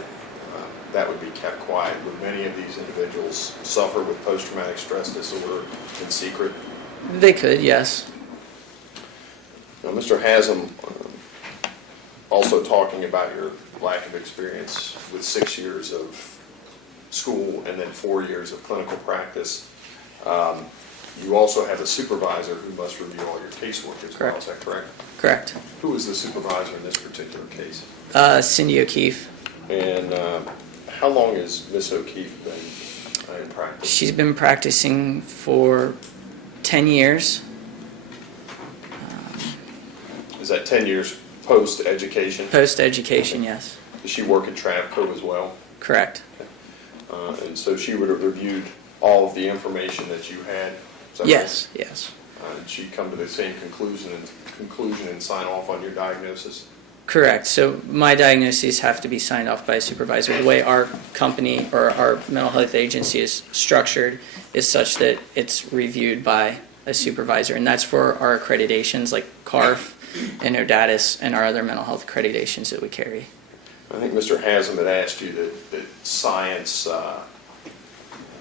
that would be kept quiet. Would many of these individuals suffer with post-traumatic stress disorder in secret? They could, yes. Now, Mr. Haslam, also talking about your lack of experience with 6 years of school and then 4 years of clinical practice, you also have a supervisor who must review all your casework as well. Is that correct? Correct. Who was the supervisor in this particular case? Cindy O'Keefe. And how long has Miss O'Keefe been in practice? She's been practicing for 10 years. Is that 10 years post-education? Post-education, yes. Does she work at Travco as well? Correct. And so she would have reviewed all of the information that you had? Is that Yes, right? yes. Did she come to the same conclusion and sign off on your diagnosis? Correct. So my diagnoses have to be signed off by a supervisor. The way our company or our mental health agency is structured is such that it's reviewed by a supervisor, and that's for our accreditations like CARF and ODATIS and our other mental health accreditations that we carry. I think Mr. Haslam had asked you that science, I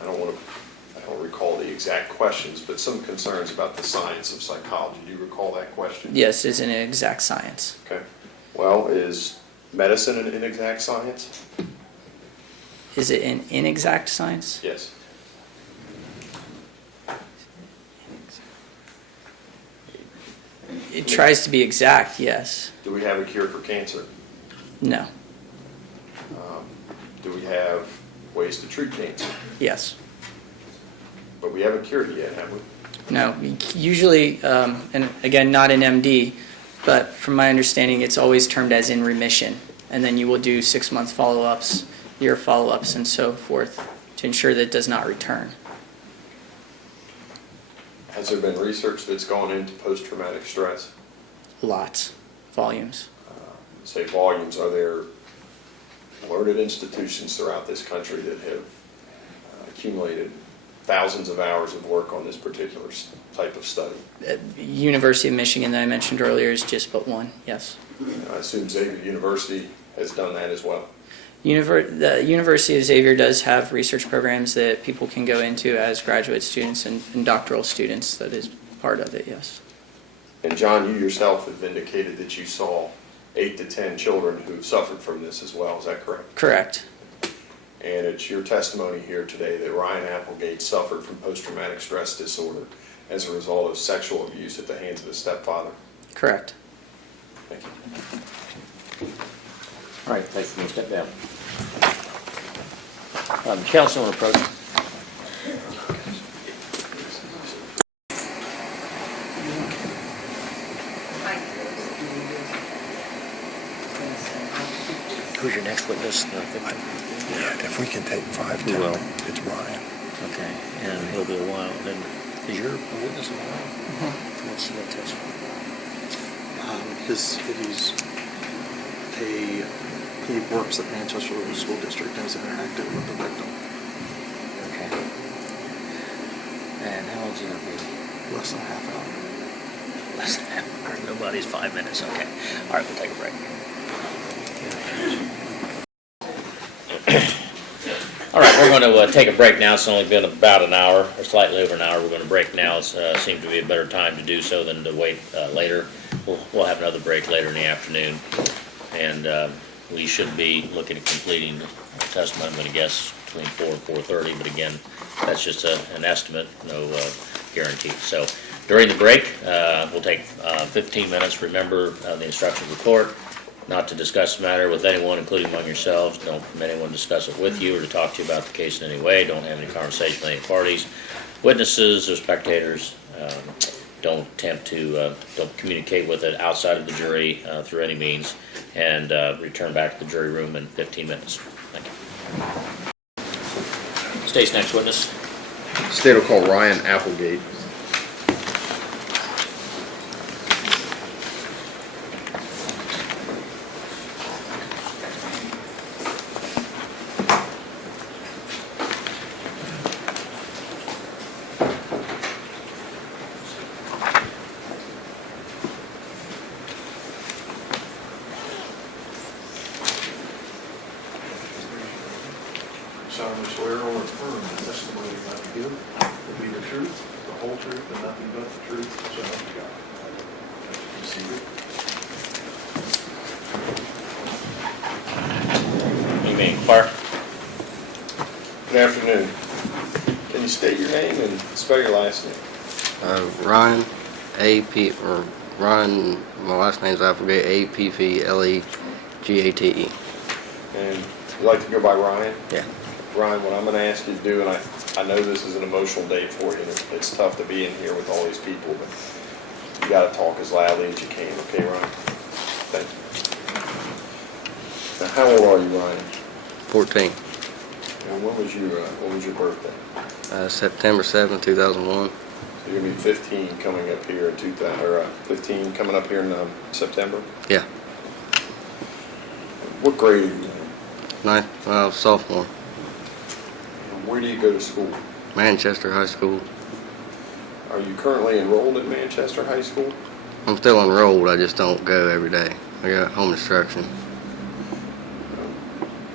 don't recall the exact questions, but some concerns about the science of psychology. Do you recall that question? Yes, it's an exact science. Okay. Well, is medicine an inexact science? Is it an inexact science? Yes. It tries to be exact, yes. Do we have a cure for cancer? No. Do we have ways to treat cancer? Yes. But we haven't cured it yet, have we? No. Usually, and again, not an MD, but from my understanding, it's always termed as in remission. And then you will do 6-month follow-ups, year follow-ups, and so forth to ensure that it does not return. Has there been research that's gone into post-traumatic stress? Lots. Volumes. Say volumes, are there learned institutions throughout this country that have accumulated thousands of hours of work on this particular type of study? University of Michigan that I mentioned earlier is just but one, yes. I assume Xavier University has done that as well. The University of Xavier does have research programs that people can go into as graduate students and doctoral students. That is part of it, yes. And John, you yourself have indicated that you saw 8 to 10 children who suffered from this as well. Is that correct? Correct. And it's your testimony here today that Ryan Applegate suffered from post-traumatic stress disorder as a result of sexual abuse at the hands of his stepfather. Correct. Thank you. All right, thank you. Step down. Councilman approach. Who's your next witness? The victim? Yeah, if we can take 5, Who 10, will? it's Ryan. Okay, and he'll be a while. Then, is your witness a while? What's the testimony? He works at Manchester Local School District and has interacted with the victim. Okay. And how long's he going to be? Less than a half hour. Less than half hour. Nobody's 5 minutes. Okay. All right, we'll take a break. All right, we're going to take a break now. It's only been about an hour, or slightly over an hour. We're going to break now. It seems to be a better time to do so than to wait later. We'll have another break later in the afternoon. And we should be looking at completing testimony, I'm going to guess, between 4 and 4:30. But again, that's just an estimate, no guarantee. So during the break, we'll take 15 minutes. Remember the instructions of the court. Not to discuss the matter with anyone, including among yourselves. Don't permit anyone to discuss it with you or to talk to you about the case in any way. Don't have any conversation with any parties, witnesses, or spectators. Don't attempt to don't communicate with it outside of the jury through any means, and return back to the jury room in 15 minutes. Thank you. State's next witness. State will call Ryan Applegate. Solemnly swear or affirm the testimony you're about to give will be the truth, the whole truth, and nothing but the truth, so help you God. Be seated. You may inquire. Good afternoon. Can you state your name and spell your last name? Ryan, Ryan, my last name's Applegate, Applegate. And you like to go by Ryan? Yeah. Ryan, what I'm going to ask you to do, and I know this is an emotional day for you, and it's tough to be in here with all these people, but you got to talk as loudly as you can, okay, Ryan? Thank you. Now, how old are you, Ryan? 14. And what was your birthday? September 7, 2001. So you're going to be 15 coming up here in 15 coming up here in September? Yeah. What grade are you in? Sophomore. Where do you go to school? Manchester High School. Are you currently enrolled at Manchester High School? I'm still enrolled, I just don't go every day. I got home instruction.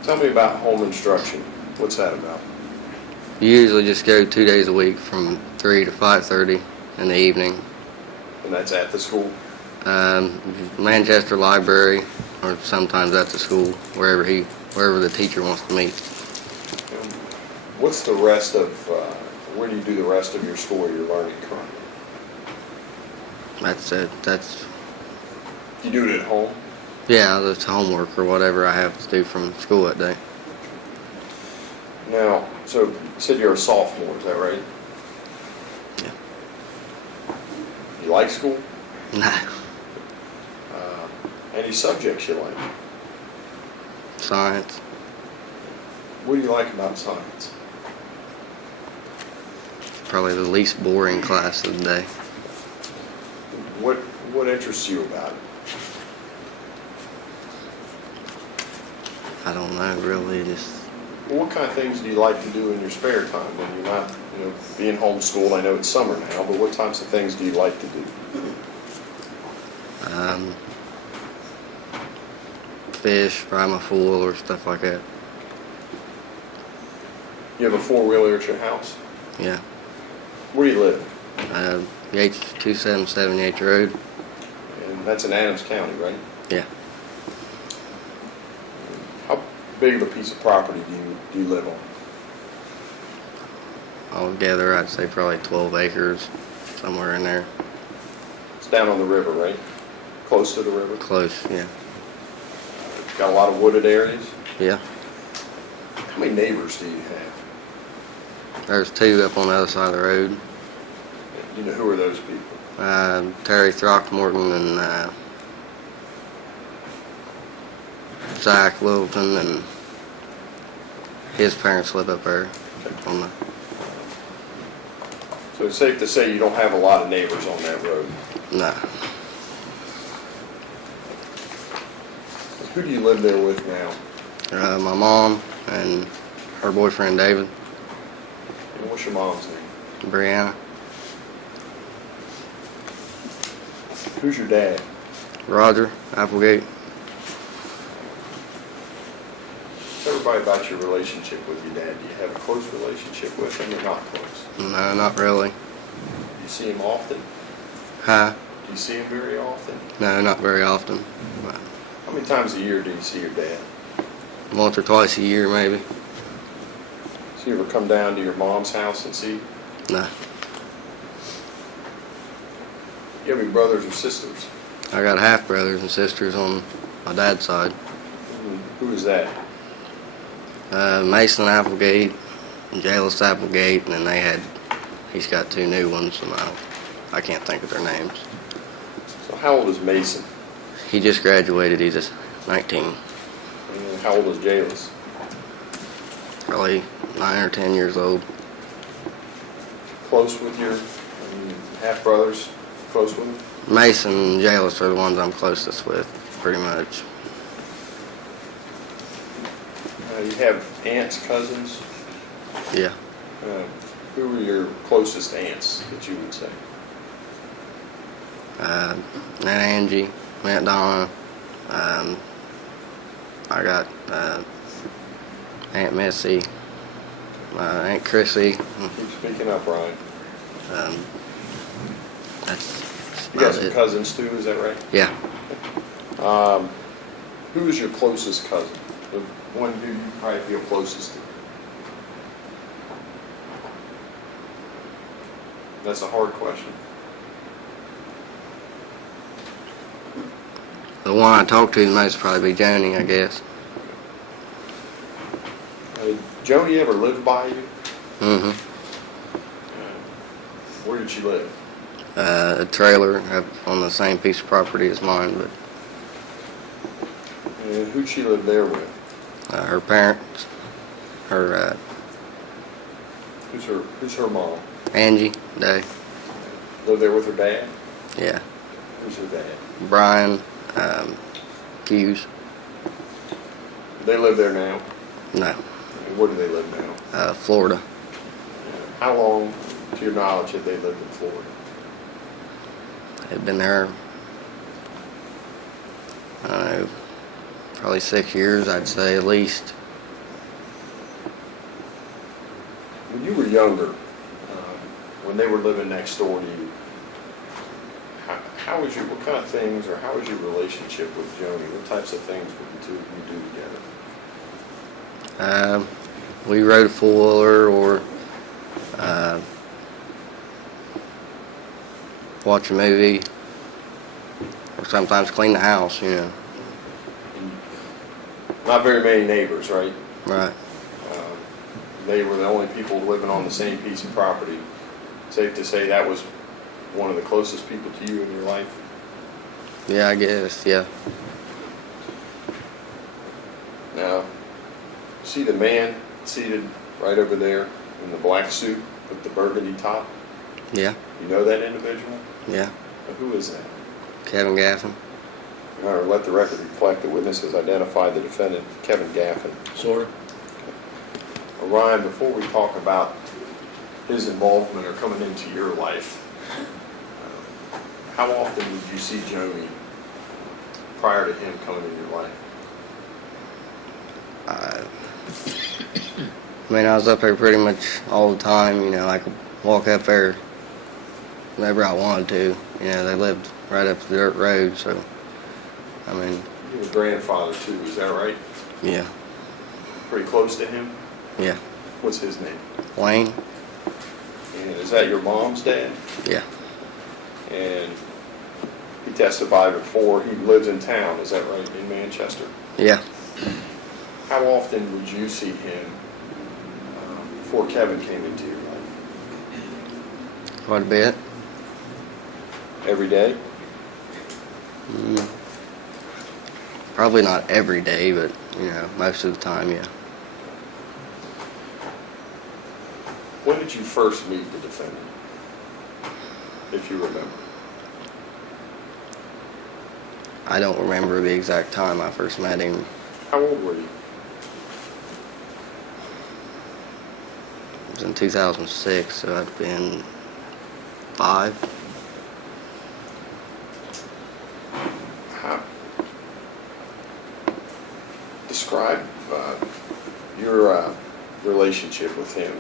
Tell me about home instruction. What's that about? You usually just go 2 days a week from 3 to 5:30 in the evening. And that's at the school? Manchester Library, or sometimes at the school, wherever the teacher wants to meet. What's the rest of, where do you do the rest of your school you're learning currently? That's it. You do it at home? Yeah, that's homework or whatever I have to do from school that day. Now, so you said you're a sophomore, is that right? Yeah. You like school? Nah. Any subjects you like? Science. What do you like about science? Probably the least boring class of the day. What interests you about it? I don't know, really. What kind of things do you like to do in your spare time when you're not You know, being homeschooled, I know it's summer now, but what types of things do you like to do? Fish, ride my fool, or stuff like that. You have a four-wheeler at your house? Yeah. Where do you live? Yates 277 Yates Road. And that's in Adams County, right? Yeah. How big of a piece of property do you live on? Altogether, I'd say probably 12 acres, somewhere in there. It's down on the river, right? Close to the river? Close, yeah. Got a lot of wooded areas? Yeah. How many neighbors do you have? There's 2 up on the other side of the road. You know, who are those people? Terry Throckmorton and Zach Littleton, and his parents live up there. On the, So it's safe to say you don't have a lot of neighbors on that road? no. Who do you live there with now? My mom and her boyfriend David. And what's your mom's name? Brianna. Who's your dad? Roger Applegate. Tell everybody about your relationship with your dad. Do you have a close relationship with him or not close? No, not really. Do you see him often? Huh? Do you see him very often? No, not very often. How many times a year do you see your dad? Once or twice a year, maybe. So you ever come down to your mom's house and see? No. You have any brothers or sisters? I got half brothers and sisters on my dad's side. Who is that? Mason Applegate and Jalis Applegate, and then he's got 2 new ones, and I can't think of their names. So how old is Mason? He just graduated. He's just 19. And how old is Jalis? Probably 9 or 10 years old. Close with your half brothers? Close with them? Mason and Jalis are the ones I'm closest with, pretty much. You have aunts, cousins? Yeah. Who are your closest aunts that you would say? Aunt Angie, Aunt Donna. I got Aunt Missy, Aunt Chrissy. Keep speaking up, Ryan. That's You got about some it. cousins too, is that right? Yeah. Who is your closest cousin? The one who you probably feel closest to? That's a hard question. The one I talk to the most would probably be Joni, I guess. Joni ever lived by you? Mm-hmm. Where did she live? A trailer up on the same piece of property as mine, but And who'd she live there with? her parents, her Who's her mom? Angie Day. Live there with her dad? Yeah. Who's her dad? Brian Hughes. They live there now? No. And where do they live now? Florida. How long, to your knowledge, have they lived in Florida? They've been there, I don't know, probably 6 years, I'd say, at least. When you were younger, when they were living next door to you, how was what kind of things, or how was your relationship with Joni? What types of things would the two of you do together? We rode a four-wheeler or watch a movie, or sometimes clean the house, you know. Not very many neighbors, right? Right. They were the only people living on the same piece of property. Safe to say that was one of the closest people to you in your life? Yeah, I guess, yeah. Now, see the man seated right over there in the black suit with the burgundy top? Yeah. You know that individual? Yeah. Now, who is that? Kevin Gaffin. All right, let the record reflect the witness has identified the defendant, Kevin Gaffin. Sort of. Ryan, before we talk about his involvement or coming into your life, how often did you see Joni prior to him coming into your life? I mean, I was up there pretty much all the time. You know, I could walk up there whenever I wanted to. You know, they lived right up the dirt road, so, I mean... You were grandfather too, is that right? Yeah. Pretty close to him? Yeah. What's his name? Wayne? And is that your mom's dad? Yeah. And he testified before, he lives in town, is that right, in Manchester? Yeah. How often would you see him before Kevin came into your life? Quite a bit. Every day? Probably not every day, but, you know, most of the time, yeah. When did you first meet the defendant, if you remember? I don't remember the exact time I first met him. How old were you? It was in 2006, so I've been 5. Describe your relationship with him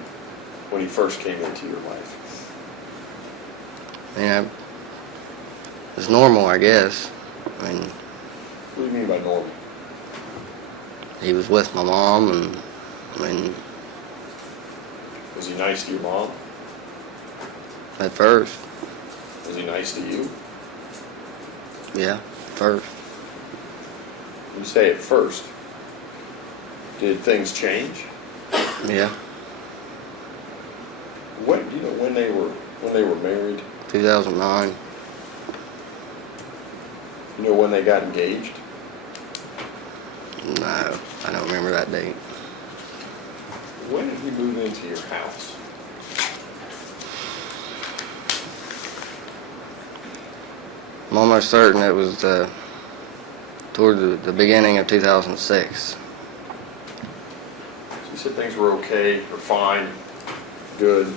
when he first came into your life. Yeah, it's normal, I guess. I mean, What do you mean by normal? he was with my mom, and I mean, Was he nice to your mom? at first, Was he nice to you? yeah, at first. You say at first. Did things change? Yeah, What do you know when they were married? 2009. You know when they got engaged? No, I don't remember that date. When did he move into your house? I'm almost certain it was toward the beginning of 2006. You said things were okay or fine, good.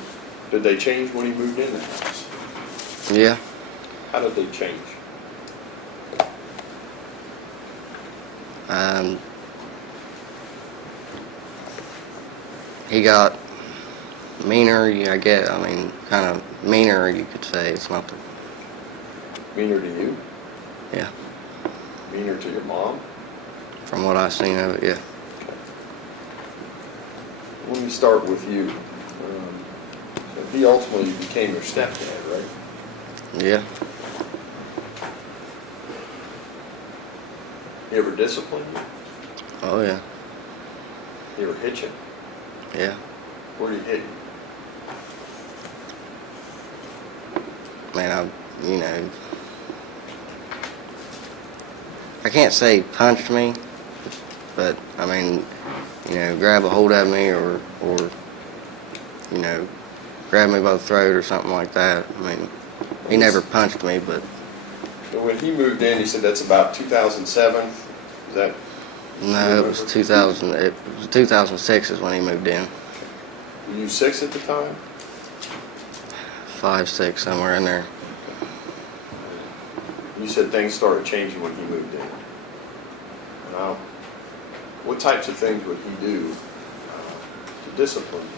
Did they change when he moved in the house? Yeah, How did they change? he got meaner, I guess. I mean, kind of meaner, you could say. It's not the, Meaner to you? yeah, Meaner to your mom? from what I've seen of it, yeah. Let me start with you. He ultimately became your stepdad, right? Yeah, He ever disciplined you? oh yeah, He ever hit you? yeah. Where did he hit you? Man, you know, I can't say punched me, but I mean, you know, grab a hold of me or you know, grab me by the throat or something like that. I mean, he never punched me, but So when he moved in, he said that's about 2007? Is that? no, it was 2000. It was 2006 is when he moved in. Were you 6 at the time? 5, 6, somewhere in there. You said things started changing when he moved in. Now, what types of things would he do to discipline you?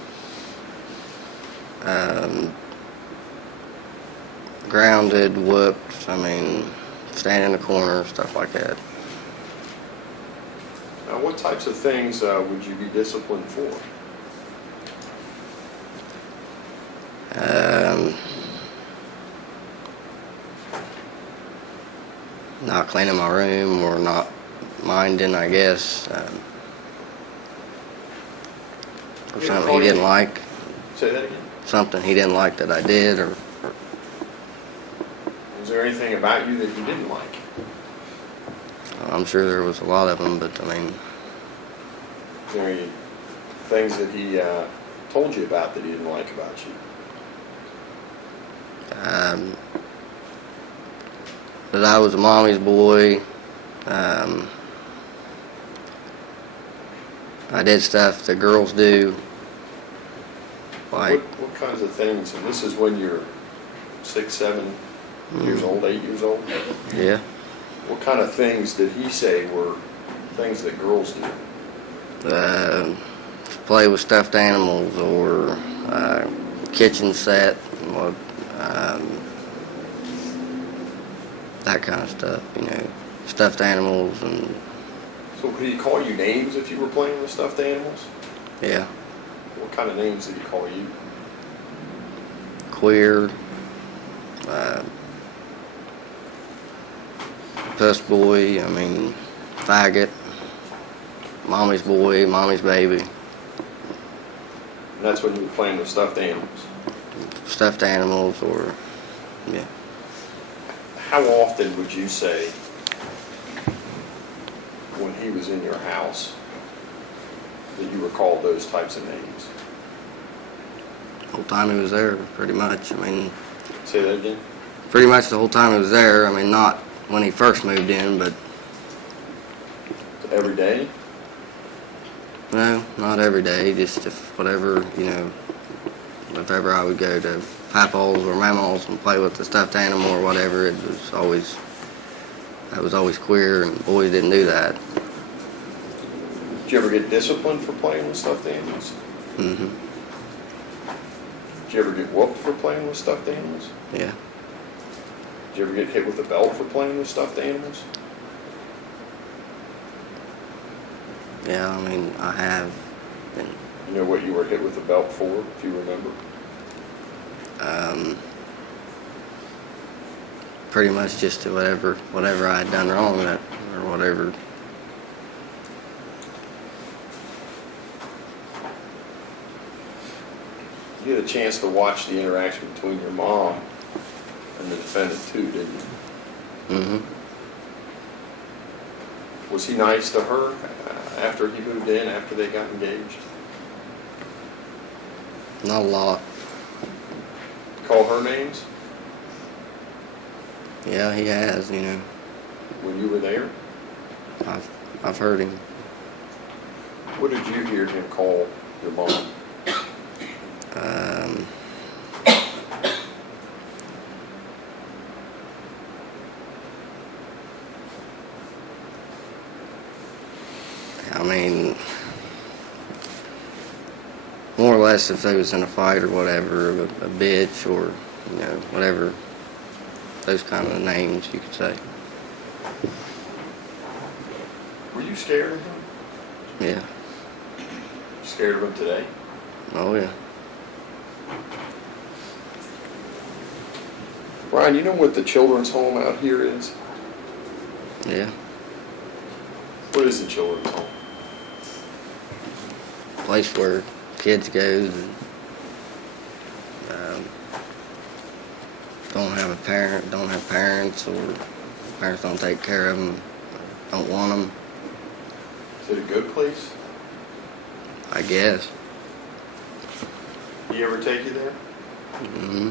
Grounded, whooped. I mean, stand in the corner, stuff like that. Now, what types of things would you be disciplined for? Not cleaning my room or not minding, I guess. Or something he didn't like. Say that again. Something he didn't like that I did, or Was there anything about you that he didn't like? I'm sure there was a lot of them, but I mean, Is there any things that he told you about that he didn't like about you? that I was a mommy's boy. I did stuff that girls do. Like, What kinds of things, and this is when you're 6, 7 years old, 8 years old? yeah. What kind of things did he say were things that girls do? Play with stuffed animals or kitchen set, or, that kind of stuff, you know, stuffed animals and, So could he call you names if you were playing with stuffed animals? yeah, What kind of names did he call you? queer, puss boy, I mean, faggot, mommy's boy, mommy's baby, And that's when you were playing with stuffed animals. stuffed animals or, yeah. How often would you say, when he was in your house, that you recalled those types of names? The whole time he was there, pretty much. I mean, Say that again? pretty much the whole time he was there. I mean, not when he first moved in, but Every day? no, not every day. Just if whatever, you know, if ever I would go to Papa's or Mama's and play with the stuffed animal or whatever, it was always, that was always queer, and boys didn't do that. Did you ever get disciplined for playing with stuffed animals? hmm Did you ever get whooped for playing with stuffed animals? Yeah. Did you ever get hit with a belt for playing with stuffed animals? Yeah, I mean, I have. And, You know what you were hit with a belt for, if you remember? pretty much just to whatever I had done wrong, that or whatever. You had a chance to watch the interaction between your mom and the defendant too, didn't you? hmm Was he nice to her after he moved in, after they got engaged? Not a lot. Call her names Yeah, he has. You know, when you were there? I've heard him. What did you hear him call your mom? I mean, more or less, if they was in a fight or whatever, a bitch or, you know, whatever, those kind of names you could say. Were you scared of him? Yeah. You scared of him today? Oh yeah. Ryan, you know what the children's home out here is? Yeah. What is the children's home? Place where kids go and don't have parents, or parents don't take care of them, don't want them. Is it a good place? I guess. Did he ever take you there? hmm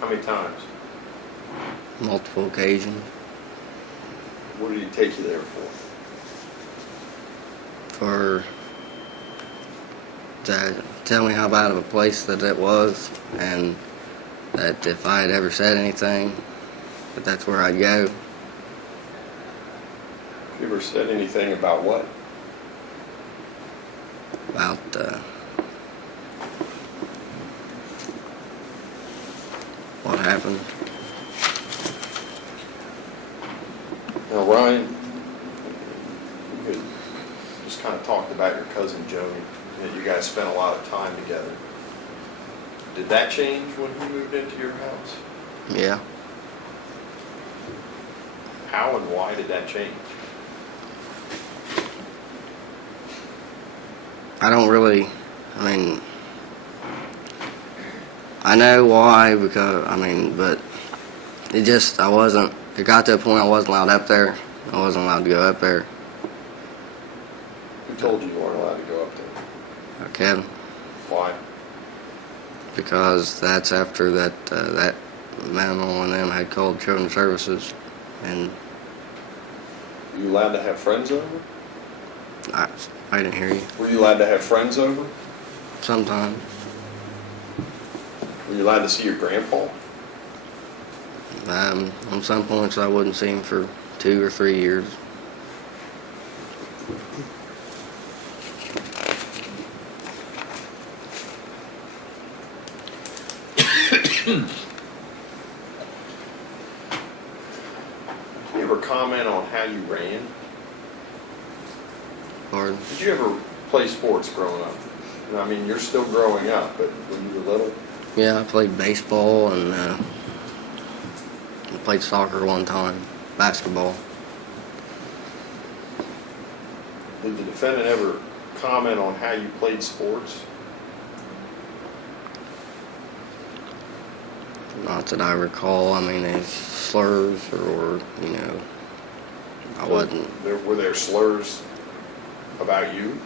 How many times? Multiple occasions. What did he take you there for? For to tell me how bad of a place that it was, and that if I had ever said anything, that that's where I'd go. You ever said anything about what? About what happened. Now, Ryan, you had just kind of talked about your cousin Joni, that you guys spent a lot of time together. Did that change when he moved into your house? Yeah. How and why did that change? I don't really, I mean, I know why, because, I mean, but it just, it got to a point I wasn't allowed up there. I wasn't allowed to go up there. Who told you you weren't allowed to go up there? Kevin. Why? Because that's after that Mamaw and them had called Children's Services, and Were you allowed to have friends over? I didn't hear you. Were you allowed to have friends over? Sometimes. Were you allowed to see your grandpa? On some points, I wouldn't see him for 2 or 3 years. Did you ever comment on how you ran? Pardon? Did you ever play sports growing up? I mean, you're still growing up, but when you were little? Yeah, I played baseball and played soccer one time, basketball. Did the defendant ever comment on how you played sports? Not that I recall. I mean, there's slurs or, you know, I wasn't. Were there slurs about you?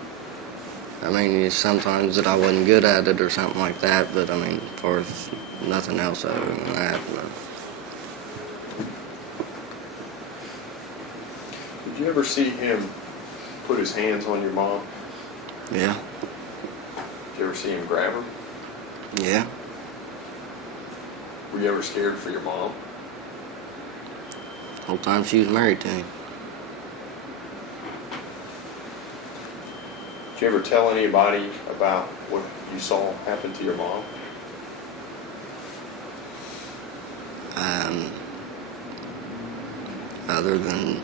I mean, it's sometimes that I wasn't good at it or something like that, but I mean, as far as nothing else other than that, no. Did you ever see him put his hands on your mom? Yeah, Did you ever see him grab her? yeah. Were you ever scared for your mom? Whole time she was married to him. Did you ever tell anybody about what you saw happen to your mom? Other than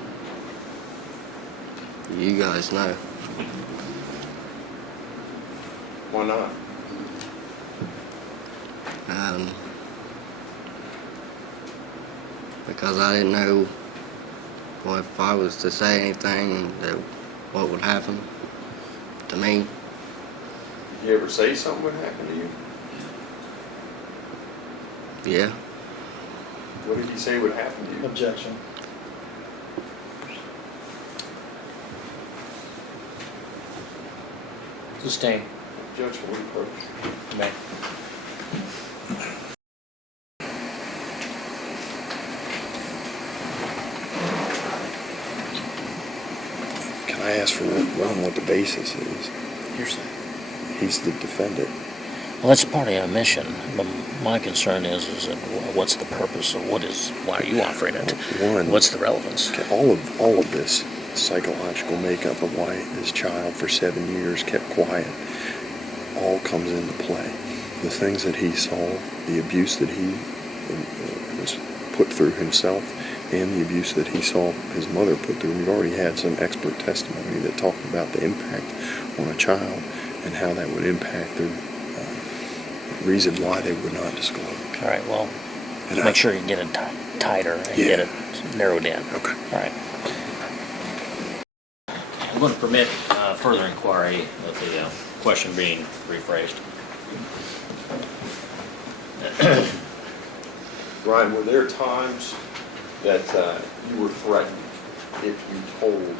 you guys know. Why not? Because I didn't know if I was to say anything, that what would happen to me. Did you ever say something would happen to you? Yeah. What did he say would happen to you? Objection. Sustain. Objection, we approach. May. Can I ask for what the basis is? Hearsay. He's the defendant. Well, that's part of the omission, but my concern is that what's the purpose of why are you offering it? One, what's the relevance? Okay, all of this psychological makeup of why this child for 7 years kept quiet all comes into play. The things that he saw, the abuse that he was put through himself, and the abuse that he saw his mother put through. We've already had some expert testimony that talked about the impact on a child and how that would impact the reason why they would not disclose. All right, well, make sure you get it tighter and get it narrowed in. Okay. All right. I'm going to permit further inquiry with the question being rephrased. Ryan, were there times that you were threatened if you told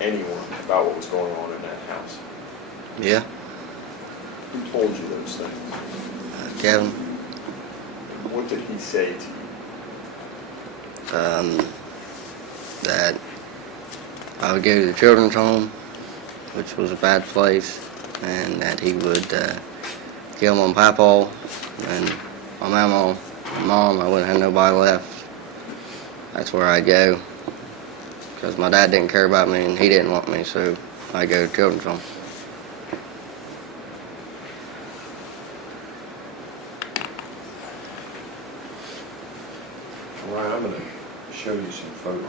anyone about what was going on in that house? Yeah. Who told you those things? Kevin. What did he say to you? That I would go to the children's home, which was a bad place, and that he would kill my papa and my mama, my mom. I wouldn't have nobody left. That's where I'd go, because my dad didn't care about me and he didn't want me, so I'd go to children's home. Ryan, I'm going to show you some photos.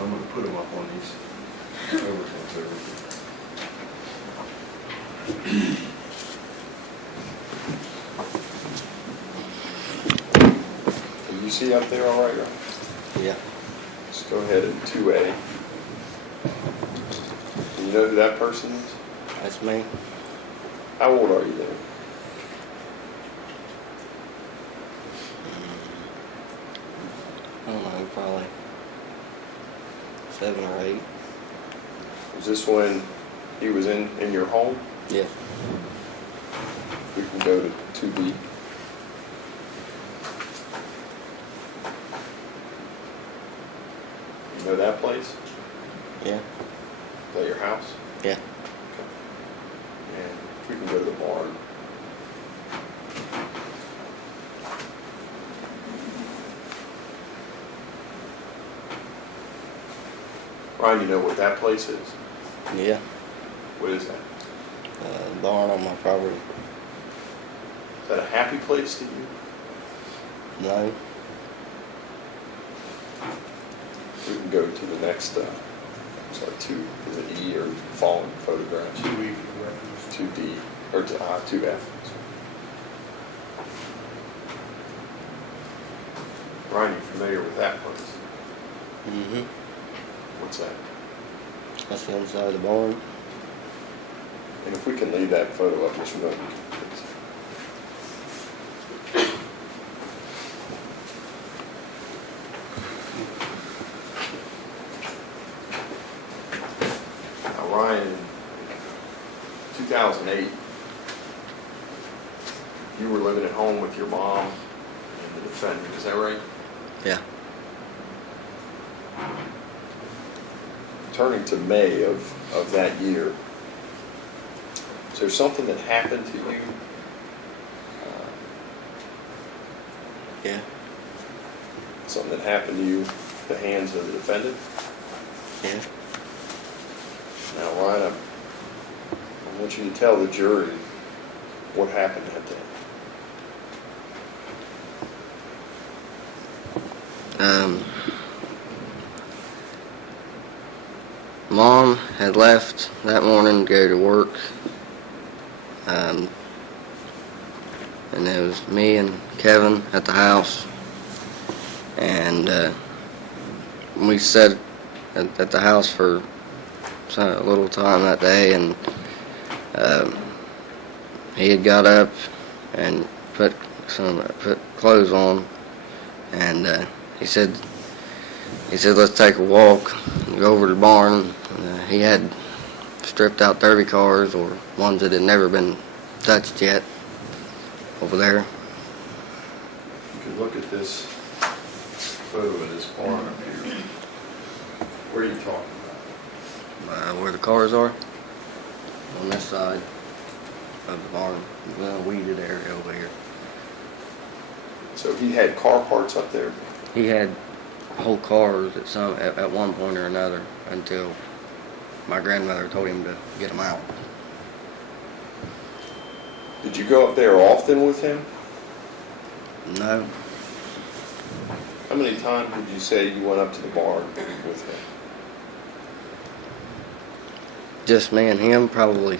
I'm going to put them up on these overheads over here. Can you see up there all right, Ryan? Yeah. Let's go ahead and 2A. Do you know who that person is? That's me. How old are you then? I don't know, probably 7 or 8. Was this when he was in your home? Yeah. We can go to 2B. You know that place? Yeah. Is that your house? Yeah. Okay. and go to the barn. Ryan, you know what that place is? Yeah, What is that? barn on my property. Is that a happy place to you? No, We can go to the next, sorry, is it E or following photograph? 2E. 2D, or 2F. Ryan, you familiar with that place? mm-hmm. What's that? That's the inside of the barn. And if we can leave that photo up just a moment. Now, Ryan, in 2008, you were living at home with your mom and the defendant, is that right? Yeah. Turning to May of that year, is there something that happened to you? Yeah. Something that happened to you at the hands of the defendant? Yeah. Now, Ryan, I want you to tell the jury what happened that day. Mom had left that morning to go to work. And it was me and Kevin at the house. And we sat at the house for a little time that day, and he had got up and put clothes on, and he said, let's take a walk and go over to the barn. He had stripped out derby cars, or ones that had never been touched yet, over there. You can look at this photo of this barn up here. Where are you talking about? Where the cars are, on this side of the barn, the weeded area over here. So he had car parts up there? He had whole cars at one point or another, until my grandmother told him to get them out. Did you go up there often with him? No. How many times would you say you went up to the barn with him? Just me and him, probably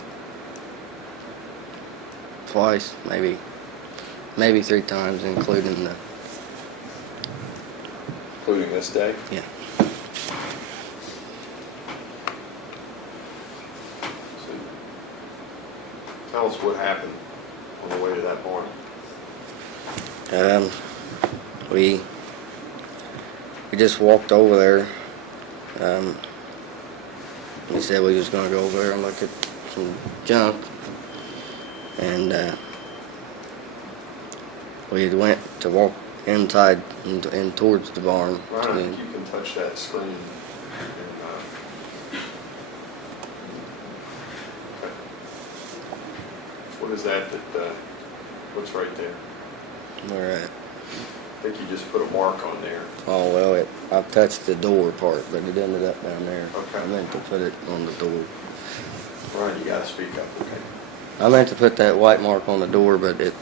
twice, maybe 3 times, including the... Including this day? Yeah. So, tell us what happened on the way to that barn. We just walked over there. We said we was gonna go over there and look at some junk, and we went to walk inside and towards the barn. Ryan, I think you can touch that screen. And, okay. What is that what's right there? Where at? I think you just put a mark on there. Oh, well, I touched the door part, but it ended up down there. Okay. I meant to put it on the door. Ryan, you gotta speak up, okay? I meant to put that white mark on the door, but it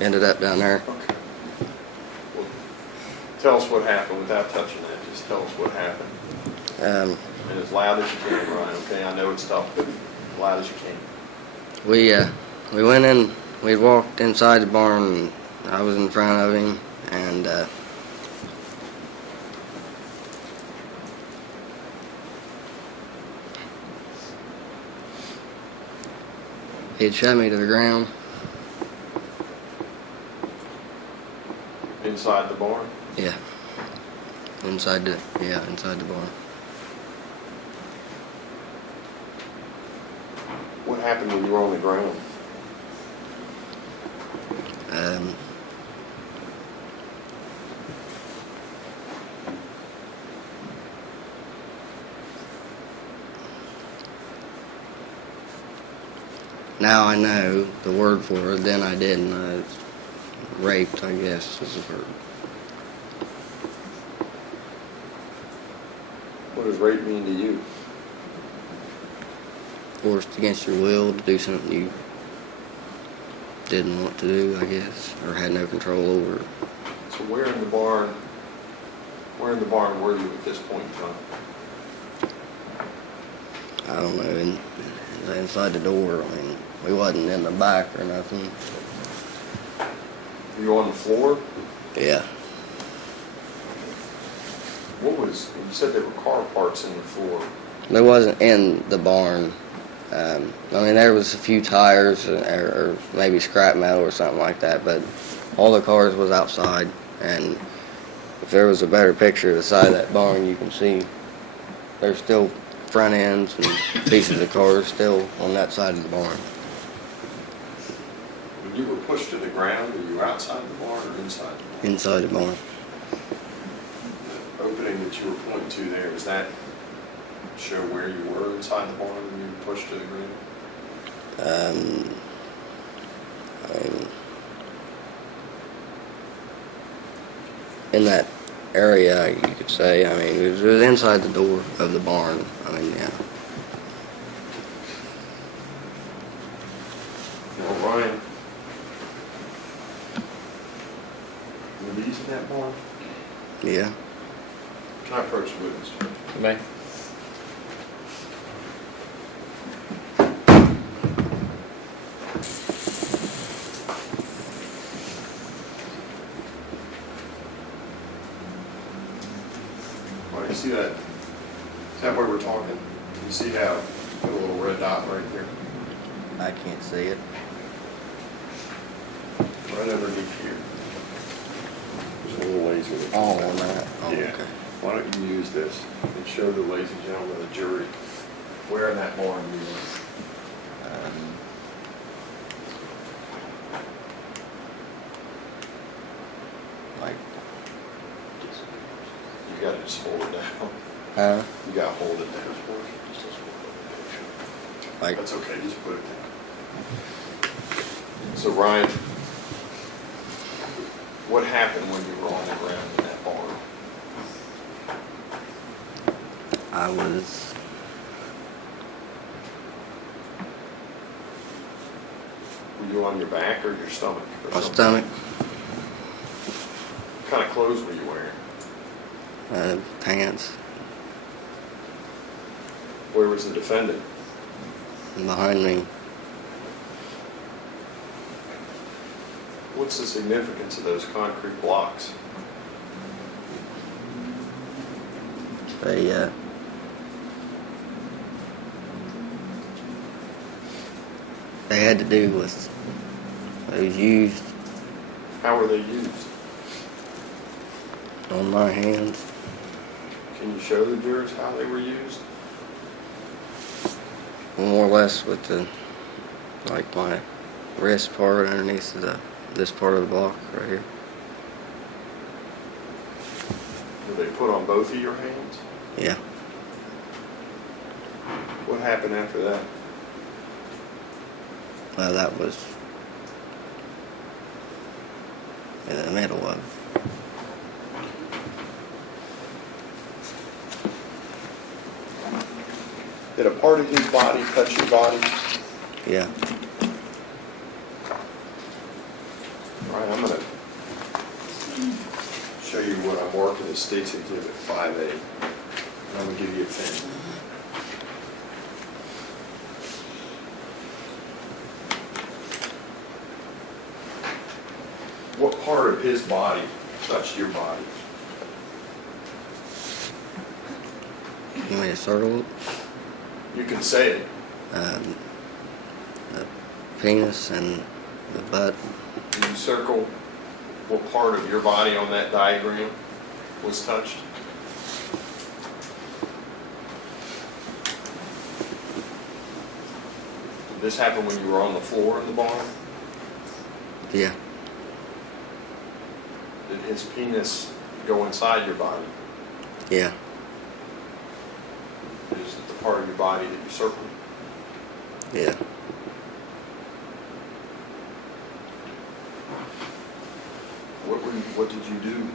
ended up down there. Okay. Well, tell us what happened without touching that. Just tell us what happened. And as loud as you can, Ryan, okay? I know it's tough, but as loud as you can. We went in, we walked inside the barn, and I was in front of him, and he'd shut me to the ground. Inside the barn? Yeah. Inside the barn. What happened when you were on the ground? now I know the word for it, then I didn't. I was raped, I guess, is the word. What does rape mean to you? Forced against your will to do something you didn't want to do, I guess, or had no control over. So where in the barn were you at this point in time? I don't know, inside the door. I mean, we wasn't in the back or nothing. Were you on the floor? Yeah. You said there were car parts in the floor. They wasn't in the barn. I mean, there was a few tires or maybe scrap metal or something like that, but all the cars was outside. And if there was a better picture of the side of that barn, you can see there's still front ends and pieces of cars still on that side of the barn. When you were pushed to the ground, were you outside the barn or inside the barn? Inside the barn. The opening that you were pointing to there, does that show where you were inside the barn when you were pushed to the ground? I mean, in that area, you could say. I mean, it was inside the door of the barn. I mean, yeah. Now, Ryan, were these in that barn? Yeah. Can I approach the witness? You may. You see that? Is that where we're talking? You see how put a little red dot right there? I can't see it. Right underneath here. There's a little laser. that Oh, comes on out. that? Oh, Yeah. okay. Why don't you use this and show the ladies and gentlemen of the jury where in that barn you were? Like, You gotta just hold it down. huh? You gotta hold it down. Like, That's okay, just put it down. So Ryan, what happened when you were on the ground in that barn? I was, Were you on your back or your stomach? Or my something? stomach, What kind of clothes were you wearing? pants, Where was the defendant? behind me. What's the significance of those concrete blocks? They had to do with, they was used How were they used? on my hands. Can you show the jurors how they were used? More or less with the, like my wrist part underneath this part of the block right here. Were they put on both of your hands? Yeah. What happened after that? Well, that was in the middle of it. Did a part of his body touch your body? Yeah. All right, I'm going to show you what I'm working as State's Exhibit 5A. And I'm going to give you a pen. What part of his body touched your body? You want me to circle it? You can say it. The penis and the butt. Can you circle what part of your body on that diagram was touched? Did this happen when you were on the floor in the barn? Yeah. Did his penis go inside your body? Yeah. Is it the part of your body that you circled? Yeah. What did you do?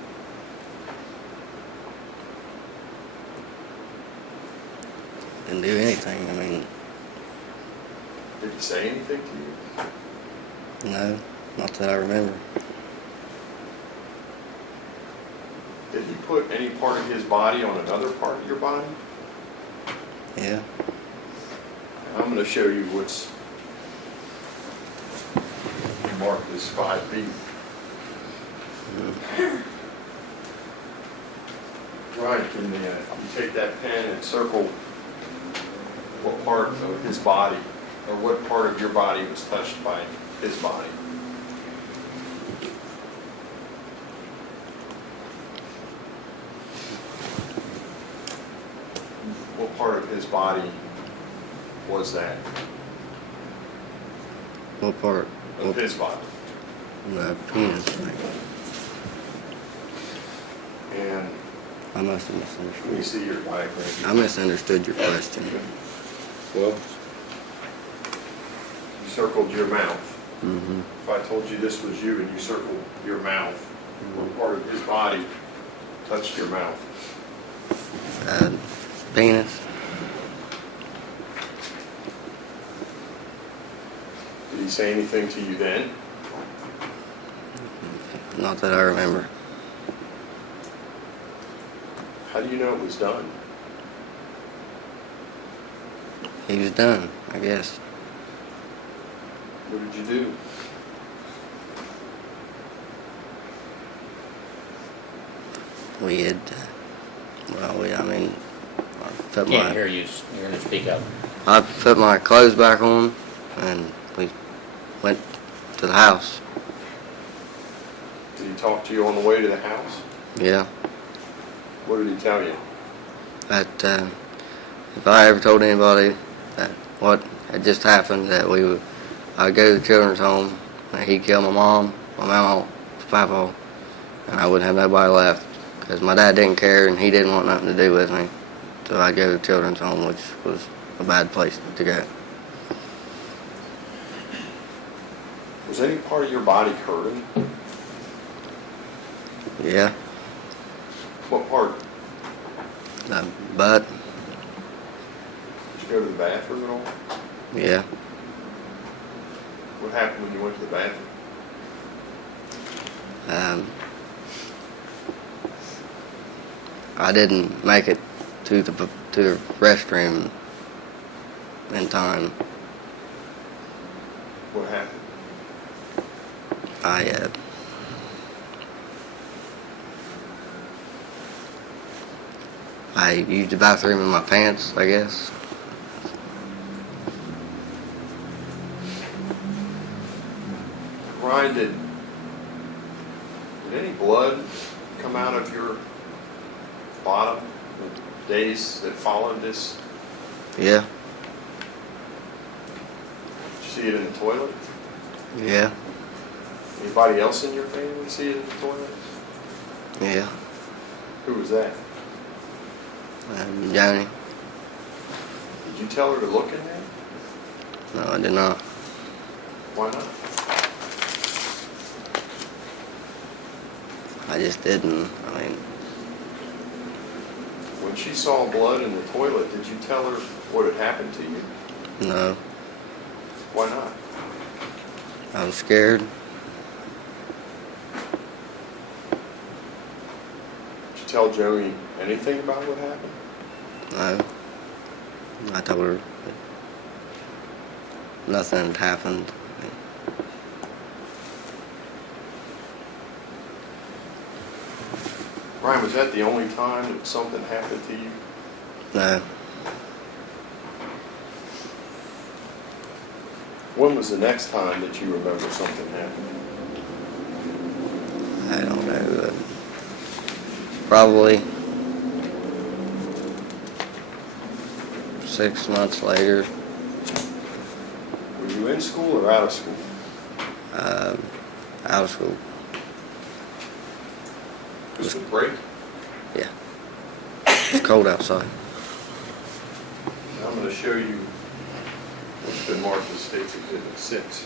Didn't do anything. I mean, Did he say anything to you? no, not that I remember. Did he put any part of his body on another part of your body? Yeah. I'm going to show you what's marked as 5B. Right, can you take that pen and circle what part of his body, or what part of your body was touched by his body? What part of his body was that? What part? Of his body? The penis. And I must have misunderstood. let me see your diagram. I misunderstood your question. Well, you circled your mouth. Mm-hmm. If I told you this was you and you circled your mouth, what part of his body touched your mouth? Penis. Did he say anything to you then? Not that I remember. How do you know it was done? He was done, I guess. What did you do? We had, I mean, I put Can't hear you. You're going to speak up. I put my clothes back on, and we went to the house. Did he talk to you on the way to the house? Yeah. What did he tell you? That if I ever told anybody that what had just happened, that I'd go to the children's home, and he'd kill my mom, my mama, papa, and I wouldn't have nobody left, because my dad didn't care and he didn't want nothing to do with me. So I'd go to the children's home, which was a bad place to go. Was any part of your body hurting? Yeah. What part? The butt. Did you go to the bathroom at all? Yeah. What happened when you went to the bathroom? I didn't make it to the restroom in time. What happened? I used the bathroom in my pants, I guess. Ryan, did any blood come out of your bottom the days that followed this? Yeah. Did you see it in the toilet? Yeah. Anybody else in your family see it in the toilet? Yeah. Who was that? Johnny. Did you tell her to look in there? No, I did not. Why not? I just didn't. I mean, When she saw blood in the toilet, did you tell her what had happened to you? no. Why not? I was scared. Did you tell Joey anything about what happened? No. I told her that nothing had happened. Ryan, was that the only time that something happened to you? No. When was the next time that you remember something happened? I don't know. Probably 6 months later. Were you in school or out of school? Out of school. Was it break? Yeah. It's cold outside. I'm going to show you what's been marked as State's Exhibit 6.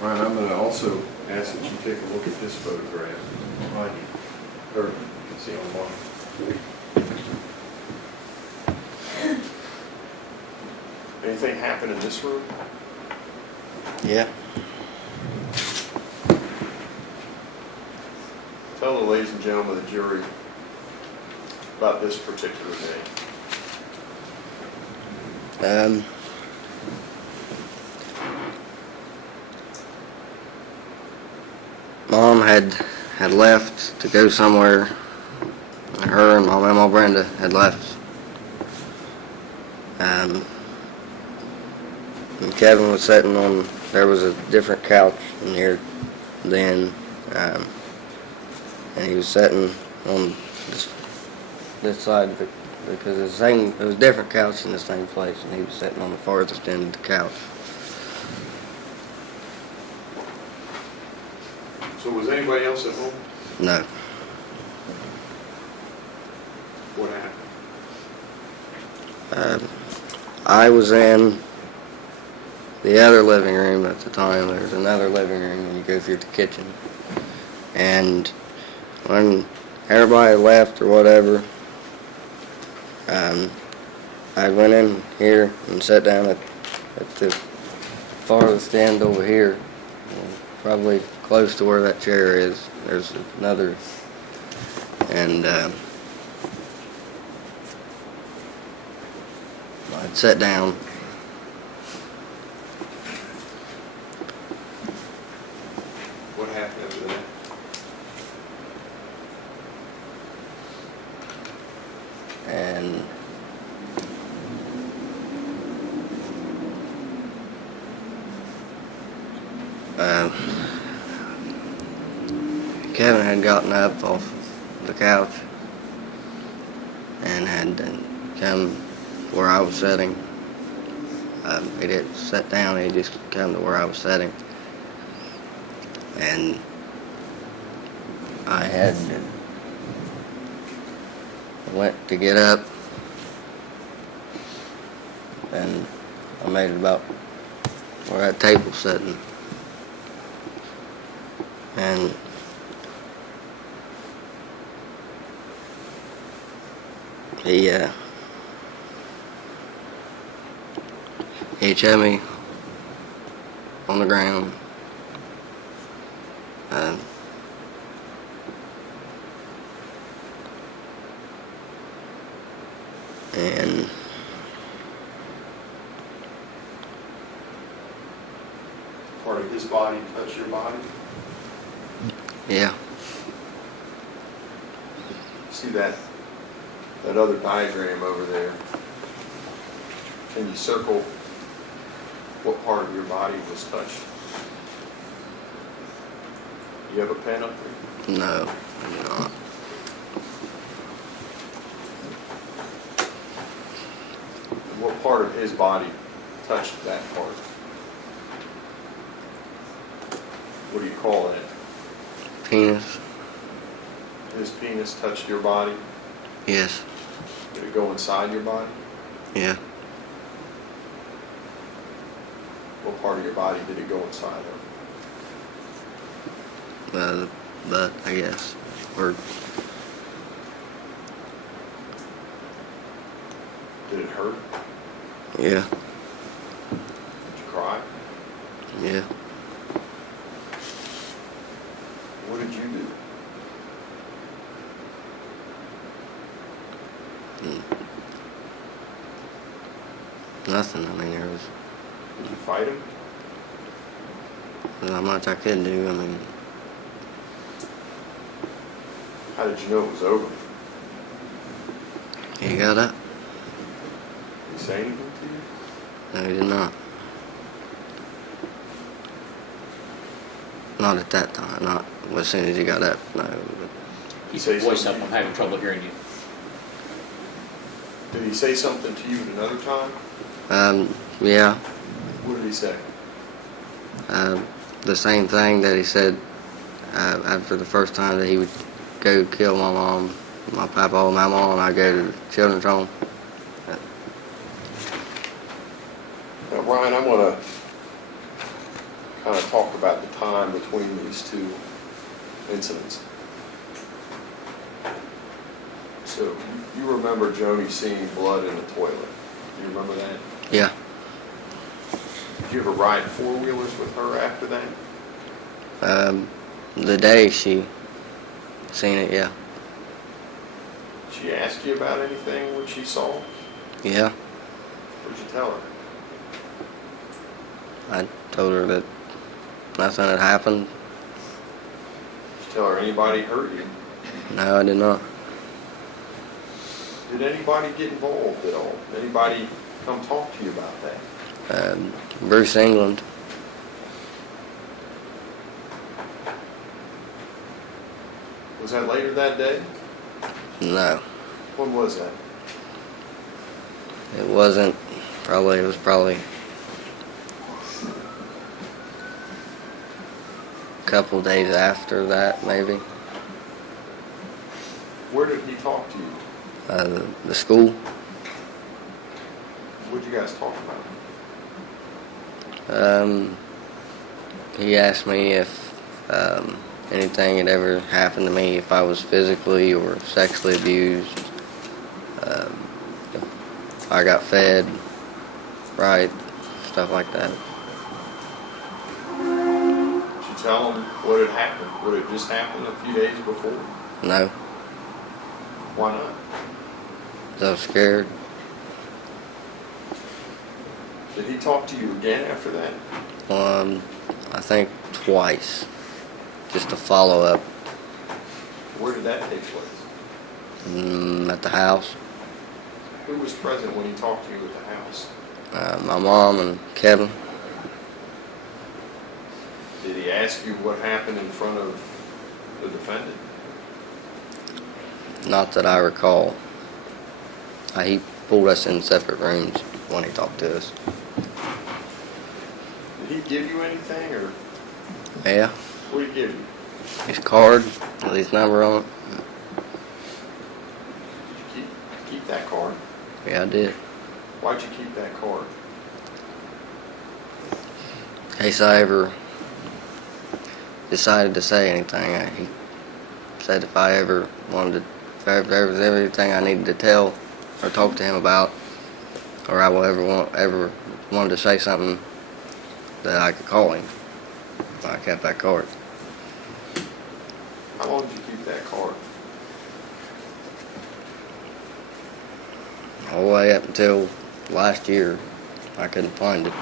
Ryan, I'm going to also ask that you take a look at this photograph behind you, or you can see online. Anything happen in this room? Yeah. Tell the ladies and gentlemen of the jury about this particular day. Mom had left to go somewhere. Her and my Mama Brenda had left. And Kevin was sitting on, there was a different couch in here then, and he was sitting on this side of it, because it was a different couch in the same place, and he was sitting on the farthest end of the couch. So was anybody else at home? No. What happened? I was in the other living room at the time. There's another living room when you go through the kitchen. And when everybody left or whatever, I went in here and sat down at the farthest end over here, probably close to where that chair is. There's another, and I'd sat down. What happened after that? And Kevin had gotten up off the couch and had come where I was sitting. He didn't sit down, he just come to where I was sitting. And I had went to get up, and I made it about where that table was sitting. And he had me on the ground. And Part of his body touch your body? yeah, See that other diagram over there? Can you circle what part of your body was touched? You have a pen up there? no, I do not. What part of his body touched that part? What do you call it? Penis, His penis touched your body? yes, Did it go inside your body? yeah, What part of your body did it go inside of? the butt, I guess, or Did it hurt? yeah, Did you cry? yeah. What did you do? Nothing. I mean, there was Did you fight him? not much I could do. I mean, How did you know it was over? he got up. Did he say anything to you? No, he did not. Not at that time. Not as soon as he got up. No. But Keep your voice up, I'm having trouble hearing you. Did he say something to you at another time? Yeah. What did he say? The same thing that he said after the first time, that he would go kill my mom, my papa, and my mom, and I'd go to the children's home. Now, Ryan, I want to kind of talk about the time between these two incidents. So you remember Joni seeing blood in the toilet. You remember that? Yeah. Did you ever ride four-wheelers with her after that? The day she seen it, yeah. Did she ask you about anything when she saw? Yeah. What did you tell her? I told her that nothing had happened. Did you tell her anybody hurt you? No, I did not. Did anybody get involved at all? Did anybody come talk to you about that? Bruce England. Was that later that day? No. When was that? It wasn't. It was probably a couple days after that, maybe. Where did he talk to you? The school. What did you guys talk about? He asked me if anything had ever happened to me, if I was physically or sexually abused, if I got fed right, stuff like that. Did you tell him what had happened? What had just happened a few days before? No, Why not? 'cause I was scared. Did he talk to you again after that? I think twice, just to follow up. Where did that take place? At the house. Who was present when he talked to you at the house? My mom and Kevin. Did he ask you what happened in front of the defendant? Not that I recall. He pulled us in separate rooms when he talked to us. Did he give you anything, or Yeah, what did he give you? his card with his number on it. Did you keep that card? Yeah, I did. Why'd you keep that card? In case I ever decided to say anything, he said if I ever wanted to, if there was anything I needed to tell or talk to him about, or I will ever wanted to say something, that I could call him. I kept that card. How long did you keep that card? All the way up until last year, I couldn't find it.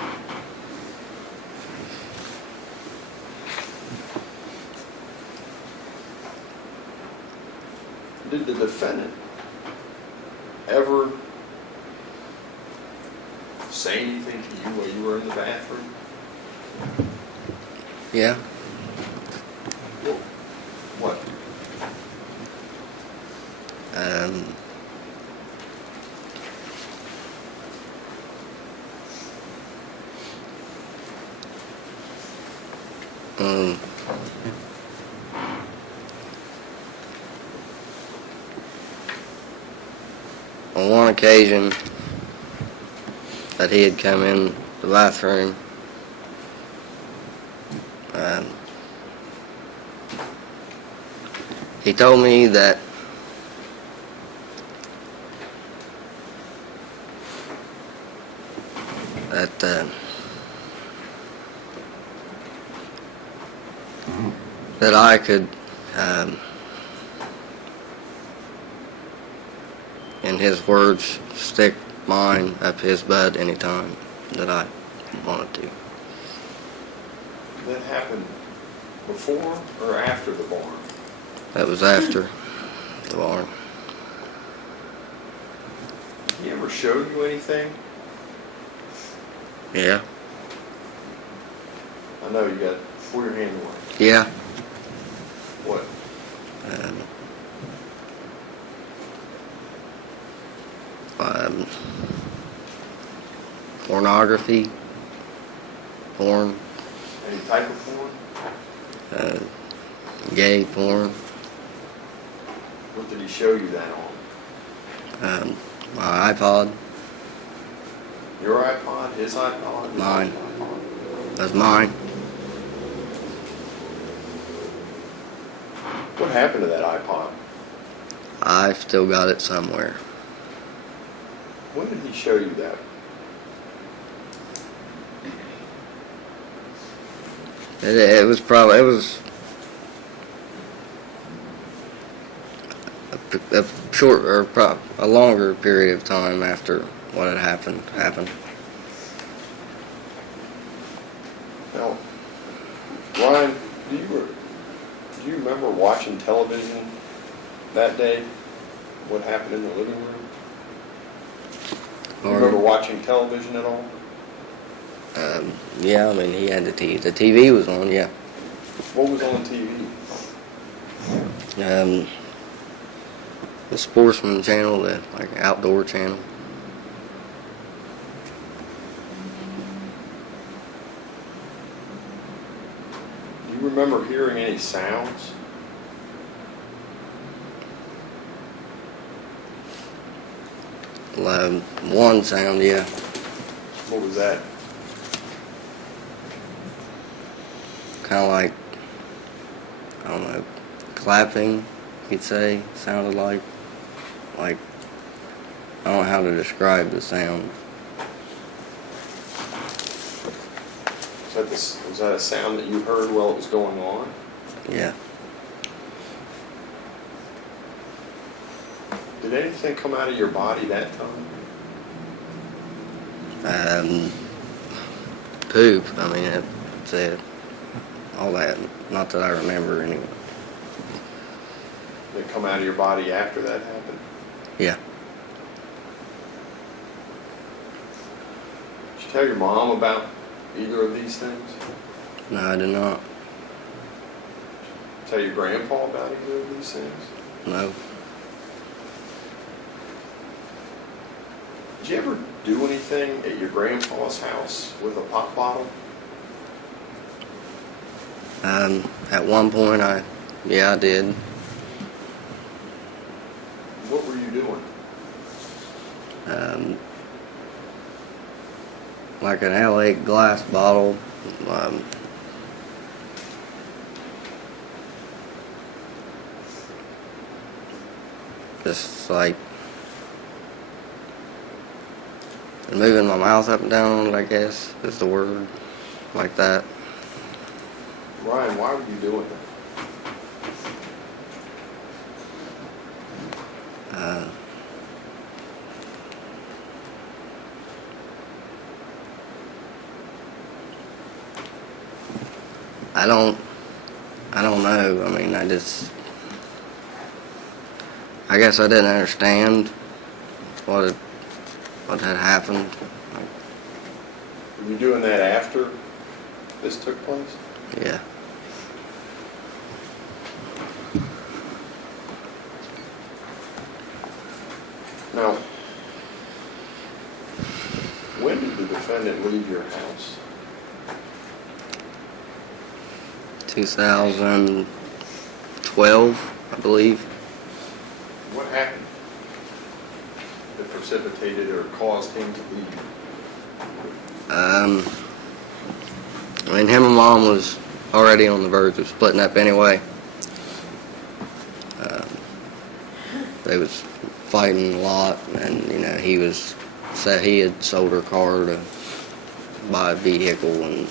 Did the defendant ever say anything to you while you were in the bathroom? Yeah. What? On one occasion that he had come in the bathroom, he told me that that I could, in his words, stick mine up his butt anytime that I wanted to. That happened before or after the barn? That was after the barn. He ever showed you anything? Yeah. I know you got, pull your hand away. Yeah. What? Pornography, porn, Any type of porn? gay porn, What did he show you that on? my iPod. Your iPod, his iPod? his Mine. iPod? That's mine. What happened to that iPod? I've still got it somewhere. When did he show you that? It was probably, it was a short, or a longer period of time after what had happened. Now, Ryan, do you remember watching television that day? What happened in the living room? Do you remember watching television at all? Yeah, I mean, he had the TV. The TV was on, yeah. What was on TV? The Sportsman channel, the like outdoor channel. Do you remember hearing any sounds? One sound, yeah. What was that? Kind of like, I don't know, clapping, you'd say, sounded like, I don't know how to describe the sound. Was that a sound that you heard while it was going on? Yeah. Did anything come out of your body that time? Poop, I mean, that's it. All that, not that I remember anyway. Did it come out of your body after that happened? Yeah. Did you tell your mom about either of these things? No, I did not. Tell your grandpa about either of these things? No. Did you ever do anything at your grandpa's house with a pop bottle? At one point, I did. What were you doing? Like an LA glass bottle. Just like moving my mouth up and down, I guess is the word, like that. Ryan, why were you doing that? I don't know. I mean, I guess I didn't understand what had happened. Were you doing that after this took place? Yeah. Now, when did the defendant leave your house? 2012, I believe. What happened that precipitated or caused him to leave? I mean, him and Mom was already on the verge of splitting up anyway. They was fighting a lot, and he had sold her car to buy a vehicle and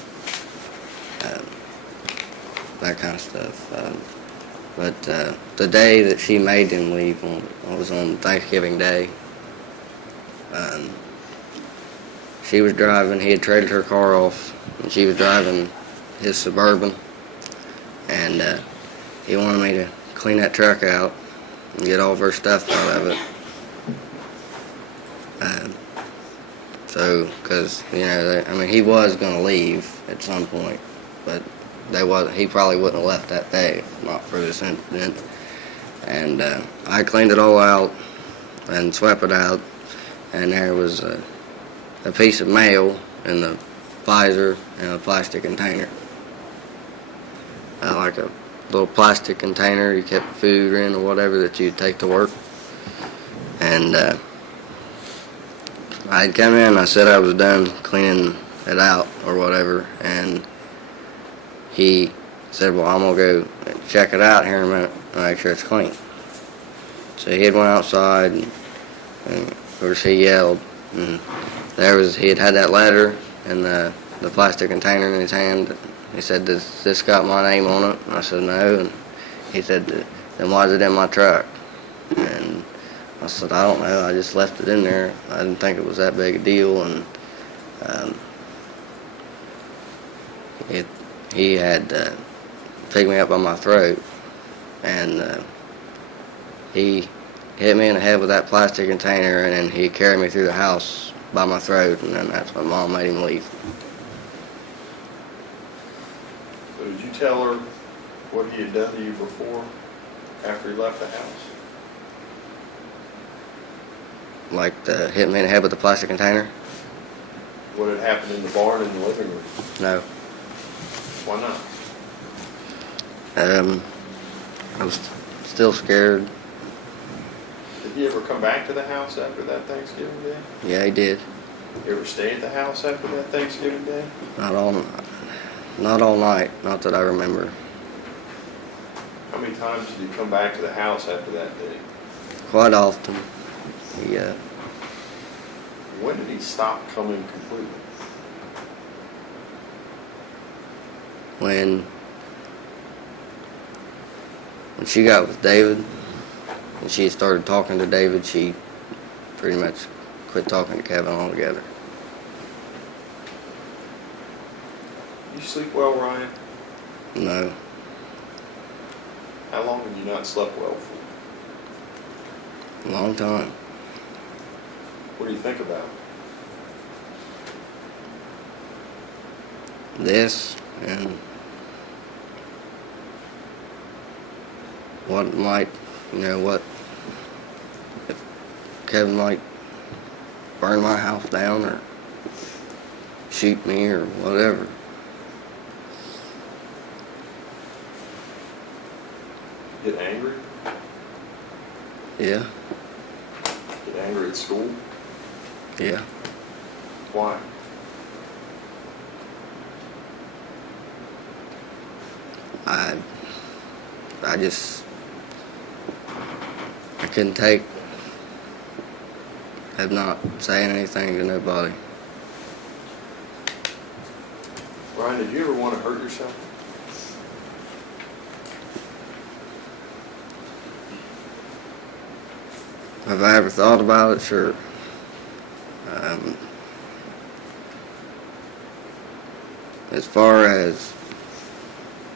that kind of stuff. But the day that she made him leave was on Thanksgiving Day. She was driving. He had traded her car off, and she was driving his Suburban. And he wanted me to clean that truck out and get all of her stuff out of it. Because he was going to leave at some point, but he probably wouldn't have left that day if not for this incident. And I cleaned it all out and swept it out, and there was a piece of mail in the visor in a plastic container. Like a little plastic container you kept food in or whatever that you'd take to work. And I'd come in, I said I was done cleaning it out or whatever, and he said, well, I'm gonna go check it out here in a minute and make sure it's clean. So he had went outside, and of course he yelled, and he had that letter and the plastic container in his hand. He said, does this got my name on it? And I said, no. And he said, then why is it in my truck? And I said, I don't know, I just left it in there. I didn't think it was that big a deal. And he had picked me up by my throat, and he hit me in the head with that plastic container, and then he carried me through the house by my throat, and then that's when Mom made him leave. So did you tell her what he had done to you before, after he left the house? Like hit me in the head with the plastic container? What had happened in the barn in the living room? No. Why not? I was still scared. Did he ever come back to the house after that Thanksgiving Day? Yeah, he did. You ever stay at the house after that Thanksgiving Day? Not all night, not that I remember. How many times did he come back to the house after that day? Quite often. When did he stop coming completely? When she got with David, and she started talking to David, she pretty much quit talking to Kevin altogether. You sleep well, Ryan? No. How long have you not slept well for? A long time. What do you think about? This and what might, what if Kevin might burn my house down or shoot me or whatever. Get angry? Yeah. Get angry at school? Yeah. Why? I couldn't take of not saying anything to nobody. Ryan, did you ever want to hurt yourself? Have I ever thought about it? Sure. As far as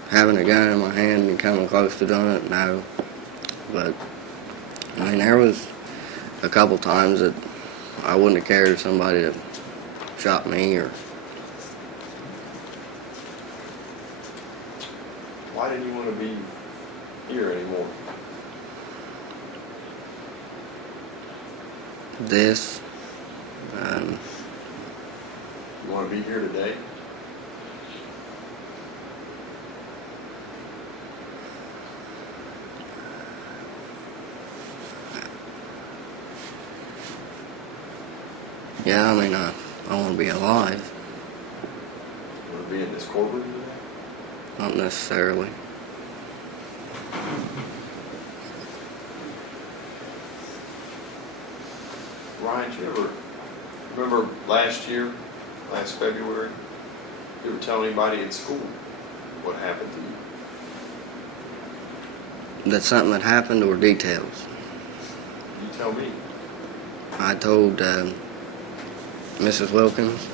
having a gun in my hand and coming close to doing it, no. But, I mean, there was a couple times that I wouldn't have cared if somebody had shot me or... Why didn't you want to be here anymore? This. You want to be here today? Yeah, I mean, I want to be alive. You want to be in this courtroom today? Not necessarily. Ryan, did you ever remember last February, you ever tell anybody at school what happened to you? That's something that happened or details? You tell me. I told Mrs. Wilkins,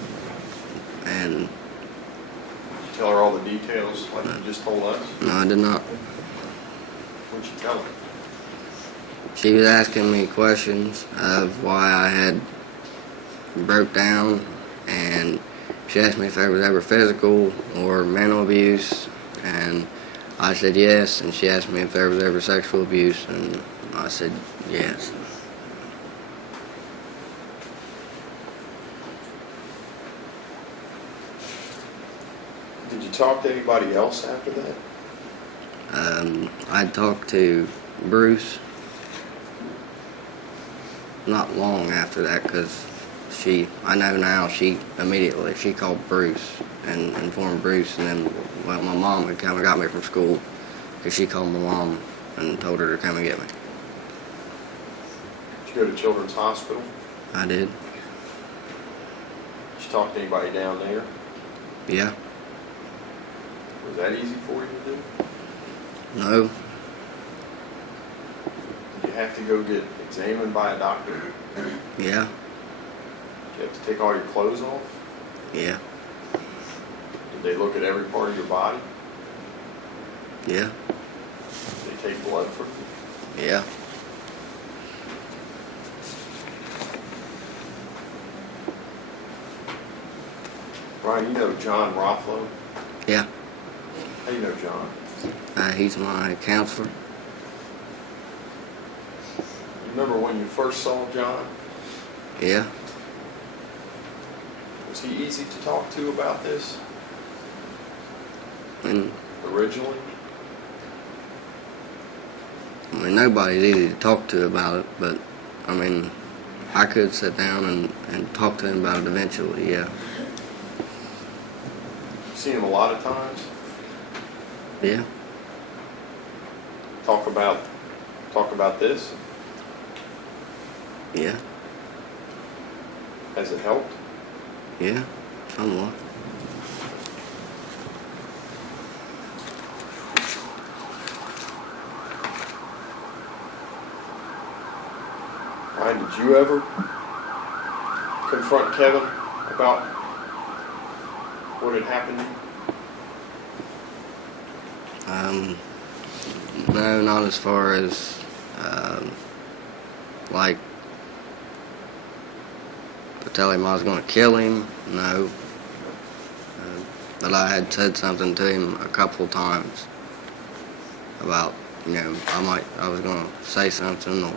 and... Did you tell her all the details like you just told us? No, I did not. What'd you tell her? She was asking me questions of why I had broke down, and she asked me if there was ever physical or mental abuse, and I said yes, and she asked me if there was ever sexual abuse, and I said yes. Did you talk to anybody else after that? I talked to Bruce not long after that, because I know now she immediately, she called Bruce and informed Bruce, and then, well, my mom had come and got me from school, because she called my mom and told her to come and get me. Did you go to Children's Hospital? I did. Did you talk to anybody down there? Yeah. Was that easy for you to do? No. Did you have to go get examined by a doctor? Yeah. Did you have to take all your clothes off? Yeah. Did they look at every part of your body? Yeah. Did they take blood from you? Yeah. Brian, you know John Rothlow? Yeah. How do you know John? He's my counselor. You remember when you first saw John? Yeah. Was he easy to talk to about this? And Originally? I mean, nobody's easy to talk to about it, but I mean, I could sit down and talk to him about it eventually, yeah. Seen him a lot of times? Yeah. Talk about this? Yeah. Has it helped? Yeah. Somewhat. Ryan, did you ever confront Kevin about what had happened to you? No, not as far as, like, to tell him I was going to kill him, no. But I had said something to him a couple times about, you know, I was going to say something or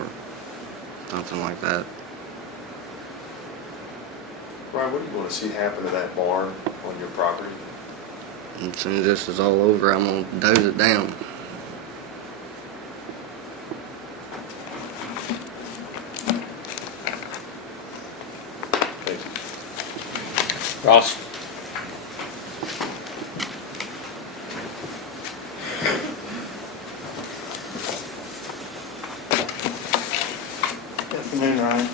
something like that. Ryan, what do you want to see happen to that barn on your property? And as soon as this is all over, I'm going to doze it down. Ross? Good afternoon, Ryan.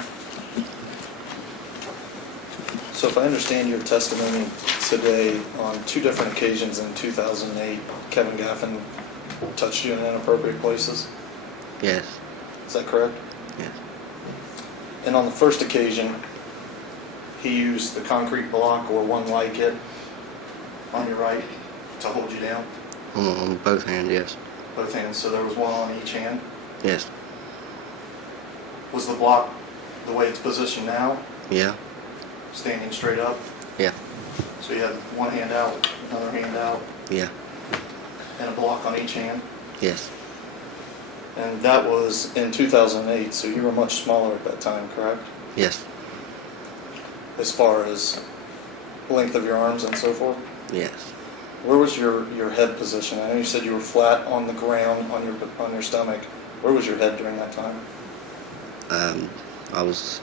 So if I understand your testimony today, on 2 different occasions in 2008, Kevin Gaffin touched you in inappropriate places? Yes. Is that correct? Yes. And on the first occasion, he used the concrete block or one like it on your right to hold you down? On both hands, yes. Both hands, so there was one on each hand? Yes. Was the block the way it's positioned now, Yeah. standing straight up? Yeah. So you had one hand out, another hand out, Yeah. and a block on each hand? Yes. And that was in 2008, so you were much smaller at that time, correct? Yes. As far as length of your arms and so forth? Yes. Where was your head position? I know you said you were flat on the ground on your stomach. Where was your head during that time? I was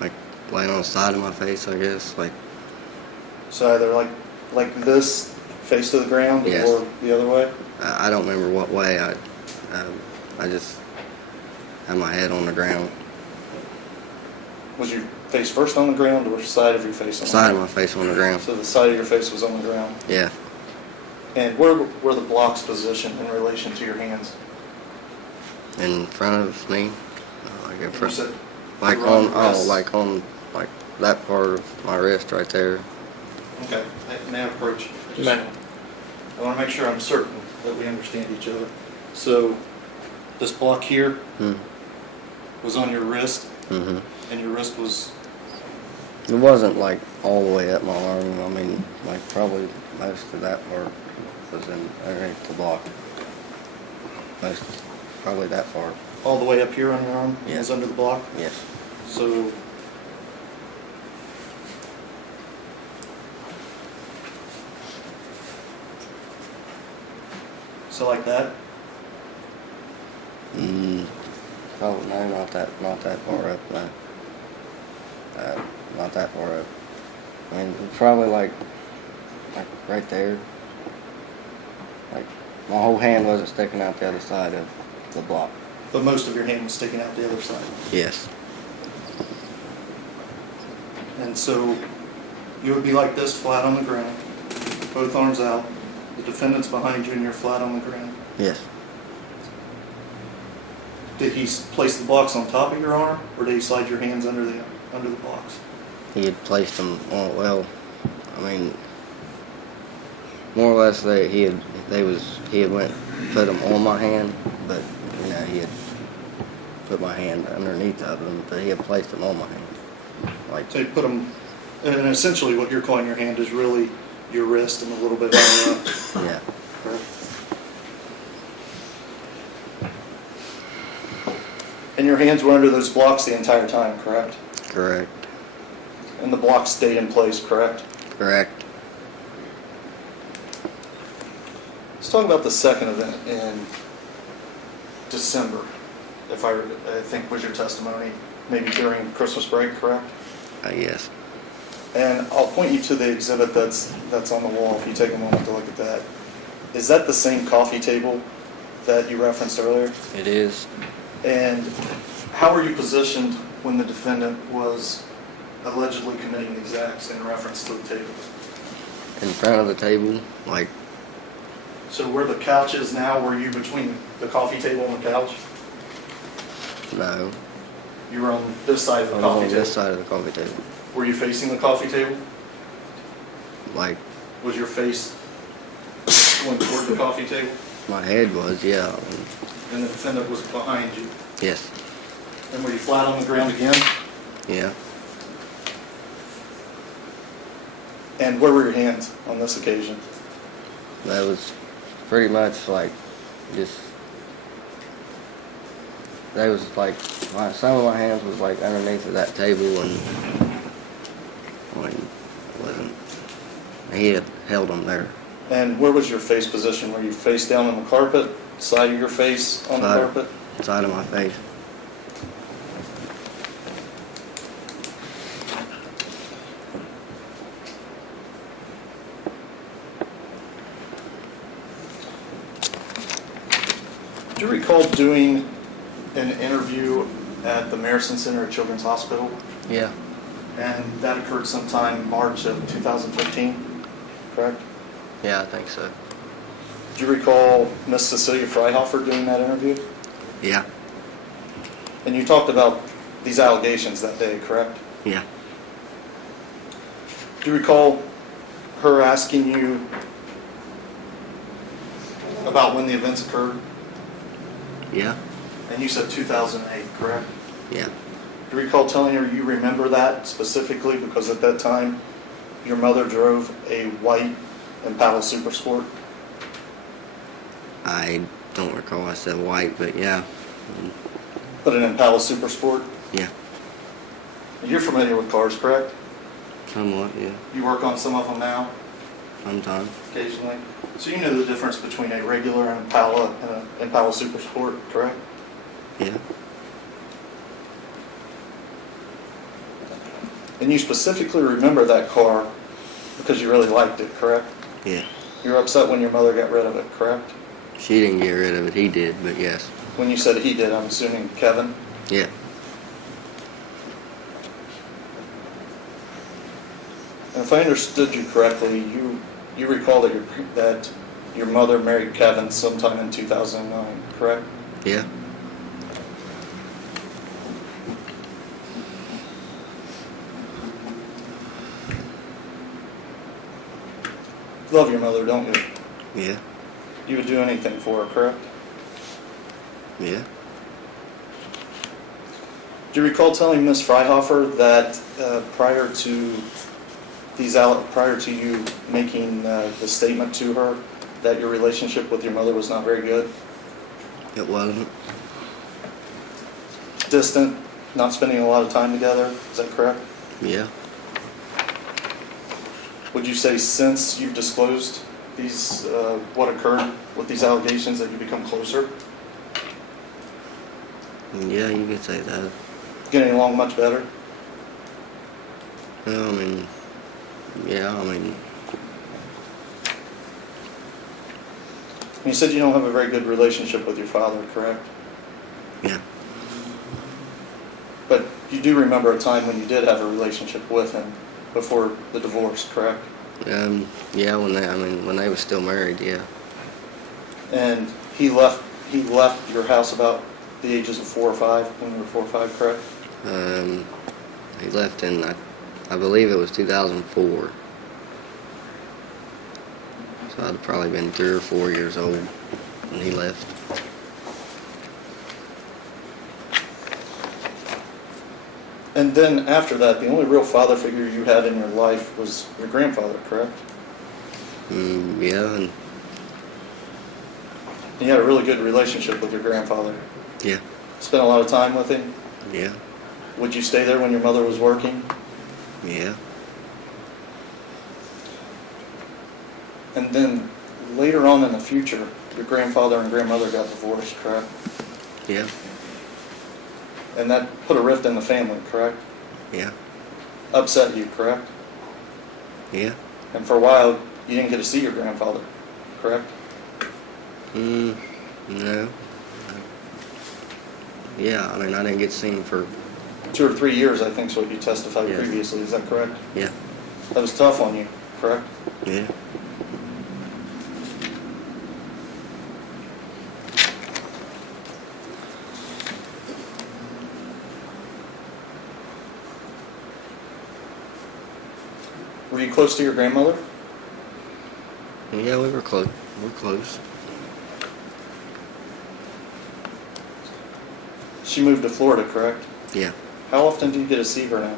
like laying on the side of my face, I guess. Like. So either like this, face to the ground, Yes. or the other way? I don't remember what way. I just had my head on the ground. Was your face first on the ground, or side of your face on the Side ground? of my face on the ground. So the side of your face was on the ground. Yeah. And where were the blocks positioned in relation to your hands? In front of me. Like in front. said Like you were on on, your wrist? like on, like that part of my wrist right there. Okay, may I approach? You may. I want to make sure I'm certain that we understand each other. So, this block here was on your wrist, Mm-hmm. and your wrist was, It wasn't like all the way up my arm. I mean, like probably most of that part was in underneath the block. Probably that far. all the way up here on your arm? Yeah. Was under the block? Yes. So, like that? Probably No, not that far up, no. Not that far up. I mean, it's probably like right there. Like, my whole hand wasn't sticking out the other side of the block. But most of your hand was sticking out the other side. Yes. And so you would be like this, flat on the ground, both arms out. The defendant's behind you and you're flat on the ground. Yes. Did he place the blocks on top of your arm, or did he slide your hands under the blocks? He had placed them on, well, I mean, more or less he had went and put them on my hand, but you know, he had put my hand underneath of them, but he had placed them on my hand. Like, So you put them, and essentially what you're calling your hand is really your wrist and a little bit higher up. yeah. Correct. And your hands were under those blocks the entire time, correct? Correct. And the blocks stayed in place, correct? Correct. Let's talk about the second event in December, if I think was your testimony, maybe during Christmas break, correct? Yes. And I'll point you to the exhibit that's on the wall if you take a moment to look at that. Is that the same coffee table that you referenced earlier? It is. And how were you positioned when the defendant was allegedly committing these acts in reference to the table? In front of the table, like, So where the couch is now, were you between the coffee table and the couch? no. You were on this side of the I was coffee on table? this side of the coffee table. Were you facing the coffee table? Like, Was your face going toward the coffee table? my head was, yeah. And the defendant was behind you? Yes. And were you flat on the ground again? Yeah. And where were your hands on this occasion? That was pretty much like just. That was like some of my hands was like underneath of that table, and wasn't. He had held them there. And where was your face position? Were you face down on the carpet, side of your face on the carpet? Side of my face. Do you recall doing an interview at the Marison Center at Children's Hospital? Yeah. And that occurred sometime March of 2015, correct? Yeah, I think so. Do you recall Miss Cecilia Freihofer doing that interview? Yeah. And you talked about these allegations that day, correct? Yeah. Do you recall her asking you about when the events occurred? Yeah. And you said 2008, correct? Yeah. Do you recall telling her you remember that specifically because at that time your mother drove a white Impala Super Sport? I don't recall I said white, but yeah. But an Impala Super Sport? Yeah. You're familiar with cars, correct? Somewhat, yeah. You work on some of them now, Sometimes. occasionally. So you know the difference between a regular Impala and an Impala Super Sport, correct? Yeah. And you specifically remember that car because you really liked it, correct? Yeah. You were upset when your mother got rid of it, correct? She didn't get rid of it. He did, but yes. When you said he did, I'm assuming Kevin? Yeah. And if I understood you correctly, you recall that your mother married Kevin sometime in 2009, correct? Yeah. You love your mother, don't you? Yeah. You would do anything for her, correct? Yeah. Do you recall telling Ms. Freihofer that prior to you making the statement to her that your relationship with your mother was not very good? It wasn't. Distant, not spending a lot of time together, is that correct? Yeah. Would you say since you've disclosed these, what occurred with these allegations that you become closer? Yeah, you could say that. Getting along much better? Well, I mean, yeah, I mean, You said you don't have a very good relationship with your father, correct? yeah, But you do remember a time when you did have a relationship with him before the divorce, correct? yeah, when they were still married, yeah. And he left your house about the ages of 4 or 5, when you were 4 or 5, correct? He left in, I believe it was 2004. So I'd probably been 3 or 4 years old when he left. And then after that, the only real father figure you had in your life was your grandfather, correct? Yeah, and You had a really good relationship with your grandfather. yeah, Spent a lot of time with him. yeah, Would you stay there when your mother was working? yeah. And then later on in the future, your grandfather and grandmother got divorced, correct? Yeah, And that put a rift in the family, correct? yeah, Upset you, correct? yeah. And for a while, you didn't get to see your grandfather, correct? No. Yeah, I mean, I didn't get to see him for, 2 or 3 years, I think is what you testified Yeah. previously, is that correct? yeah, That was tough on you, correct? yeah. Were you close to your grandmother? Yeah, we were close. We're close. She moved to Florida, correct? Yeah. How often do you get to see her now?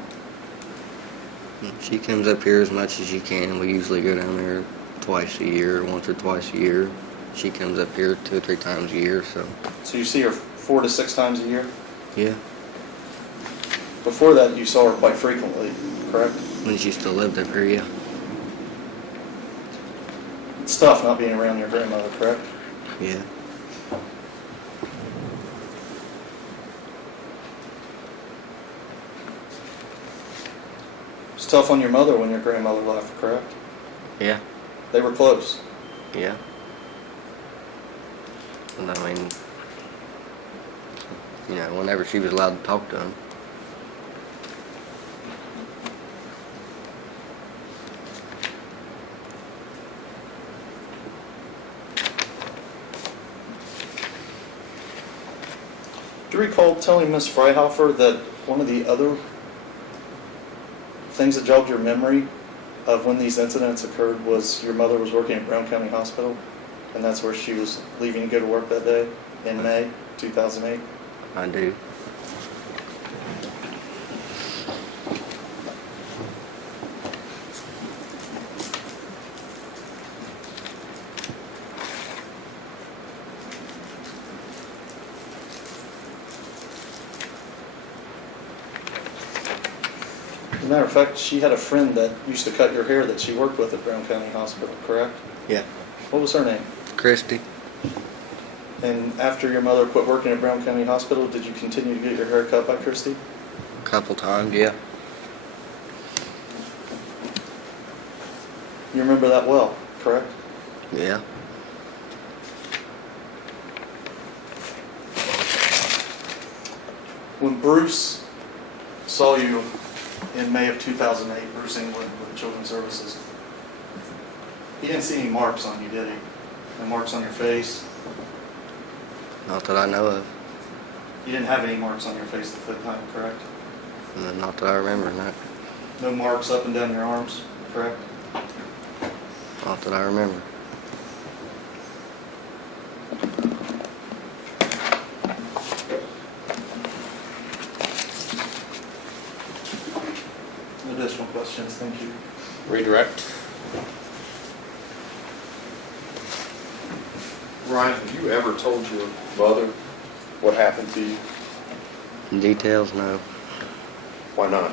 She comes up here as much as she can. We usually go down there twice a year, once or twice a year. She comes up here 2 or 3 times a year, so. So you see her 4 to 6 times a year? Yeah. Before that, you saw her quite frequently, correct? When she still lived up here, yeah. It's tough not being around your grandmother, correct? Yeah. It's tough on your mother when your grandmother left, correct? Yeah. They were close. Yeah. And I mean, whenever she was allowed to talk to him. Do you recall telling Miss Freihofer that one of the other things that jogged your memory of when these incidents occurred was your mother was working at Brown County Hospital, and that's where she was leaving to go to work that day in May 2008? I do. As a matter of fact, she had a friend that used to cut your hair that she worked with at Brown County Hospital, correct? Yeah. What was her name? Christy. And after your mother quit working at Brown County Hospital, did you continue to get your hair cut by Christy? A couple times, yeah. You remember that well, correct? Yeah. When Bruce saw you in May of 2008, Bruce England with Children's Services, he didn't see any marks on you, did he? No marks on your face? Not that I know of. You didn't have any marks on your face at that time, correct? Not that I remember, no. No marks up and down your arms, correct? Not that I remember. No additional questions, thank you. Redirect. Ryan, have you ever told your mother what happened to you? In details, no. Why not?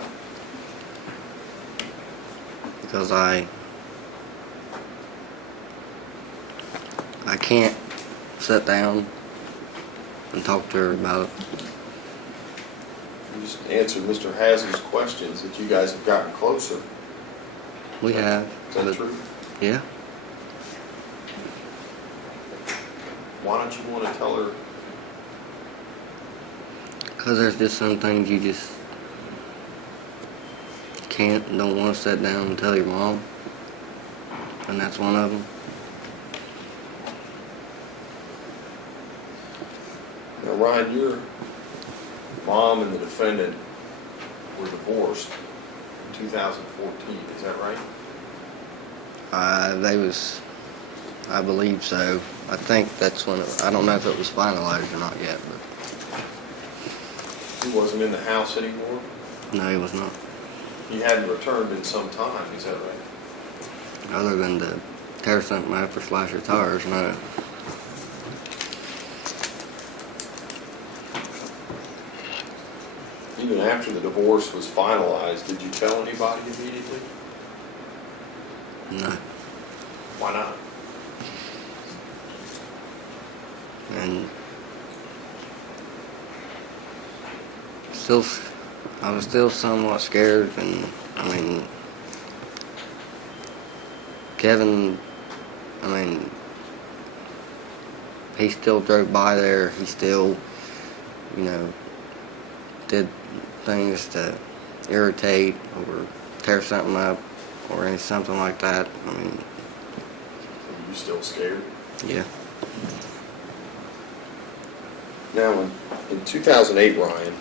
Because I can't sit down and talk to her about just answered Mr. Hazel's questions, that you guys have gotten closer. We have. Is that but- true? Yeah. Why don't you want to tell her? Because there's just some things you just don't want to sit down and tell your mom. And that's one of them. Now, Ryan, your mom and the defendant were divorced in 2014, is that right? I believe so. I think that's when I don't know if it was finalized or not yet, but He wasn't in the house anymore? no, he was not. He hadn't returned in some time, is that right? Other than to tear something up or slash your tires, no. Even after the divorce was finalized, did you tell anybody immediately? No. Why not? And I was still somewhat scared, and I mean, Kevin, he still drove by there. He still, did things to irritate or tear something up or something like that. Are you still scared? Yeah. Now, in 2008, Ryan,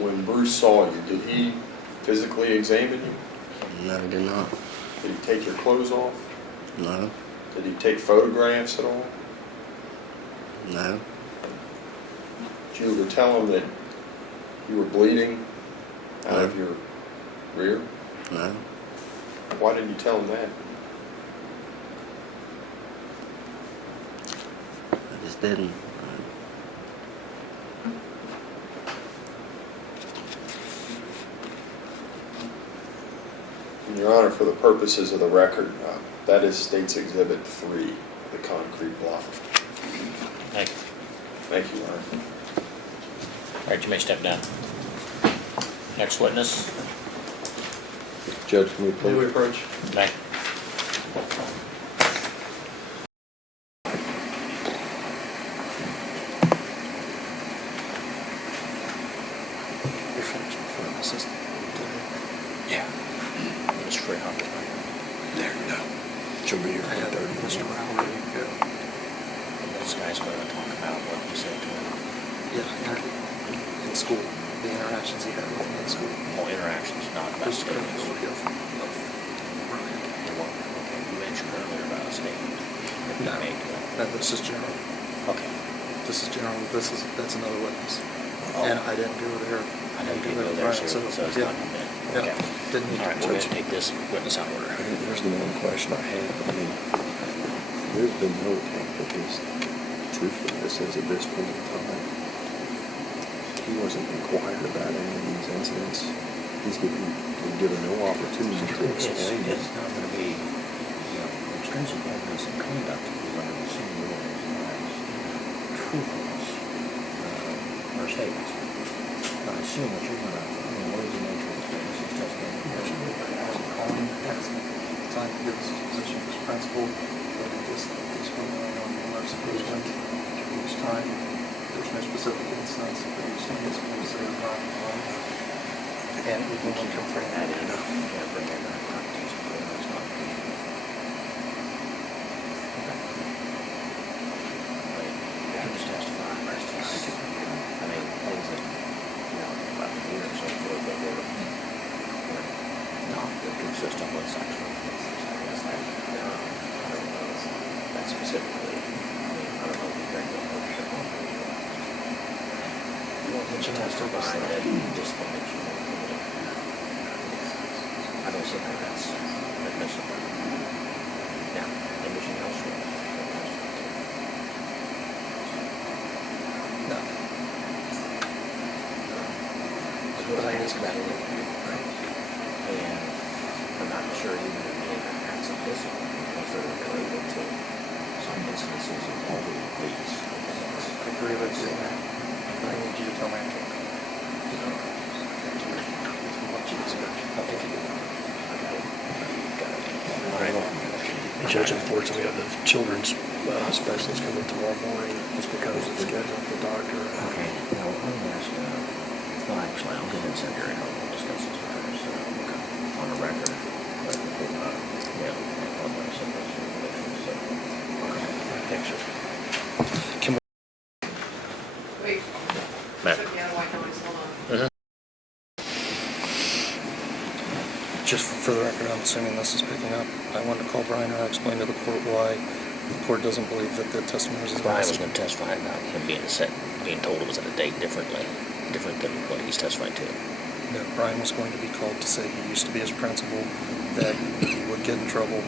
when Bruce saw you, did he physically examine you? No, he did not. Did he take your clothes off? No. Did he take photographs at all? No. Did you ever tell him that you were bleeding out of your rear? No. Why didn't you tell him that? I just didn't. Your Honor, for the purposes of the record, that is State's Exhibit 3, the concrete block. Thank you. Thank you, Ryan. All right, you may step down. Next witness. Judge, can we May please? we approach? May. Yeah. It's free, huh? There, no. She'll be here at 30. Mr. Rowley, This guy's going to talk about what you said to him. in school, the interactions he had with me in school. Oh, interactions, not about Mr. statements. Credibility of Ryan. Okay, you mentioned earlier about a statement that you No. made to him. No, this is general. Okay. This is general. That's another witness. Oh. And I didn't go there. I know you didn't go there, so it's yeah. not him then. Yeah. Okay. Didn't need All right, to. we're going to take this witness out of order. Here's the one question I have. There's been no attempt at his truthfulness as of this point in time. He wasn't inquired about any of these incidents. He's been given no opportunity to explain it. It's not going to be, extrinsic evidence of conduct is under the same rules as truthfulness or statements. I assume what you're going to, what is the nature of this witness's testimony? Time to give his position as principal, but it just relying on the most occasion each time. There's no specific instance that you've seen this case that is not involved. And we can bring that in. Yeah, bring in that context. That's not. You just testify. I mean, things that, about the year or so forth, that were not consistent with sexual offenses. I guess that, I don't know that specifically. I don't know if you think that would be you want to testify that you disciplined you. I don't think that's admissible. Now, anything else? No. What I asked about it, and I'm not sure even if any acts of discipline, because they're related to some instances involving police. I agree with you. I need you to tell my attorney. Judge, unfortunately, we have the children's specialist coming tomorrow morning just because it's scheduled with the doctor. Okay, now, let me ask you, well, actually, I'll go ahead and send her in, I'll discuss this with her, so, on the record. But, yeah, I'll send those information, so, okay, thanks, sir. Can we? Wait. Matt. Took the other white noise, hold on. Just for the record, I'm assuming this is picking up. I wanted to call Brian and explain to the court why the court doesn't believe that the testimony is Brian was going to testify about him being told it was at a date different than what he's testifying to. No, Brian was going to be called to say he used to be his principal, that he would get in trouble,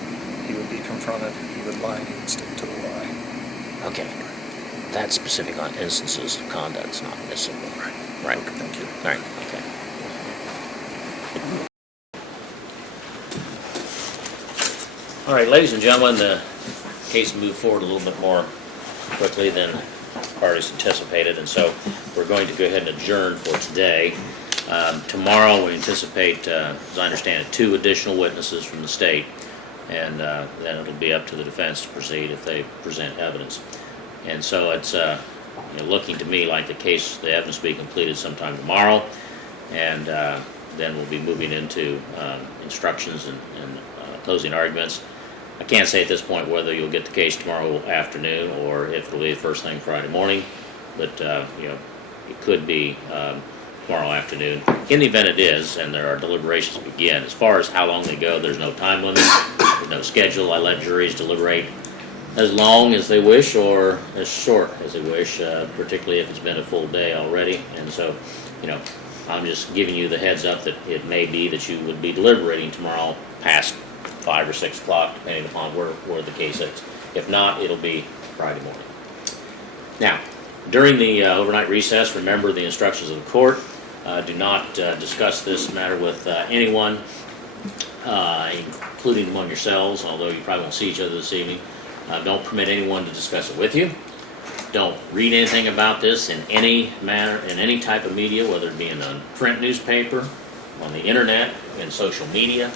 he would be confronted, he would lie, and he would stick to the lie. Okay. That's specific on instances of conduct, it's not necessarily. Right. Okay, thank you. All right, okay. All right, ladies and gentlemen, the case moved forward a little bit more quickly than parties anticipated, and so we're going to go ahead and adjourn for today. Tomorrow, we anticipate, as I understand it, 2 additional witnesses from the state, and then it'll be up to the defense to proceed if they present evidence. And so it's looking to me like the evidence will be completed sometime tomorrow, and then we'll be moving into instructions and closing arguments. I can't say at this point whether you'll get the case tomorrow afternoon or if it'll be the first thing Friday morning, but it could be tomorrow afternoon. In the event it is, and there are deliberations begin, as far as how long they go, there's no time limit, there's no schedule. I let juries deliberate as long as they wish or as short as they wish, particularly if it's been a full day already. And so, I'm just giving you the heads up that it may be that you would be deliberating tomorrow past 5 or 6 o'clock, depending upon where the case is. If not, it'll be Friday morning. Now, during the overnight recess, remember the instructions of the court. Do not discuss this matter with anyone, including among yourselves, although you probably won't see each other this evening. Don't permit anyone to discuss it with you. Don't read anything about this in any manner, in any type of media, whether it be in a print newspaper, on the internet, in social media.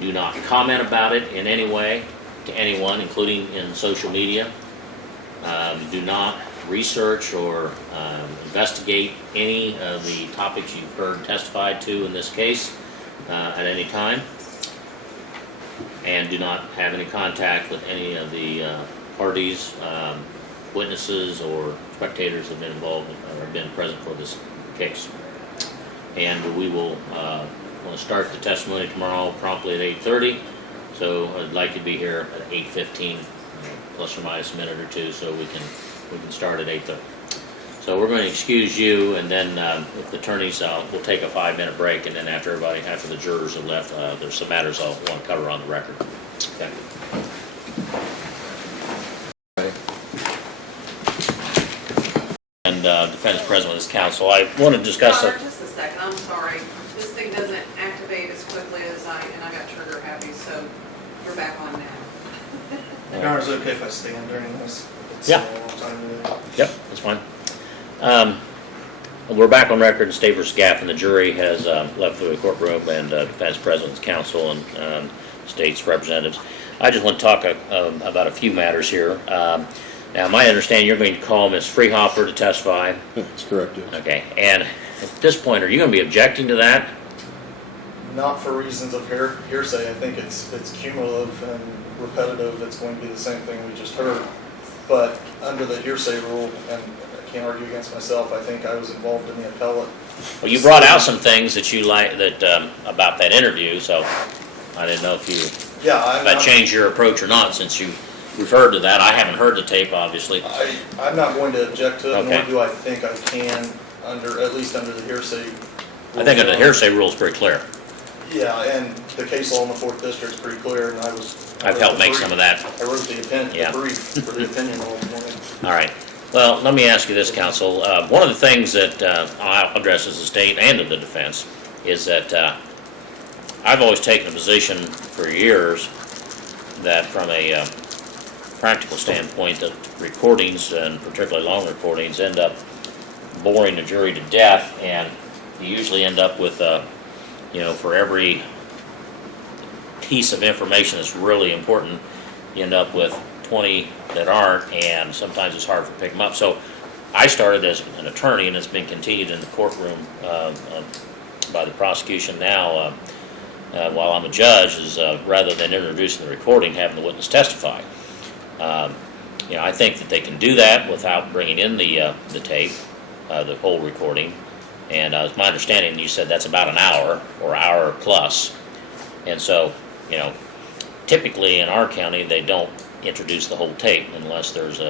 Do not comment about it in any way to anyone, including in social media. Do not research or investigate any of the topics you've heard testified to in this case at any time. And do not have any contact with any of the parties, witnesses, or spectators that have been involved or been present for this case. And we will start the testimony tomorrow promptly at 8:30. So I'd like you to be here at 8:15, plus or minus a minute or two, so we can start at 8:30. So we're going to excuse you, and then if the attorneys, we'll take a 5-minute break, and then after the jurors have left, there's some matters I'll want to cover on the record. Okay. And defense president of this counsel, I want to discuss. Connor, just a second. I'm sorry. This thing doesn't activate as quickly as I got trigger happy, so you're back on now. Connor, is it okay if I stand during this? It's Yeah. a long time today. Yep, that's fine. We're back on record in State v. Gaffin. The jury has left the courtroom, and defense president's counsel and state's representatives. I just want to talk about a few matters here. Now, my understanding, you're going to call Ms. Freehofer to testify. That's correct, yes. Okay, and at this point, are you going to be objecting to that? Not for reasons of hearsay. I think it's cumulative and repetitive. It's going to be the same thing we just heard. But under the hearsay rule, and I can't argue against myself, I think I was involved in the appellate. Well, you brought out some things that you like about that interview, so I didn't know if that changed your approach or not since you referred to that. I haven't heard the tape, obviously. I'm not going to object to it, Okay. nor do I think I can, at least under the hearsay. I think the hearsay rule is pretty clear. Yeah, and the case law in the 4th District is pretty clear, and I've helped make some of that. I wrote the brief for the opinion all morning. All right. Well, let me ask you this, counsel. One of the things that I'll address as the state and of the defense is that I've always taken a position for years that from practical standpoint, that recordings, and particularly long recordings, end up boring the jury to death, and you usually end up with, for every piece of information that's really important, you end up with 20 that aren't, and sometimes it's hard to pick them up. So I started as an attorney, and it's been continued in the courtroom by the prosecution now, while I'm a judge, is rather than introducing the recording, having the witness testify. I think that they can do that without bringing in the tape, the whole recording. And it's my understanding, you said that's about an hour or hour plus. And so, typically in our county, they don't introduce the whole tape unless there's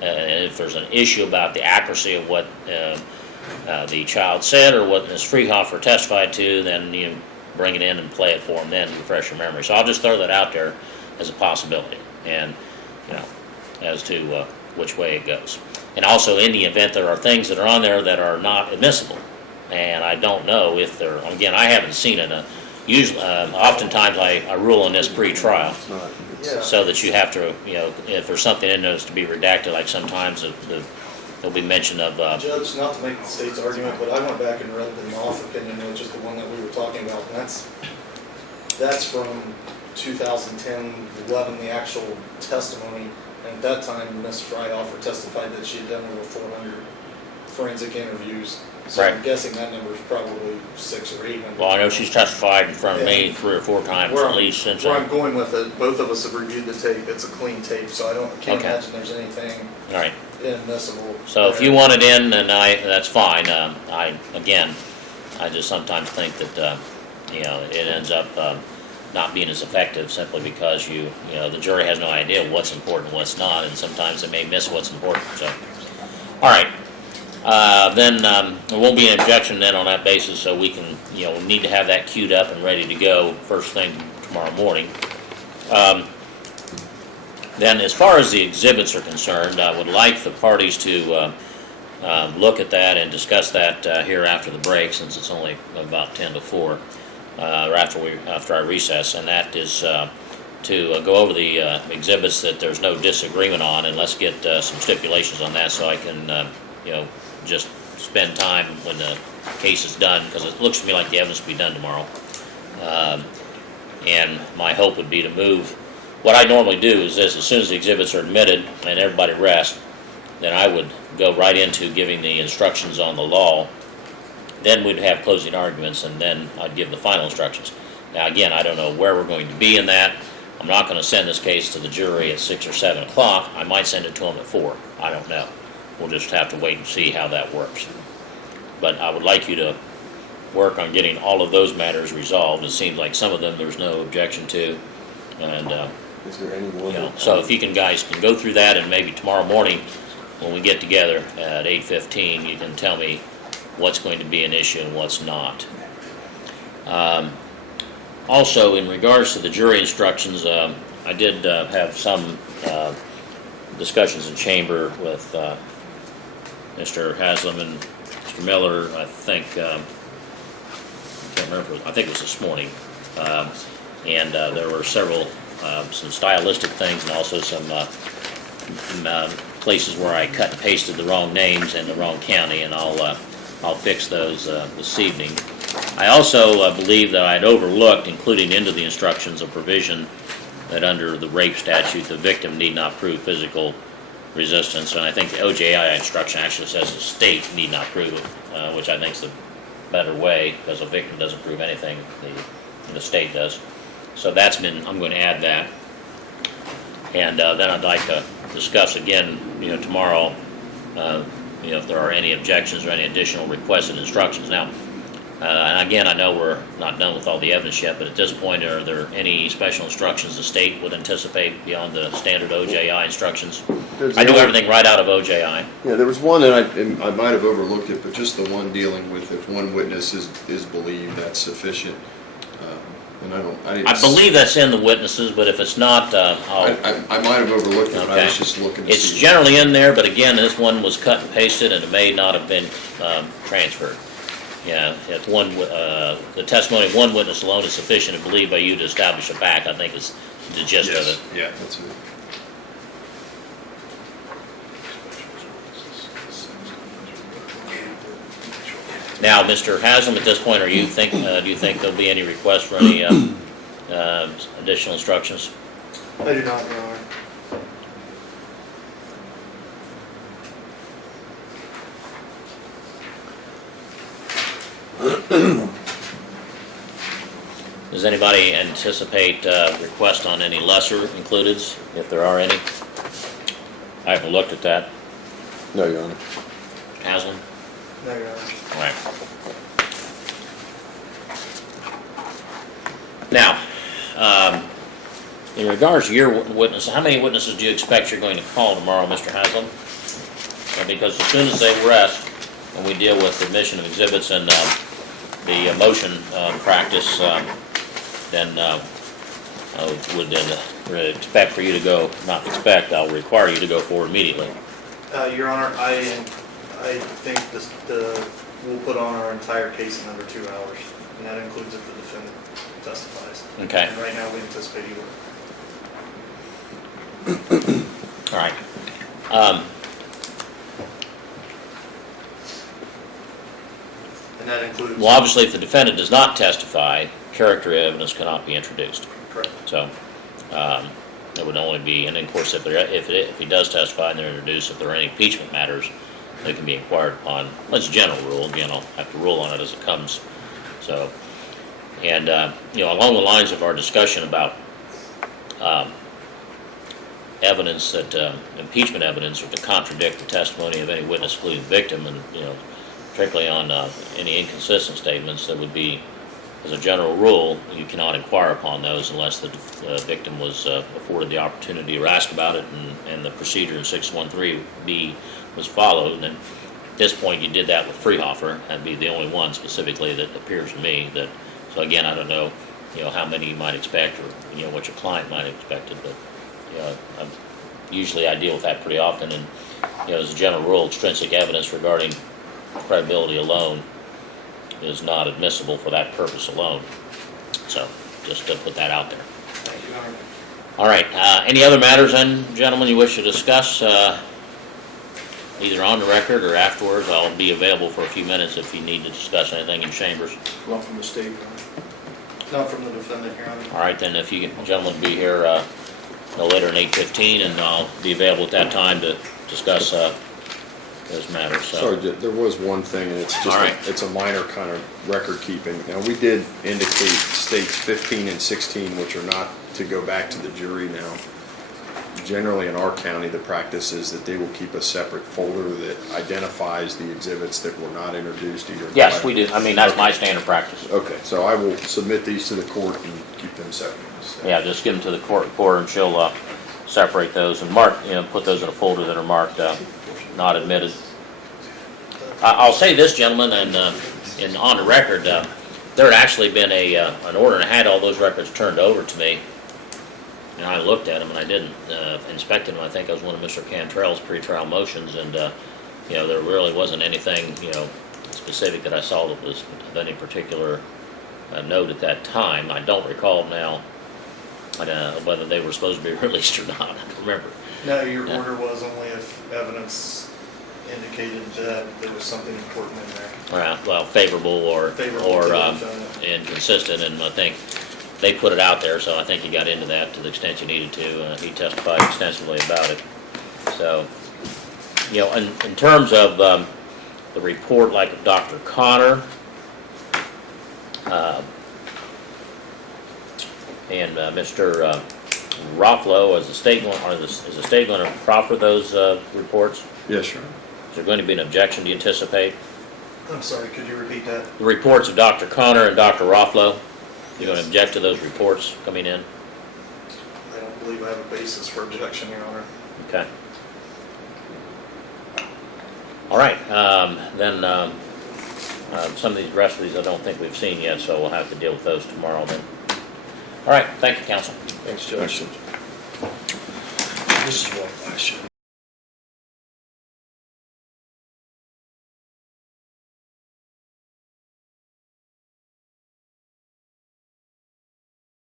if there's an issue about the accuracy of what the child said or what Ms. Freehofer testified to, then you bring it in and play it for them then to refresh your memory. So I'll just throw that out there as a possibility, and as to which way it goes. And also, in the event there are things that are on there that are not admissible, and I don't know if they're, again, I haven't seen it. Usually, oftentimes I rule on this pre-trial, so that you have to, if there's something in those to be redacted, like sometimes there'll be mention of. Judge, not to make the state's argument, but I went back and read the Knopf opinion, which is the one that we were talking about, and that's from 2010-11, the actual testimony. And at that time, Ms. Freehofer testified that she had done over 400 forensic interviews. So Right. I'm guessing that number is probably 600 or 800. Well, I know she's testified in front of me 3 or 4 times at least since. Where I'm going with it, both of us have reviewed the tape. It's a clean tape, so I can't Okay. imagine there's anything All right. inadmissible. So if you want it in, then that's fine. I just sometimes think that it ends up not being as effective simply because the jury has no idea what's important and what's not, and sometimes they may miss what's important. So, all right. Then there won't be an objection then on that basis, so we can, need to have that queued up and ready to go first thing tomorrow morning. Then as far as the exhibits are concerned, I would like the parties to look at that and discuss that here after the break, since it's only about 10 to 4, or after I recess, and that is to go over the exhibits that there's no disagreement on, and let's get some stipulations on that so I can, just spend time when the case is done, because it looks to me like the evidence will be done tomorrow. And my hope would be to move. What I normally do is this: as soon as the exhibits are admitted and everybody rests, then I would go right into giving the instructions on the law. Then we'd have closing arguments, and then I'd give the final instructions. Now, again, I don't know where we're going to be in that. I'm not going to send this case to the jury at 6 or 7 o'clock. I might send it to them at 4. I don't know. We'll just have to wait and see how that works. But I would like you to work on getting all of those matters resolved. It seems like some of them there's no objection to. And is there any one? So if you guys can go through that, and maybe tomorrow morning when we get together at 8:15, you can tell me what's going to be an issue and what's not. Also, in regards to the jury instructions, I did have some discussions in chamber with Mr. Haslam and Mr. Miller. I think I can't remember. I think it was this morning, and there were several some stylistic things, and also some places where I cut and pasted the wrong names and the wrong county, and I'll fix those this evening. I also believe that I'd overlooked including into the instructions a provision that under the rape statute the victim need not prove physical resistance, and I think the OJI instruction actually says the state need not prove it, which I think is the better way, because a victim doesn't prove anything, the state does. So I'm going to add that, and then I'd like to discuss again, tomorrow, if there are any objections or any additional requested instructions. Now, and again, I know we're not done with all the evidence yet, but at this point, are there any special instructions the state would anticipate beyond the standard OJI instructions? I do everything right out of OJI. Yeah, there was one that I might have overlooked it, but just the one dealing with if one witness is believed, that's sufficient. And I didn't. I believe that's in the witnesses, but if it's not, I might have overlooked it. Okay. I was just looking. It's generally in there, but again, this one was cut and pasted, and it may not have been transferred. Yeah, if the testimony of one witness alone is sufficient to believe by you to establish a fact, I think is the gist of it. Yeah, that's it. Now, Mr. Haslam, at this point, do you think there'll be any request for any additional instructions? I do not, Your Honor. Does anybody anticipate request on any lesser includeds, if there are any? I haven't looked at that. No, Your Honor. Haslam? No, Your Honor. All right. Now, in regards to your witness, how many witnesses do you expect you're going to call tomorrow, Mr. Haslam? Because as soon as they rest, and we deal with admission of exhibits and the motion practice, then I would expect for you to go, not expect, I'll require you to go forward immediately. Your Honor, I think we'll put on our entire case in under 2 hours, and that includes if the defendant testifies. Okay. And right now, we anticipate he will. All right. And that includes... Well, obviously, if the defendant does not testify, character evidence cannot be introduced. Correct. So, it would only be, and then, of course, if he does testify and they're introduced, if there are any impeachment matters, they can be inquired upon. That's a general rule. Again, I'll have to rule on it as it comes. So, and, along the lines of our discussion about evidence that, impeachment evidence or to contradict the testimony of any witness, including the victim, and, particularly on any inconsistent statements, that would be, as a general rule, you cannot inquire upon those unless the victim was afforded the opportunity to ask about it, and the procedure in 613B was followed. And at this point, you did that with Freehofer. That'd be the only one specifically that appears to me. So again, I don't know, how many you might expect, or what your client might have expected, but usually I deal with that pretty often. And as a general rule, extrinsic evidence regarding credibility alone is not admissible for that purpose alone. So, just to put that out there. Thank you, Your Honor. All right, any other matters then, gentlemen, you wish to discuss, either on the record or afterwards? I'll be available for a few minutes if you need to discuss anything in chambers. Not from the state, Your Honor. Not from the defendant, Your Honor. All right, then, if you gentlemen be here no later than 8:15, and I'll be available at that time to discuss those matters. So. Sorry, there was one thing, and it's just All right. it's a minor kind of record keeping. Now, we did indicate states 15 and 16, which are not to go back to the jury now. Generally, in our county, the practice is that they will keep a separate folder that identifies the exhibits that were not introduced either. Yes, we do. I mean, that's my standard practice. Okay, so I will submit these to the court and keep them separate. Yeah, just give them to the court reporter, and she'll separate those and mark, put those in a folder that are marked not admitted. I'll say this, gentlemen, and on the record, there had actually been an order, and I had all those records turned over to me, and I looked at them, and I didn't inspect them. I think it was one of Mr. Cantrell's pretrial motions, and there really wasn't anything specific that I saw that was of any particular note at that time. I don't recall now whether they were supposed to be released or not. I don't remember. No, your order was only if evidence indicated that there was something important in there. Well, favorable or inconsistent, and I think they put it out there, so I think you got into that to the extent you needed to. He testified extensively about it. So, in terms of the report, like of Dr. Connor, and Mr. Rothlow, is the state going to proffer those reports? Yes, sir. Is there going to be an objection, do you anticipate? I'm sorry, could you repeat that? The reports of Dr. Connor and Dr. Rothlow, you're going to object to those reports coming in? I don't believe I have a basis for objection, Your Honor. Okay. All right, then some of these rest of these I don't think we've seen yet, so we'll have to deal with those tomorrow then. All right, thank you, counsel. Thanks, Judge. Thanks. This is what I should.